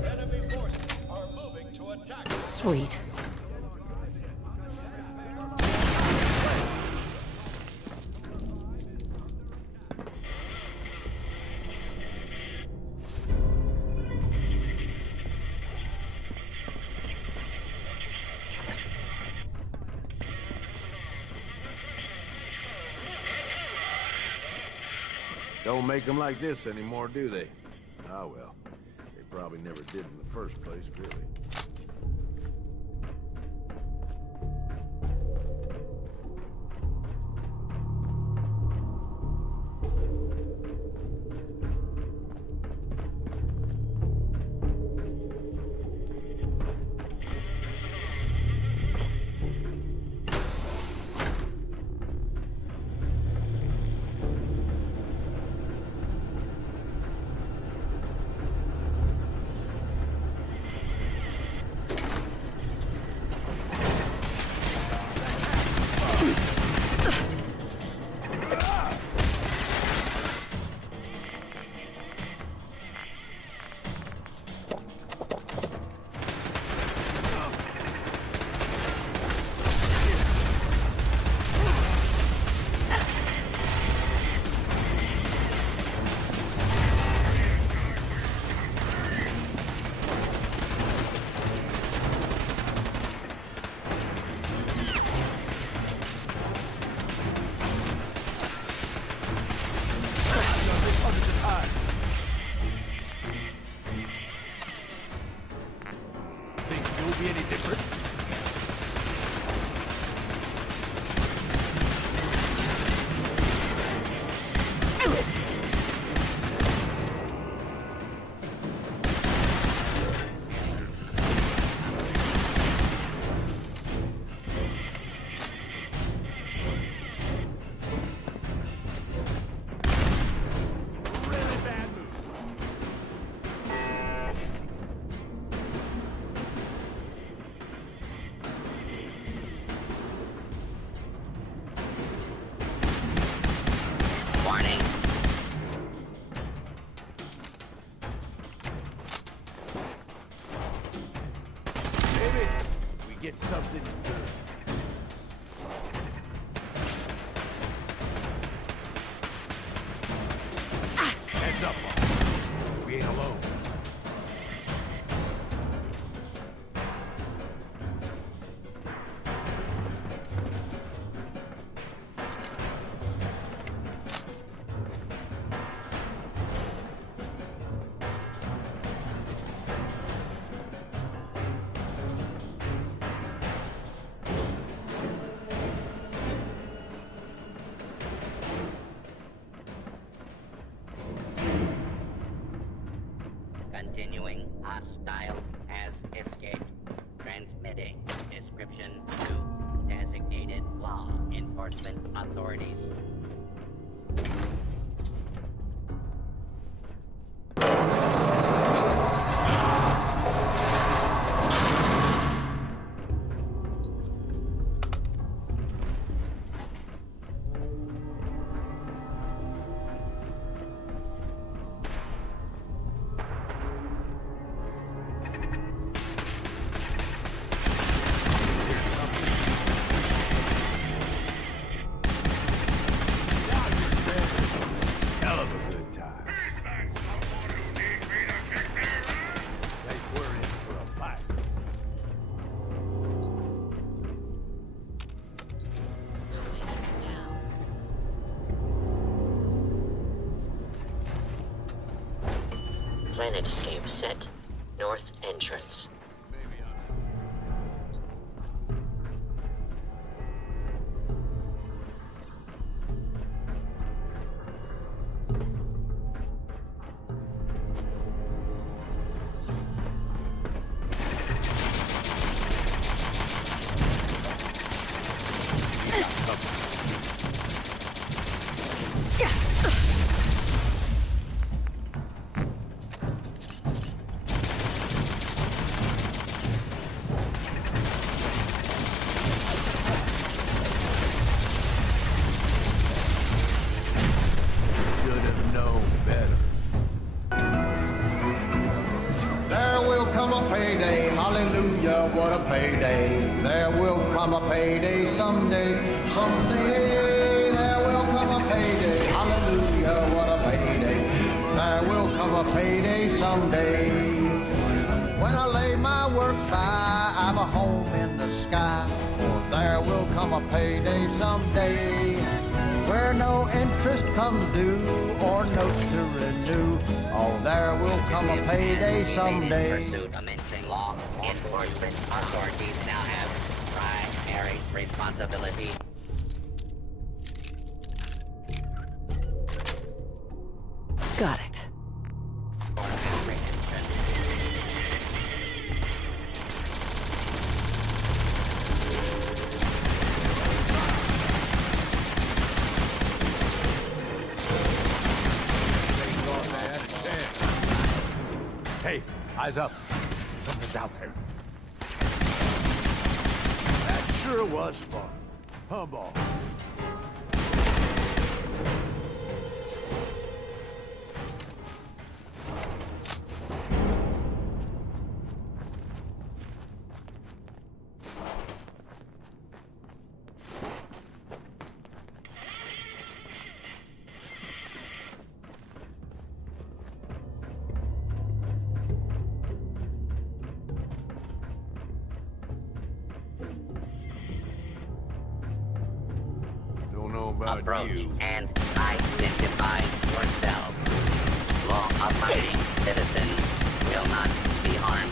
Enemy forces are moving to attack. Sweet. Don't make them like this anymore, do they? Ah, well. They probably never did in the first place, really. Get something good. Heads up, boss. We ain't alone. Continuing. Hostile has escaped. Transmitting description to designated law enforcement authorities. Planetscape set. North entrance. a payday, hallelujah, what a payday. There will come a payday someday, someday. There will come a payday, hallelujah, what a payday. There will come a payday someday. When I lay my work by, I've a home in the sky. For there will come a payday someday, where no interest comes due or notes to renew. Oh, there will come a payday someday. Pursuit of mincing law enforcement authorities now have primary responsibility. Got it. Hey, eyes up. Something's out there. That sure was fun. Humball. Approach and identify yourself. Law-abiding citizens will not be harmed.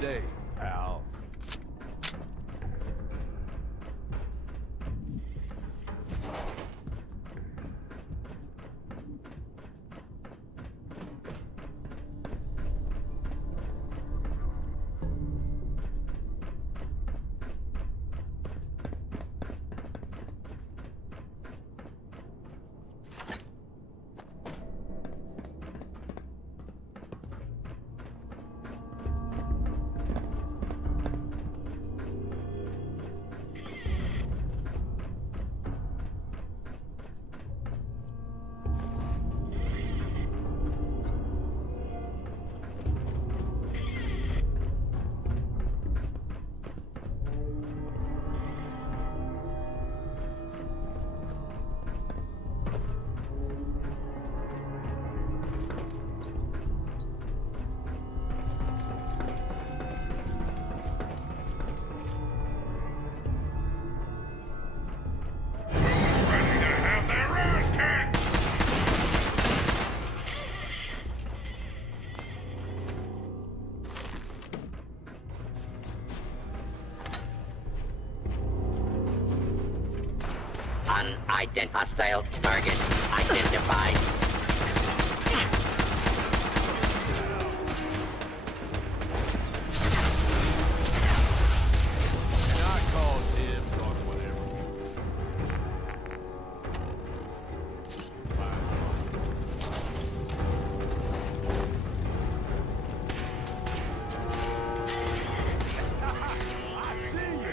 Today, pal. Hostile target identified. Not called dibs on whatever. I see you.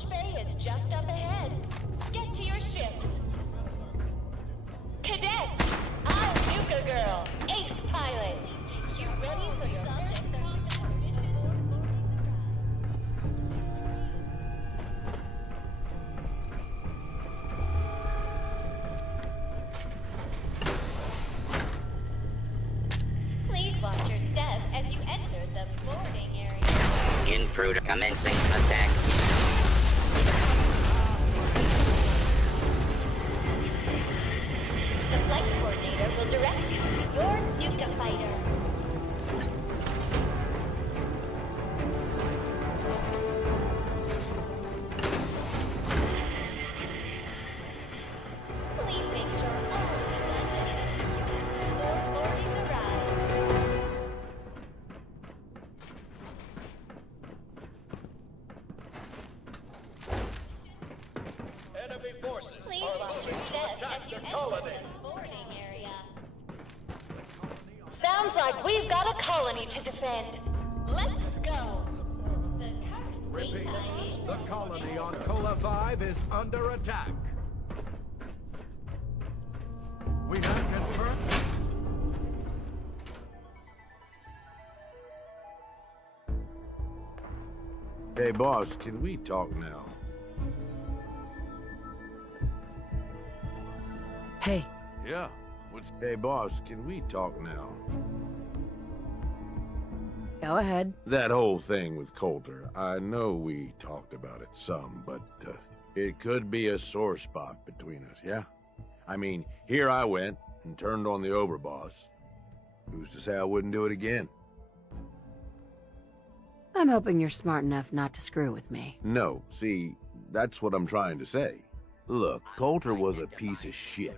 launch bay is just up ahead. Get to your ships. Cadets, I'm Nuka Girl, ace pilot. You ready for your first combat mission? Please watch your step as you enter the boarding area. Intruder commencing attack. The flight coordinator will direct you to your Nuka fighter. Please make sure all is before boarding arrives. Enemy forces Please are watch moving your to step attack as you the enter colony. the boarding area. Sounds like we've got a colony to defend. Let's go. The current wait Repeat. time is The colony on Cola 5 is under attack. We have confirmed. Hey, boss, can we talk now? Hey, Yeah. Hey, boss, can we talk now? go ahead. That whole thing with Coulter, I know we talked about it some, but it could be a sore spot between us, yeah? I mean, here I went and turned on the overboss. Who's to say I wouldn't do it again? I'm hoping you're smart enough not to screw with me. No, see, that's what I'm trying to say. Look, Coulter was a piece of shit.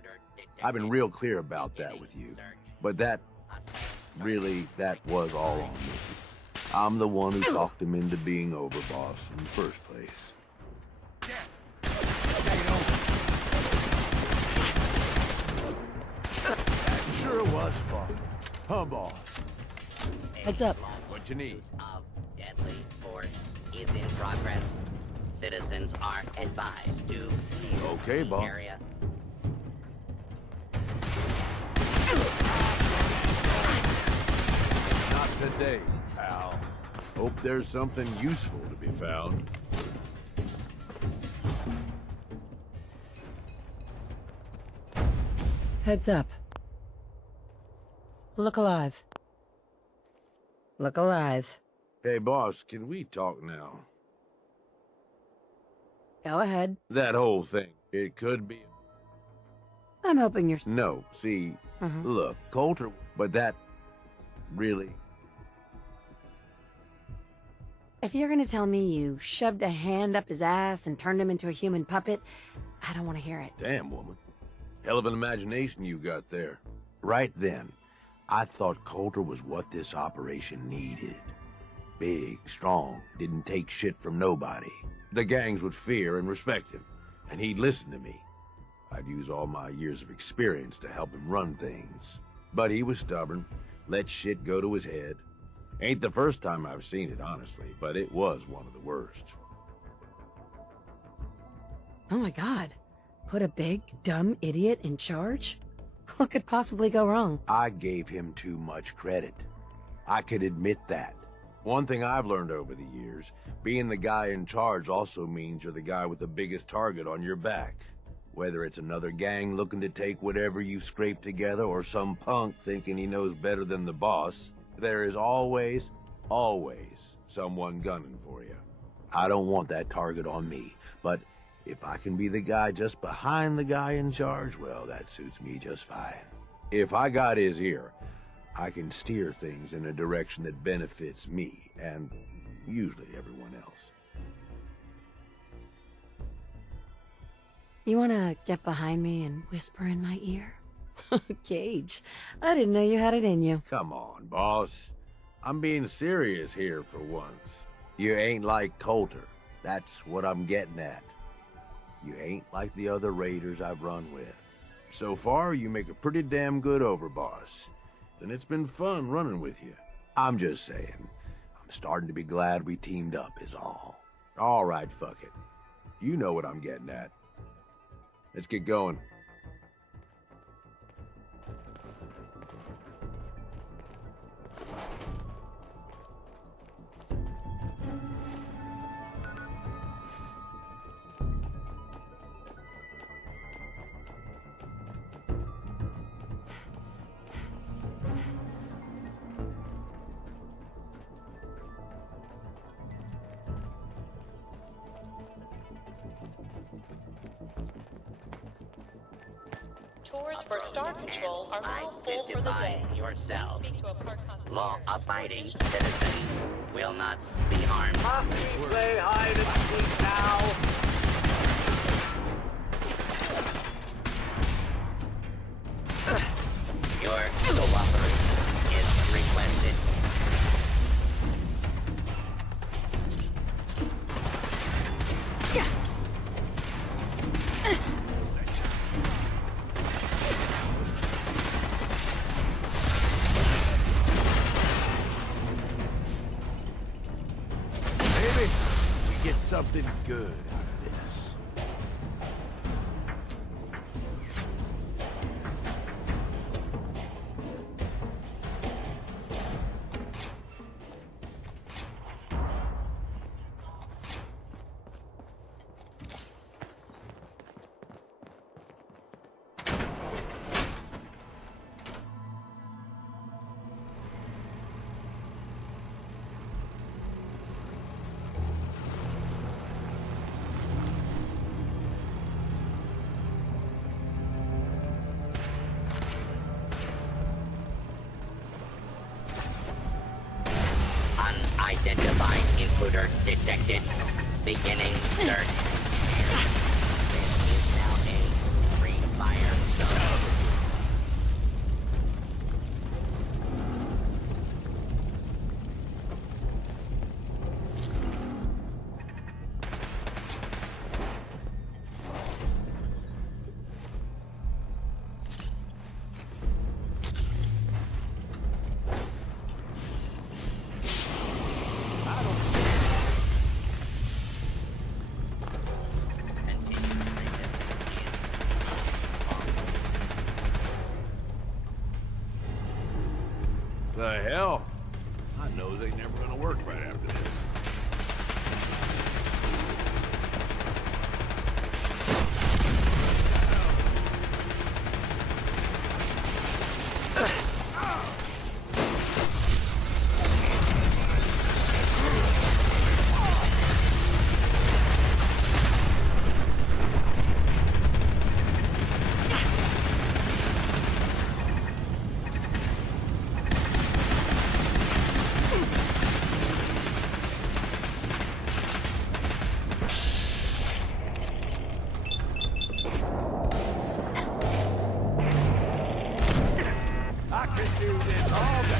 I've been real clear about that with you. But that was all on me. I'm the one who talked him into being overboss in the first place. That sure was fun. Huh, boss? Heads up. What you need? Of deadly force is in progress. Citizens are advised to leave Okay, the boss. area. Not today, pal. Hope there's something useful to be found. Heads up. Look alive. Look alive. Hey, boss, can we talk now? Go ahead. That whole thing, it could be... I'm hoping you're... No, see, Mhm. look, Coulter, but that really... If you're gonna tell me you shoved a hand up his ass and turned him into a human puppet, I don't want to hear it. Damn, woman. Hell of an imagination you got there. Right then, I thought Coulter was what this operation needed. Big, strong, didn't take shit from nobody. The gangs would fear and respect him, and he'd listen to me. I'd use all my years of experience to help him run things. But he was stubborn, let shit go to his head. Ain't the first time I've seen it, honestly, but it was one of the worst. Oh my god. Put a big, dumb idiot in charge? What could possibly go wrong? I gave him too much credit. I could admit that. One thing I've learned over the years, being the guy in charge also means you're the guy with the biggest target on your back. Whether it's another gang looking to take whatever you've scraped together or some punk thinking he knows better than the boss, there is always someone gunning for you. I don't want that target on me, but if I can be the guy just behind the guy in charge, well, that suits me just fine. If I got his ear, I can steer things in a direction that benefits me, and usually everyone else. You wanna get behind me and whisper in my ear? Gage, I didn't know you had it in you. Come on, boss. I'm being serious here for once. You ain't like Coulter. That's what I'm getting at. You ain't like the other raiders I've run with. So far, you make a pretty damn good overboss. And it's been fun running with you. I'm just saying, I'm starting to be glad we teamed up is all. All right, fuck it. You know what I'm getting at. Let's get going. Tours for Star Control are now full for the day. Yourself. Speak to a park concierge. Law-abiding citizens will not be harmed. Must we play hide and seek now? Your cooperation is requested. Maybe we get something good out of this. Unidentified intruder detected. Beginning search. This is now a free fire zone. The hell? I know they never gonna work right after this. I could do this all day.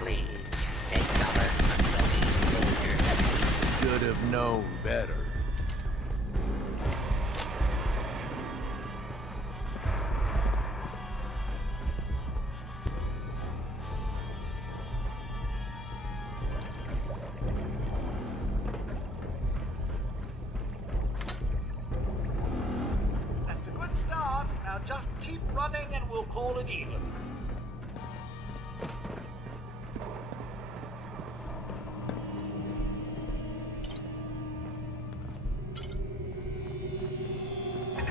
Please take cover until the danger has ceased. Should have known better. That's a good start. Now just keep running and we'll call it even.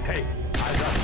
Hey, I got it.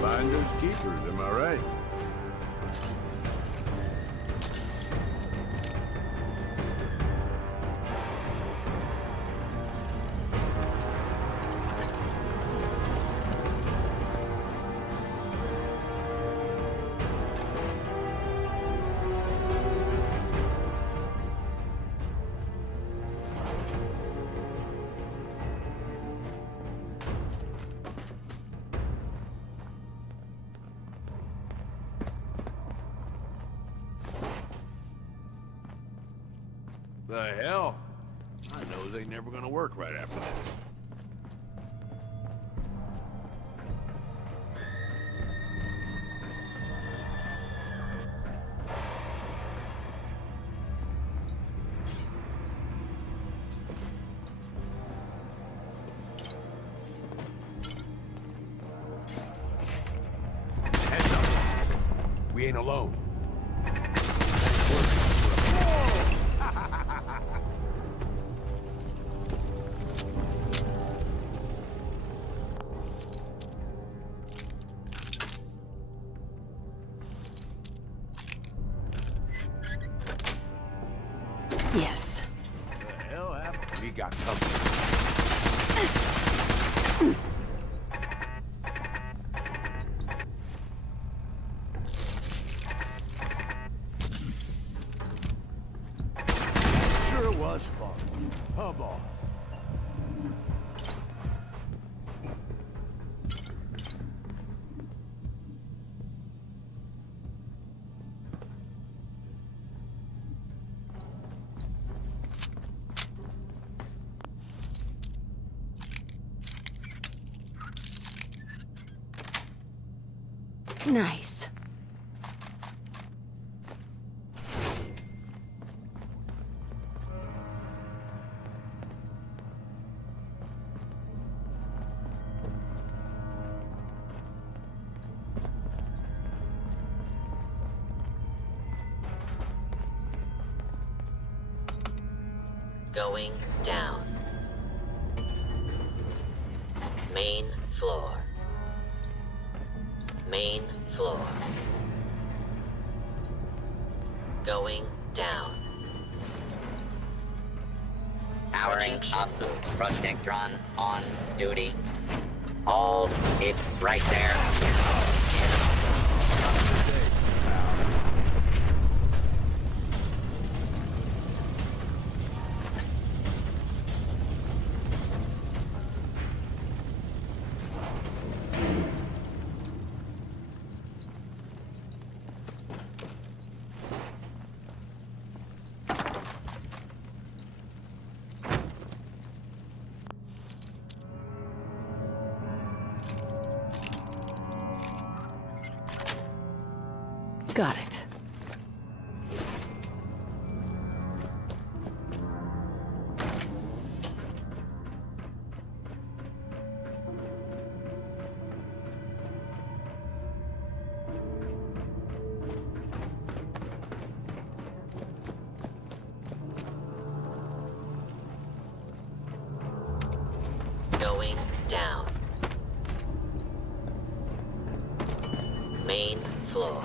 Finders keepers, am I right? The hell? My nose ain't never gonna work right after this. Heads up. We ain't alone. Yes. The hell happened? We got company. Sure was fun. Huh, boss? Nice. Going down. Main floor. Main floor. Going down. Powering up. Protectron on duty. Hold. It's right there. Got it. Going down. Main floor.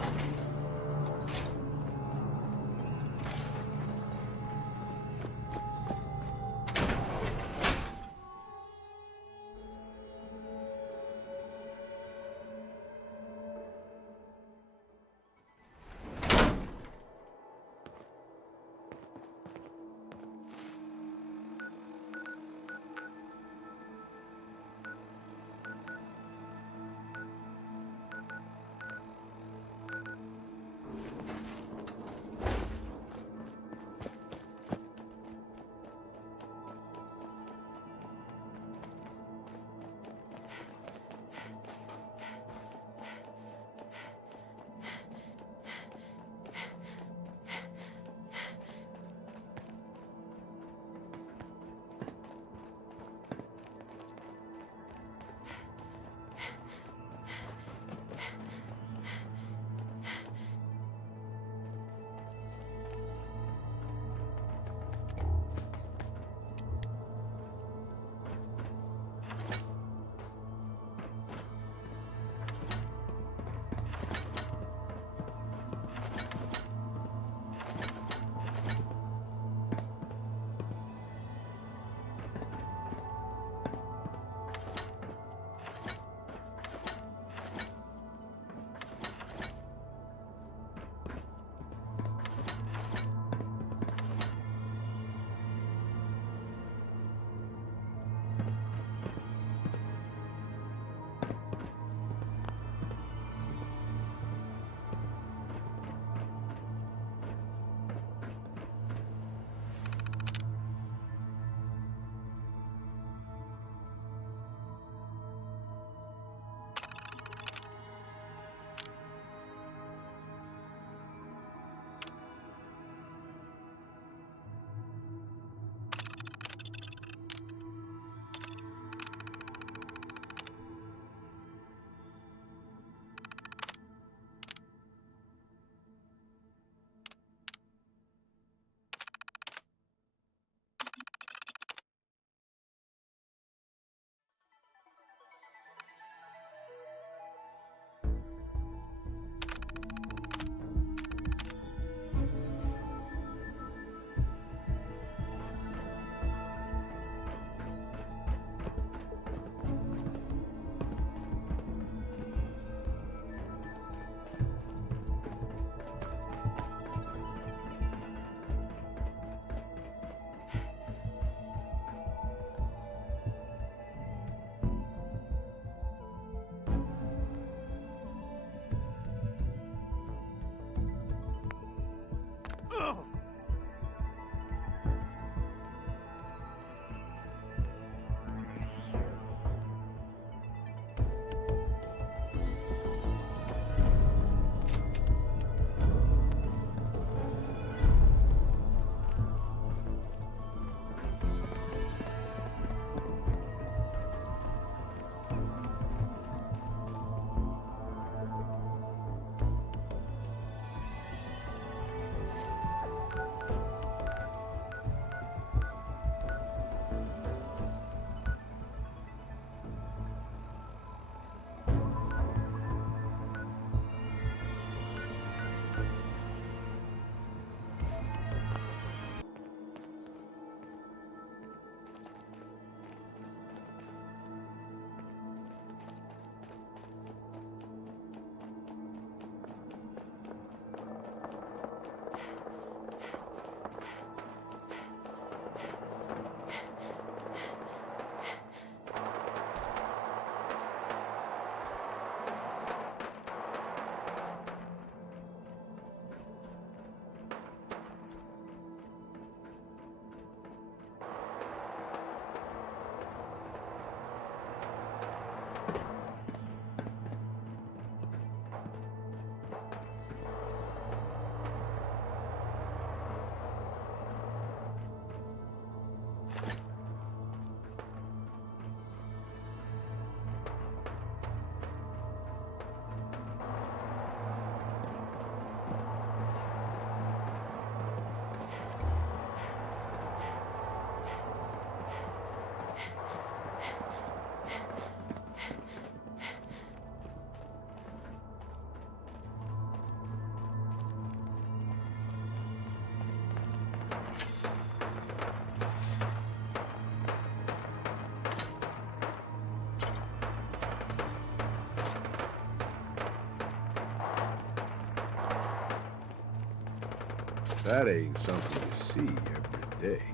That ain't something you see every day.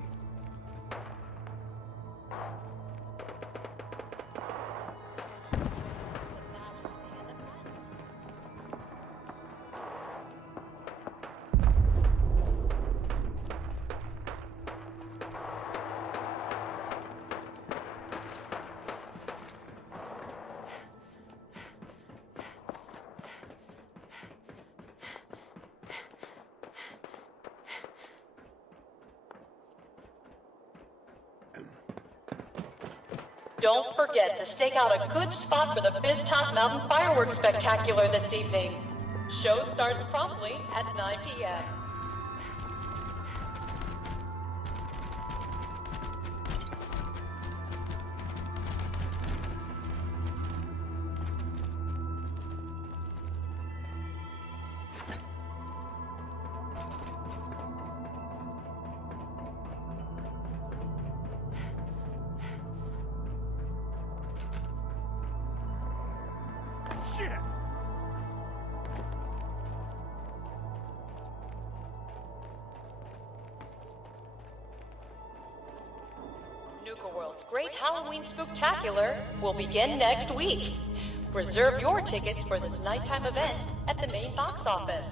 Don't forget to stake out a good spot for the Biztop Mountain Fireworks Spectacular this evening. Show starts promptly at 9 p.m. Shit! Nuka World's Great Halloween Spooktacular will begin next week. Reserve your tickets for this nighttime event at the main box office.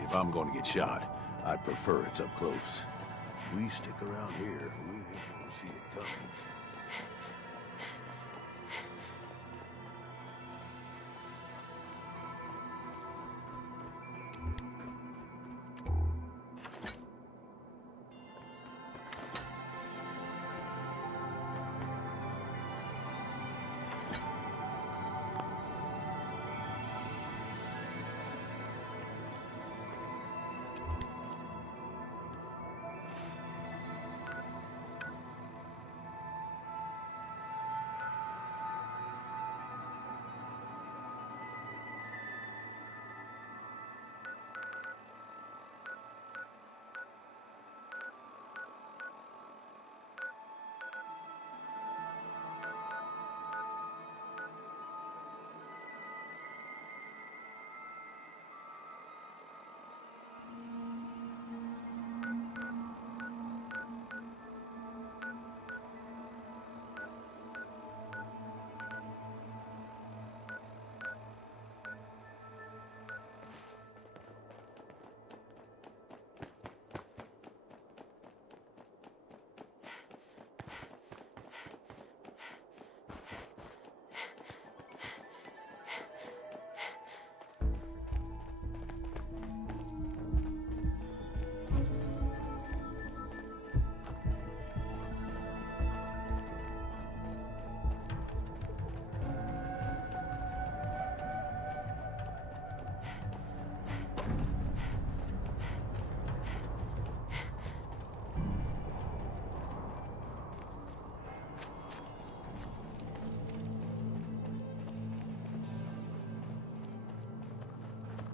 If I'm gonna get shot, I'd prefer it's up close. We stick around here, we ain't gonna see it coming.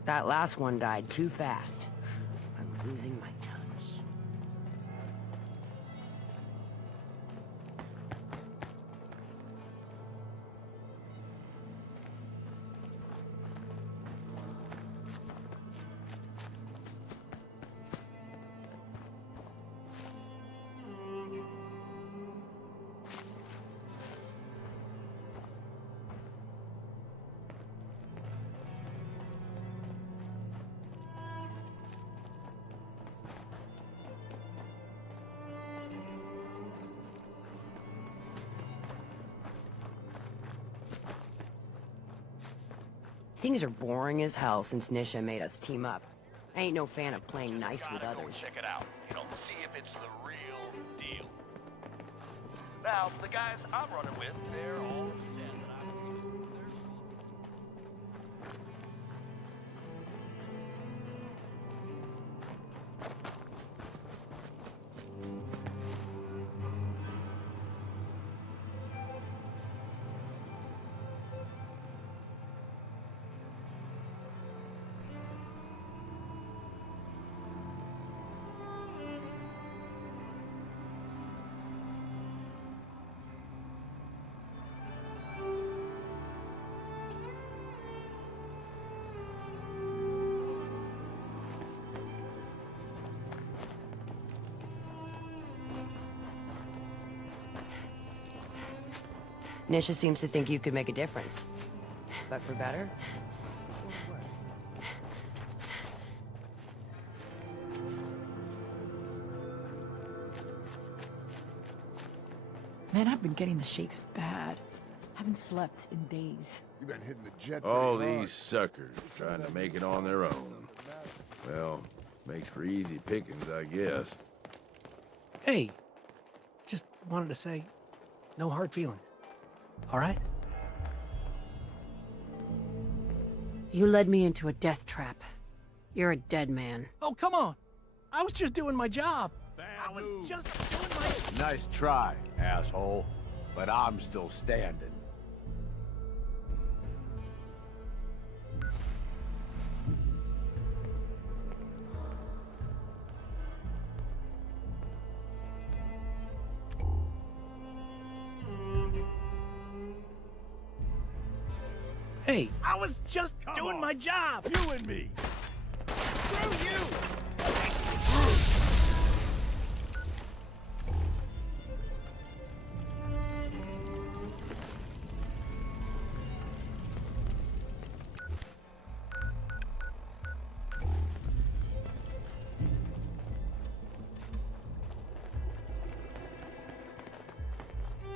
That last one died too fast. I'm losing my touch. Things are boring as hell since Nisha made us team up. I ain't no fan of playing nice with others. Check it out. See if it's the real deal. Now, the guys I'm running with, they're all upset that I'm treated their Nisha seems to think you could make a difference. But for better? Or worse? Man, I've been getting the shakes bad. Haven't slept in days. You've been hitting the jet. All these suckers trying to make it on their own. Well, makes for easy pickings, I guess. Hey, just wanted to say, no hard feelings. All right? You led me into a death trap. You're a dead man. Oh, come on. I was just doing my job. I was just doing my... Nice try, asshole. But I'm still standing. Hey, I was just doing my job. You and me. Screw you!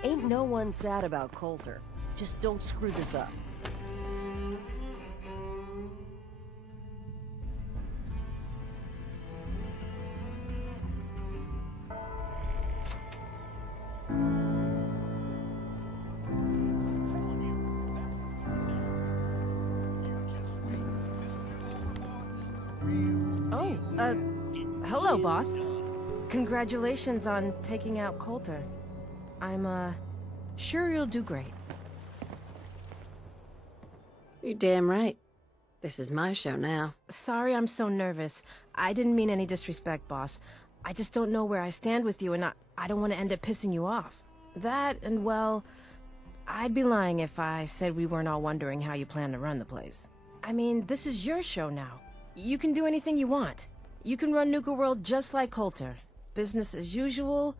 Ain't no one sad about Coulter. Just don't screw this up. Oh, hello, boss. Congratulations on taking out Coulter. I'm, sure you'll do great. You're damn right. This is my show now. Sorry I'm so nervous. I didn't mean any disrespect, boss. I just don't know where I stand with you, and I don't want to end up pissing you off. That, and well, I'd be lying if I said we weren't all wondering how you plan to run the place. I mean, this is your show now. You can do anything you want. You can run Nuka World just like Coulter. Business as usual,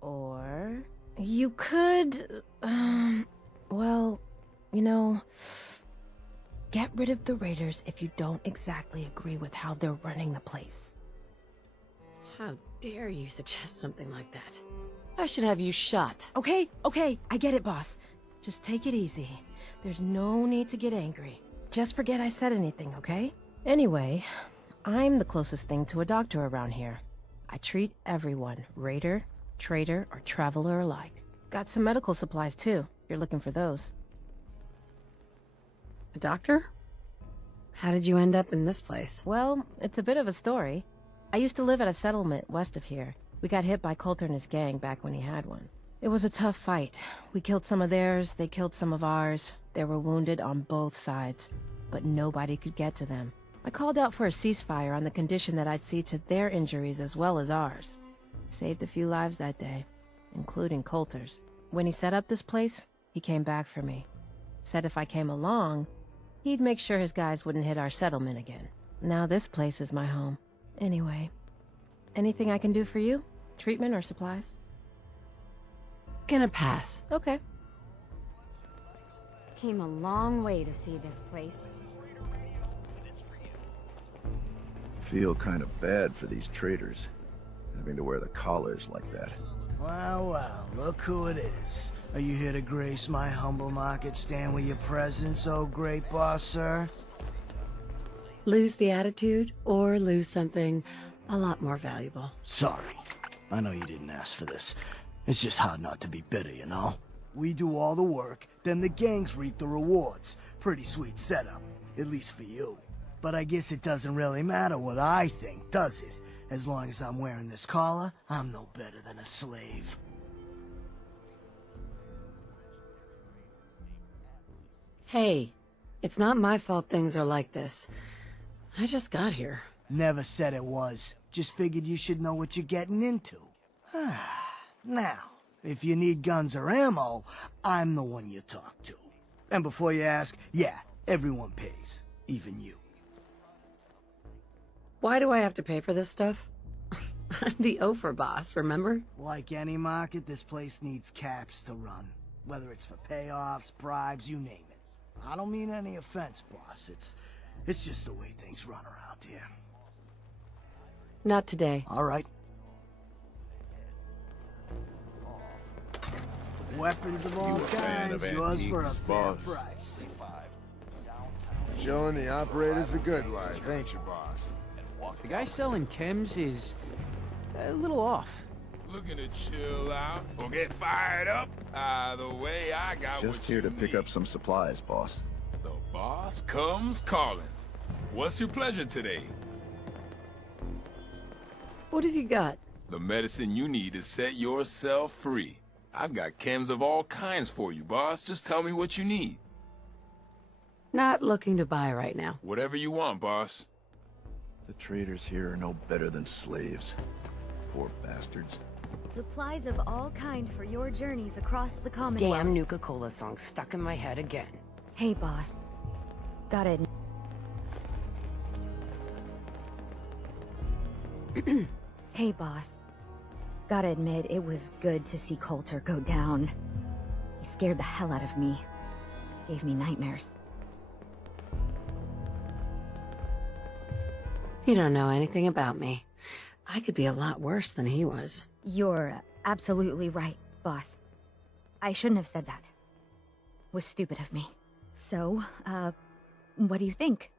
or... You could... well, you know... Get rid of the Raiders if you don't exactly agree with how they're running the place. How dare you suggest something like that? I should have you shot. Okay, I get it, boss. Just take it easy. There's no need to get angry. Just forget I said anything, okay? Anyway, I'm the closest thing to a doctor around here. I treat everyone, Raider, trader, or traveler alike. Got some medical supplies, too. You're looking for those. A doctor? How did you end up in this place? Well, it's a bit of a story. I used to live at a settlement west of here. We got hit by Coulter and his gang back when he had one. It was a tough fight. We killed some of theirs, they killed some of ours. They were wounded on both sides, but nobody could get to them. I called out for a ceasefire on the condition that I'd see to their injuries as well as ours. Saved a few lives that day, including Coulter's. When he set up this place, he came back for me. Said if I came along, he'd make sure his guys wouldn't hit our settlement again. Now this place is my home. Anyway, anything I can do for you? Treatment or supplies? Gonna pass. Okay. Came a long way to see this place. Feel kind of bad for these traders, having to wear the collars like that. Well, look who it is. Are you here to grace my humble market stand with your presence, oh great boss, sir? Lose the attitude, or lose something a lot more valuable. Sorry. I know you didn't ask for this. It's just hard not to be bitter, you know? We do all the work, then the gangs reap the rewards. Pretty sweet setup, at least for you. But I guess it doesn't really matter what I think, does it? As long as I'm wearing this collar, I'm no better than a slave. Hey, it's not my fault things are like this. I just got here. Never said it was. Just figured you should know what you're getting into. Now, if you need guns or ammo, I'm the one you talk to. And before you ask, yeah, everyone pays. Even you. Why do I have to pay for this stuff? I'm the overboss, remember? Like any market, this place needs caps to run. Whether it's for payoffs, bribes, you name it. I don't mean any offense, boss. It's just the way things run around here. Not today. All right. Weapons of all kinds, yours for a fair price. Showing the operators the good life, ain't you, boss? The guy selling chems is a little off. Looking to chill out or get fired up? Either way, I got Just here to pick up some supplies, boss. The boss comes calling. What's your pleasure today? What have you got? The medicine you need to set yourself free. I've got chems of all kinds for you, boss. Just tell me what you need. Not looking to buy right now. Whatever you want, boss. The traders here are no better than slaves. Poor bastards. Supplies of all kind for your journeys across the Commonwealth. Damn Nuka-Cola song stuck in my head again. Hey, boss. Got it. Hey, boss. Gotta admit, it was good to see Coulter go down. He scared the hell out of me. Gave me nightmares. You don't know anything about me. I could be a lot worse than he was. You're absolutely right, boss. I shouldn't have said that. Was stupid of me. So, what do you think?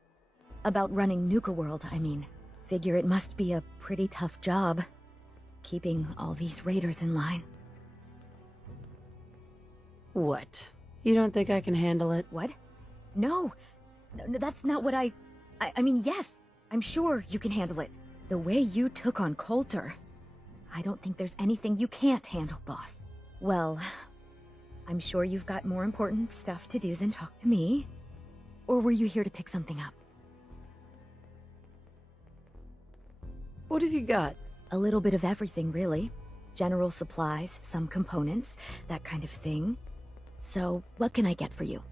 About running Nuka World, I mean. Figure it must be a pretty tough job. Keeping all these raiders in line. What? You don't think I can handle it? What? No, that's not what I mean, yes, I'm sure you can handle it. The way you took on Coulter, I don't think there's anything you can't handle, boss. Well, I'm sure you've got more important stuff to do than talk to me. Or were you here to pick something up? What have you got? A little bit of everything, really. General supplies, some components, that kind of thing. So, what can I get for you?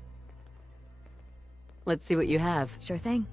Let's see what you have. Sure thing.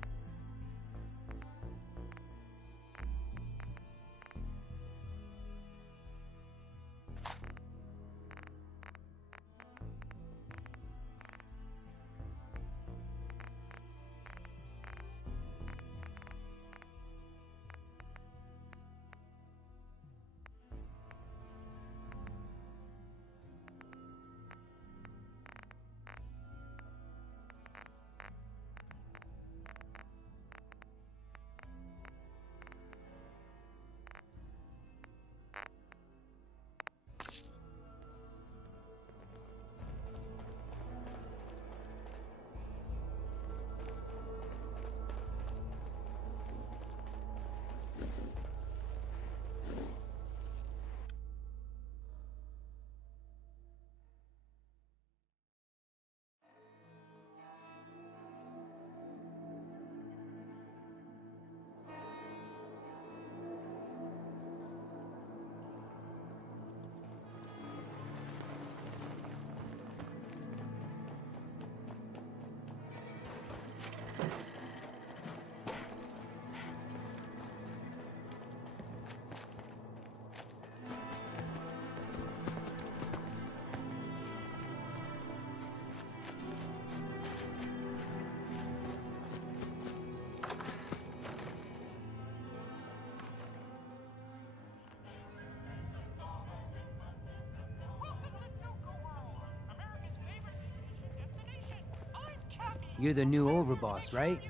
You're the new overboss, right?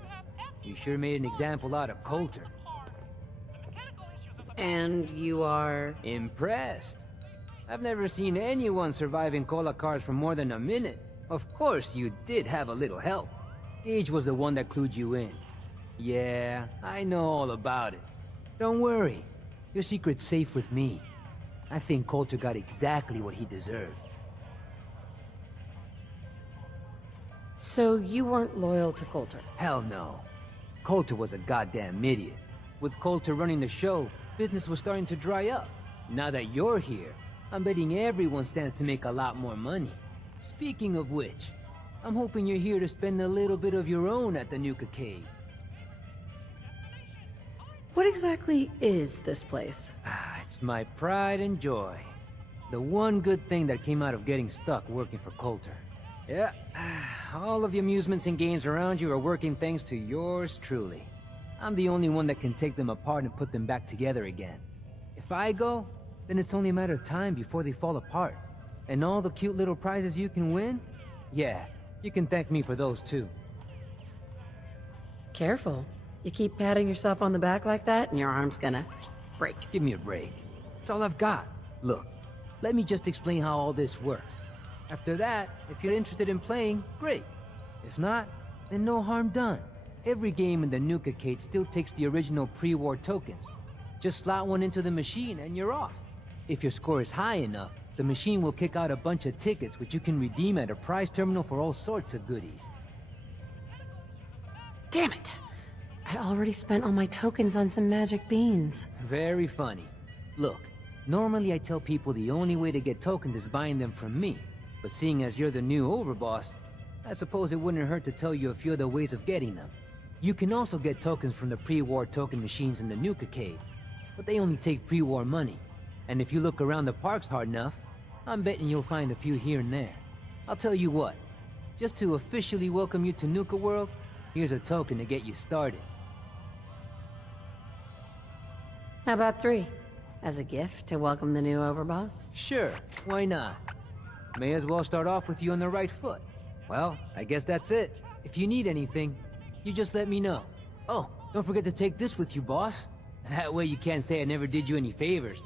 You sure made an example out of Coulter. And you are... Impressed. I've never seen anyone surviving cola cars for more than a minute. Of course, you did have a little help. Gage was the one that clued you in. Yeah, I know all about it. Don't worry. Your secret's safe with me. I think Coulter got exactly what he deserved. So you weren't loyal to Coulter? Hell no. Coulter was a goddamn idiot. With Coulter running the show, business was starting to dry up. Now that you're here, I'm betting everyone stands to make a lot more money. Speaking of which, I'm hoping you're here to spend a little bit of your own at the Nuka Cave. What exactly is this place? It's my pride and joy. The one good thing that came out of getting stuck working for Coulter. Yeah, all of the amusements and games around you are working thanks to yours truly. I'm the only one that can take them apart and put them back together again. If I go, then it's only a matter of time before they fall apart. And all the cute little prizes you can win? Yeah, you can thank me for those too. Careful. You keep patting yourself on the back like that, and your arm's gonna break. Give me a break. It's all I've got. Look, let me just explain how all this works. After that, if you're interested in playing, great. If not, then no harm done. Every game in the Nuka-Cade still takes the original pre-war tokens. Just slot one into the machine and you're off. If your score is high enough, the machine will kick out a bunch of tickets which you can redeem at a prize terminal for all sorts of goodies. Damn it! I already spent all my tokens on some magic beans. Very funny. Look, normally I tell people the only way to get tokens is buying them from me. But seeing as you're the new overboss, I suppose it wouldn't hurt to tell you a few other ways of getting them. You can also get tokens from the pre-war token machines in the Nuka-Cade, but they only take pre-war money. And if you look around the parks hard enough, I'm betting you'll find a few here and there. I'll tell you what, just to officially welcome you to Nuka World, here's a token to get you started. How about 3? As a gift to welcome the new overboss? Sure, why not? May as well start off with you on the right foot. Well, I guess that's it. If you need anything, you just let me know. Oh, don't forget to take this with you, boss. That way you can't say I never did you any favors.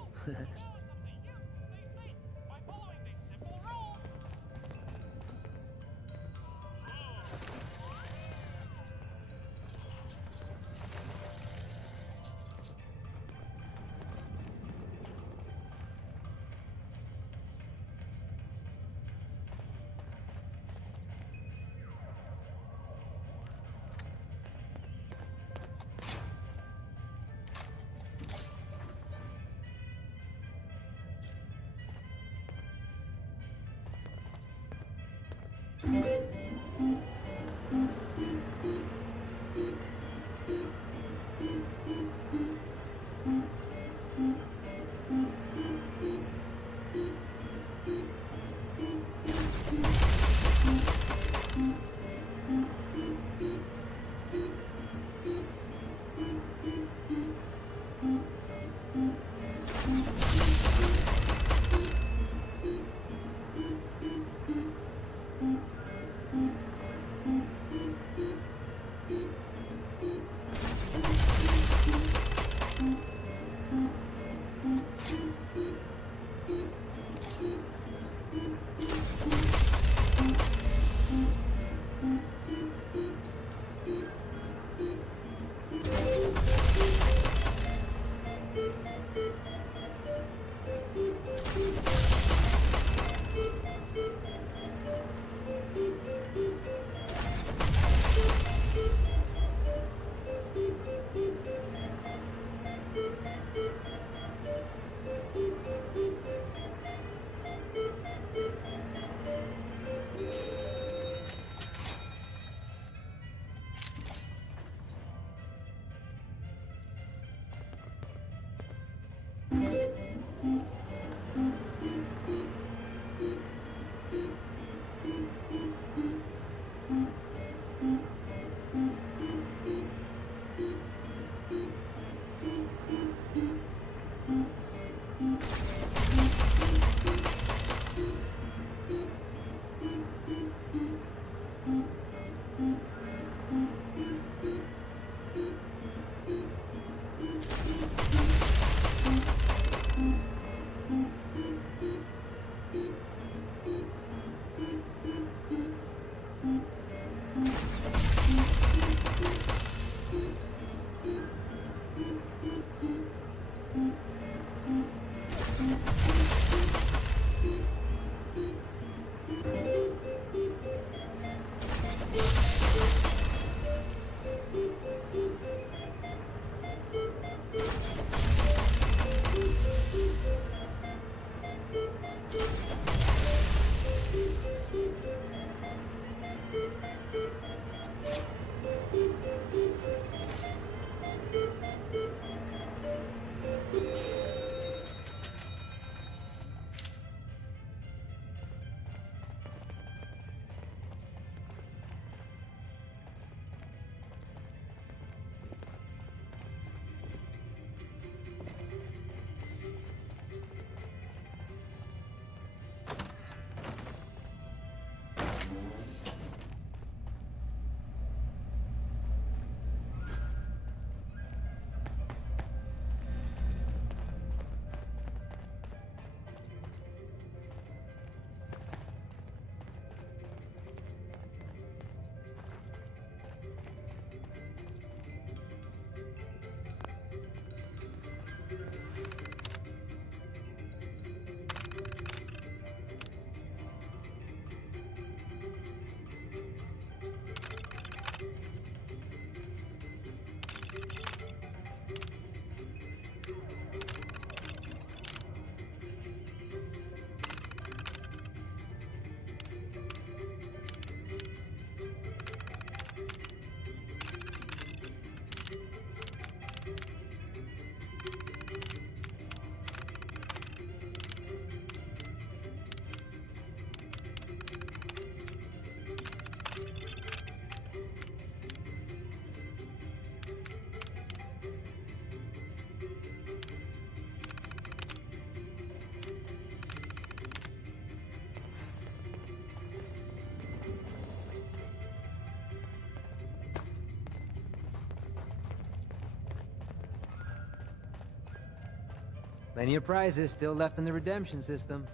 Plenty of prizes still left in the redemption system.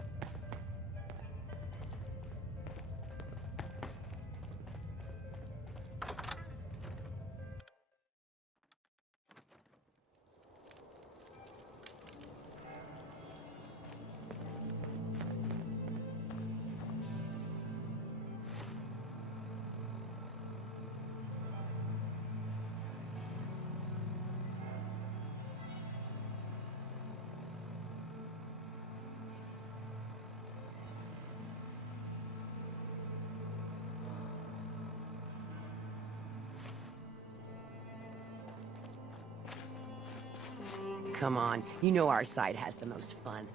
Come on, you know our side has the most fun.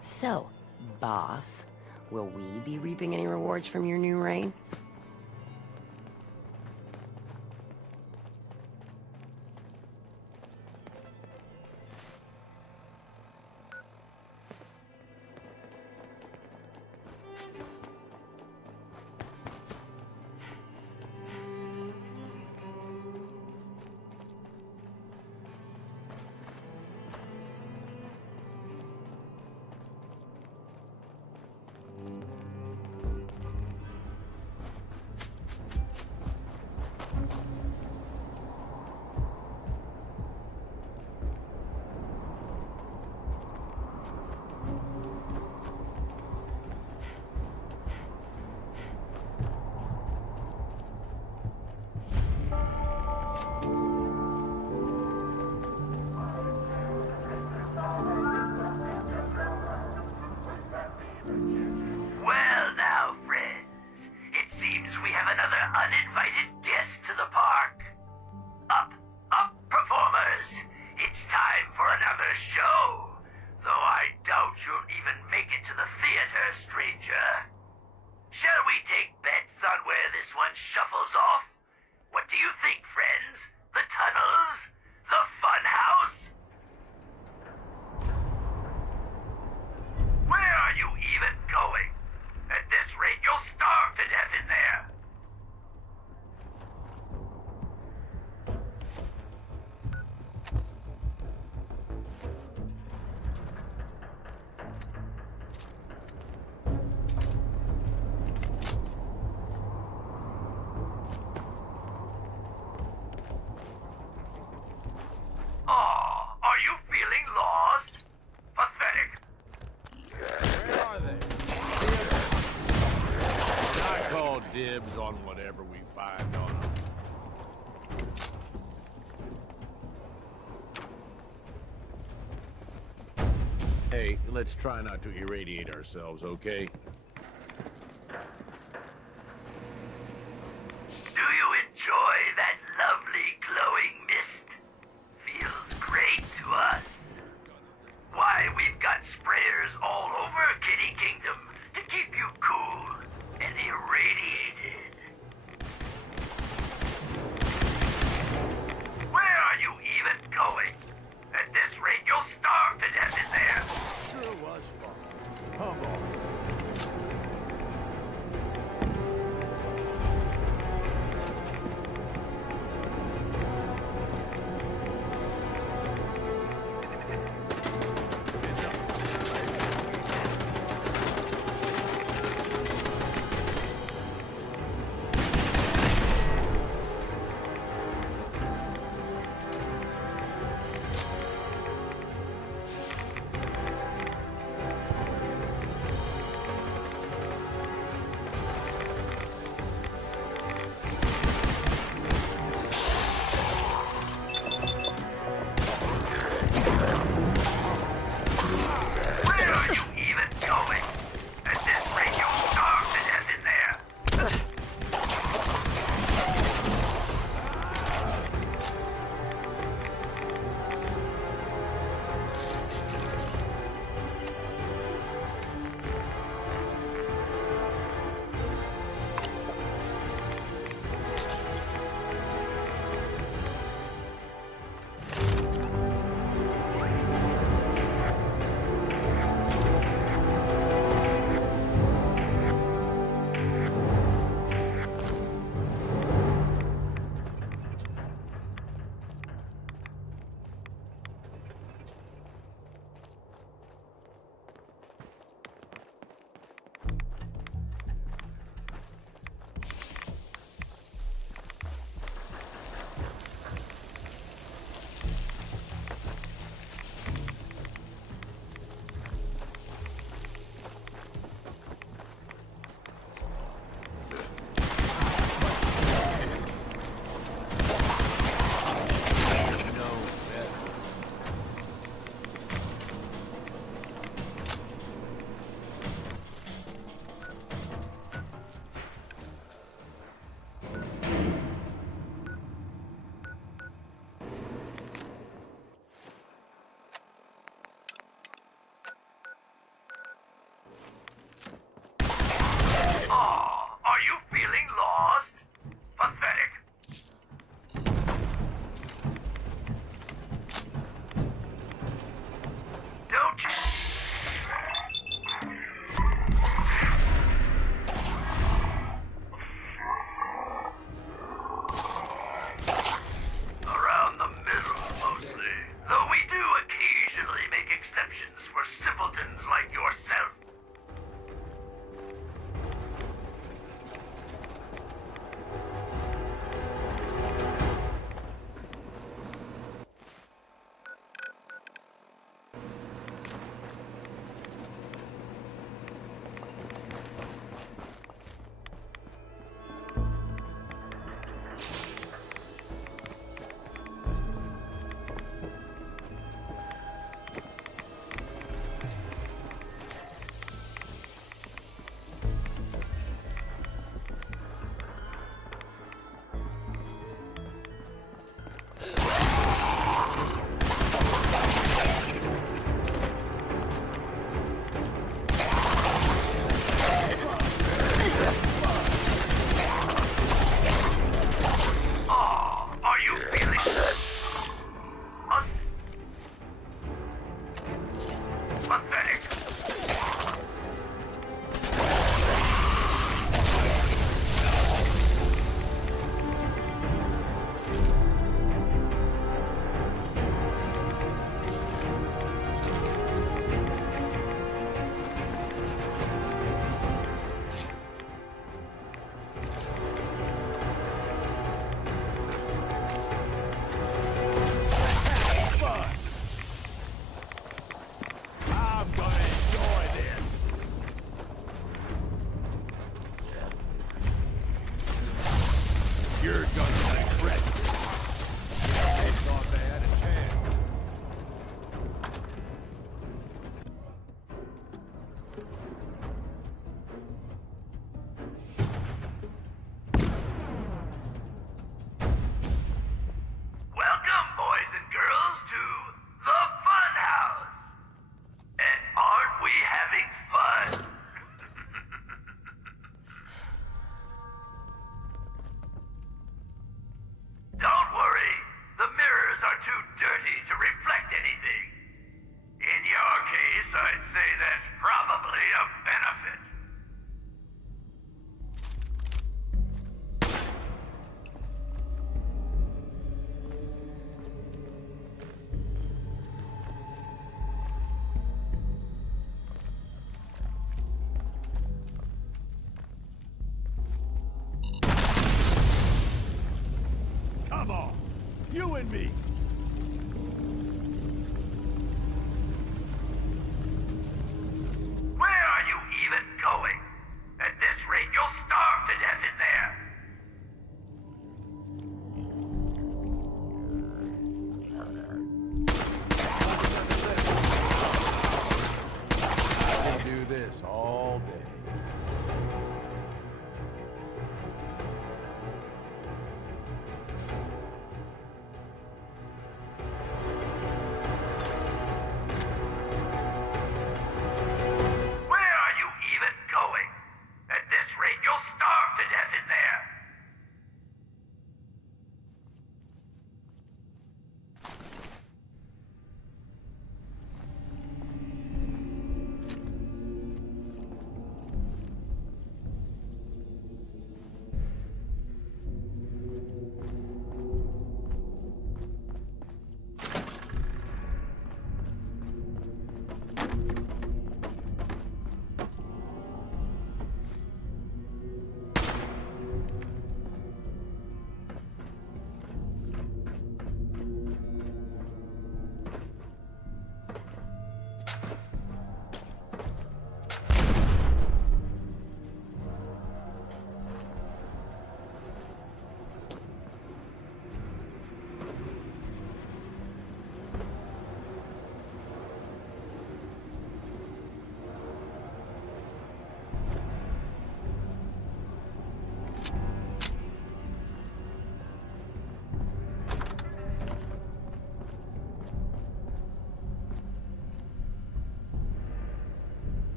So, boss, will we be reaping any rewards from your new reign? Well now, friends, it seems we have another uninvited guest to the park. Up, performers! It's time for another show. Though I doubt you'll even make it to the theater, stranger. Shall we take bets on where this one shuffles off? What do you think, friends? The tunnels? The fun house? Where are you even going? At this rate, you'll starve to death in there. Aw, are you feeling lost? Pathetic. Where are they? I call dibs on whatever we find on them. Hey, let's try not to irradiate ourselves, okay? Do you enjoy that lovely glowing mist? Feels great to us. Why, we've got sprayers all over Kitty Kingdom to keep you cool and irradiated. Where are you even going? At this rate, you'll starve to death in there. Sure was fun. Come on. too dirty to reflect anything. In your case, I'd say that's probably a benefit. Come on, you and me. Where are you even going? At this rate, you'll starve to death in there. I can do this all day. Where are you even going? At this rate, you'll starve to death in there.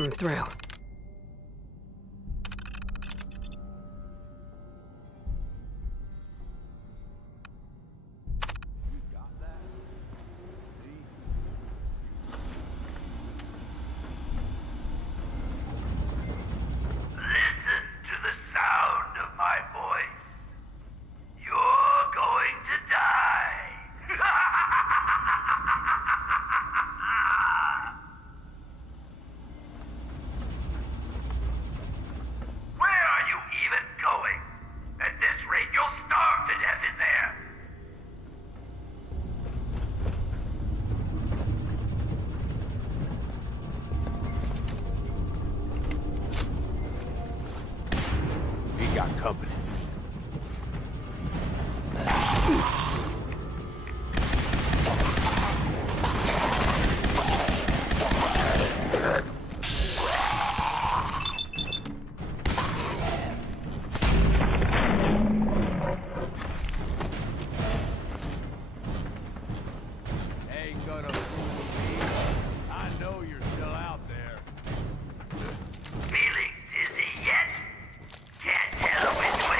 I'm through. Listen to the sound of my voice. You're going to die. Where are you even going? At this rate, you'll starve to death in there. We got company. Ain't gonna fool me. I know you're still out there. Feeling dizzy yet? Can't tell which way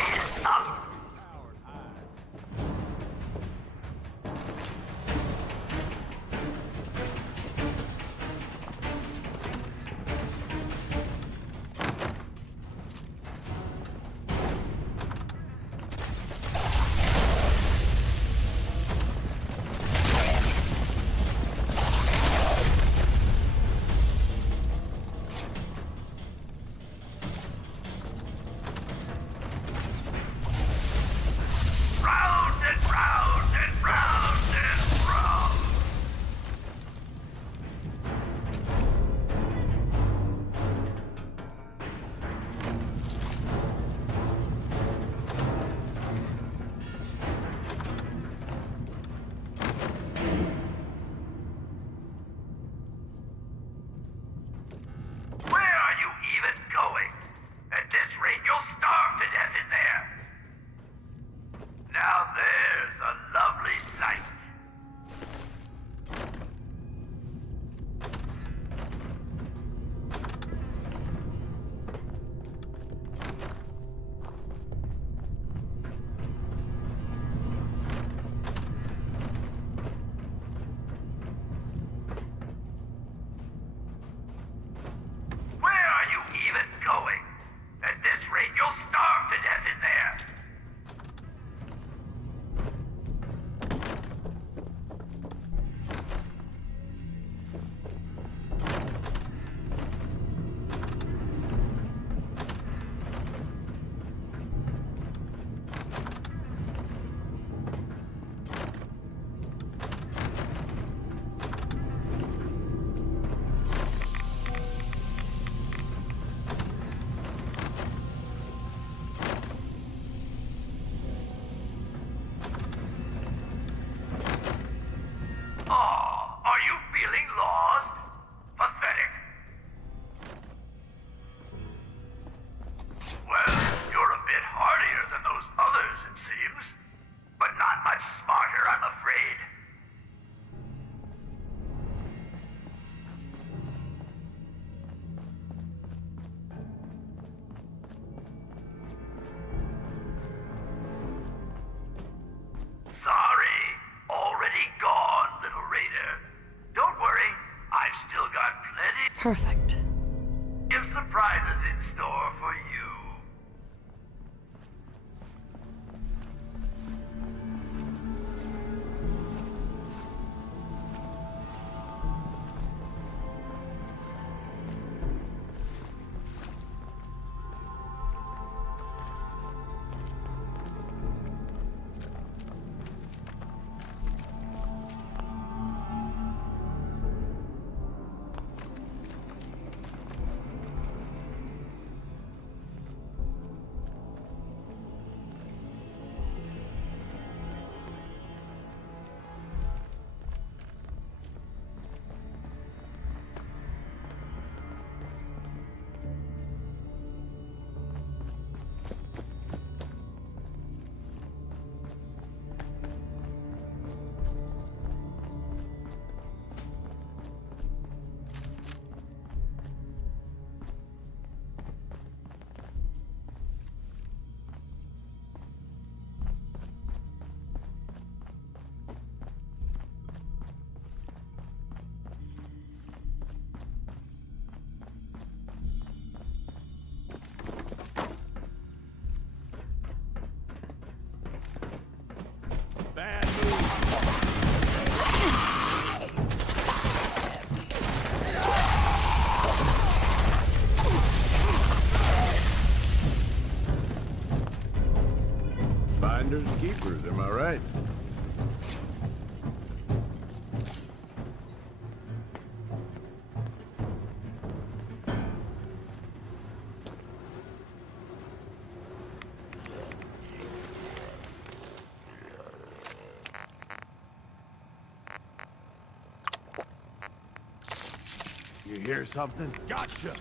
weather's a lovely sight. Where are you even going? At this rate, you'll starve to death in there. Aw, are you feeling lost? Pathetic. Well, you're a bit hardier than those others, it seems. But not much smarter, I'm afraid. Sorry, already gone, little raider. Don't worry, I've still got plenty Perfect. of surprises in store for you. Bad move. Finders keepers, am I right? You hear something? Gotcha.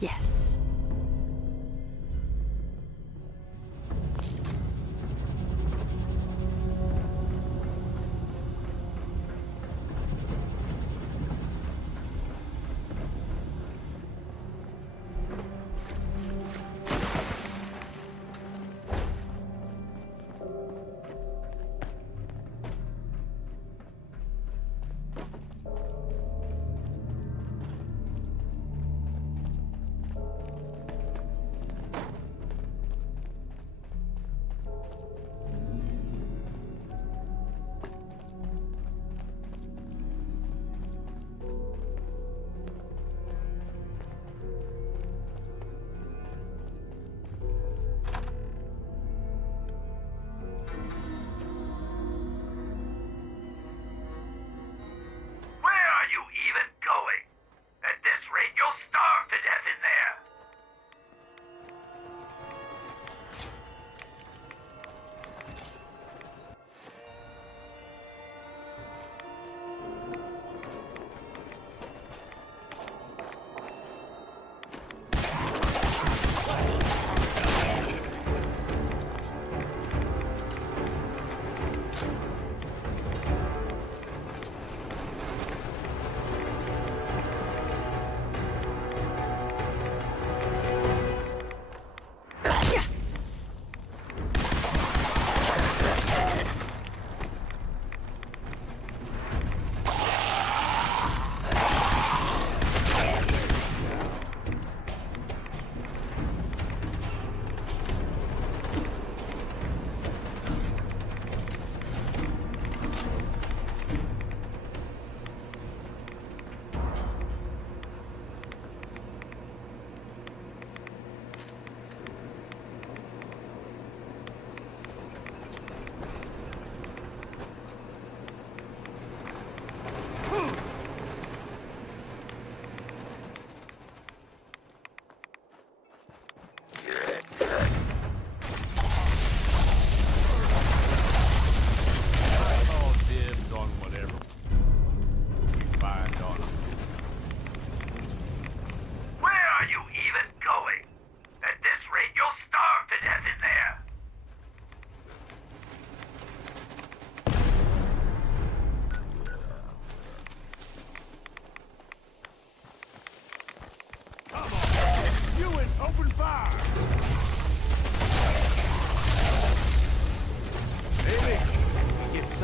Yes.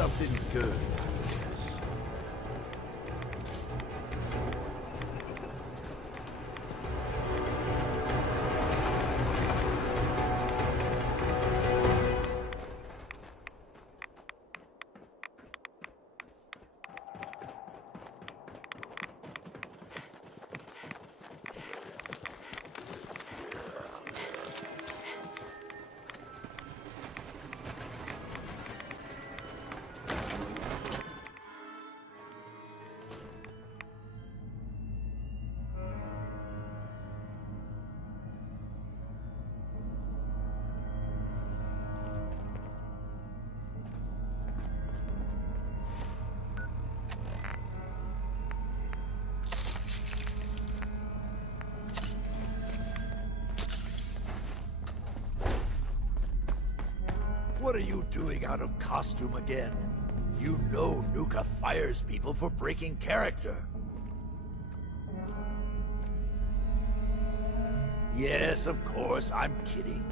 something good. Yes. What are you doing out of costume again? You know Nuka fires people for breaking character. Yes, of course, I'm kidding.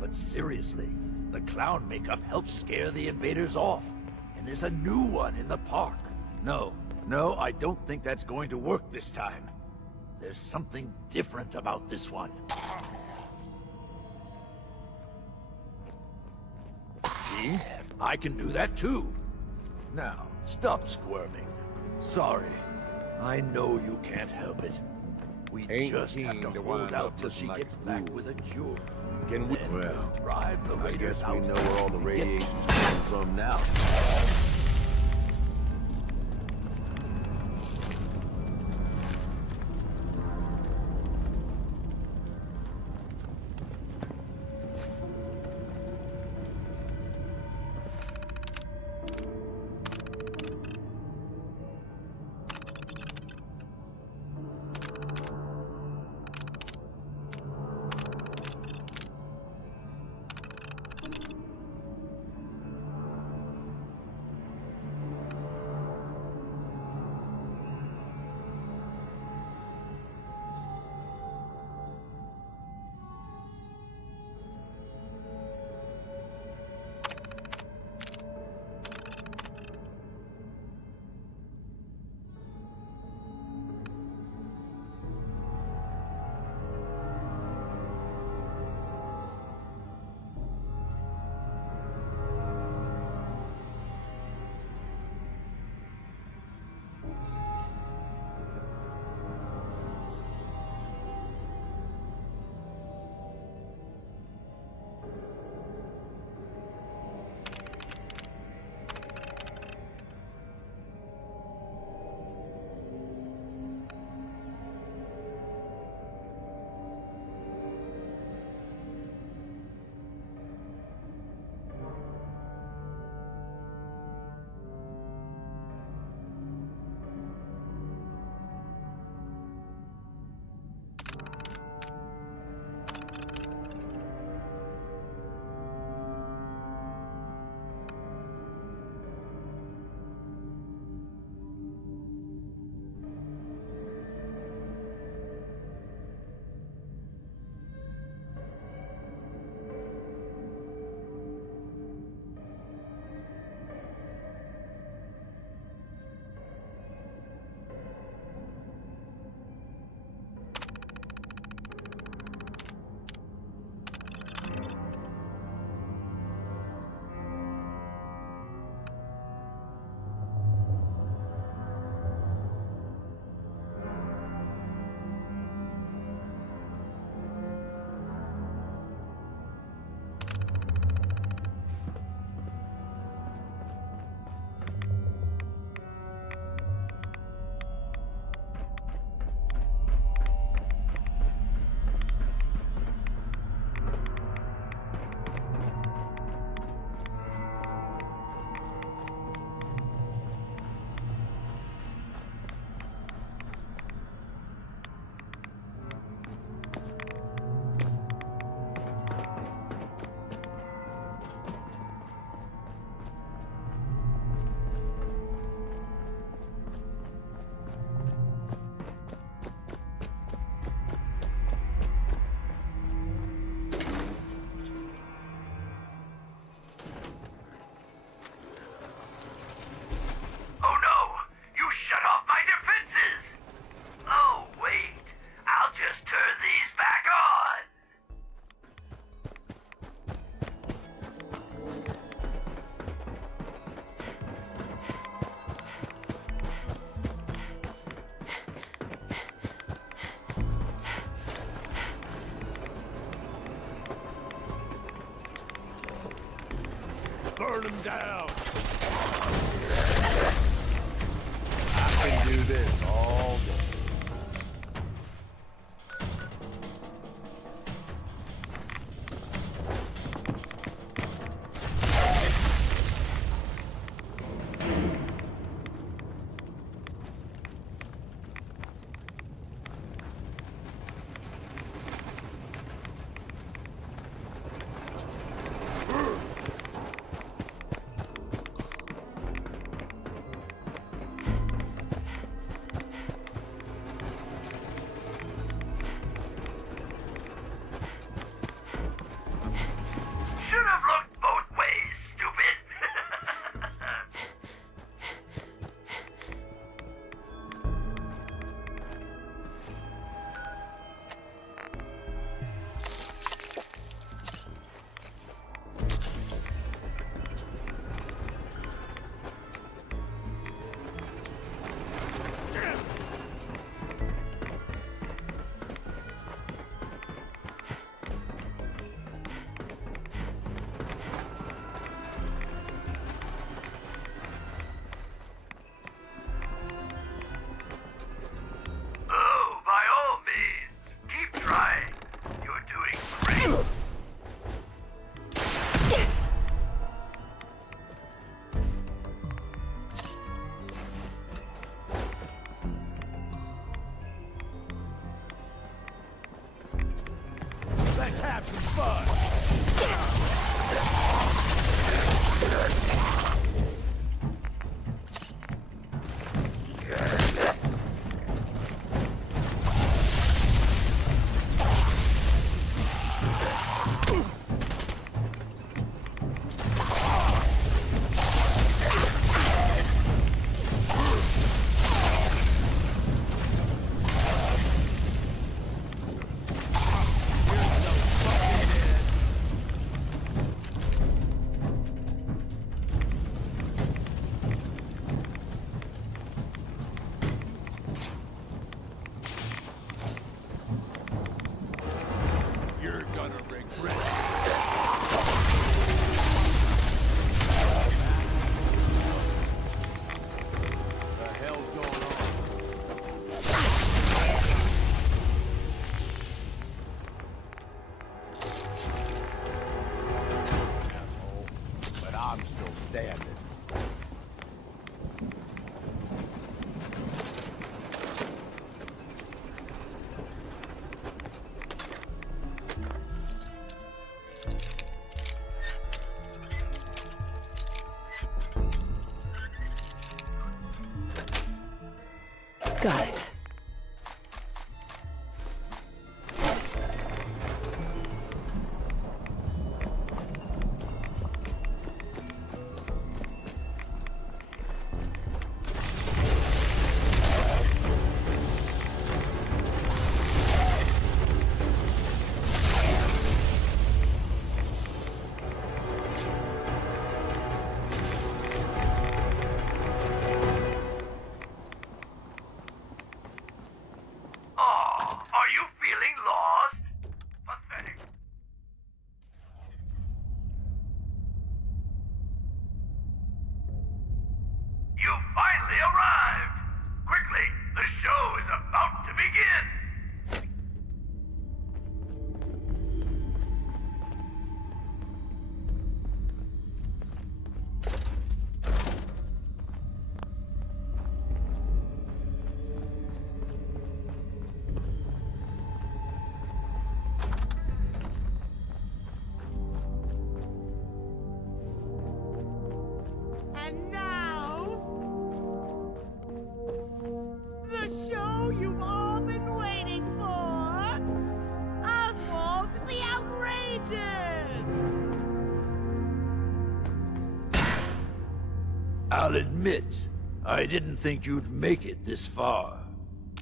But seriously, the clown makeup helps scare the invaders off. And there's a new one in the park. No, I don't think that's going to work this time. There's something different about this one. See? I can do that too. Now, stop squirming. Sorry. I know you can't help it. We just have to hold out till she gets back with a cure. Can we? Well, drive the raiders out. I guess we know where all the radiation's coming from now. burn them down! I can do this all day. Let's have some fun! Got it. And now, the show you've all been waiting for, Oswald the Outrageous! I'll admit, I didn't think you'd make it this far.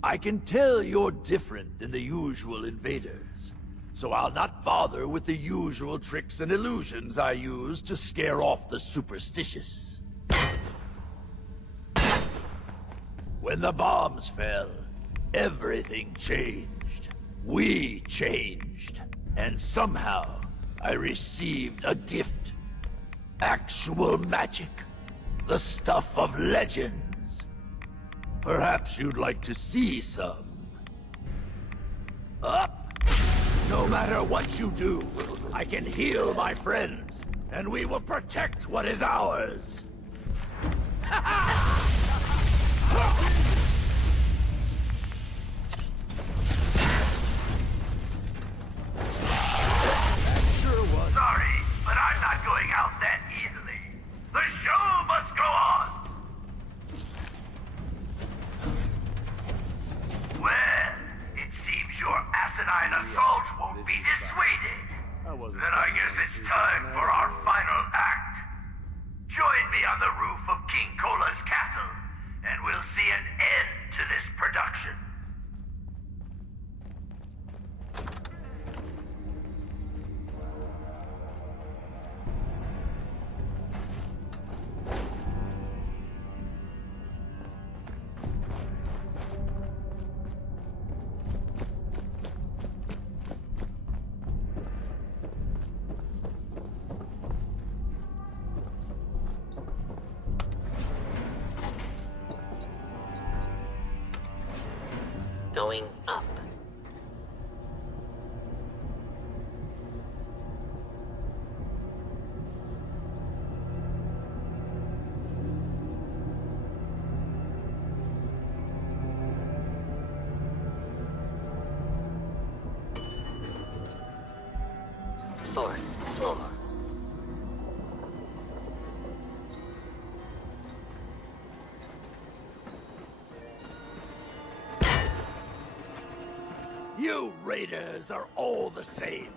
I can tell you're different than the usual invaders, so I'll not bother with the usual tricks and illusions I use to scare off the superstitious. When the bombs fell, everything changed. We changed. And somehow, I received a gift. Actual magic. The stuff of legends. Perhaps you'd like to see some. Up! No matter what you do, I can heal my friends, and we will protect what is ours. Sorry, but I'm not going out that easily. The show must go on. Well, it seems your asinine assault won't be dissuaded. Then I guess it's time for our final act. Join me on the roof of King Cola's castle, and we'll see an end to this production. Going up. Fourth floor. You raiders are all the same.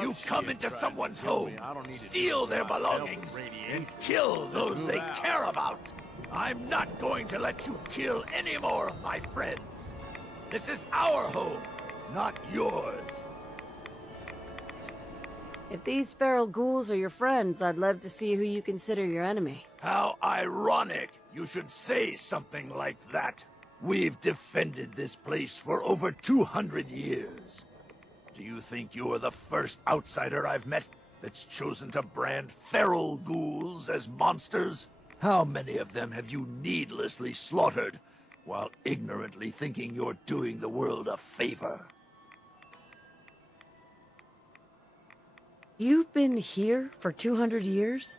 You come into someone's home, steal their belongings, and kill those they care about. I'm not going to let you kill any more of my friends. This is our home, not yours. If these feral ghouls are your friends, I'd love to see who you consider your enemy. How ironic you should say something like that. We've defended this place for over 200 years. Do you think you're the first outsider I've met that's chosen to brand feral ghouls as monsters? How many of them have you needlessly slaughtered while ignorantly thinking you're doing the world a favor? You've been here for 200 years?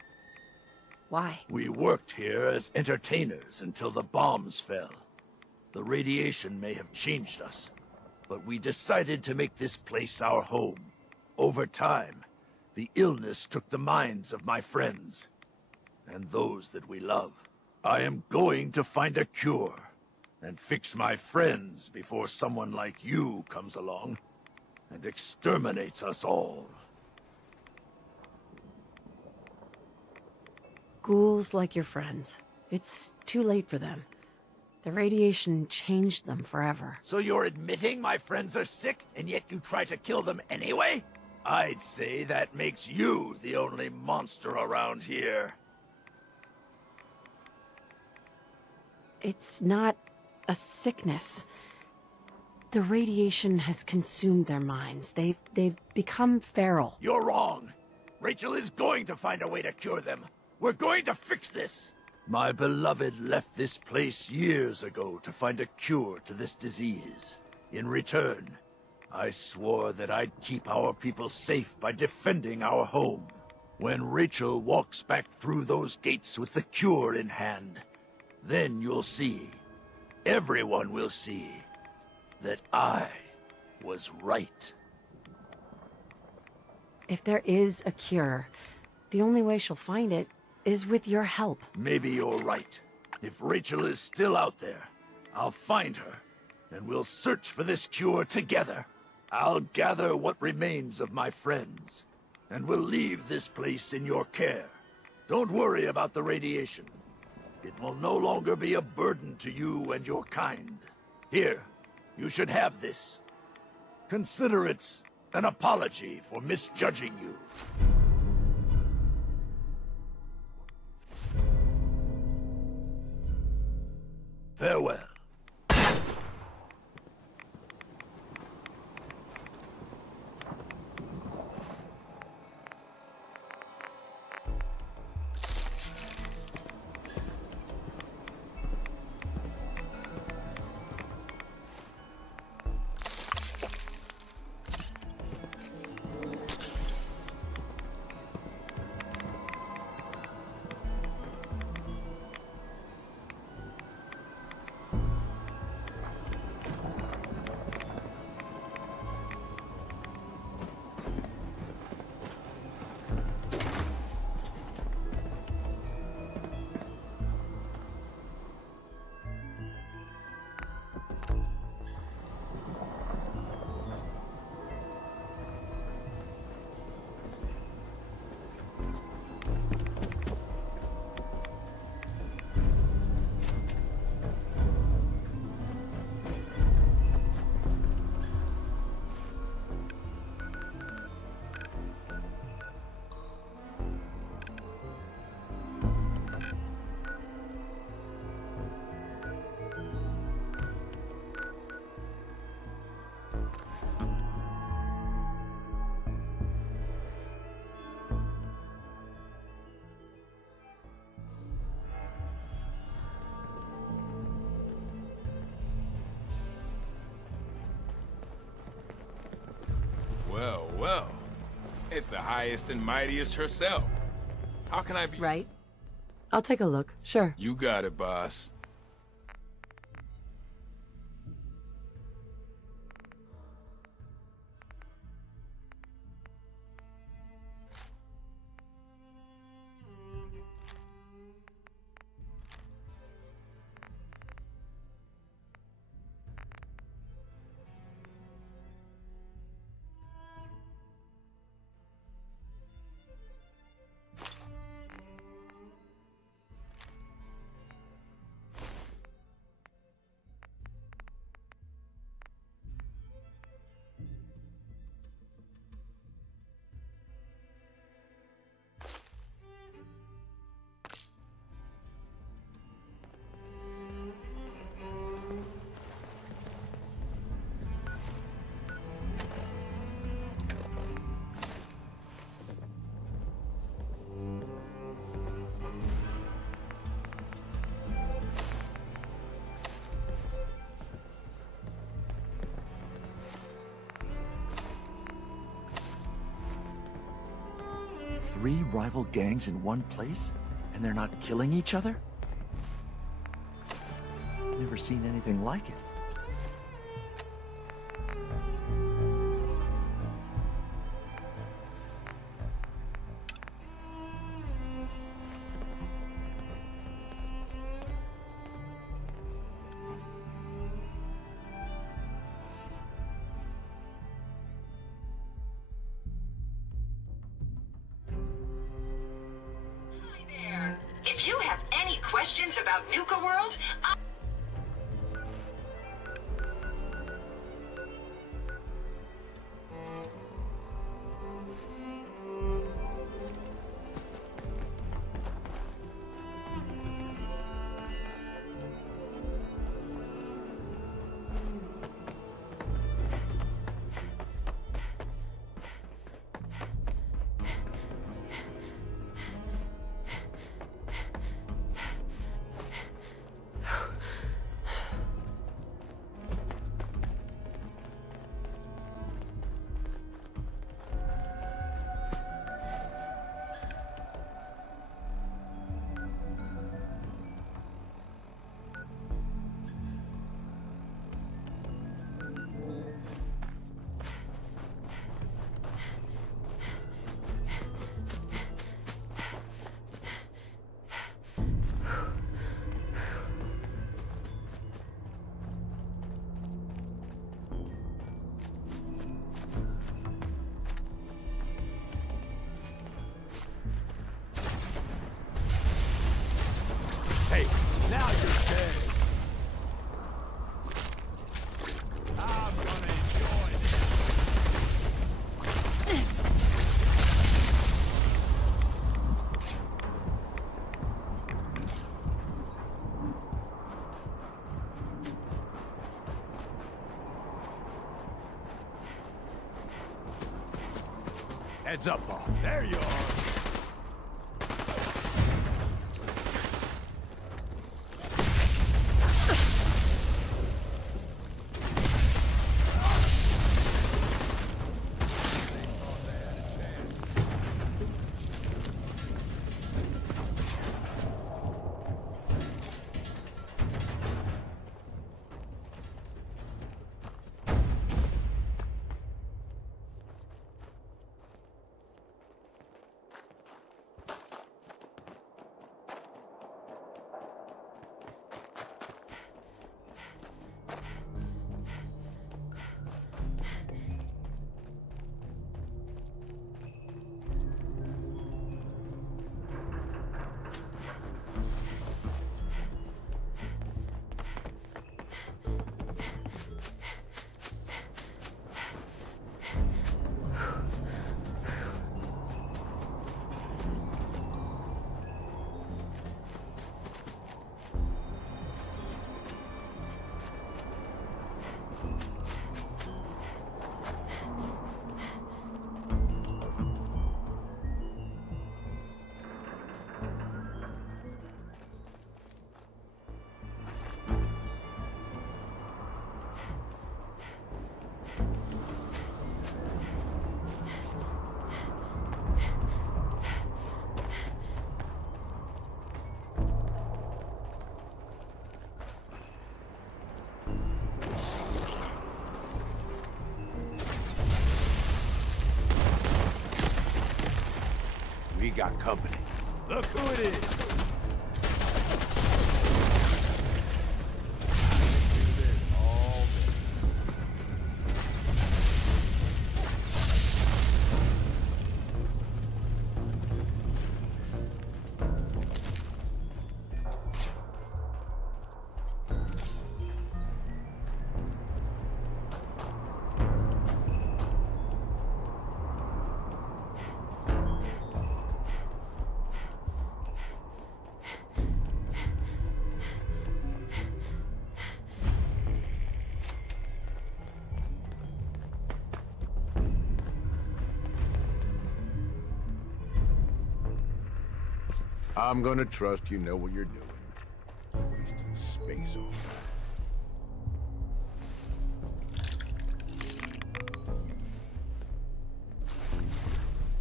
Why? We worked here as entertainers until the bombs fell. The radiation may have changed us, but we decided to make this place our home. Over time, the illness took the minds of my friends, and those that we love. I am going to find a cure, and fix my friends before someone like you comes along and exterminates us all. Ghouls like your friends. It's too late for them. The radiation changed them forever. So you're admitting my friends are sick, and yet you try to kill them anyway? I'd say that makes you the only monster around here. It's not a sickness. The radiation has consumed their minds. They've become feral. You're wrong. Rachel is going to find a way to cure them. We're going to fix this. My beloved left this place years ago to find a cure to this disease. In return, I swore that I'd keep our people safe by defending our home. When Rachel walks back through those gates with the cure in hand, then you'll see, everyone will see, that I was right. If there is a cure, the only way she'll find it is with your help. Maybe you're right. If Rachel is still out there, I'll find her, and we'll search for this cure together. I'll gather what remains of my friends, and we'll leave this place in your care. Don't worry about the radiation. It will no longer be a burden to you and your kind. Here, you should have this. Consider it an apology for misjudging you. Farewell. It's the highest and mightiest herself. How can I be... Right. I'll take a look, sure. You got it, boss. Three rival gangs in one place? And they're not killing each other? Never seen anything like it. If you have any questions about Nuka World, Hey, now you're dead. I'm gonna enjoy this. Heads up, Bob. There you are. got company. Look who it is! I'm gonna trust you know what you're doing. Wasting space on that.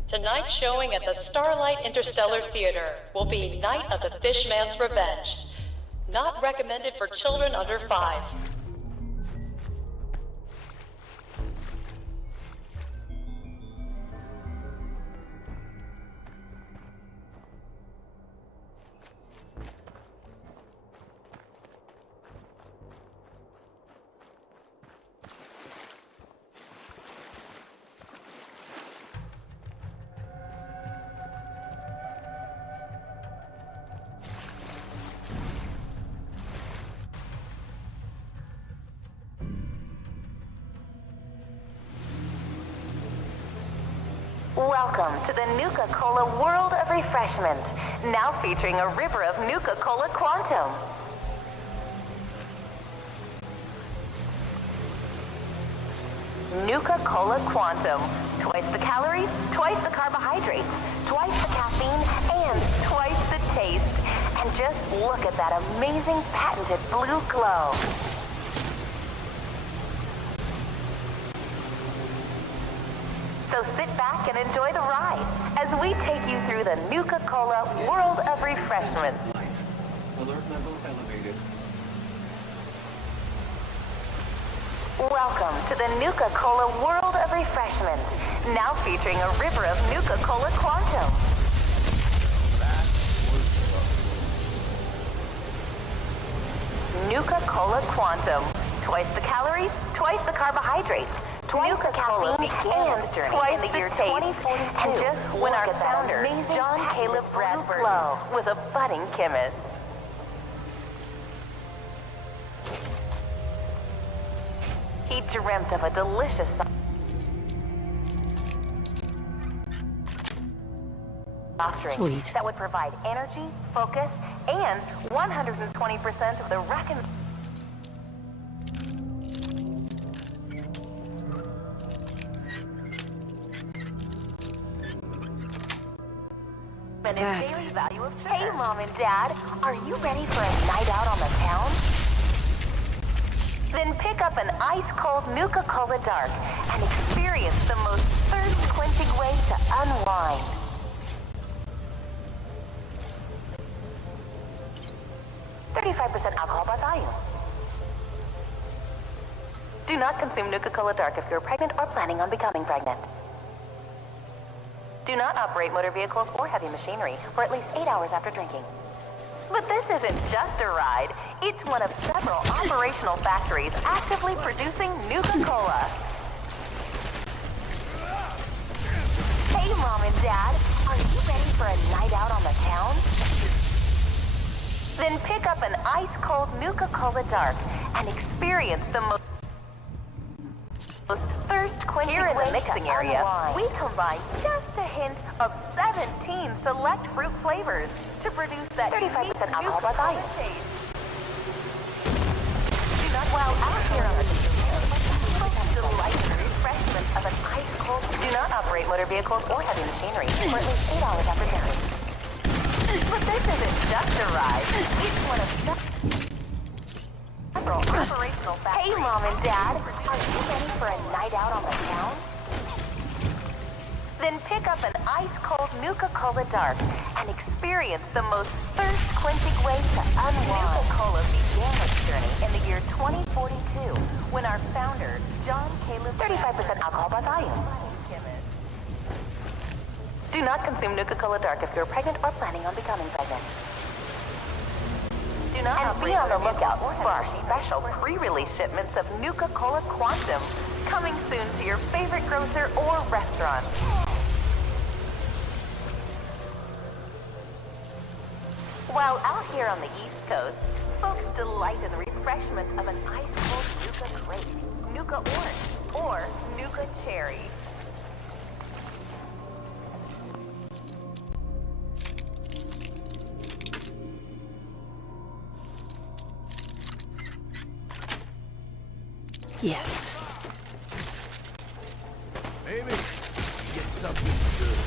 Tonight's showing at the Starlight Interstellar Theater will be Night of the Fishman's Revenge. Not recommended for children under 5. Welcome to the Nuka-Cola World of Refreshment, now featuring a river of Nuka-Cola Quantum. Nuka-Cola Quantum. Twice the calories, twice the carbohydrates, twice the caffeine, and twice the taste. And just look at that amazing patented blue glow. So sit back and enjoy the ride as we take you through the Nuka-Cola World of Refreshment. Alert level elevated. Welcome to the Nuka-Cola World of Refreshment, now featuring a river of Nuka-Cola Quantum. Nuka-Cola Quantum. Twice the calories, twice the carbohydrates, twice the caffeine, and twice the year 2042. And just when our founder, John Caleb Bradford, was a budding chemist. He dreamt of a delicious soft drink Sweet. that would provide energy, focus, and 120% of the recommended daily value of sugar. Hey, Mom and Dad, are you ready for a night out on the town? Then pick up an ice-cold Nuka-Cola Dark and experience the most thirst-quenching way to unwind. %35 alcohol by volume. Do not consume Nuka-Cola Dark if you're pregnant or planning on becoming pregnant. Do not operate motor vehicles or heavy machinery for at least 8 hours after drinking. But this isn't just a ride. It's one of several operational factories actively producing Nuka-Cola. Hey, Mom and Dad, are you ready for a night out on the town? Then pick up an ice-cold Nuka-Cola Dark and experience the most thirst-quenching here in the mixing area. We combine just a hint of 17 select fruit flavors to produce that 35% alcohol by volume. Do not while out here on the delightful refreshment of an ice-cold. Do not operate motor vehicles or heavy machinery for at least 8 hours after drinking. But this isn't just a ride. It's one of several operational factories. Hey, Mom and Dad, are you ready for a night out on the town? Then pick up an ice-cold Nuka-Cola Dark and experience the most thirst-quenching way to unwind. Nuka-Cola began its journey in the year 2042 when our founder, John Caleb 35% alcohol by volume. Do not consume Nuka-Cola Dark if you're pregnant or planning on becoming pregnant. Do not and be on the lookout for our special pre-release shipments of Nuka-Cola Quantum, coming soon to your favorite grocer or restaurant. While out here on the East Coast, folks delight in the refreshment of an ice-cold Nuka Grape, Nuka Orange, or Nuka Cherry. Yes. Maybe get something good.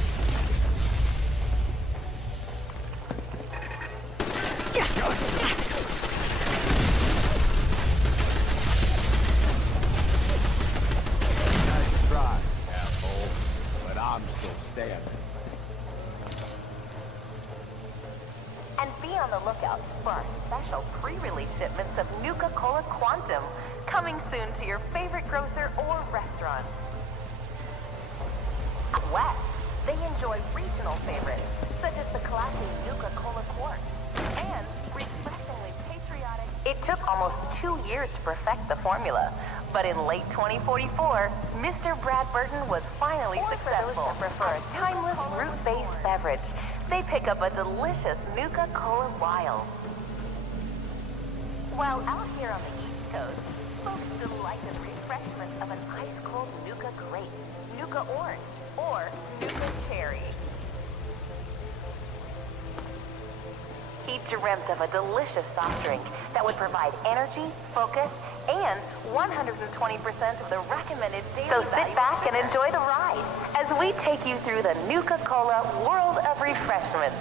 Nice try, asshole. But I'm still standing. And be on the lookout for our special pre-release shipments of Nuka-Cola Quantum, coming soon to your favorite grocer or restaurant. West, they enjoy regional favorites, such as the classy Nuka-Cola Quartz, and refreshingly patriotic... It took almost 2 years to perfect the formula, but in late 2044, Mr. Brad Burton was finally successful. For those that prefer a timeless, root-based beverage, they pick up a delicious Nuka-Cola Wild. While out here on the East Coast, folks delight in the refreshment of an ice-cold Nuka Grape, Nuka Orange, or Nuka Cherry. He dreamt of a delicious soft drink that would provide energy, focus, and 120% of the recommended daily. So sit back and enjoy the ride as we take you through the Nuka-Cola world of refreshment.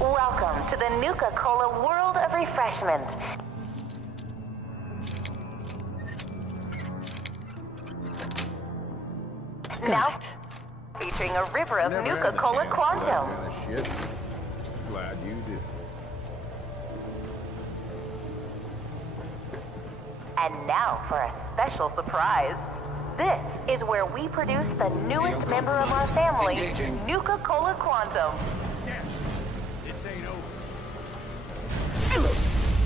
Welcome to the Nuka-Cola world of refreshment. Now, featuring a river of Nuka-Cola Quantum. Shit. Glad you did. And now for a special surprise. This is where we produce the newest member of our family, Nuka-Cola Quantum. Yes, this ain't over.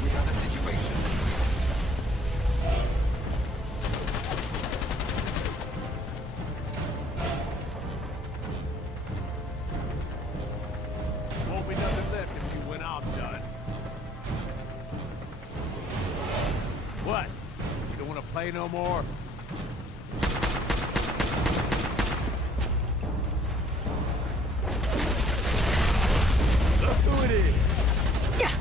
We have a situation. Won't be nothing left if you when I'm done. What? You don't want to play no more? Look who it is! Yeah.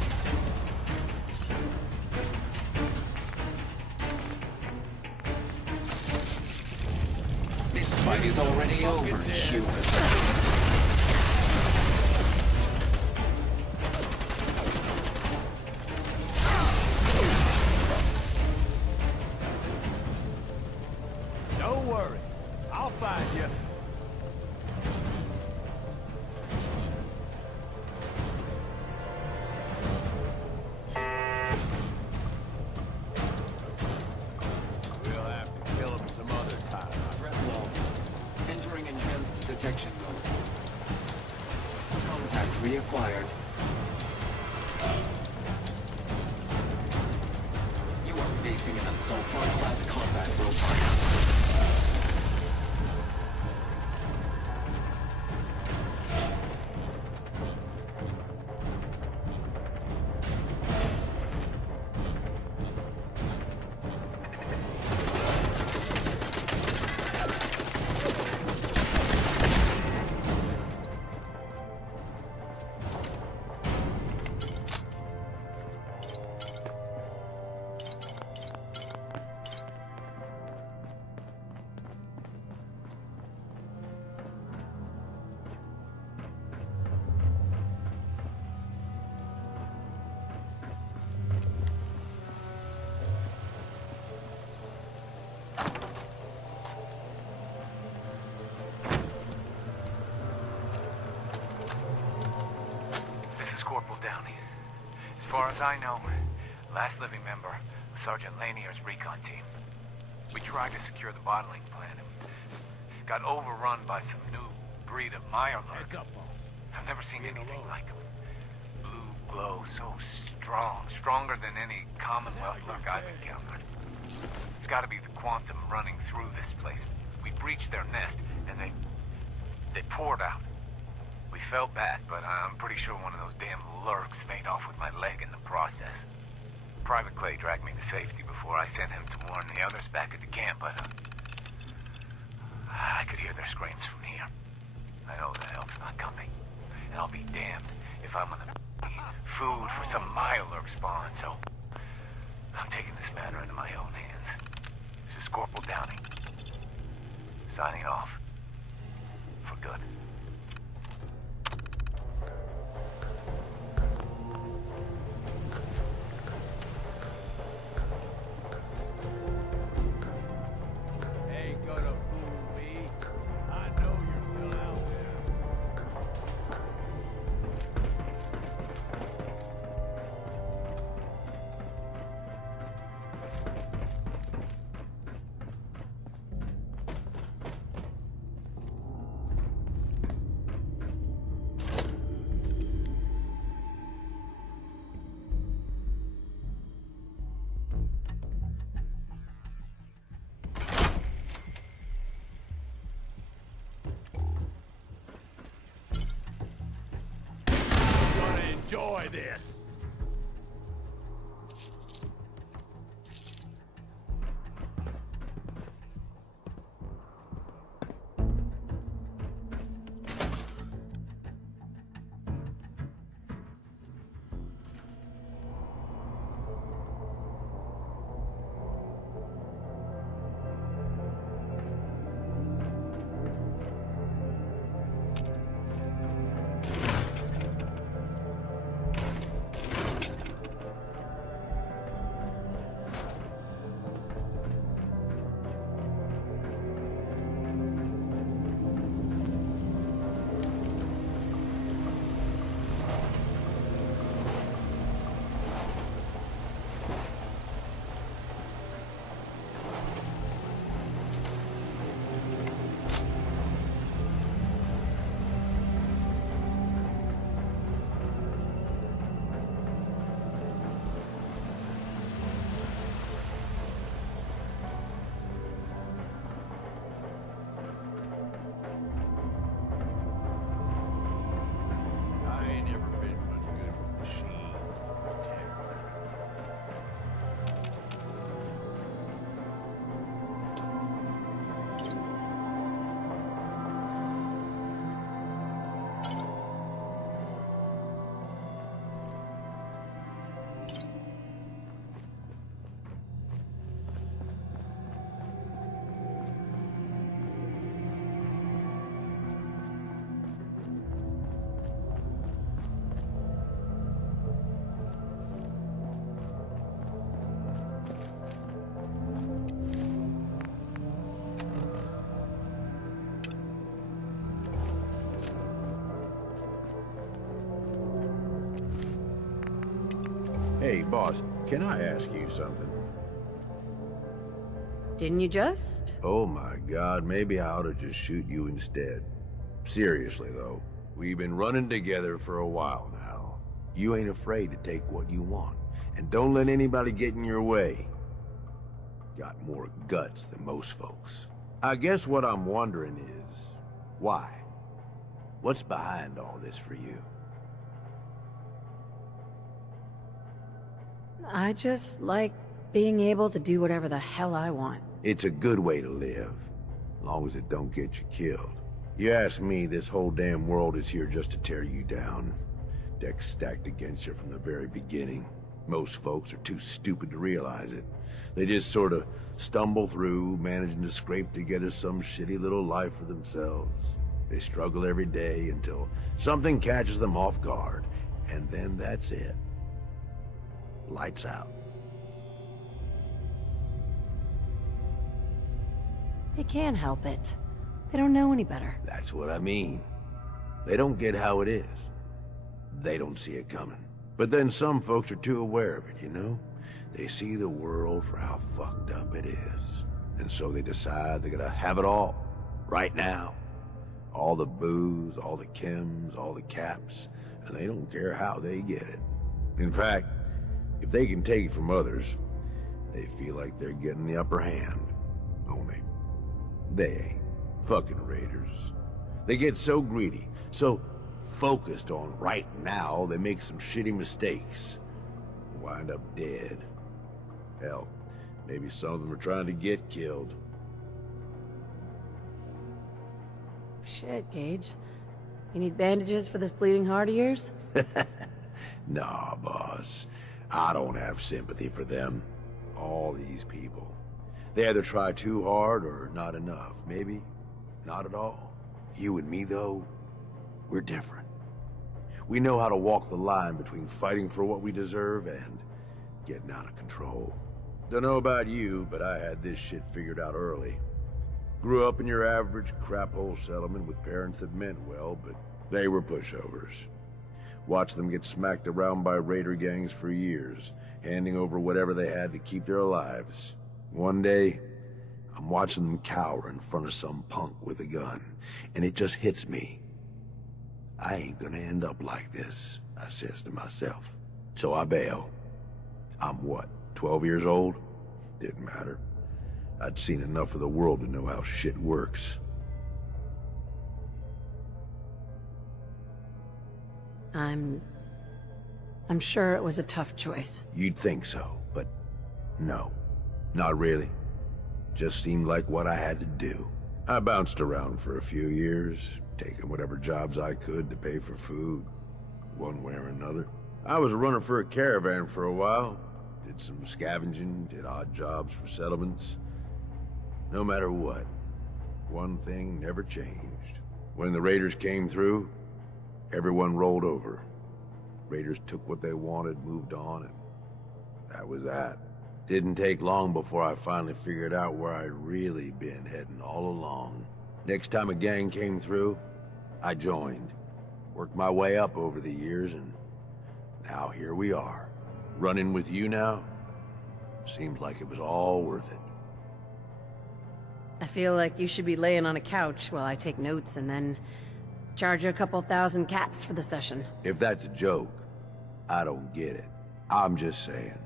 This fight is already over, human. Don't worry, I'll find you. We'll have to kill him some other time. Red walls. Entering enhanced detection mode. Contact reacquired. You are facing an Assaultron-class combat robot. Corporal Downey. As far as I know, last living member of Sergeant Lanier's recon team. We tried to secure the bottling plant and got overrun by some new breed of Mirelurk. I've never seen anything like them. Blue glow, so strong, stronger than any Commonwealth lurk I've encountered. It's gotta be the quantum running through this place. We breached their nest, and they poured out. We felt bad, but I'm pretty sure one of those damn lurks made off with my leg in the process. Private Clay dragged me to safety before I sent him to warn the others back at the camp, but I could hear their screams from here. I know the help's not coming, and I'll be damned if I'm gonna be food for some Mirelurk spawn, so I'm taking this matter into my own hands. This is Corporal Downing. Signing off. For good. Ain't gonna fool me. I know you're still out there. Gonna enjoy this. I ain't never been much good with machines. Hey, boss, can I ask you something? Didn't you just? Oh my god, maybe I ought to just shoot you instead. Seriously, though, we've been running together for a while now. You ain't afraid to take what you want, and don't let anybody get in your way. Got more guts than most folks. I guess what I'm wondering is, why? What's behind all this for you? I just like being able to do whatever the hell I want. It's a good way to live, as long as it don't get you killed. You ask me, this whole damn world is here just to tear you down. Deck's stacked against you from the very beginning. Most folks are too stupid to realize it. They just sort of stumble through, managing to scrape together some shitty little life for themselves. They struggle every day until something catches them off guard, and then that's it. Lights out. They can't help it. They don't know any better. That's what I mean. They don't get how it is. They don't see it coming. But then some folks are too aware of it, you know? They see the world for how fucked up it is. And so they decide they're gonna have it all, right now. All the booze, all the chems, all the caps, and they don't care how they get it. In fact, if they can take it from others, they feel like they're getting the upper hand. Only, they ain't. Fucking raiders. They get so greedy, so focused on right now, they make some shitty mistakes. Wind up dead. Hell, maybe some of them are trying to get killed. Shit, Gage. You need bandages for this bleeding heart of yours? Nah, boss. I don't have sympathy for them. All these people. They either try too hard or not enough. Maybe not at all. You and me, though, we're different. We know how to walk the line between fighting for what we deserve and getting out of control. Don't know about you, but I had this shit figured out early. Grew up in your average crap-hole settlement with parents that meant well, but they were pushovers. Watched them get smacked around by raider gangs for years, handing over whatever they had to keep their lives. One day, I'm watching them cower in front of some punk with a gun, and it just hits me. I ain't gonna end up like this, I says to myself. So I bail. I'm what, 12 years old? Didn't matter. I'd seen enough of the world to know how shit works. I'm sure it was a tough choice. You'd think so, but no. Not really. Just seemed like what I had to do. I bounced around for a few years, taking whatever jobs I could to pay for food, one way or another. I was running for a caravan for a while. Did some scavenging, did odd jobs for settlements. No matter what, one thing never changed. When the raiders came through, everyone rolled over. Raiders took what they wanted, moved on, and that was that. Didn't take long before I finally figured out where I'd really been heading all along. Next time a gang came through, I joined. Worked my way up over the years, and now here we are. Running with you now? Seems like it was all worth it. I feel like you should be laying on a couch while I take notes and then charge you a couple thousand caps for the session. If that's a joke, I don't get it. I'm just saying.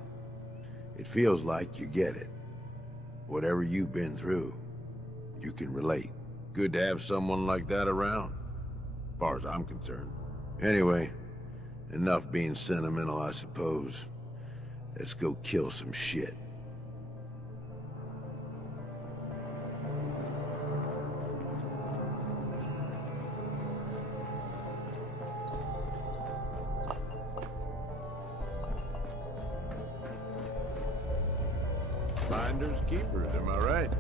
It feels like you get it. Whatever you've been through, you can relate. Good to have someone like that around, as far as I'm concerned. Anyway, enough being sentimental, I suppose. Let's go kill some shit. Finders keepers, am I right?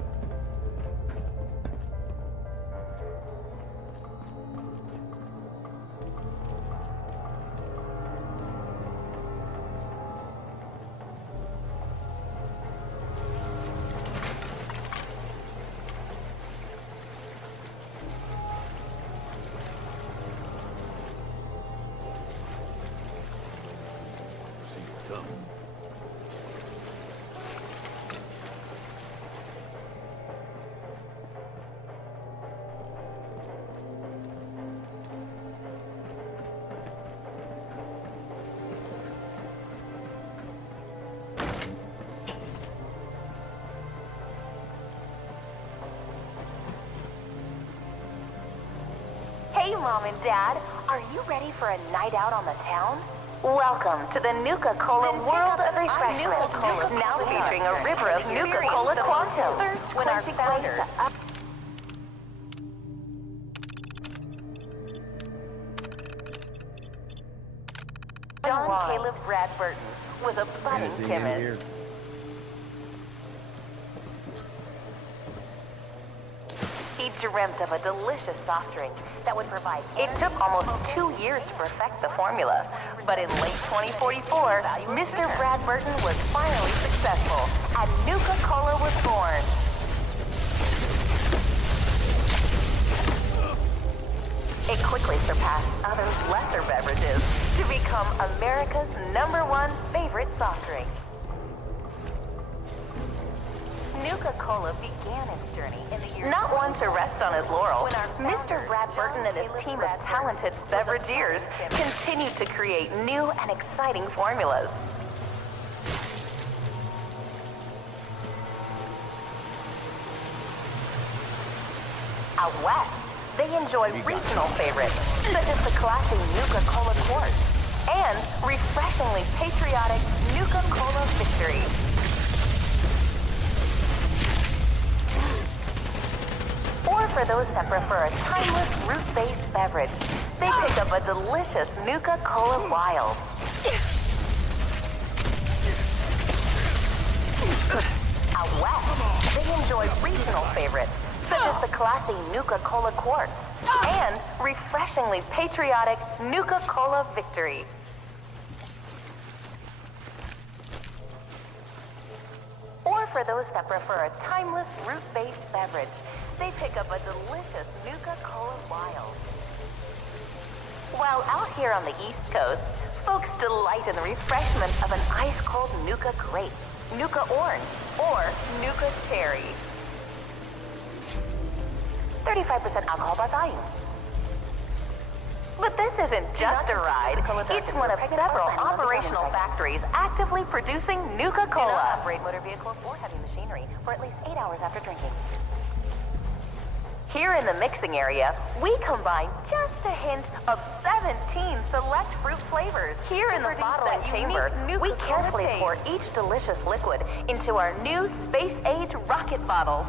See it coming. Hey, Mom and Dad, are you ready for a night out on the town? Welcome to the Nuka-Cola World of Refreshment, now featuring a river of Nuka-Cola Quantum. When our founder... John Caleb Bradburton was a budding chemist. He dreamt of a delicious soft drink that would provide... It took almost 2 years to perfect the formula, but in late 2044, Mr. Bradburton was finally successful, and Nuka-Cola was born. It quickly surpassed other lesser beverages to become America's #1 favorite soft drink. Nuka-Cola began its journey in the year... Not one to rest on his laurels, Mr. Brad Burton and his team of talented beverageers continue to create new and exciting formulas. Out west, they enjoy regional favorites, such as the classy Nuka-Cola Quartz and refreshingly patriotic Nuka-Cola Victory. Or for those that prefer a timeless root-based beverage, they pick up a delicious Nuka-Cola Wild. Out west, they enjoy regional favorites, such as the classy Nuka-Cola Quartz and refreshingly patriotic Nuka-Cola Victory. Or for those that prefer a timeless root-based beverage, they pick up a delicious Nuka-Cola Wild. While out here on the East Coast, folks delight in the refreshment of an ice-cold Nuka Grape, Nuka Orange, or Nuka Cherry. 35% alcohol by volume. But this isn't just a ride. It's one of several operational factories actively producing Nuka-Cola. Do not operate motor vehicles or heavy machinery for at least 8 hours after drinking. Here in the mixing area, we combine just a hint of 17 select fruit flavors. Here in the bottling chamber, we carefully pour each delicious liquid into our new space-age rocket bottles.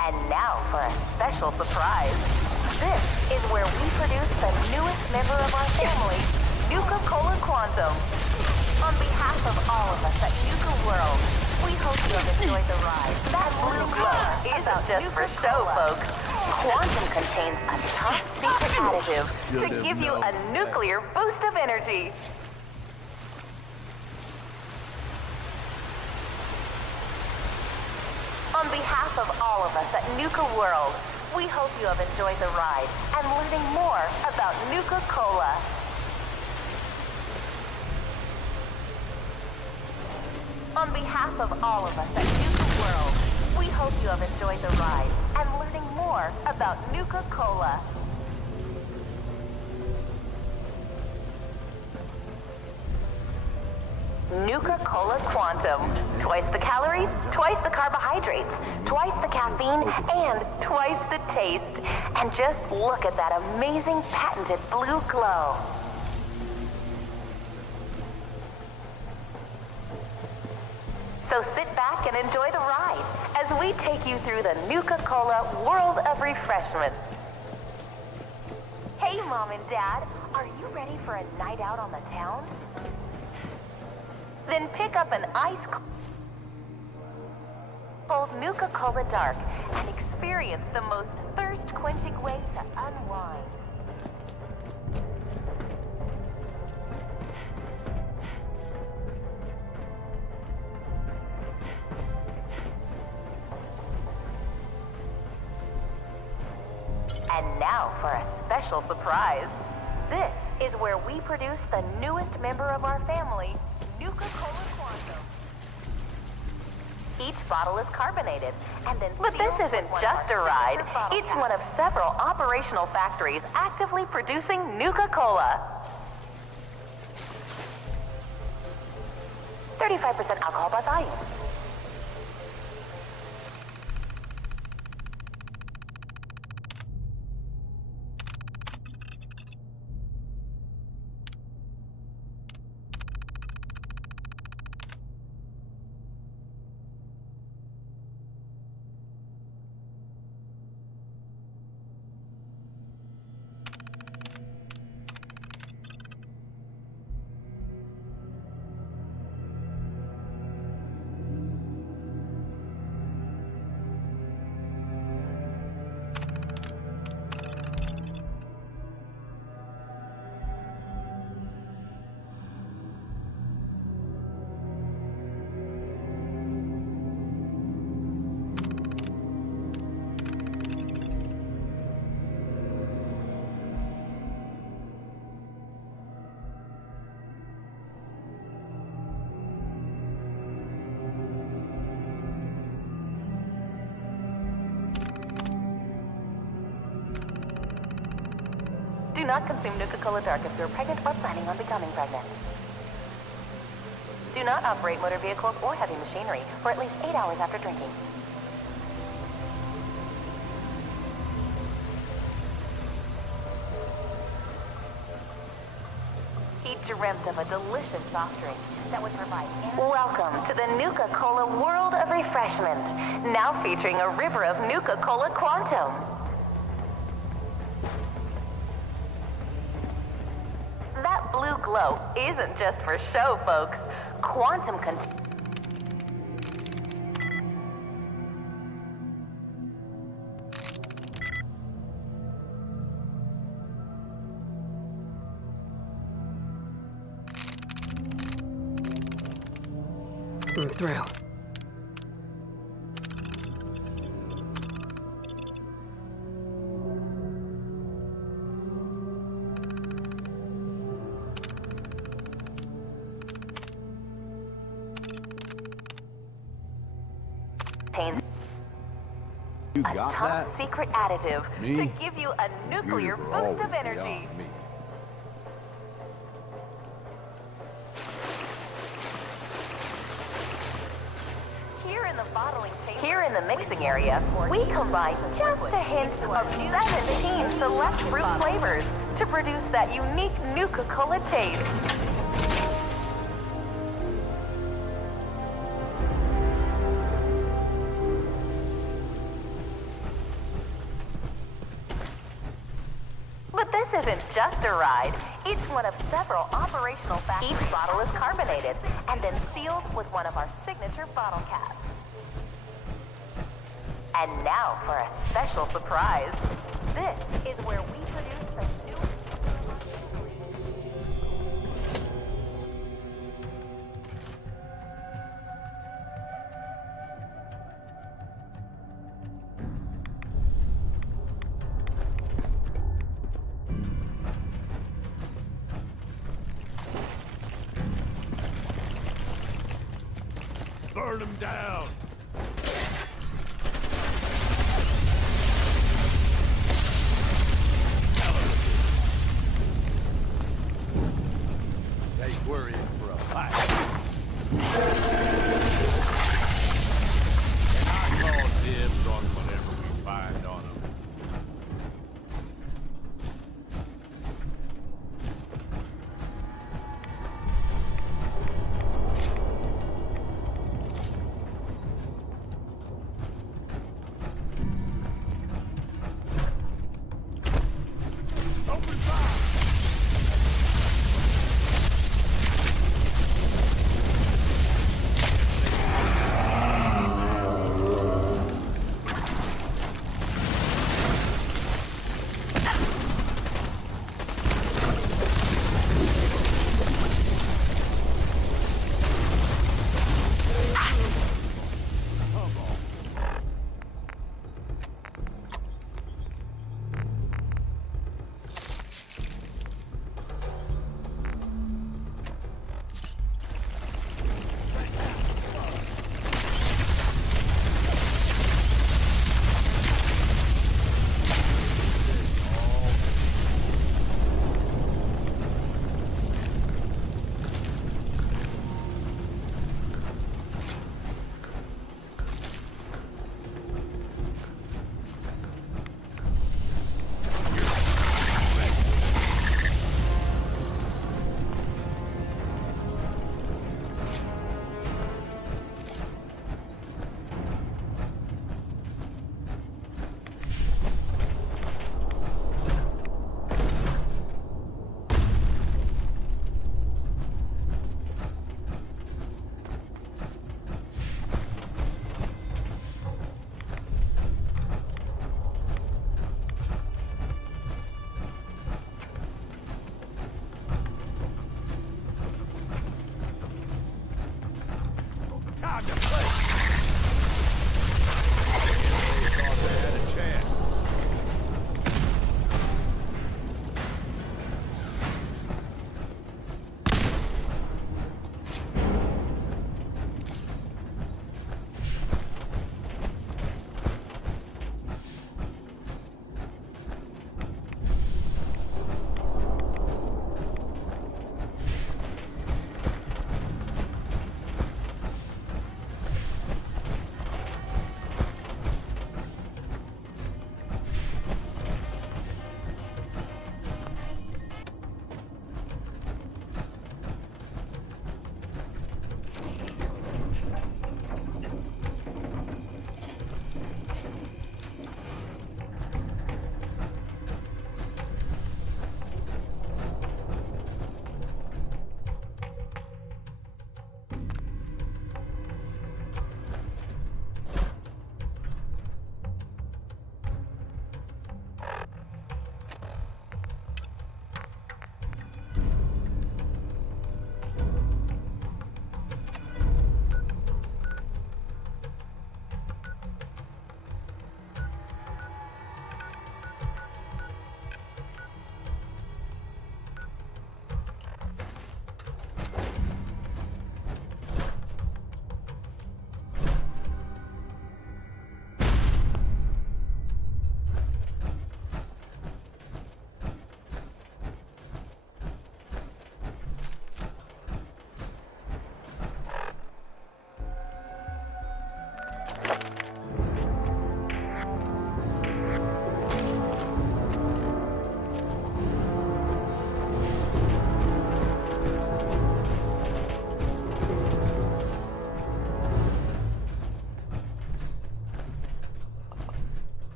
And now for a special surprise. This is where we produce the newest member of our family, Nuka-Cola Quantum. On behalf of all of us at Nuka World, we hope you have enjoyed the ride. That blue glow isn't just for show, folks. Quantum contains a top secret additive to give you a nuclear boost of energy. On behalf of all of us at Nuka World, we hope you have enjoyed the ride and learning more about Nuka-Cola. On behalf of all of us at Nuka World, we hope you have enjoyed the ride and learning more about Nuka-Cola. Nuka-Cola Quantum. Twice the calories, twice the carbohydrates, twice the caffeine, and twice the taste. And just look at that amazing patented blue glow. So sit back and enjoy the ride as we take you through the Nuka-Cola world of refreshments. Hey, Mom and Dad, are you ready for a night out on the town? Then pick up an ice-cold Nuka-Cola Dark and experience the most thirst-quenching way to unwind. And now for a special surprise. This is where we produce the newest member of our family, Nuka-Cola Quantum. Each bottle is carbonated, and then but this isn't just a ride. It's one of several operational factories actively producing Nuka-Cola. 35% alcohol by volume. Do not consume Nuka-Cola Dark if you're pregnant or planning on becoming pregnant. Do not operate motor vehicles or heavy machinery for at least 8 hours after drinking. He dreamt of a delicious soft drink that would provide... Welcome to the Nuka-Cola world of refreshment, now featuring a river of Nuka-Cola Quantum. That blue glow isn't just for show, folks. Quantum I'm through. You a got top that? secret additive Me? to give you a nuclear You were boost always of energy. beyond me. Here in the mixing area, we combine just a hint of 17 select fruit flavors to produce that unique Nuka-Cola taste. But this isn't just a ride. It's one of several operational factors. Each bottle is carbonated and then sealed with one of our signature bottle caps. And now for a special surprise. This is where we produce the new... Burn them down! We're in for a fight. And I call dibs on whatever we find on them.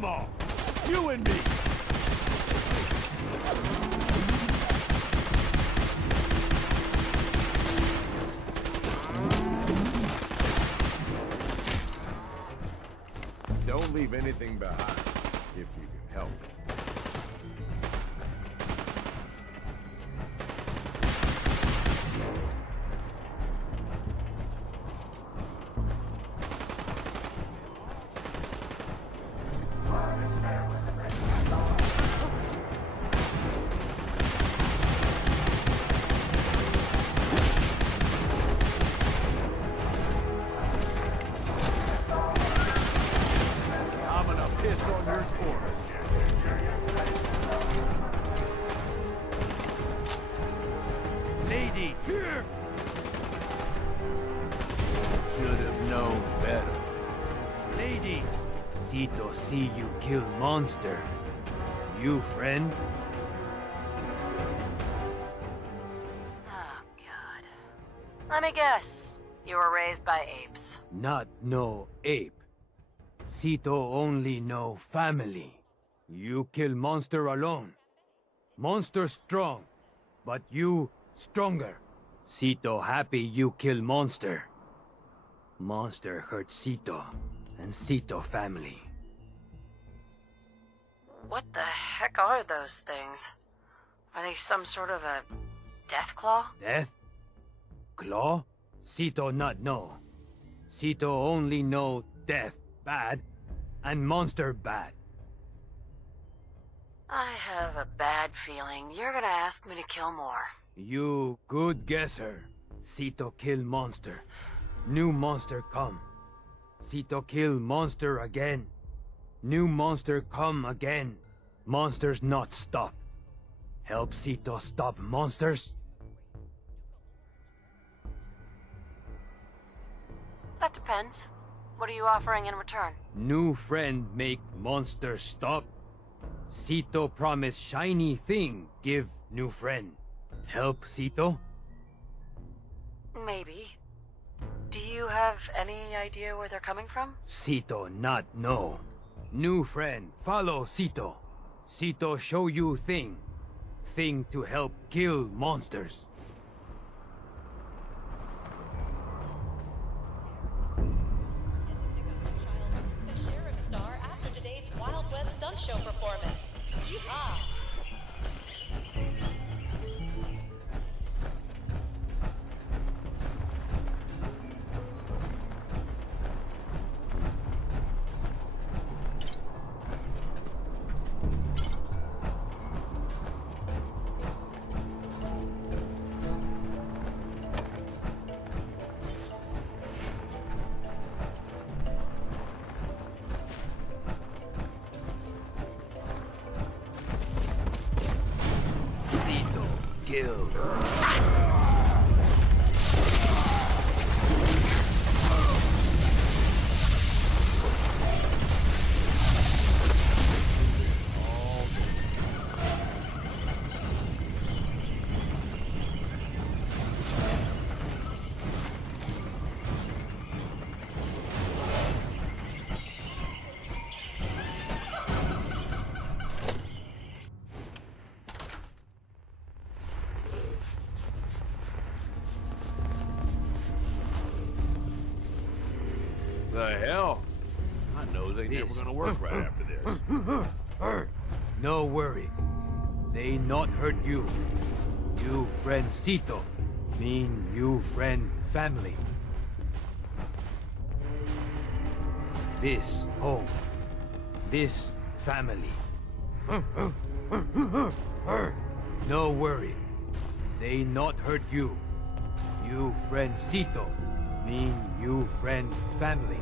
Come on! You and me! Don't leave anything behind, if you can help it. I'm gonna piss on your corpse. Lady, here! Should have known better. Lady! Sito see you kill monster. You friend? Oh, God. Let me guess. You were raised by apes. Not no ape. Sito only know family. You kill monster alone. Monster strong, but you stronger. Sito happy you kill monster. Monster hurt Sito and Sito family. What the heck are those things? Are they some sort of a death claw? Death? Claw? Sito not know. Sito only know death bad and monster bad. I have a bad feeling you're gonna ask me to kill more. You good guesser. Sito kill monster. New monster come. Sito kill monster again. New monster come again. Monsters not stop. Help Sito stop monsters? That depends. What are you offering in return? New friend make monster stop. Sito promise shiny thing give new friend. Help Sito? Maybe. Do you have any idea where they're coming from? Sito not know. New friend follow Sito. Sito show you thing. Thing to help kill monsters. Star after today's Wild West Stunt Show performance. Yeehaw! Kill. The hell? I know they never gonna work right after this. No worry. They not hurt you. You friend Sito. Mean you friend family. This home. This family. No worry. They not hurt you. You friend Sito. Mean you friend family.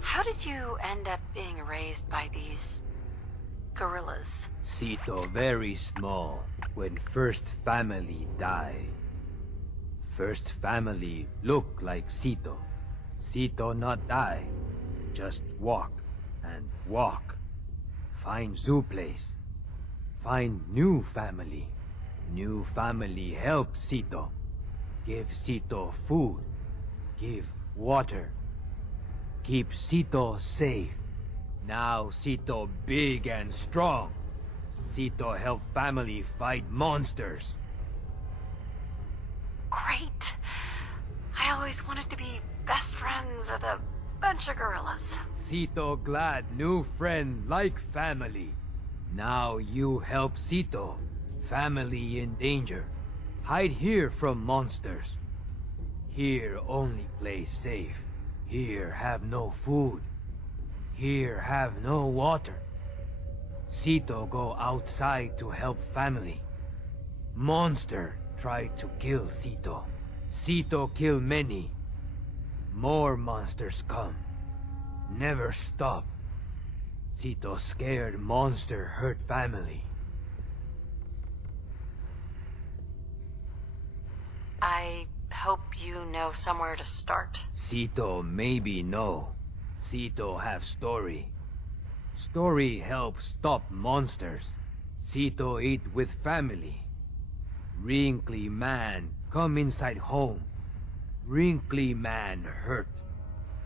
How did you end up being raised by these gorillas? Sito very small when first family die. First family look like Sito. Sito not die. Just walk and walk. Find zoo place. Find new family. New family help Sito. Give Sito food. Give water. Keep Sito safe. Now Sito big and strong. Sito help family fight monsters. Great. I always wanted to be best friends with a bunch of gorillas. Sito glad new friend like family. Now you help Sito. Family in danger. Hide here from monsters. Here only play safe. Here have no food. Here have no water. Sito go outside to help family. Monster try to kill Sito. Sito kill many. More monsters come. Never stop. Sito scared monster hurt family. I hope you know somewhere to start. Sito maybe no. Sito have story. Story help stop monsters. Sito eat with family. Wrinkly man come inside home. Wrinkly man hurt.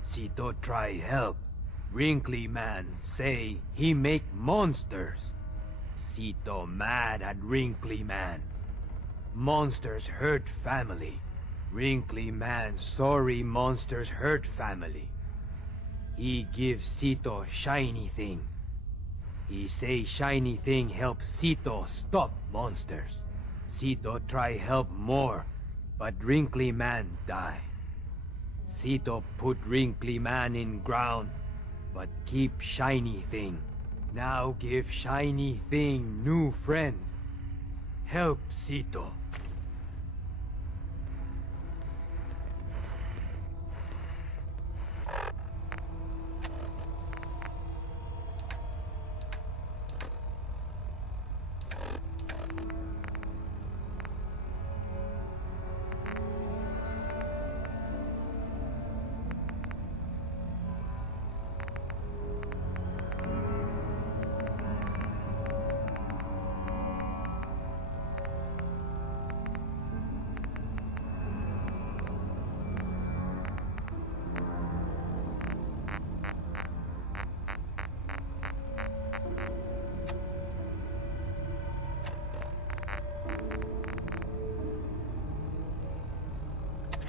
Sito try help. Wrinkly man say he make monsters. Sito mad at Wrinkly man. Monsters hurt family. Wrinkly man sorry monsters hurt family. He give Sito shiny thing. He say shiny thing help Sito stop monsters. Sito try help more, but Wrinkly man die. Sito put Wrinkly man in ground, but keep shiny thing. Now give shiny thing new friend. Help Sito.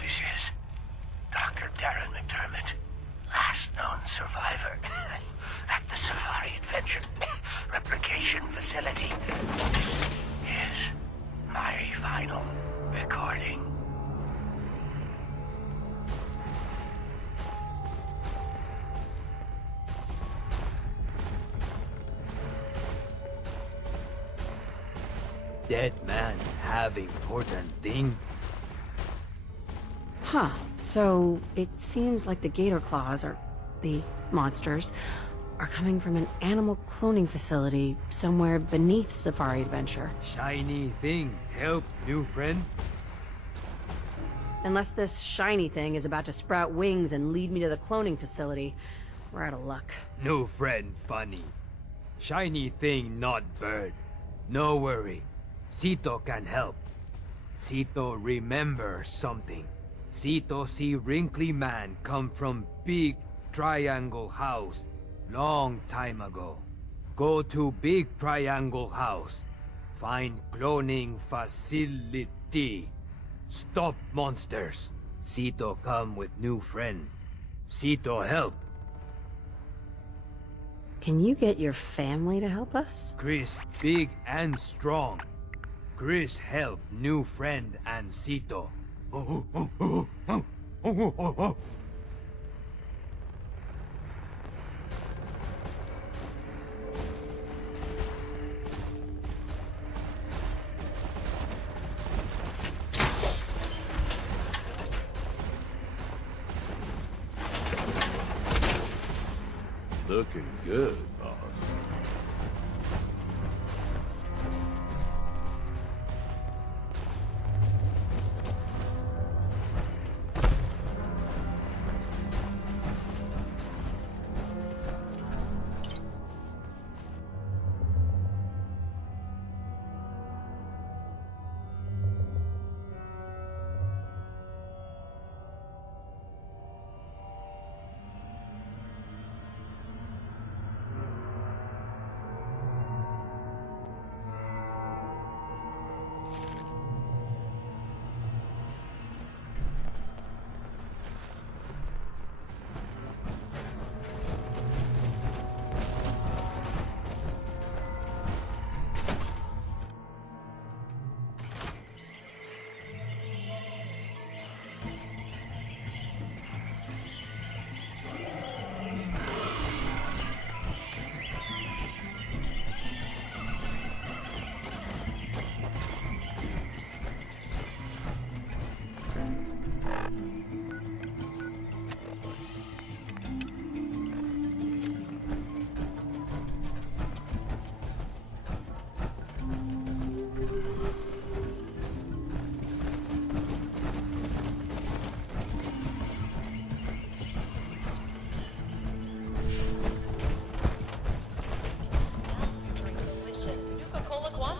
This is Dr. Darren McDermott, last known survivor at the Safari Adventure Replication Facility. This is my final recording. Dead man have important thing. Huh. So it seems like the gator claws, or the monsters, are coming from an animal cloning facility somewhere beneath Safari Adventure. Shiny thing help new friend. Unless this shiny thing is about to sprout wings and lead me to the cloning facility, we're out of luck. New friend funny. Shiny thing not bird. No worry. Sito can help. Sito remember something. Sito see Wrinkly man come from big triangle house long time ago. Go to big triangle house. Find cloning facility. Stop monsters. Sito come with new friend. Sito help. Can you get your family to help us? Chris big and strong. Chris help new friend and Sito. Looking good, boss.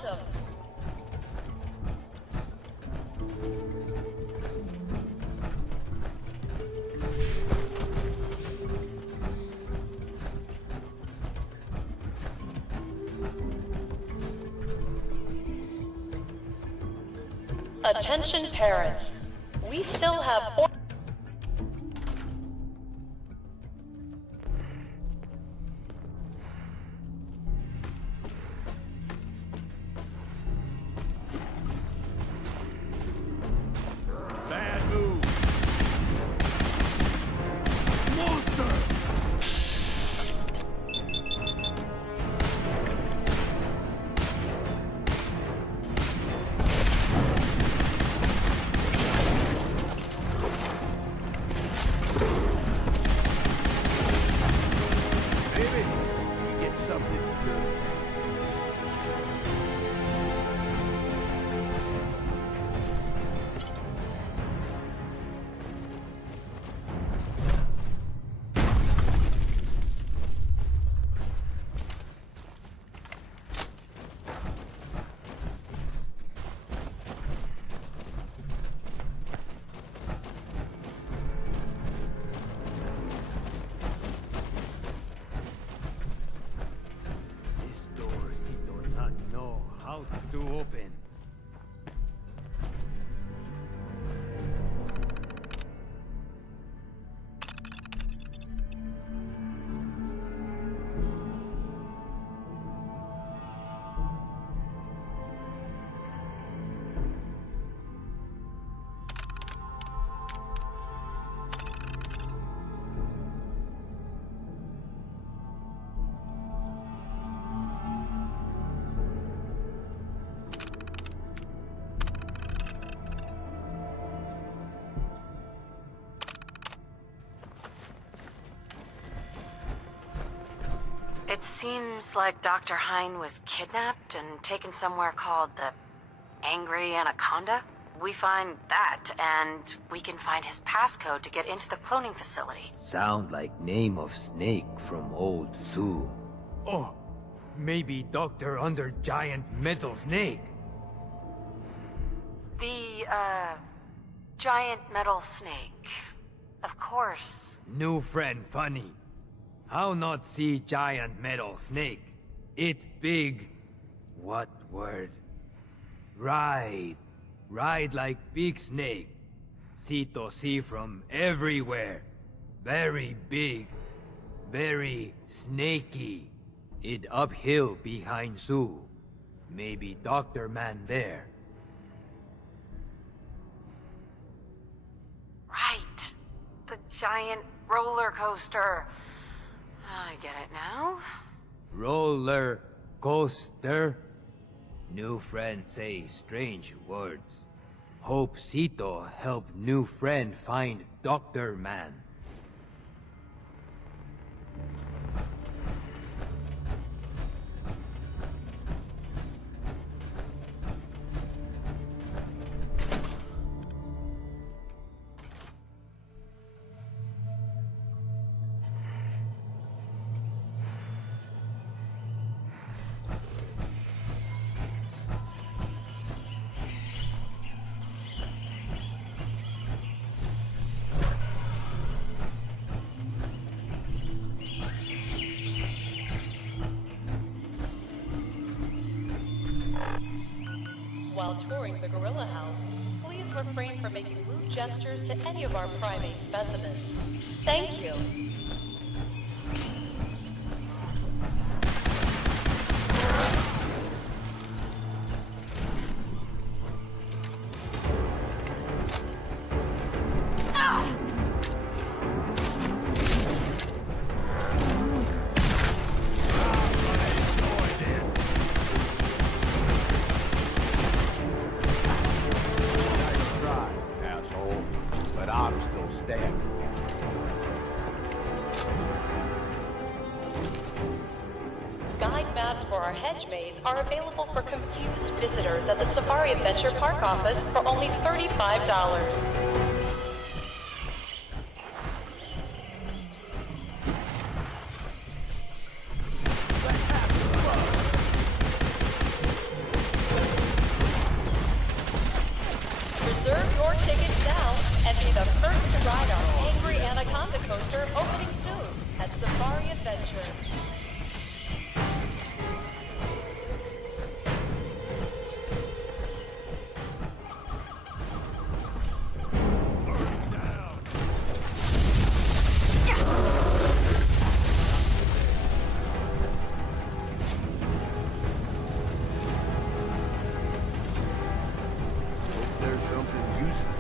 Welcome. Attention parents. We still have Bad move. Monster! Maybe we get something good. This door Cito not know how to open. It seems like Dr. Hein was kidnapped and taken somewhere called the Angry Anaconda. We find that, and we can find his passcode to get into the cloning facility. Sound like name of snake from old zoo. Oh, maybe Doctor under giant metal snake. The, giant metal snake. Of course. New friend funny. How not see giant metal snake? It big. What word? Ride. Ride like big snake. Cito see from everywhere. Very big. Very snaky. It uphill behind Sue. Maybe Dr. Man there. Right. The giant roller coaster. I get it now. Roller coaster. New friend say strange words. Hope Cito help new friend find Dr. Man. While touring the Gorilla House, please refrain from making rude gestures to any of our primate specimens. Thank you. Guide maps for our hedge maze are available for confused visitors at the Safari Adventure Park office for only $35. your tickets now and be the first to ride our Angry Anaconda coaster opening soon at Safari Adventure. There's something useful.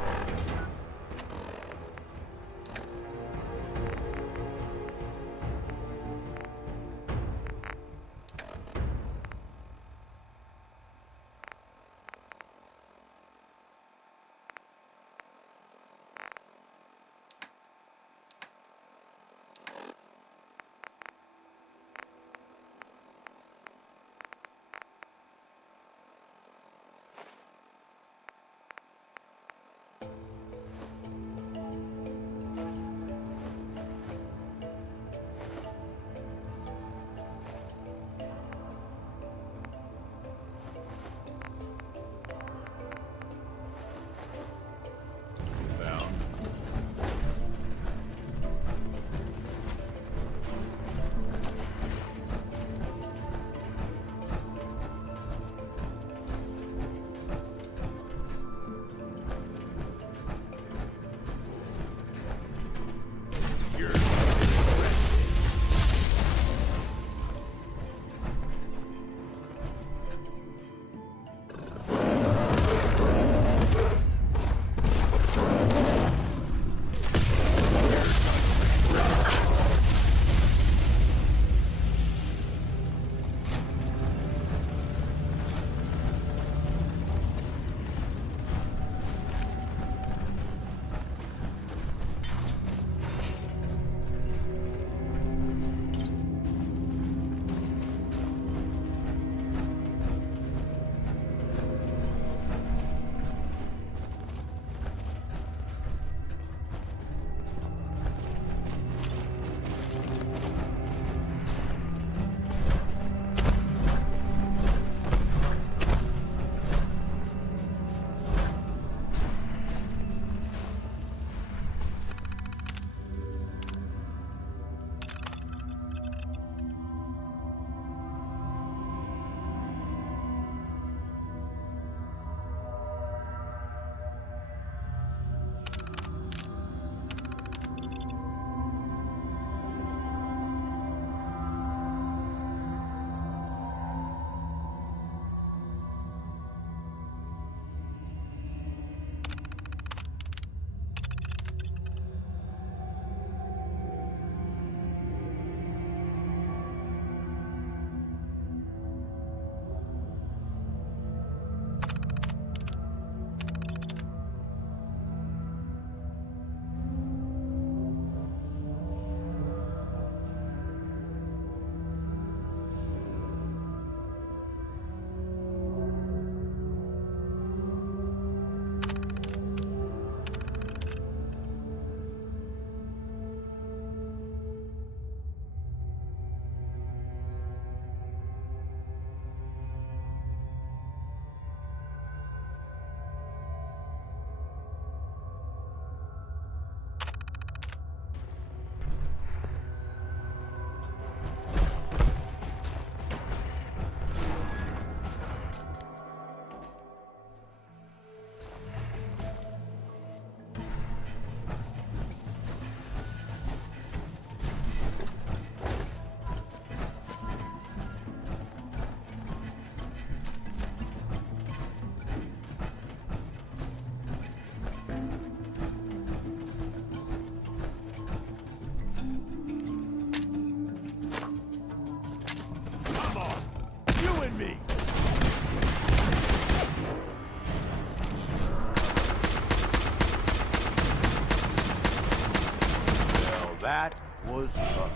That was fun.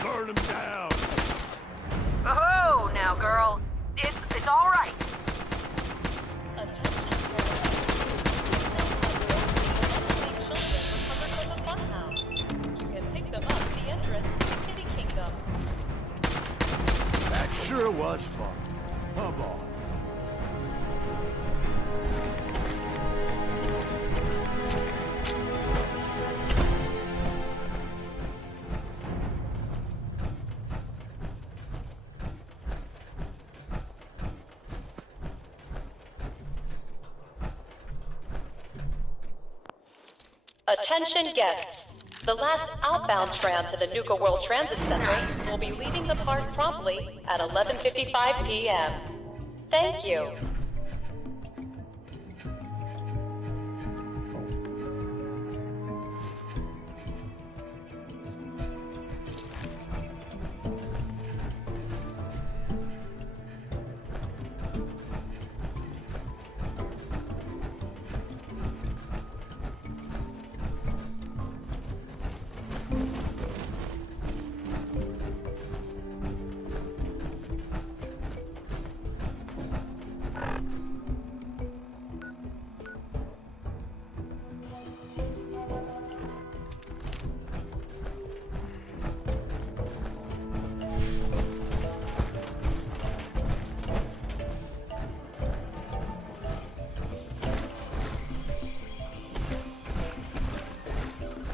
Burn him down! Oh, now, girl. It's all right. You can pick them up Attention guests. The last outbound tram to the Nuka World Transit Center will be leaving the park promptly at 11:55 p.m. Thank you.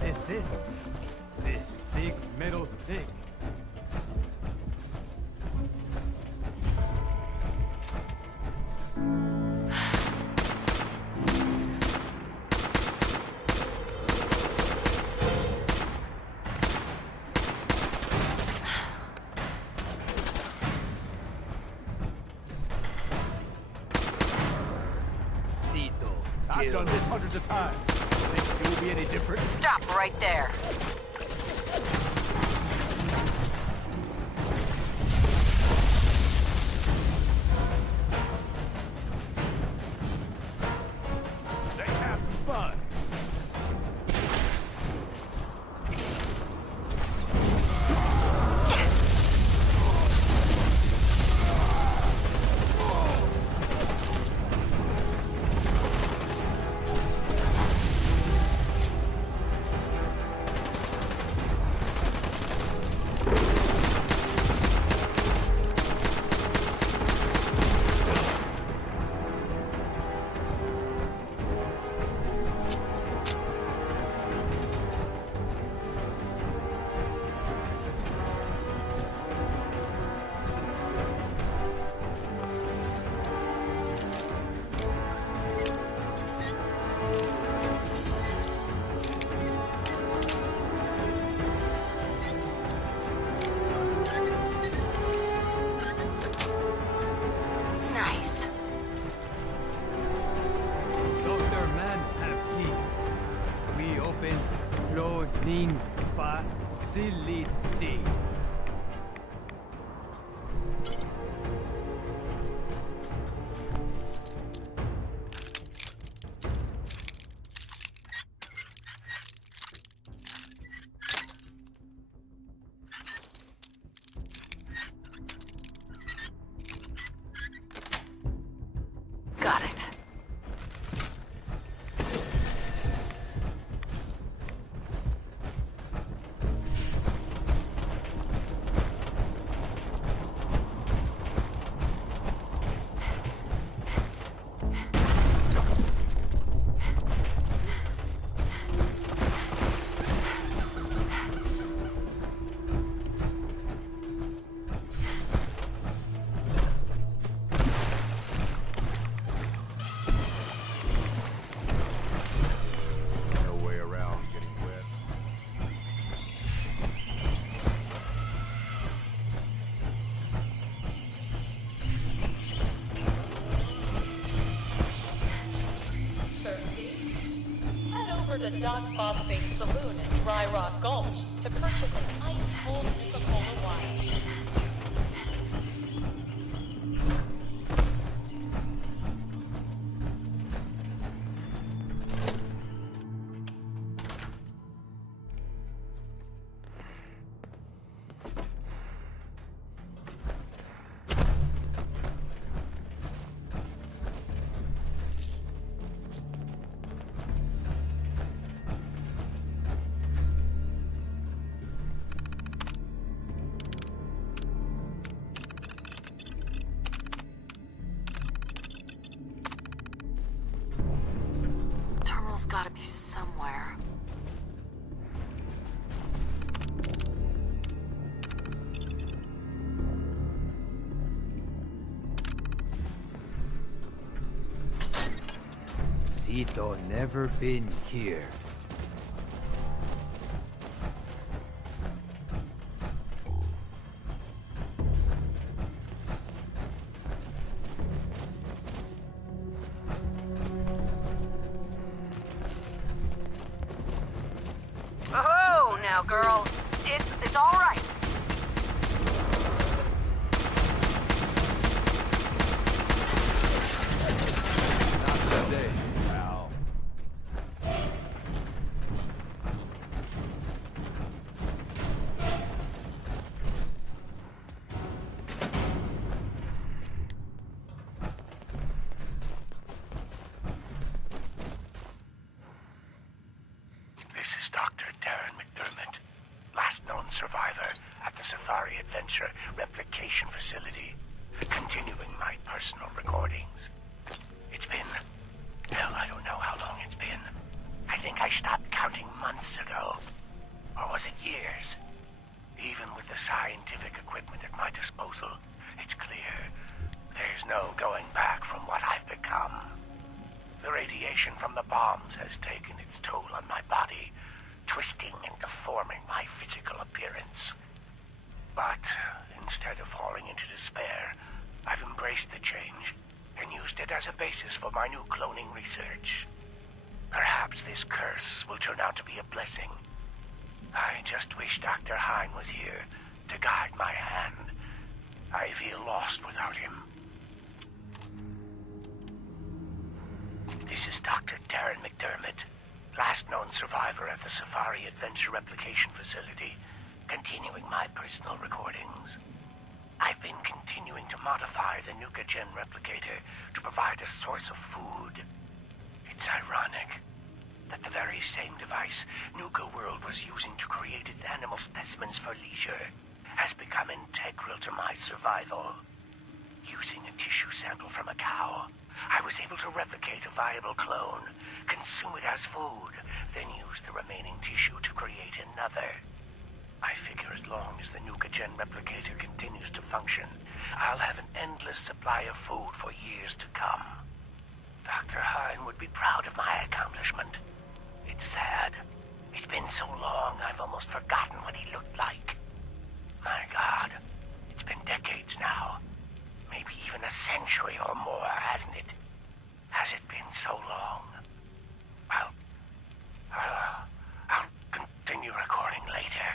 That's it. This big metal thing. I've done this hundreds of times. Think it will be any different? Stop right there. Let's have some fun. Nice. Dr. Manhattee. We open loading facility. Got it. No way around getting wet. Head over to Doc Phosphate Saloon in Dry Rock Gulch to purchase an ice-cold Nuka-Cola wine. Terminal's gotta be somewhere. Cito never been here. now, girl. It's all right. Not today, pal. This is Dr. Darren McDermott, last known survivor at the Safari Adventure Replication Facility, continuing my personal recordings. It's been... hell, I don't know how long it's been. I think I stopped counting months ago. Or was it years? Even with the scientific equipment at my disposal, it's clear there's no going back from what I've become. The radiation from the bombs has taken its toll on my body, twisting and deforming my physical appearance. But instead of falling into despair, I've embraced the change and used it as a basis for my new cloning research. Perhaps this curse will turn out to be a blessing. I just wish Dr. Hine was here to guide my hand. I feel lost without him. This is Dr. Darren McDermott, last known survivor at the Safari Adventure Replication Facility, continuing my personal recordings. I've been continuing to modify the Nuka-Gen replicator to provide a source of food. It's ironic that the very same device Nuka World was using to create its animal specimens for leisure has become integral to my survival. Using a tissue sample from a cow, I was able to replicate a viable clone, consume it as food, then use the remaining tissue to create another. I figure as long as the Nuka-Gen replicator continues to function, I'll have an endless supply of food for years to come. Dr. Hine would be proud of my accomplishment. It's sad. It's been so long, I've almost forgotten what he looked like. My God, it's been decades now. Maybe even a century or more, hasn't it? Has it been so long? I'll continue recording later.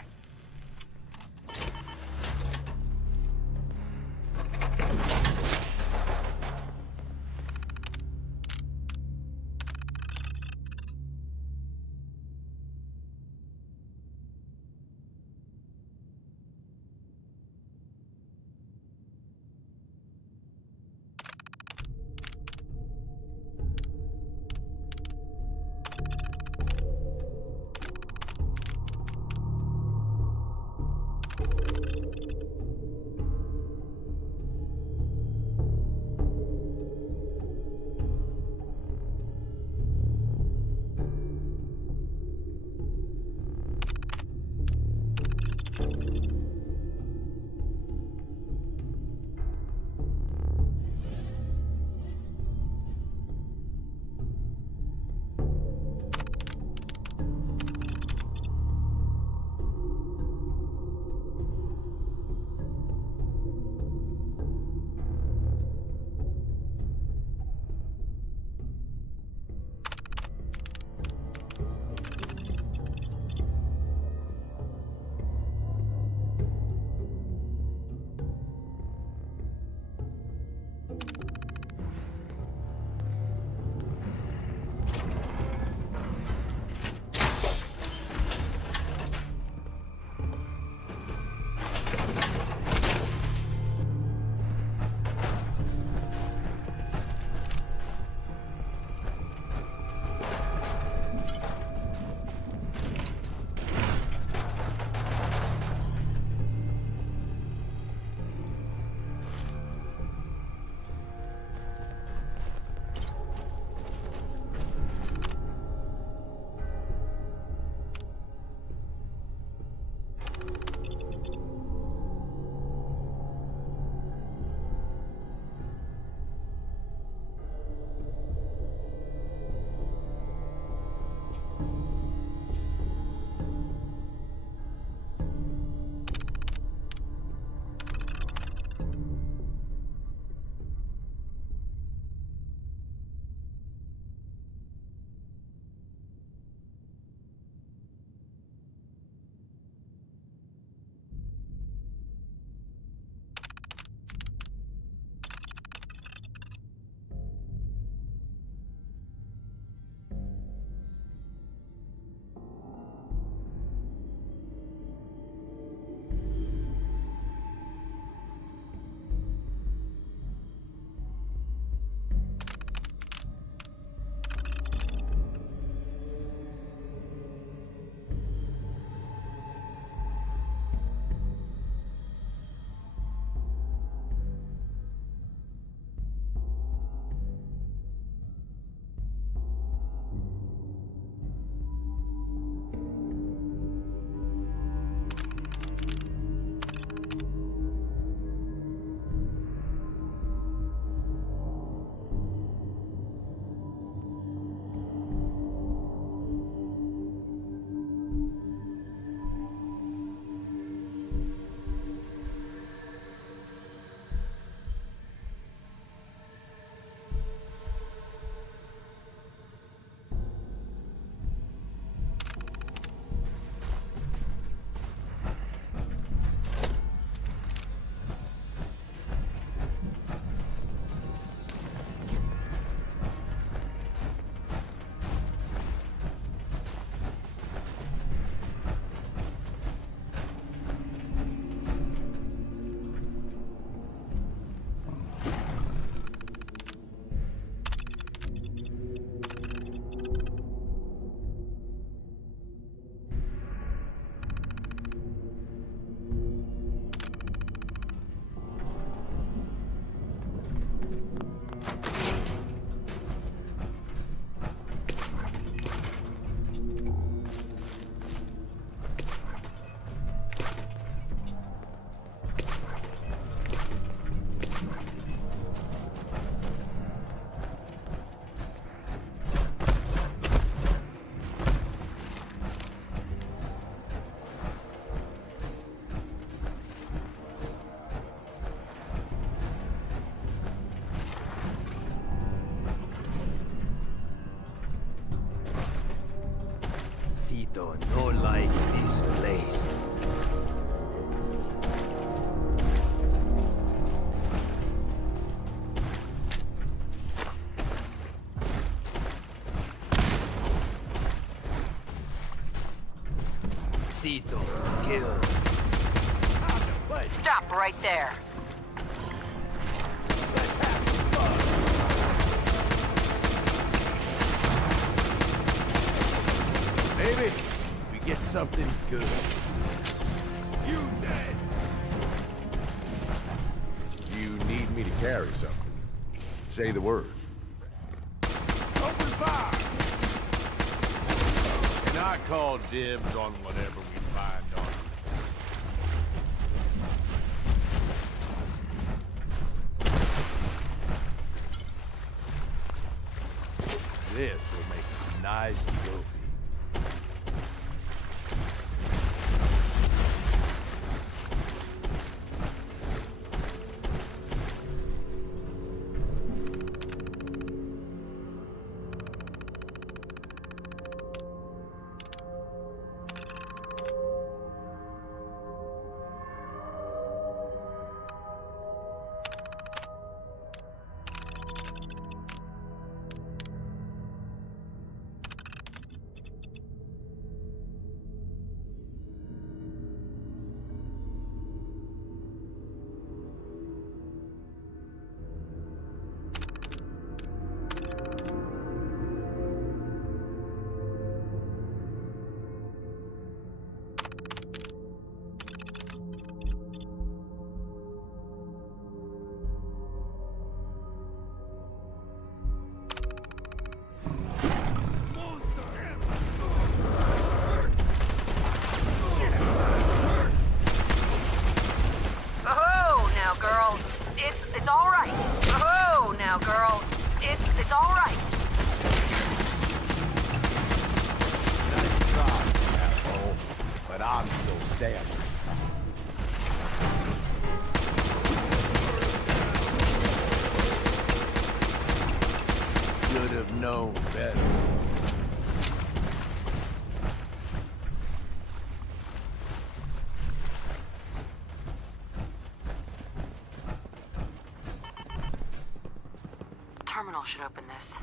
Cito no like this place. Cito, kill. Stop right there. Maybe we get something good. You dead! You need me to carry something. Say the word. Open fire! And I call dibs on whatever we find on you. This will make a nice trophy. It's all right. Oh, now, girl. It's all right. Nice try, asshole. But I'm still standing. Should have known better. Terminal should open this.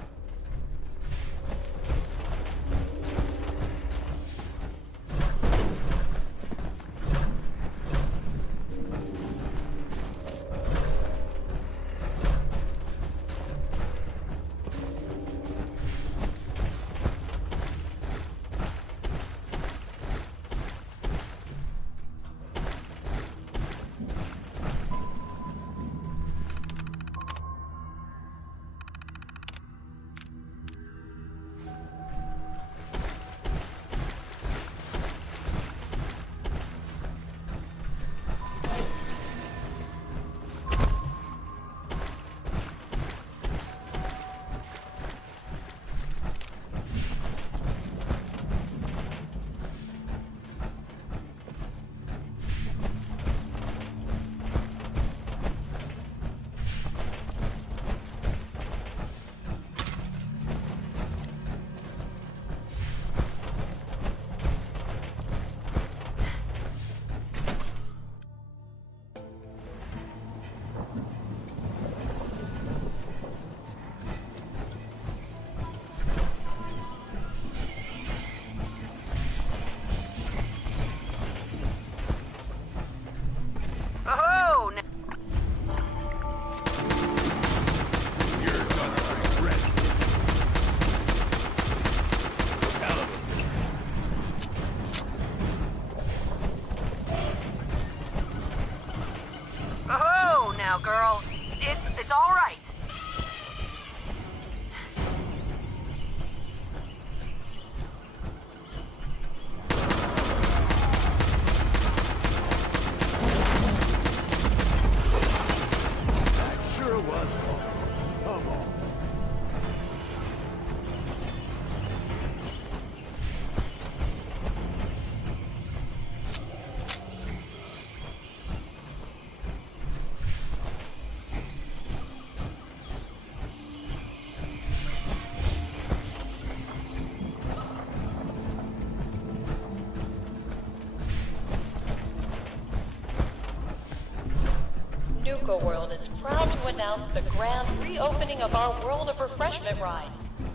Nuka World is proud to announce the grand reopening of our World of Refreshment ride,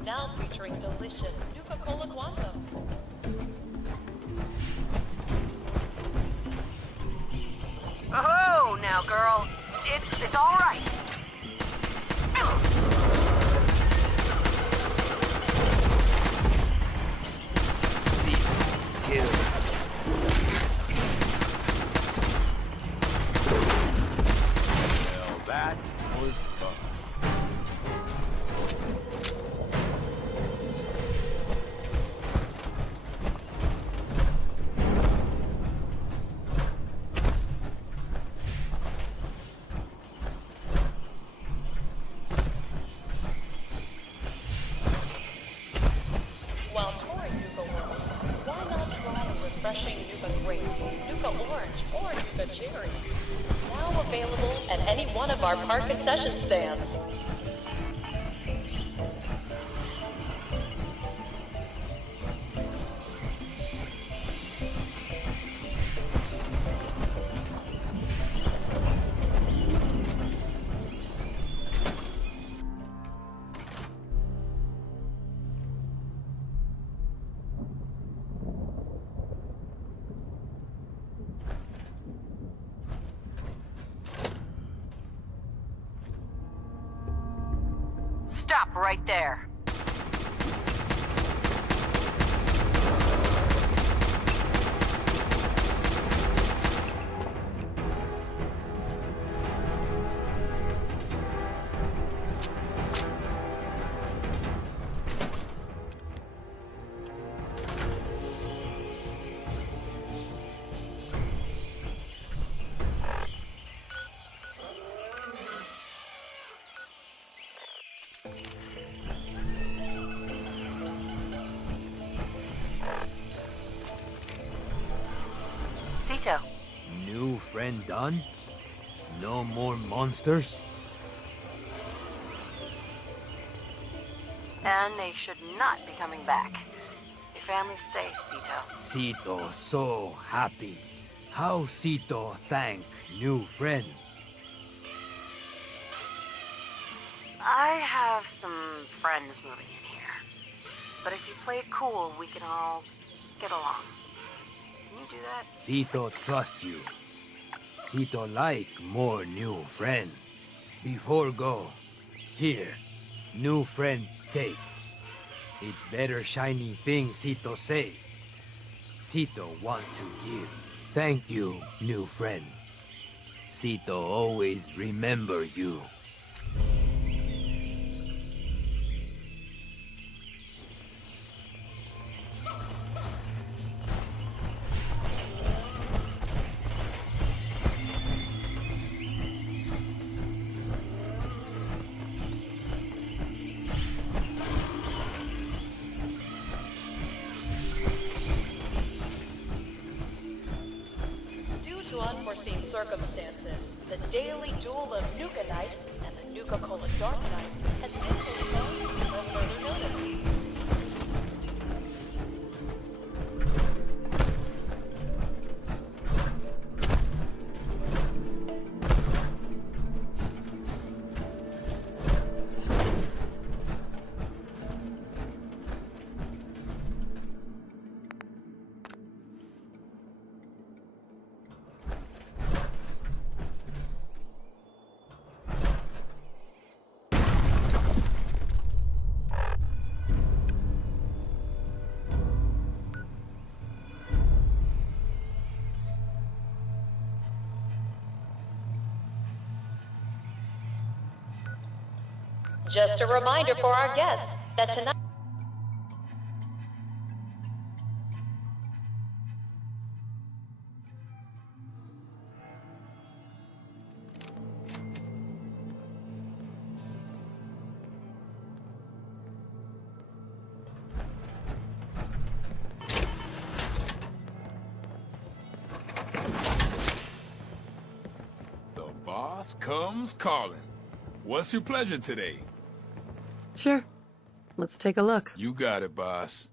now featuring delicious Nuka-Cola Quantum. Oh, now, girl. It's all right. Kill. Well, that was fun. While touring Nuka World, why not try a refreshing Nuka Grape, Nuka Orange, or Nuka Cherry? Now available at any one of our park concession stands. Stop right there. Cito. New friend done? No more monsters? And they should not be coming back. Your family's safe, Cito. Cito so happy. How Cito thank new friend? I have some friends moving in here. But if you play it cool, we can all get along. Can you do that? Cito trust you. Cito like more new friends. Before go, here, new friend take. It better shiny thing Cito say. Cito want to give. Thank you, new friend. Cito always remember you. Due to unforeseen circumstances, the daily duel of Nuka Knight and the Nuka-Cola Dark Knight has been postponed until further notice. Just a reminder for our guests that tonight... The boss comes calling. What's your pleasure today? Sure. Let's take a look. You got it, boss.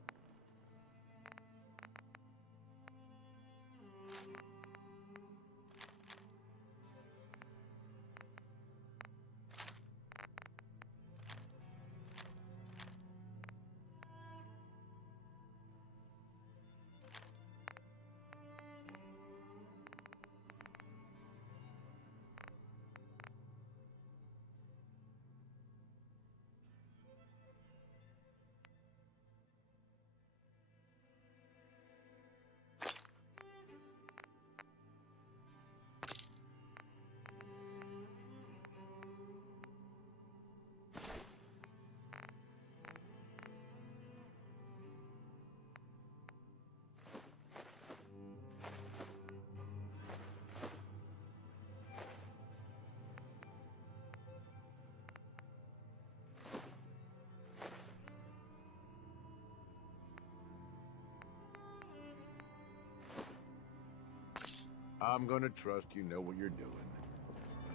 I'm gonna trust you know what you're doing.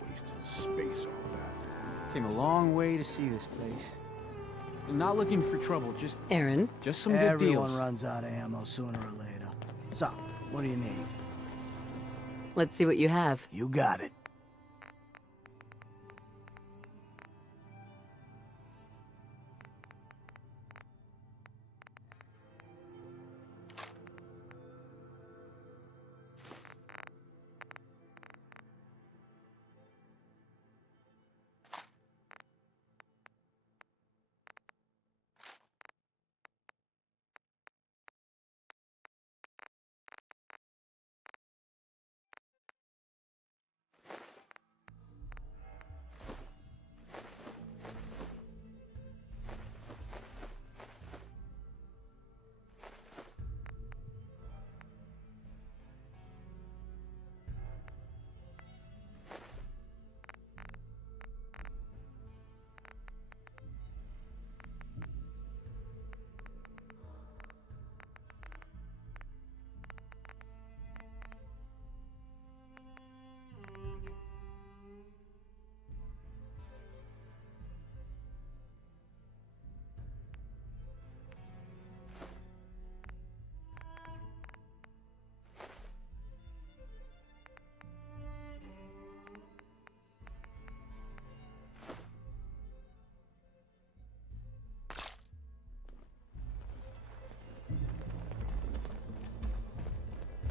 Wasting space on that. Came a long way to see this place. I'm not looking for trouble, just... Aaron? Just some good Everyone deals. runs out of ammo sooner or later. So, what do you need? Let's see what you have. You got it.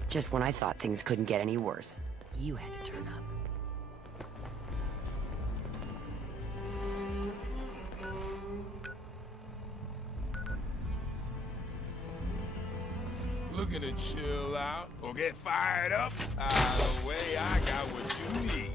Just when I thought things couldn't get any worse, you had to turn up. Looking to chill out or get fired up? Either way, I got what you need.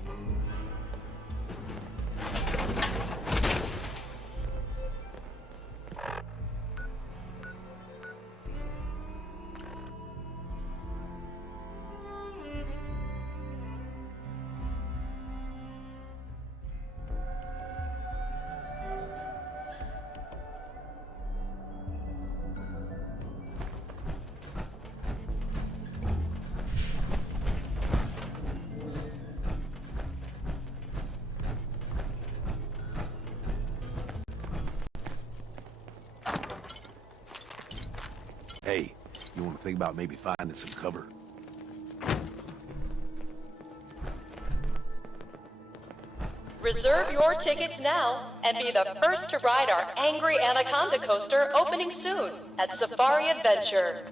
Hey, you want to think about maybe finding some cover? Reserve your tickets now and be the first to ride our Angry Anaconda coaster opening soon at Safari Adventure.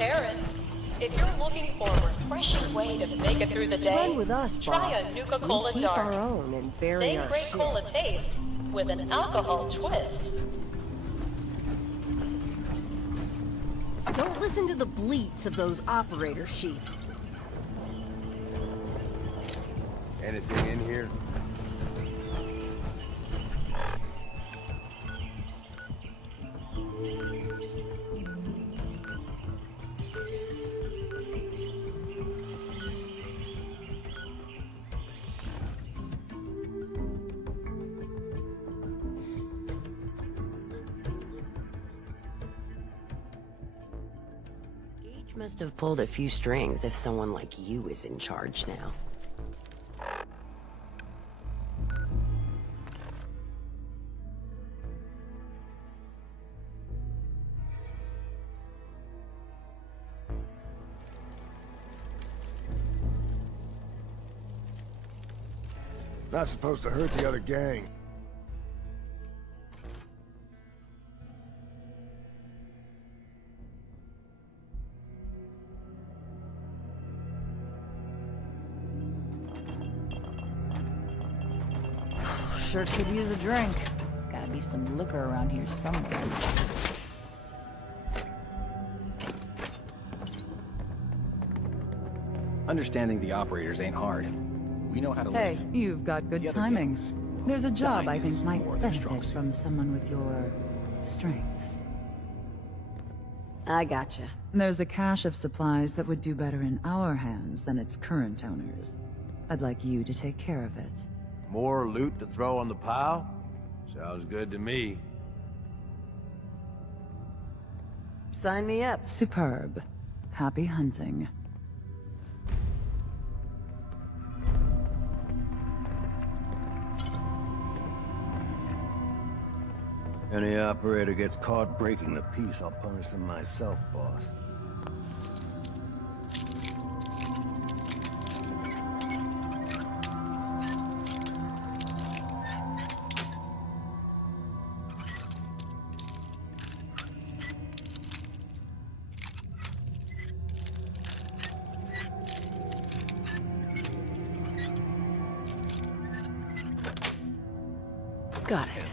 parents. If you're looking for a refreshing way to make it through the day, Run with us, try boss. a Nuka-Cola We keep Dark. our own and bury Same our great shit. cola taste with an alcohol twist. Don't listen to the bleats of those operator sheep. Anything in here? Gage must have pulled a few strings if someone like you is in charge now. Not supposed to hurt the other gang. Sure could use a drink. Gotta be some liquor around here somewhere. Understanding the operators ain't hard. We know how to Hey, live. you've got good The other timing. gangs, well, There's a job I dying is think might more their strong benefit from someone with your strengths. I gotcha. There's a cache of supplies that would do better in our hands than its current owners. I'd like you to take care of it. More loot to throw on the pile? Sounds good to me. Sign me up. Superb. Happy hunting. Any operator gets caught breaking the peace, I'll punish them myself, boss. Got it.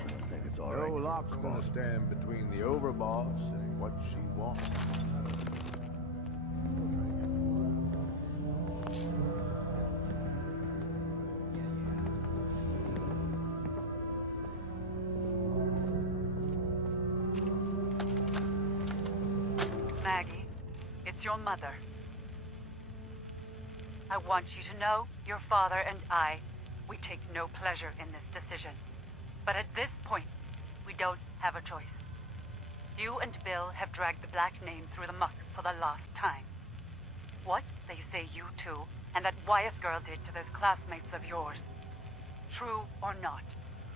No lock's gonna stand between the overboss and what she wants. Maggie, it's your mother. I want you to know your father and we take no pleasure in this decision. But at this point, we don't have a choice. You and Bill have dragged the Black name through the muck for the last time. What they say you two and that Wyeth girl did to those classmates of yours. True or not,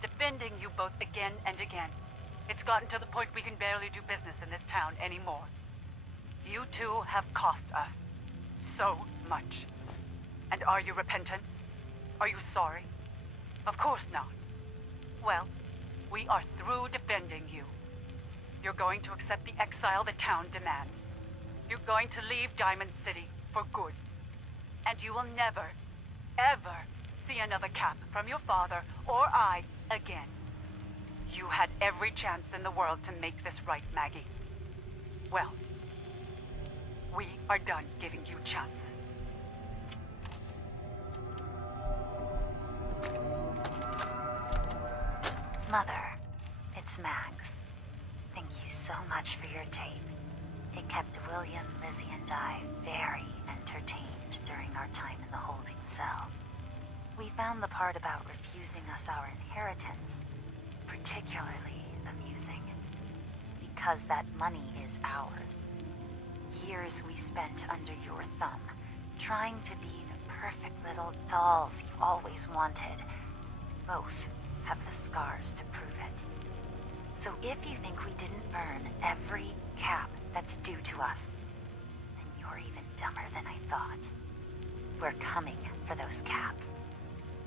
defending you both again and again. It's gotten to the point we can barely do business in this town anymore. You two have cost us so much. And are you repentant? Are you sorry? Of course not. Well, we are through defending you. You're going to accept the exile the town demands. You're going to leave Diamond City for good. And you will never, ever see another cap from your father or I again. You had every chance in the world to make this right, Maggie. Well, we are done giving you chances. Mother, it's Max. Thank you so much for your tape. It kept William, Lizzie, and I very entertained during our time in the holding cell. We found the part about refusing us our inheritance particularly amusing, because that money is ours. Years we spent under your thumb, trying to be the perfect little dolls you always wanted. Both have the scars to prove it. So if you think we didn't earn every cap that's due to us, then you're even dumber than I thought. We're coming for those caps,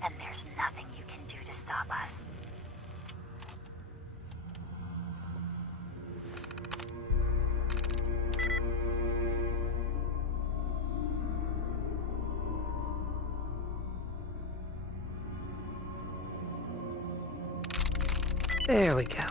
and there's nothing you can do to stop us. There we go.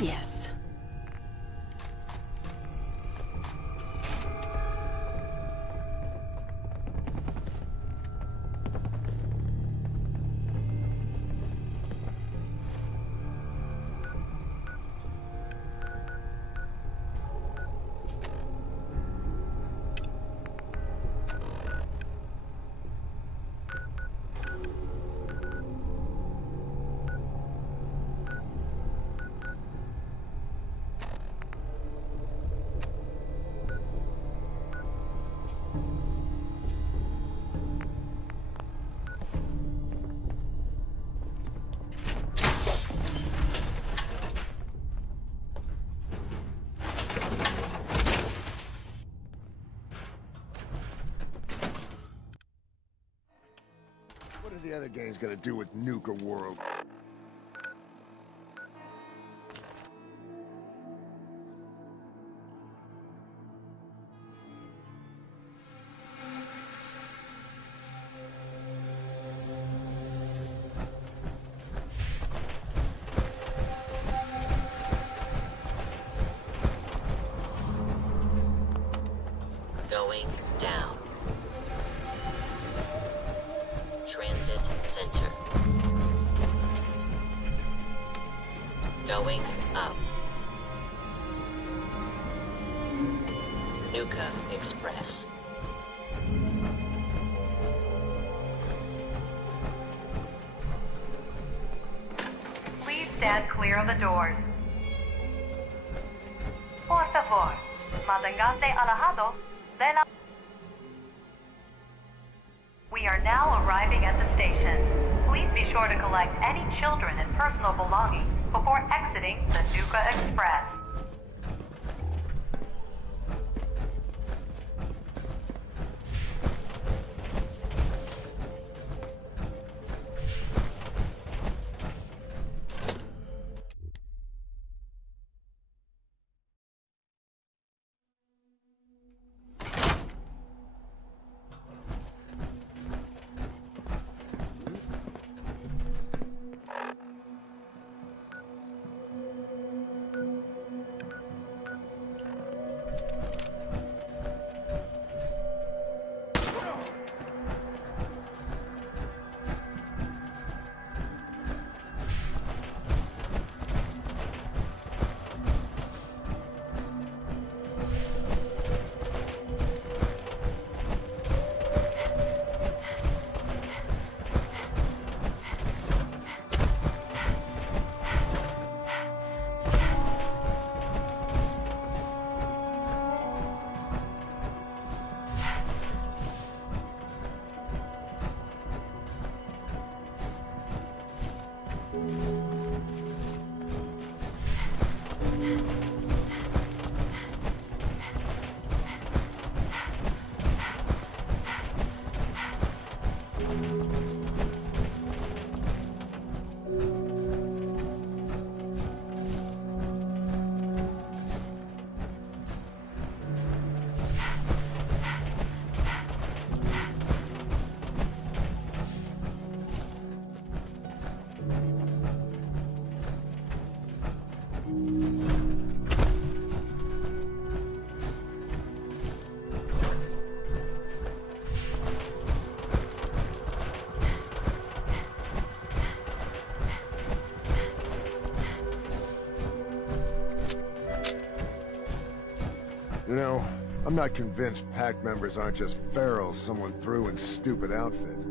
Yes. What are the other games gonna do with Nuka World? Going down. Transit center. Going up. Nuka Express. Please stand clear of the doors. Por favor, manténgase alejado de la... We are now arriving at the station. Please be sure to collect any children and personal belongings before exiting the Nuka Express. You know, I'm not convinced pack members aren't just ferals someone threw in stupid outfits.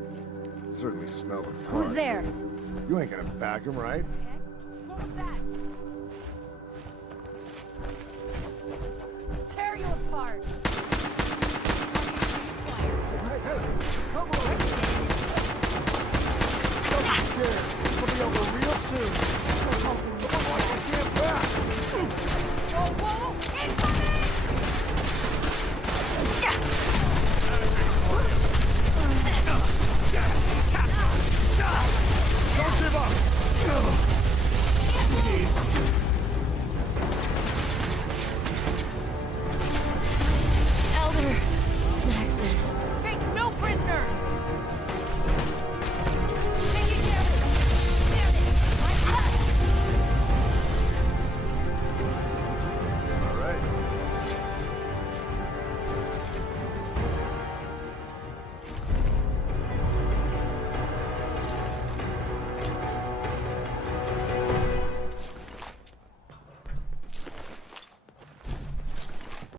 Certainly smell the part. Who's there? You ain't gonna back him, right? What was that? Tear you apart! Hey, come on!